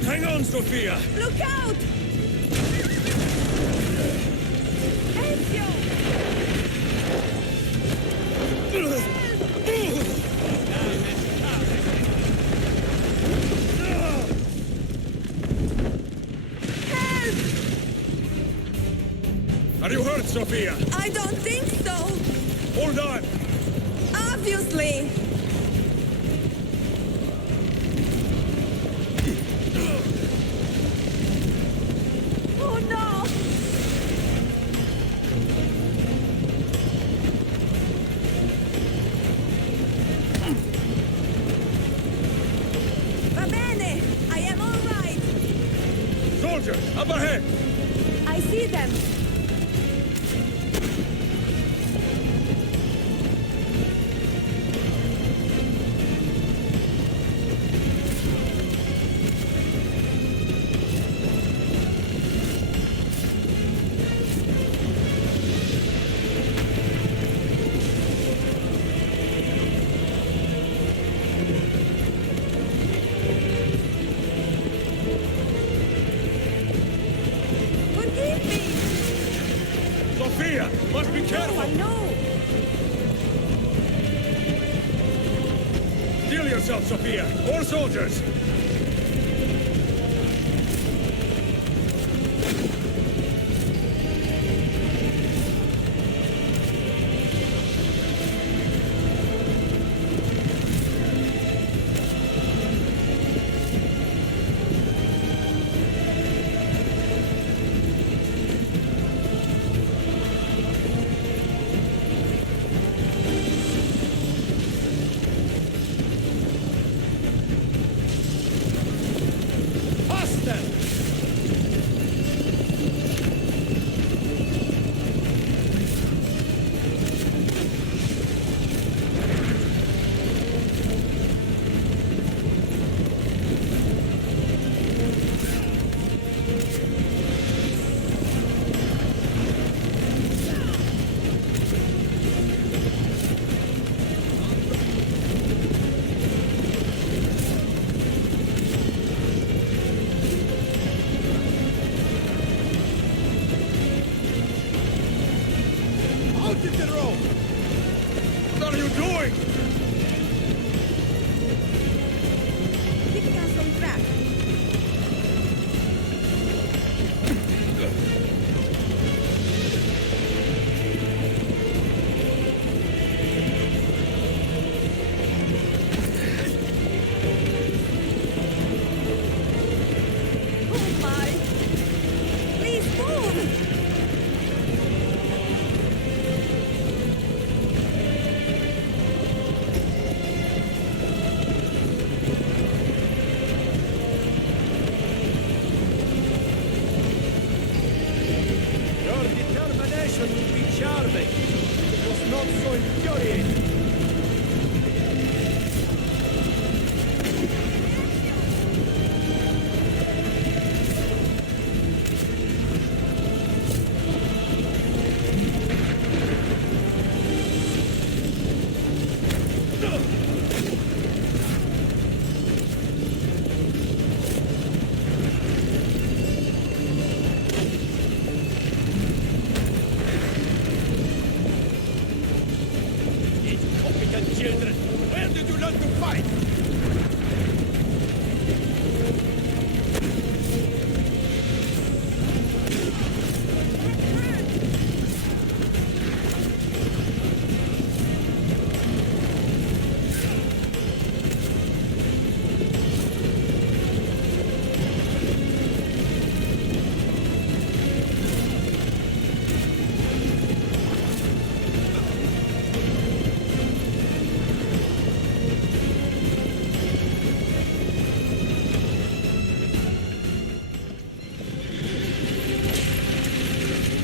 Hang on, Sophia! Look out! Ezio! Are you hurt, Sophia? I don't think so. Hold on! Obviously. Oh no! Va bene! I am all right! Soldiers, up ahead! I see them! Forgive me! Sophia, must be careful! I know! Steel yourself, Sophia! More soldiers! What are you doing? Keeping us on track. Oh my! Please move! Your determination would be charming. It was not so infuriating. Incompetent children! Where did you learn to fight?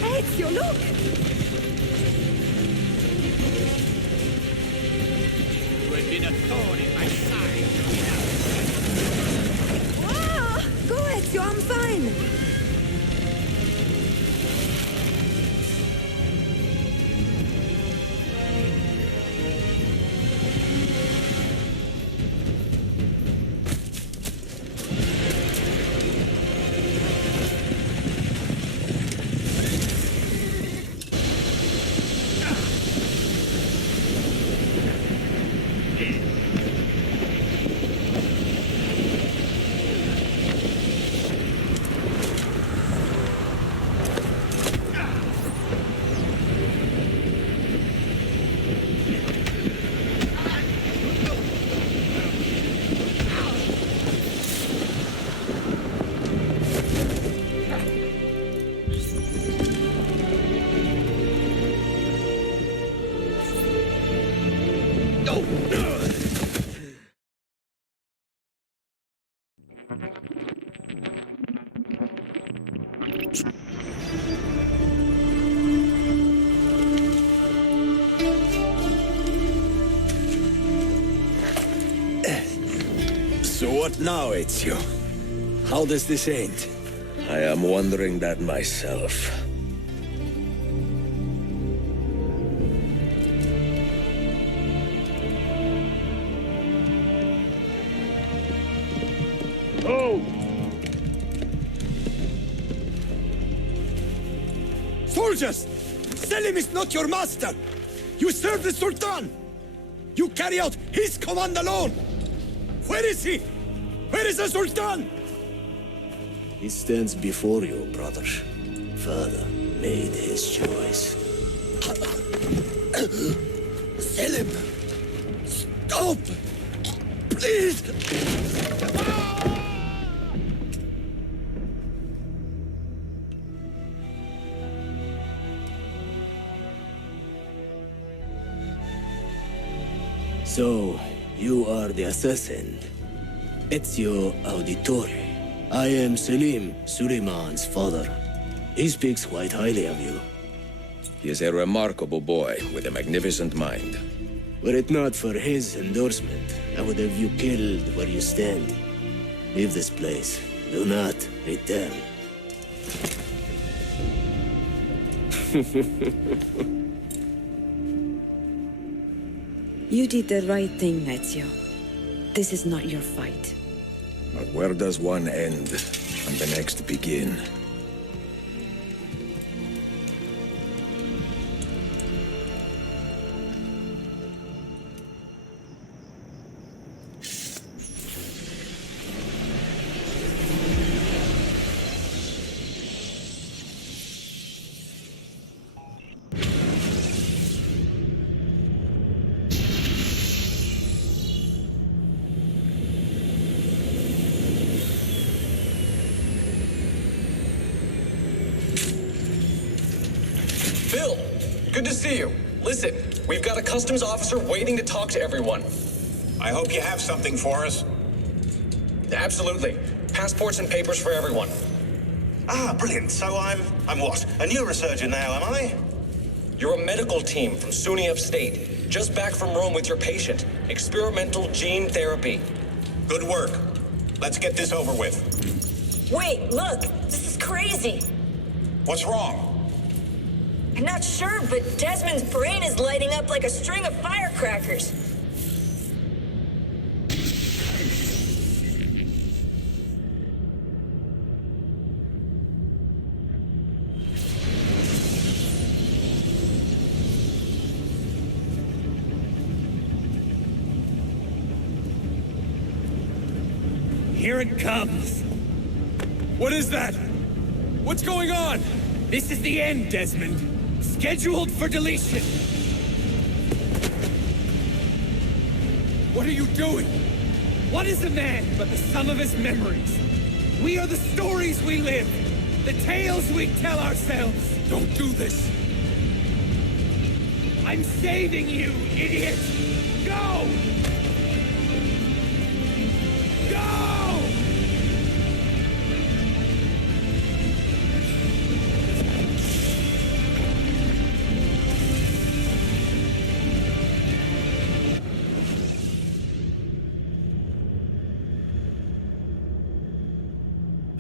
Ezio, look! You have been a thorn in my side. Ah! Go, Ezio, I'm fine! So what now, Ezio? How does this end? I am wondering that myself. Oh! Soldiers! Selim is not your master! You serve the Sultan! You carry out his command alone! Where is he? Where is the Sultan? He stands before you, brother. Father made his choice. Selim! Stop! Please! So, you are the assassin. Ezio Auditore. I am Selim, Suleiman's father. He speaks quite highly of you. He is a remarkable boy with a magnificent mind. Were it not for his endorsement, I would have you killed where you stand. Leave this place. Do not return. You did the right thing, Ezio. This is not your fight. But where does one end and the next begin? Phil, good to see you. Listen, we've got a customs officer waiting to talk to everyone. I hope you have something for us. Absolutely. Passports and papers for everyone. Ah, brilliant. So I'm what? A neurosurgeon now, am I? You're a medical team from SUNY Upstate. Just back from Rome with your patient. Experimental gene therapy. Good work. Let's get this over with. Wait, look! This is crazy! What's wrong? I'm not sure, but Desmond's brain is lighting up like a string of firecrackers. Here it comes. What is that? What's going on? This is the end, Desmond. Scheduled for deletion. What are you doing? What is a man but the sum of his memories? We are the stories we live, the tales we tell ourselves. Don't do this. I'm saving you, idiot! Go! Go!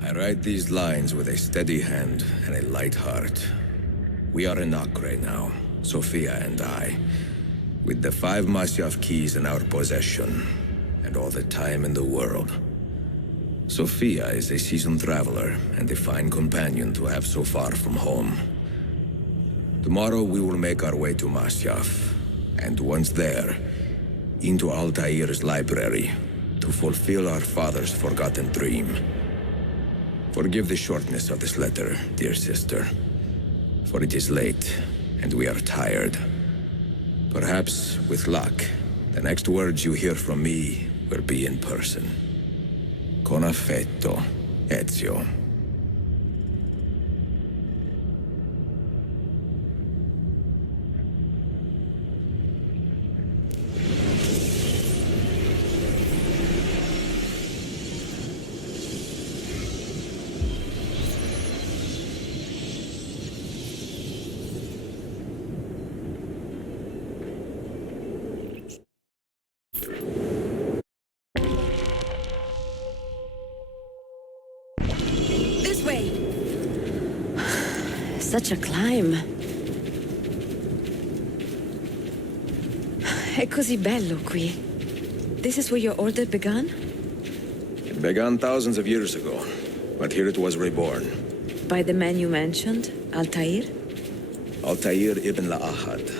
I write these lines with a steady hand and a light heart. We are in Acre now, Sophia and I, with the 5 Masyaf keys in our possession, and all the time in the world. Sophia is a seasoned traveler and a fine companion to have so far from home. Tomorrow we will make our way to Masyaf, and once there, into Altair's library, to fulfill our father's forgotten dream. Forgive the shortness of this letter, dear sister, for it is late, and we are tired. Perhaps, with luck, the next words you hear from me will be in person. Con affetto, Ezio. way! Such a climb. È così bello qui. This is where your order began? It began thousands of years ago, but here it was reborn. By the man you mentioned, Altair? Altair ibn La'ahad.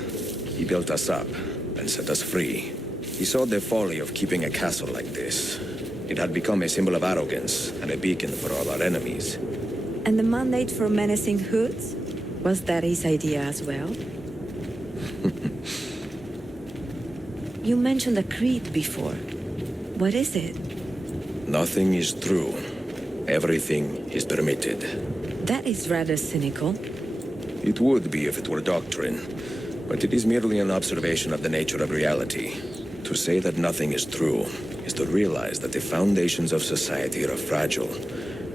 He built us up and set us free. He saw the folly of keeping a castle like this. It had become a symbol of arrogance and a beacon for all our enemies. And the mandate for menacing hoods? Was that his idea as well? You mentioned a creed before. What is it? Nothing is true. Everything is permitted. That is rather cynical. It would be if it were doctrine, but it is merely an observation of the nature of reality. To say that nothing is true is to realize that the foundations of society are fragile,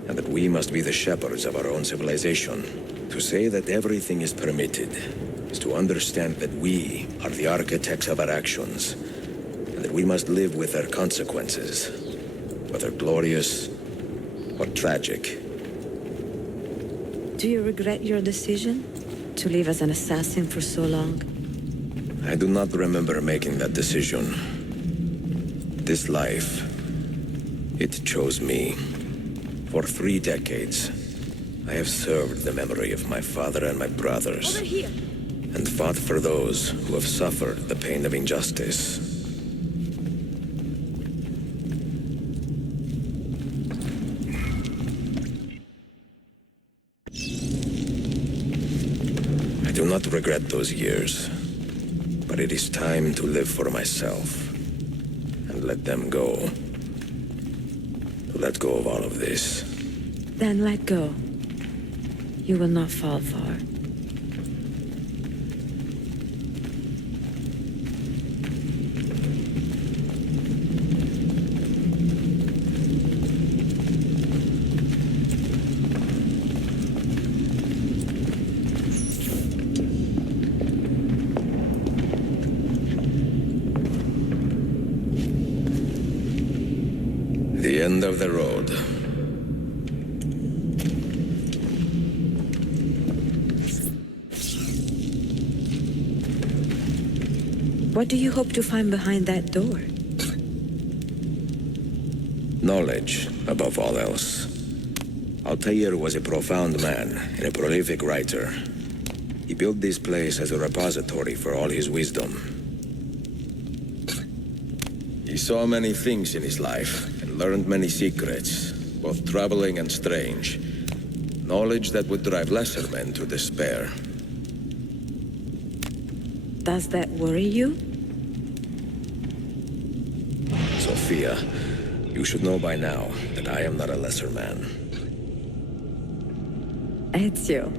and that we must be the shepherds of our own civilization. To say that everything is permitted is to understand that we are the architects of our actions, and that we must live with their consequences, whether glorious or tragic. Do you regret your decision to live as an assassin for so long? I do not remember making that decision. This life, it chose me. For 3 decades, I have served the memory of my father and my brothers. Over here! And fought for those who have suffered the pain of injustice. I do not regret those years, but it is time to live for myself and let them go. Let go of all of this. Then let go. You will not fall far. The end of the road. What do you hope to find behind that door? Knowledge, above all else. Altair was a profound man and a prolific writer. He built this place as a repository for all his wisdom. He saw many things in his life and learned many secrets, both troubling and strange. Knowledge that would drive lesser men to despair. Does that worry you? Sophia, you should know by now that I am not a lesser man. Ezio.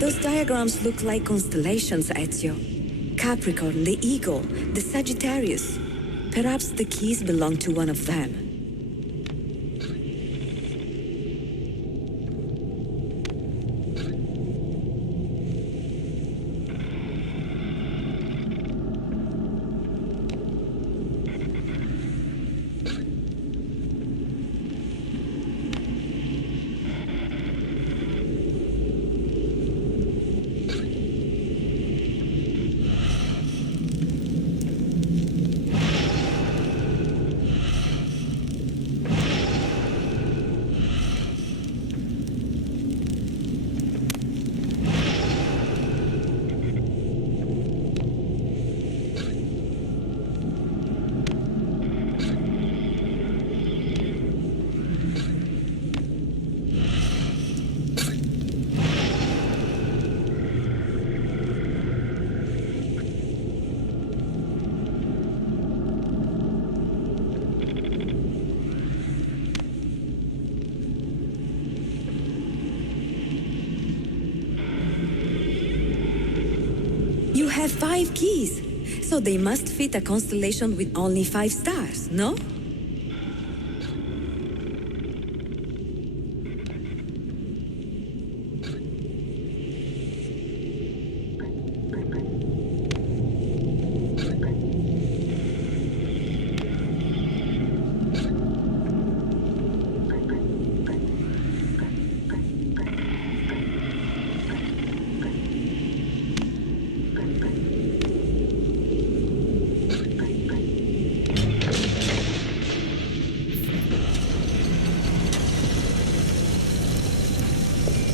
Those diagrams look like constellations, Ezio. Capricorn, the Eagle, the Sagittarius. Perhaps the keys belong to one of them. have 5 keys. So they must fit a constellation with only 5 stars, no?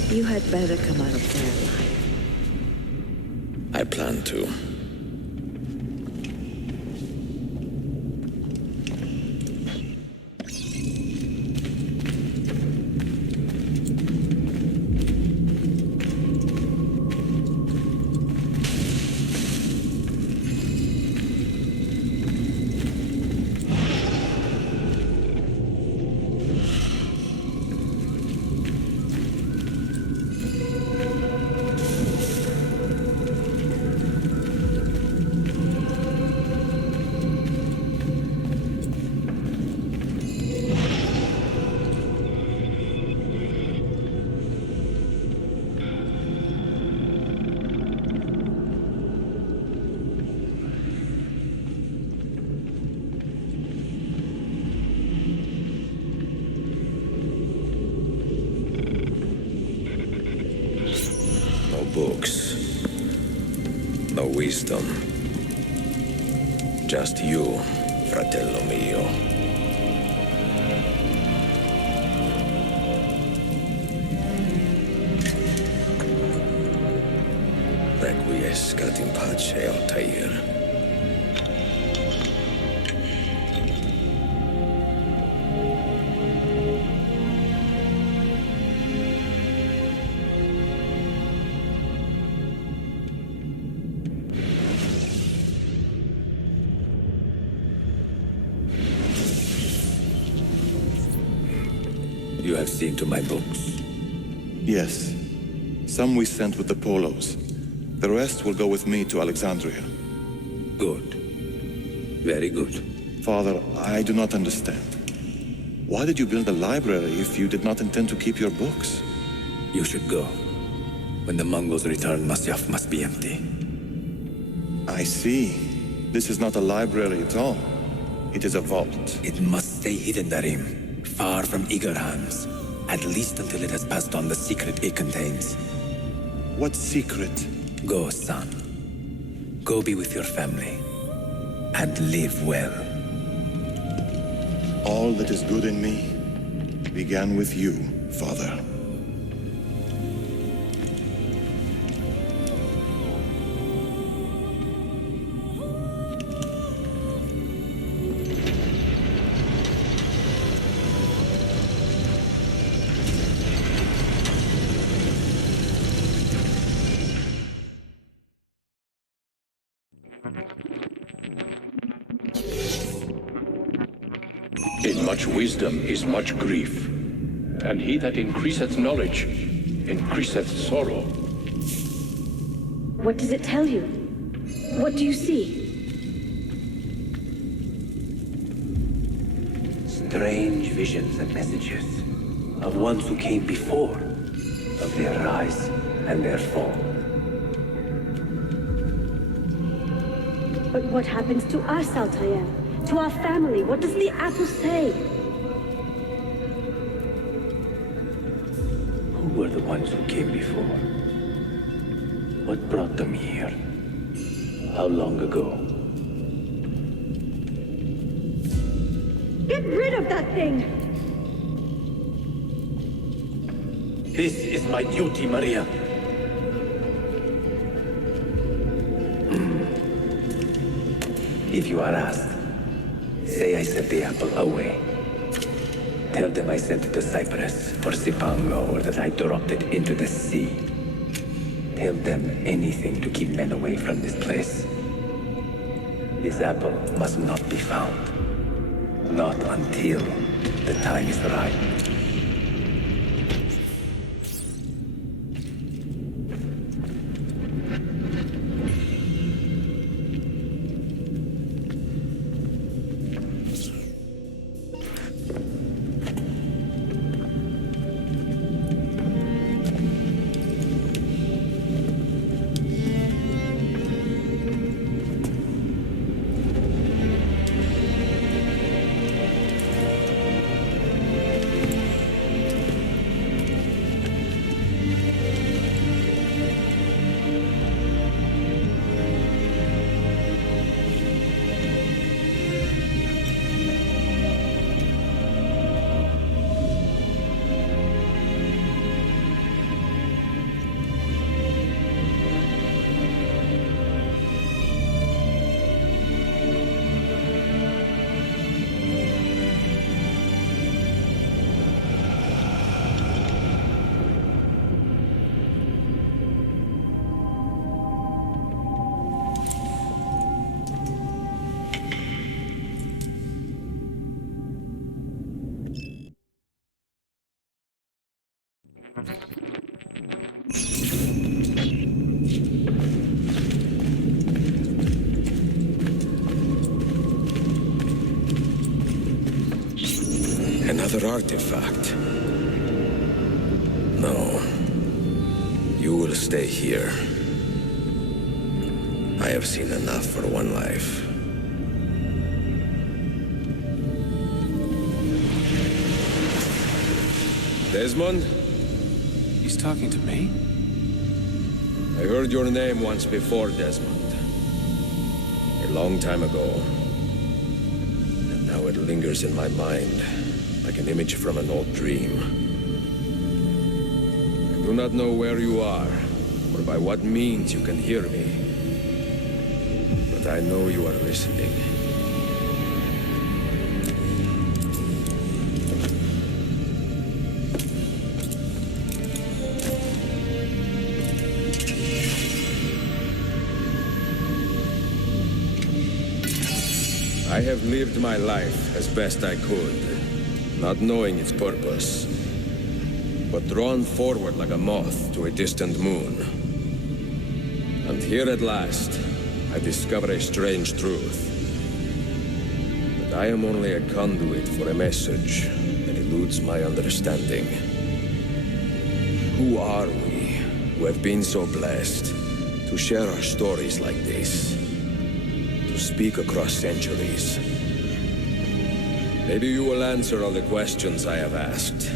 You had better come out of there alive. I plan to. Books. No wisdom. Just you, fratello mio. Requiescat in pace, Altair. You have seen to my books? Yes. Some we sent with the Polos. The rest will go with me to Alexandria. Good. Very good. Father, I do not understand. Why did you build a library if you did not intend to keep your books? You should go. When the Mongols return, Masyaf must be empty. I see. This is not a library at all. It is a vault. It must stay hidden, Darim. Far from eager hands. At least until it has passed on the secret it contains. What secret? Go, son. Go be with your family. And live well. All that is good in me began with you, Father. In much wisdom is much grief, and he that increaseth knowledge increaseth sorrow. What does it tell you? What do you see? Strange visions and messages of ones who came before, of their rise and their fall. But what happens to us, Altair? To our family? What does the apple say? Who were the ones who came before? What brought them here? How long ago? Get rid of that thing! This is my duty, Maria. If you are asked, say I sent the apple away. Tell them I sent it to Cyprus or Cipango, or that I dropped it into the sea. Tell them anything to keep men away from this place. This apple must not be found. Not until the time is right. Another artifact. No. You will stay here. I have seen enough for one life. Desmond? He's talking to me? I heard your name once before, Desmond. A long time ago. And now it lingers in my mind, like an image from an old dream. I do not know where you are, or by what means you can hear me. But I know you are listening. I have lived my life as best I could, not knowing its purpose, but drawn forward like a moth to a distant moon. And here at last, I discover a strange truth. That I am only a conduit for a message that eludes my understanding. Who are we, who have been so blessed, to share our stories like this? To speak across centuries. Maybe you will answer all the questions I have asked.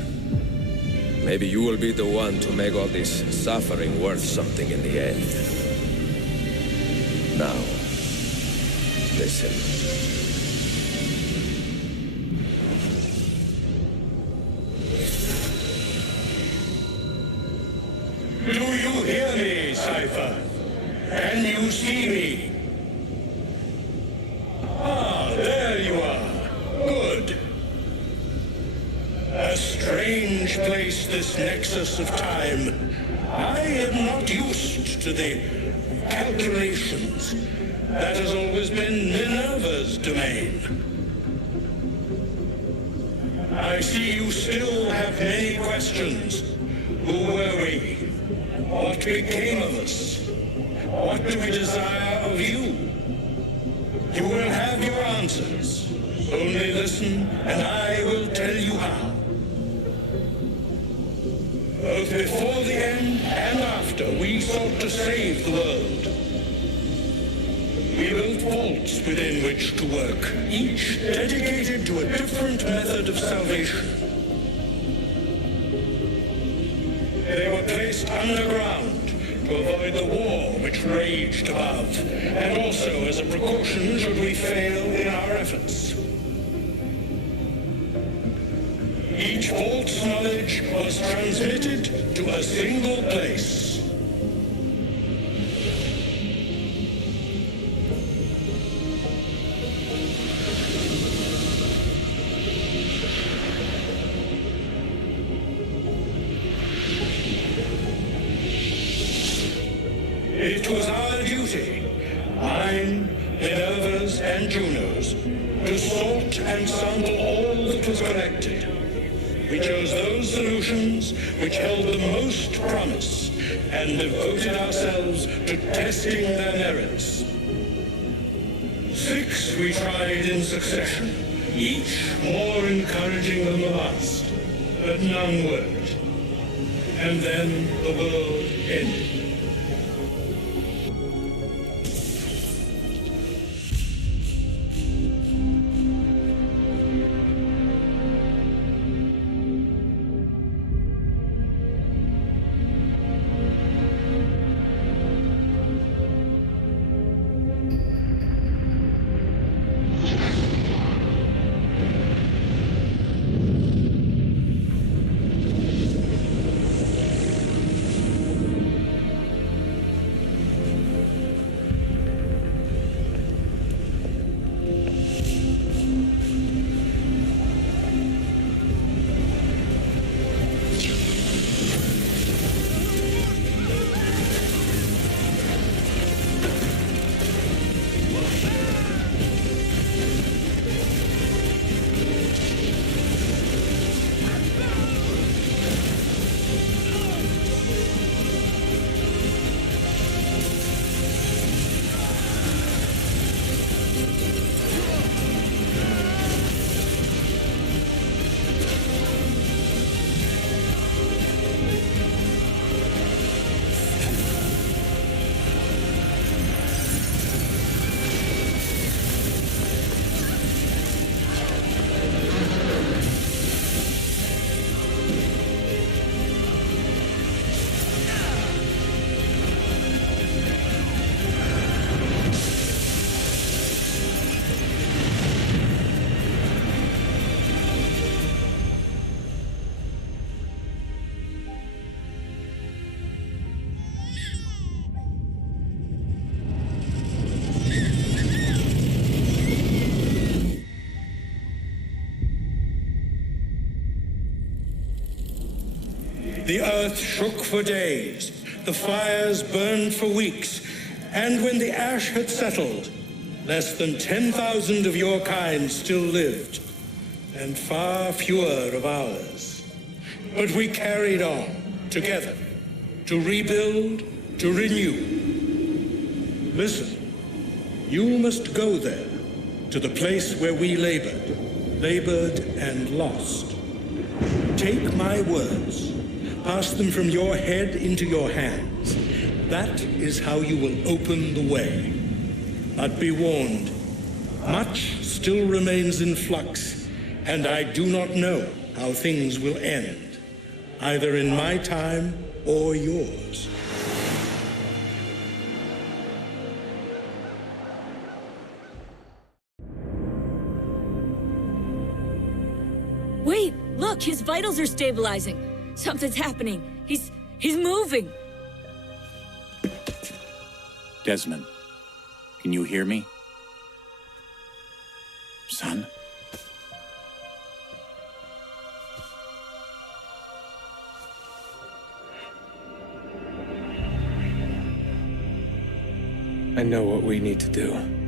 Maybe you will be the one to make all this suffering worth something in the end. Now, listen. Do you hear me, Cypher? Can you see me? Ah, there you are. Good. A strange place, this nexus of time. I am not used to the calculations. That has always been Minerva's domain. I see you still have many questions. Who were we? What became of us? What do we desire of you? You will have your answers. Only listen, and I will tell you how. Both before the end and after, we sought to save the world. We built vaults within which to work, each dedicated to a different method of salvation. They were placed underground to avoid the war which raged above, and also as a precaution should we fail in our efforts. Each vault's knowledge was transmitted to a single place. It was our duty, mine, Minerva's, and Juno's, to sort and sample all that was collected. We chose those solutions which held the most promise and devoted ourselves to testing their merits. 6 we tried in succession, each more encouraging than the last, but none worked. And then the world ended. the earth shook for days, the fires burned for weeks, and when the ash had settled, less than 10,000 of your kind still lived, and far fewer of ours. But we carried on, together, to rebuild, to renew. Listen, you must go there, to the place where we labored and lost. Take my words, pass them from your head into your hands. That is how you will open the way. But be warned, much still remains in flux, and I do not know how things will end, either in my time or yours. Wait, look, his vitals are stabilizing. Something's happening. He's moving. Desmond, can you hear me? Son? I know what we need to do.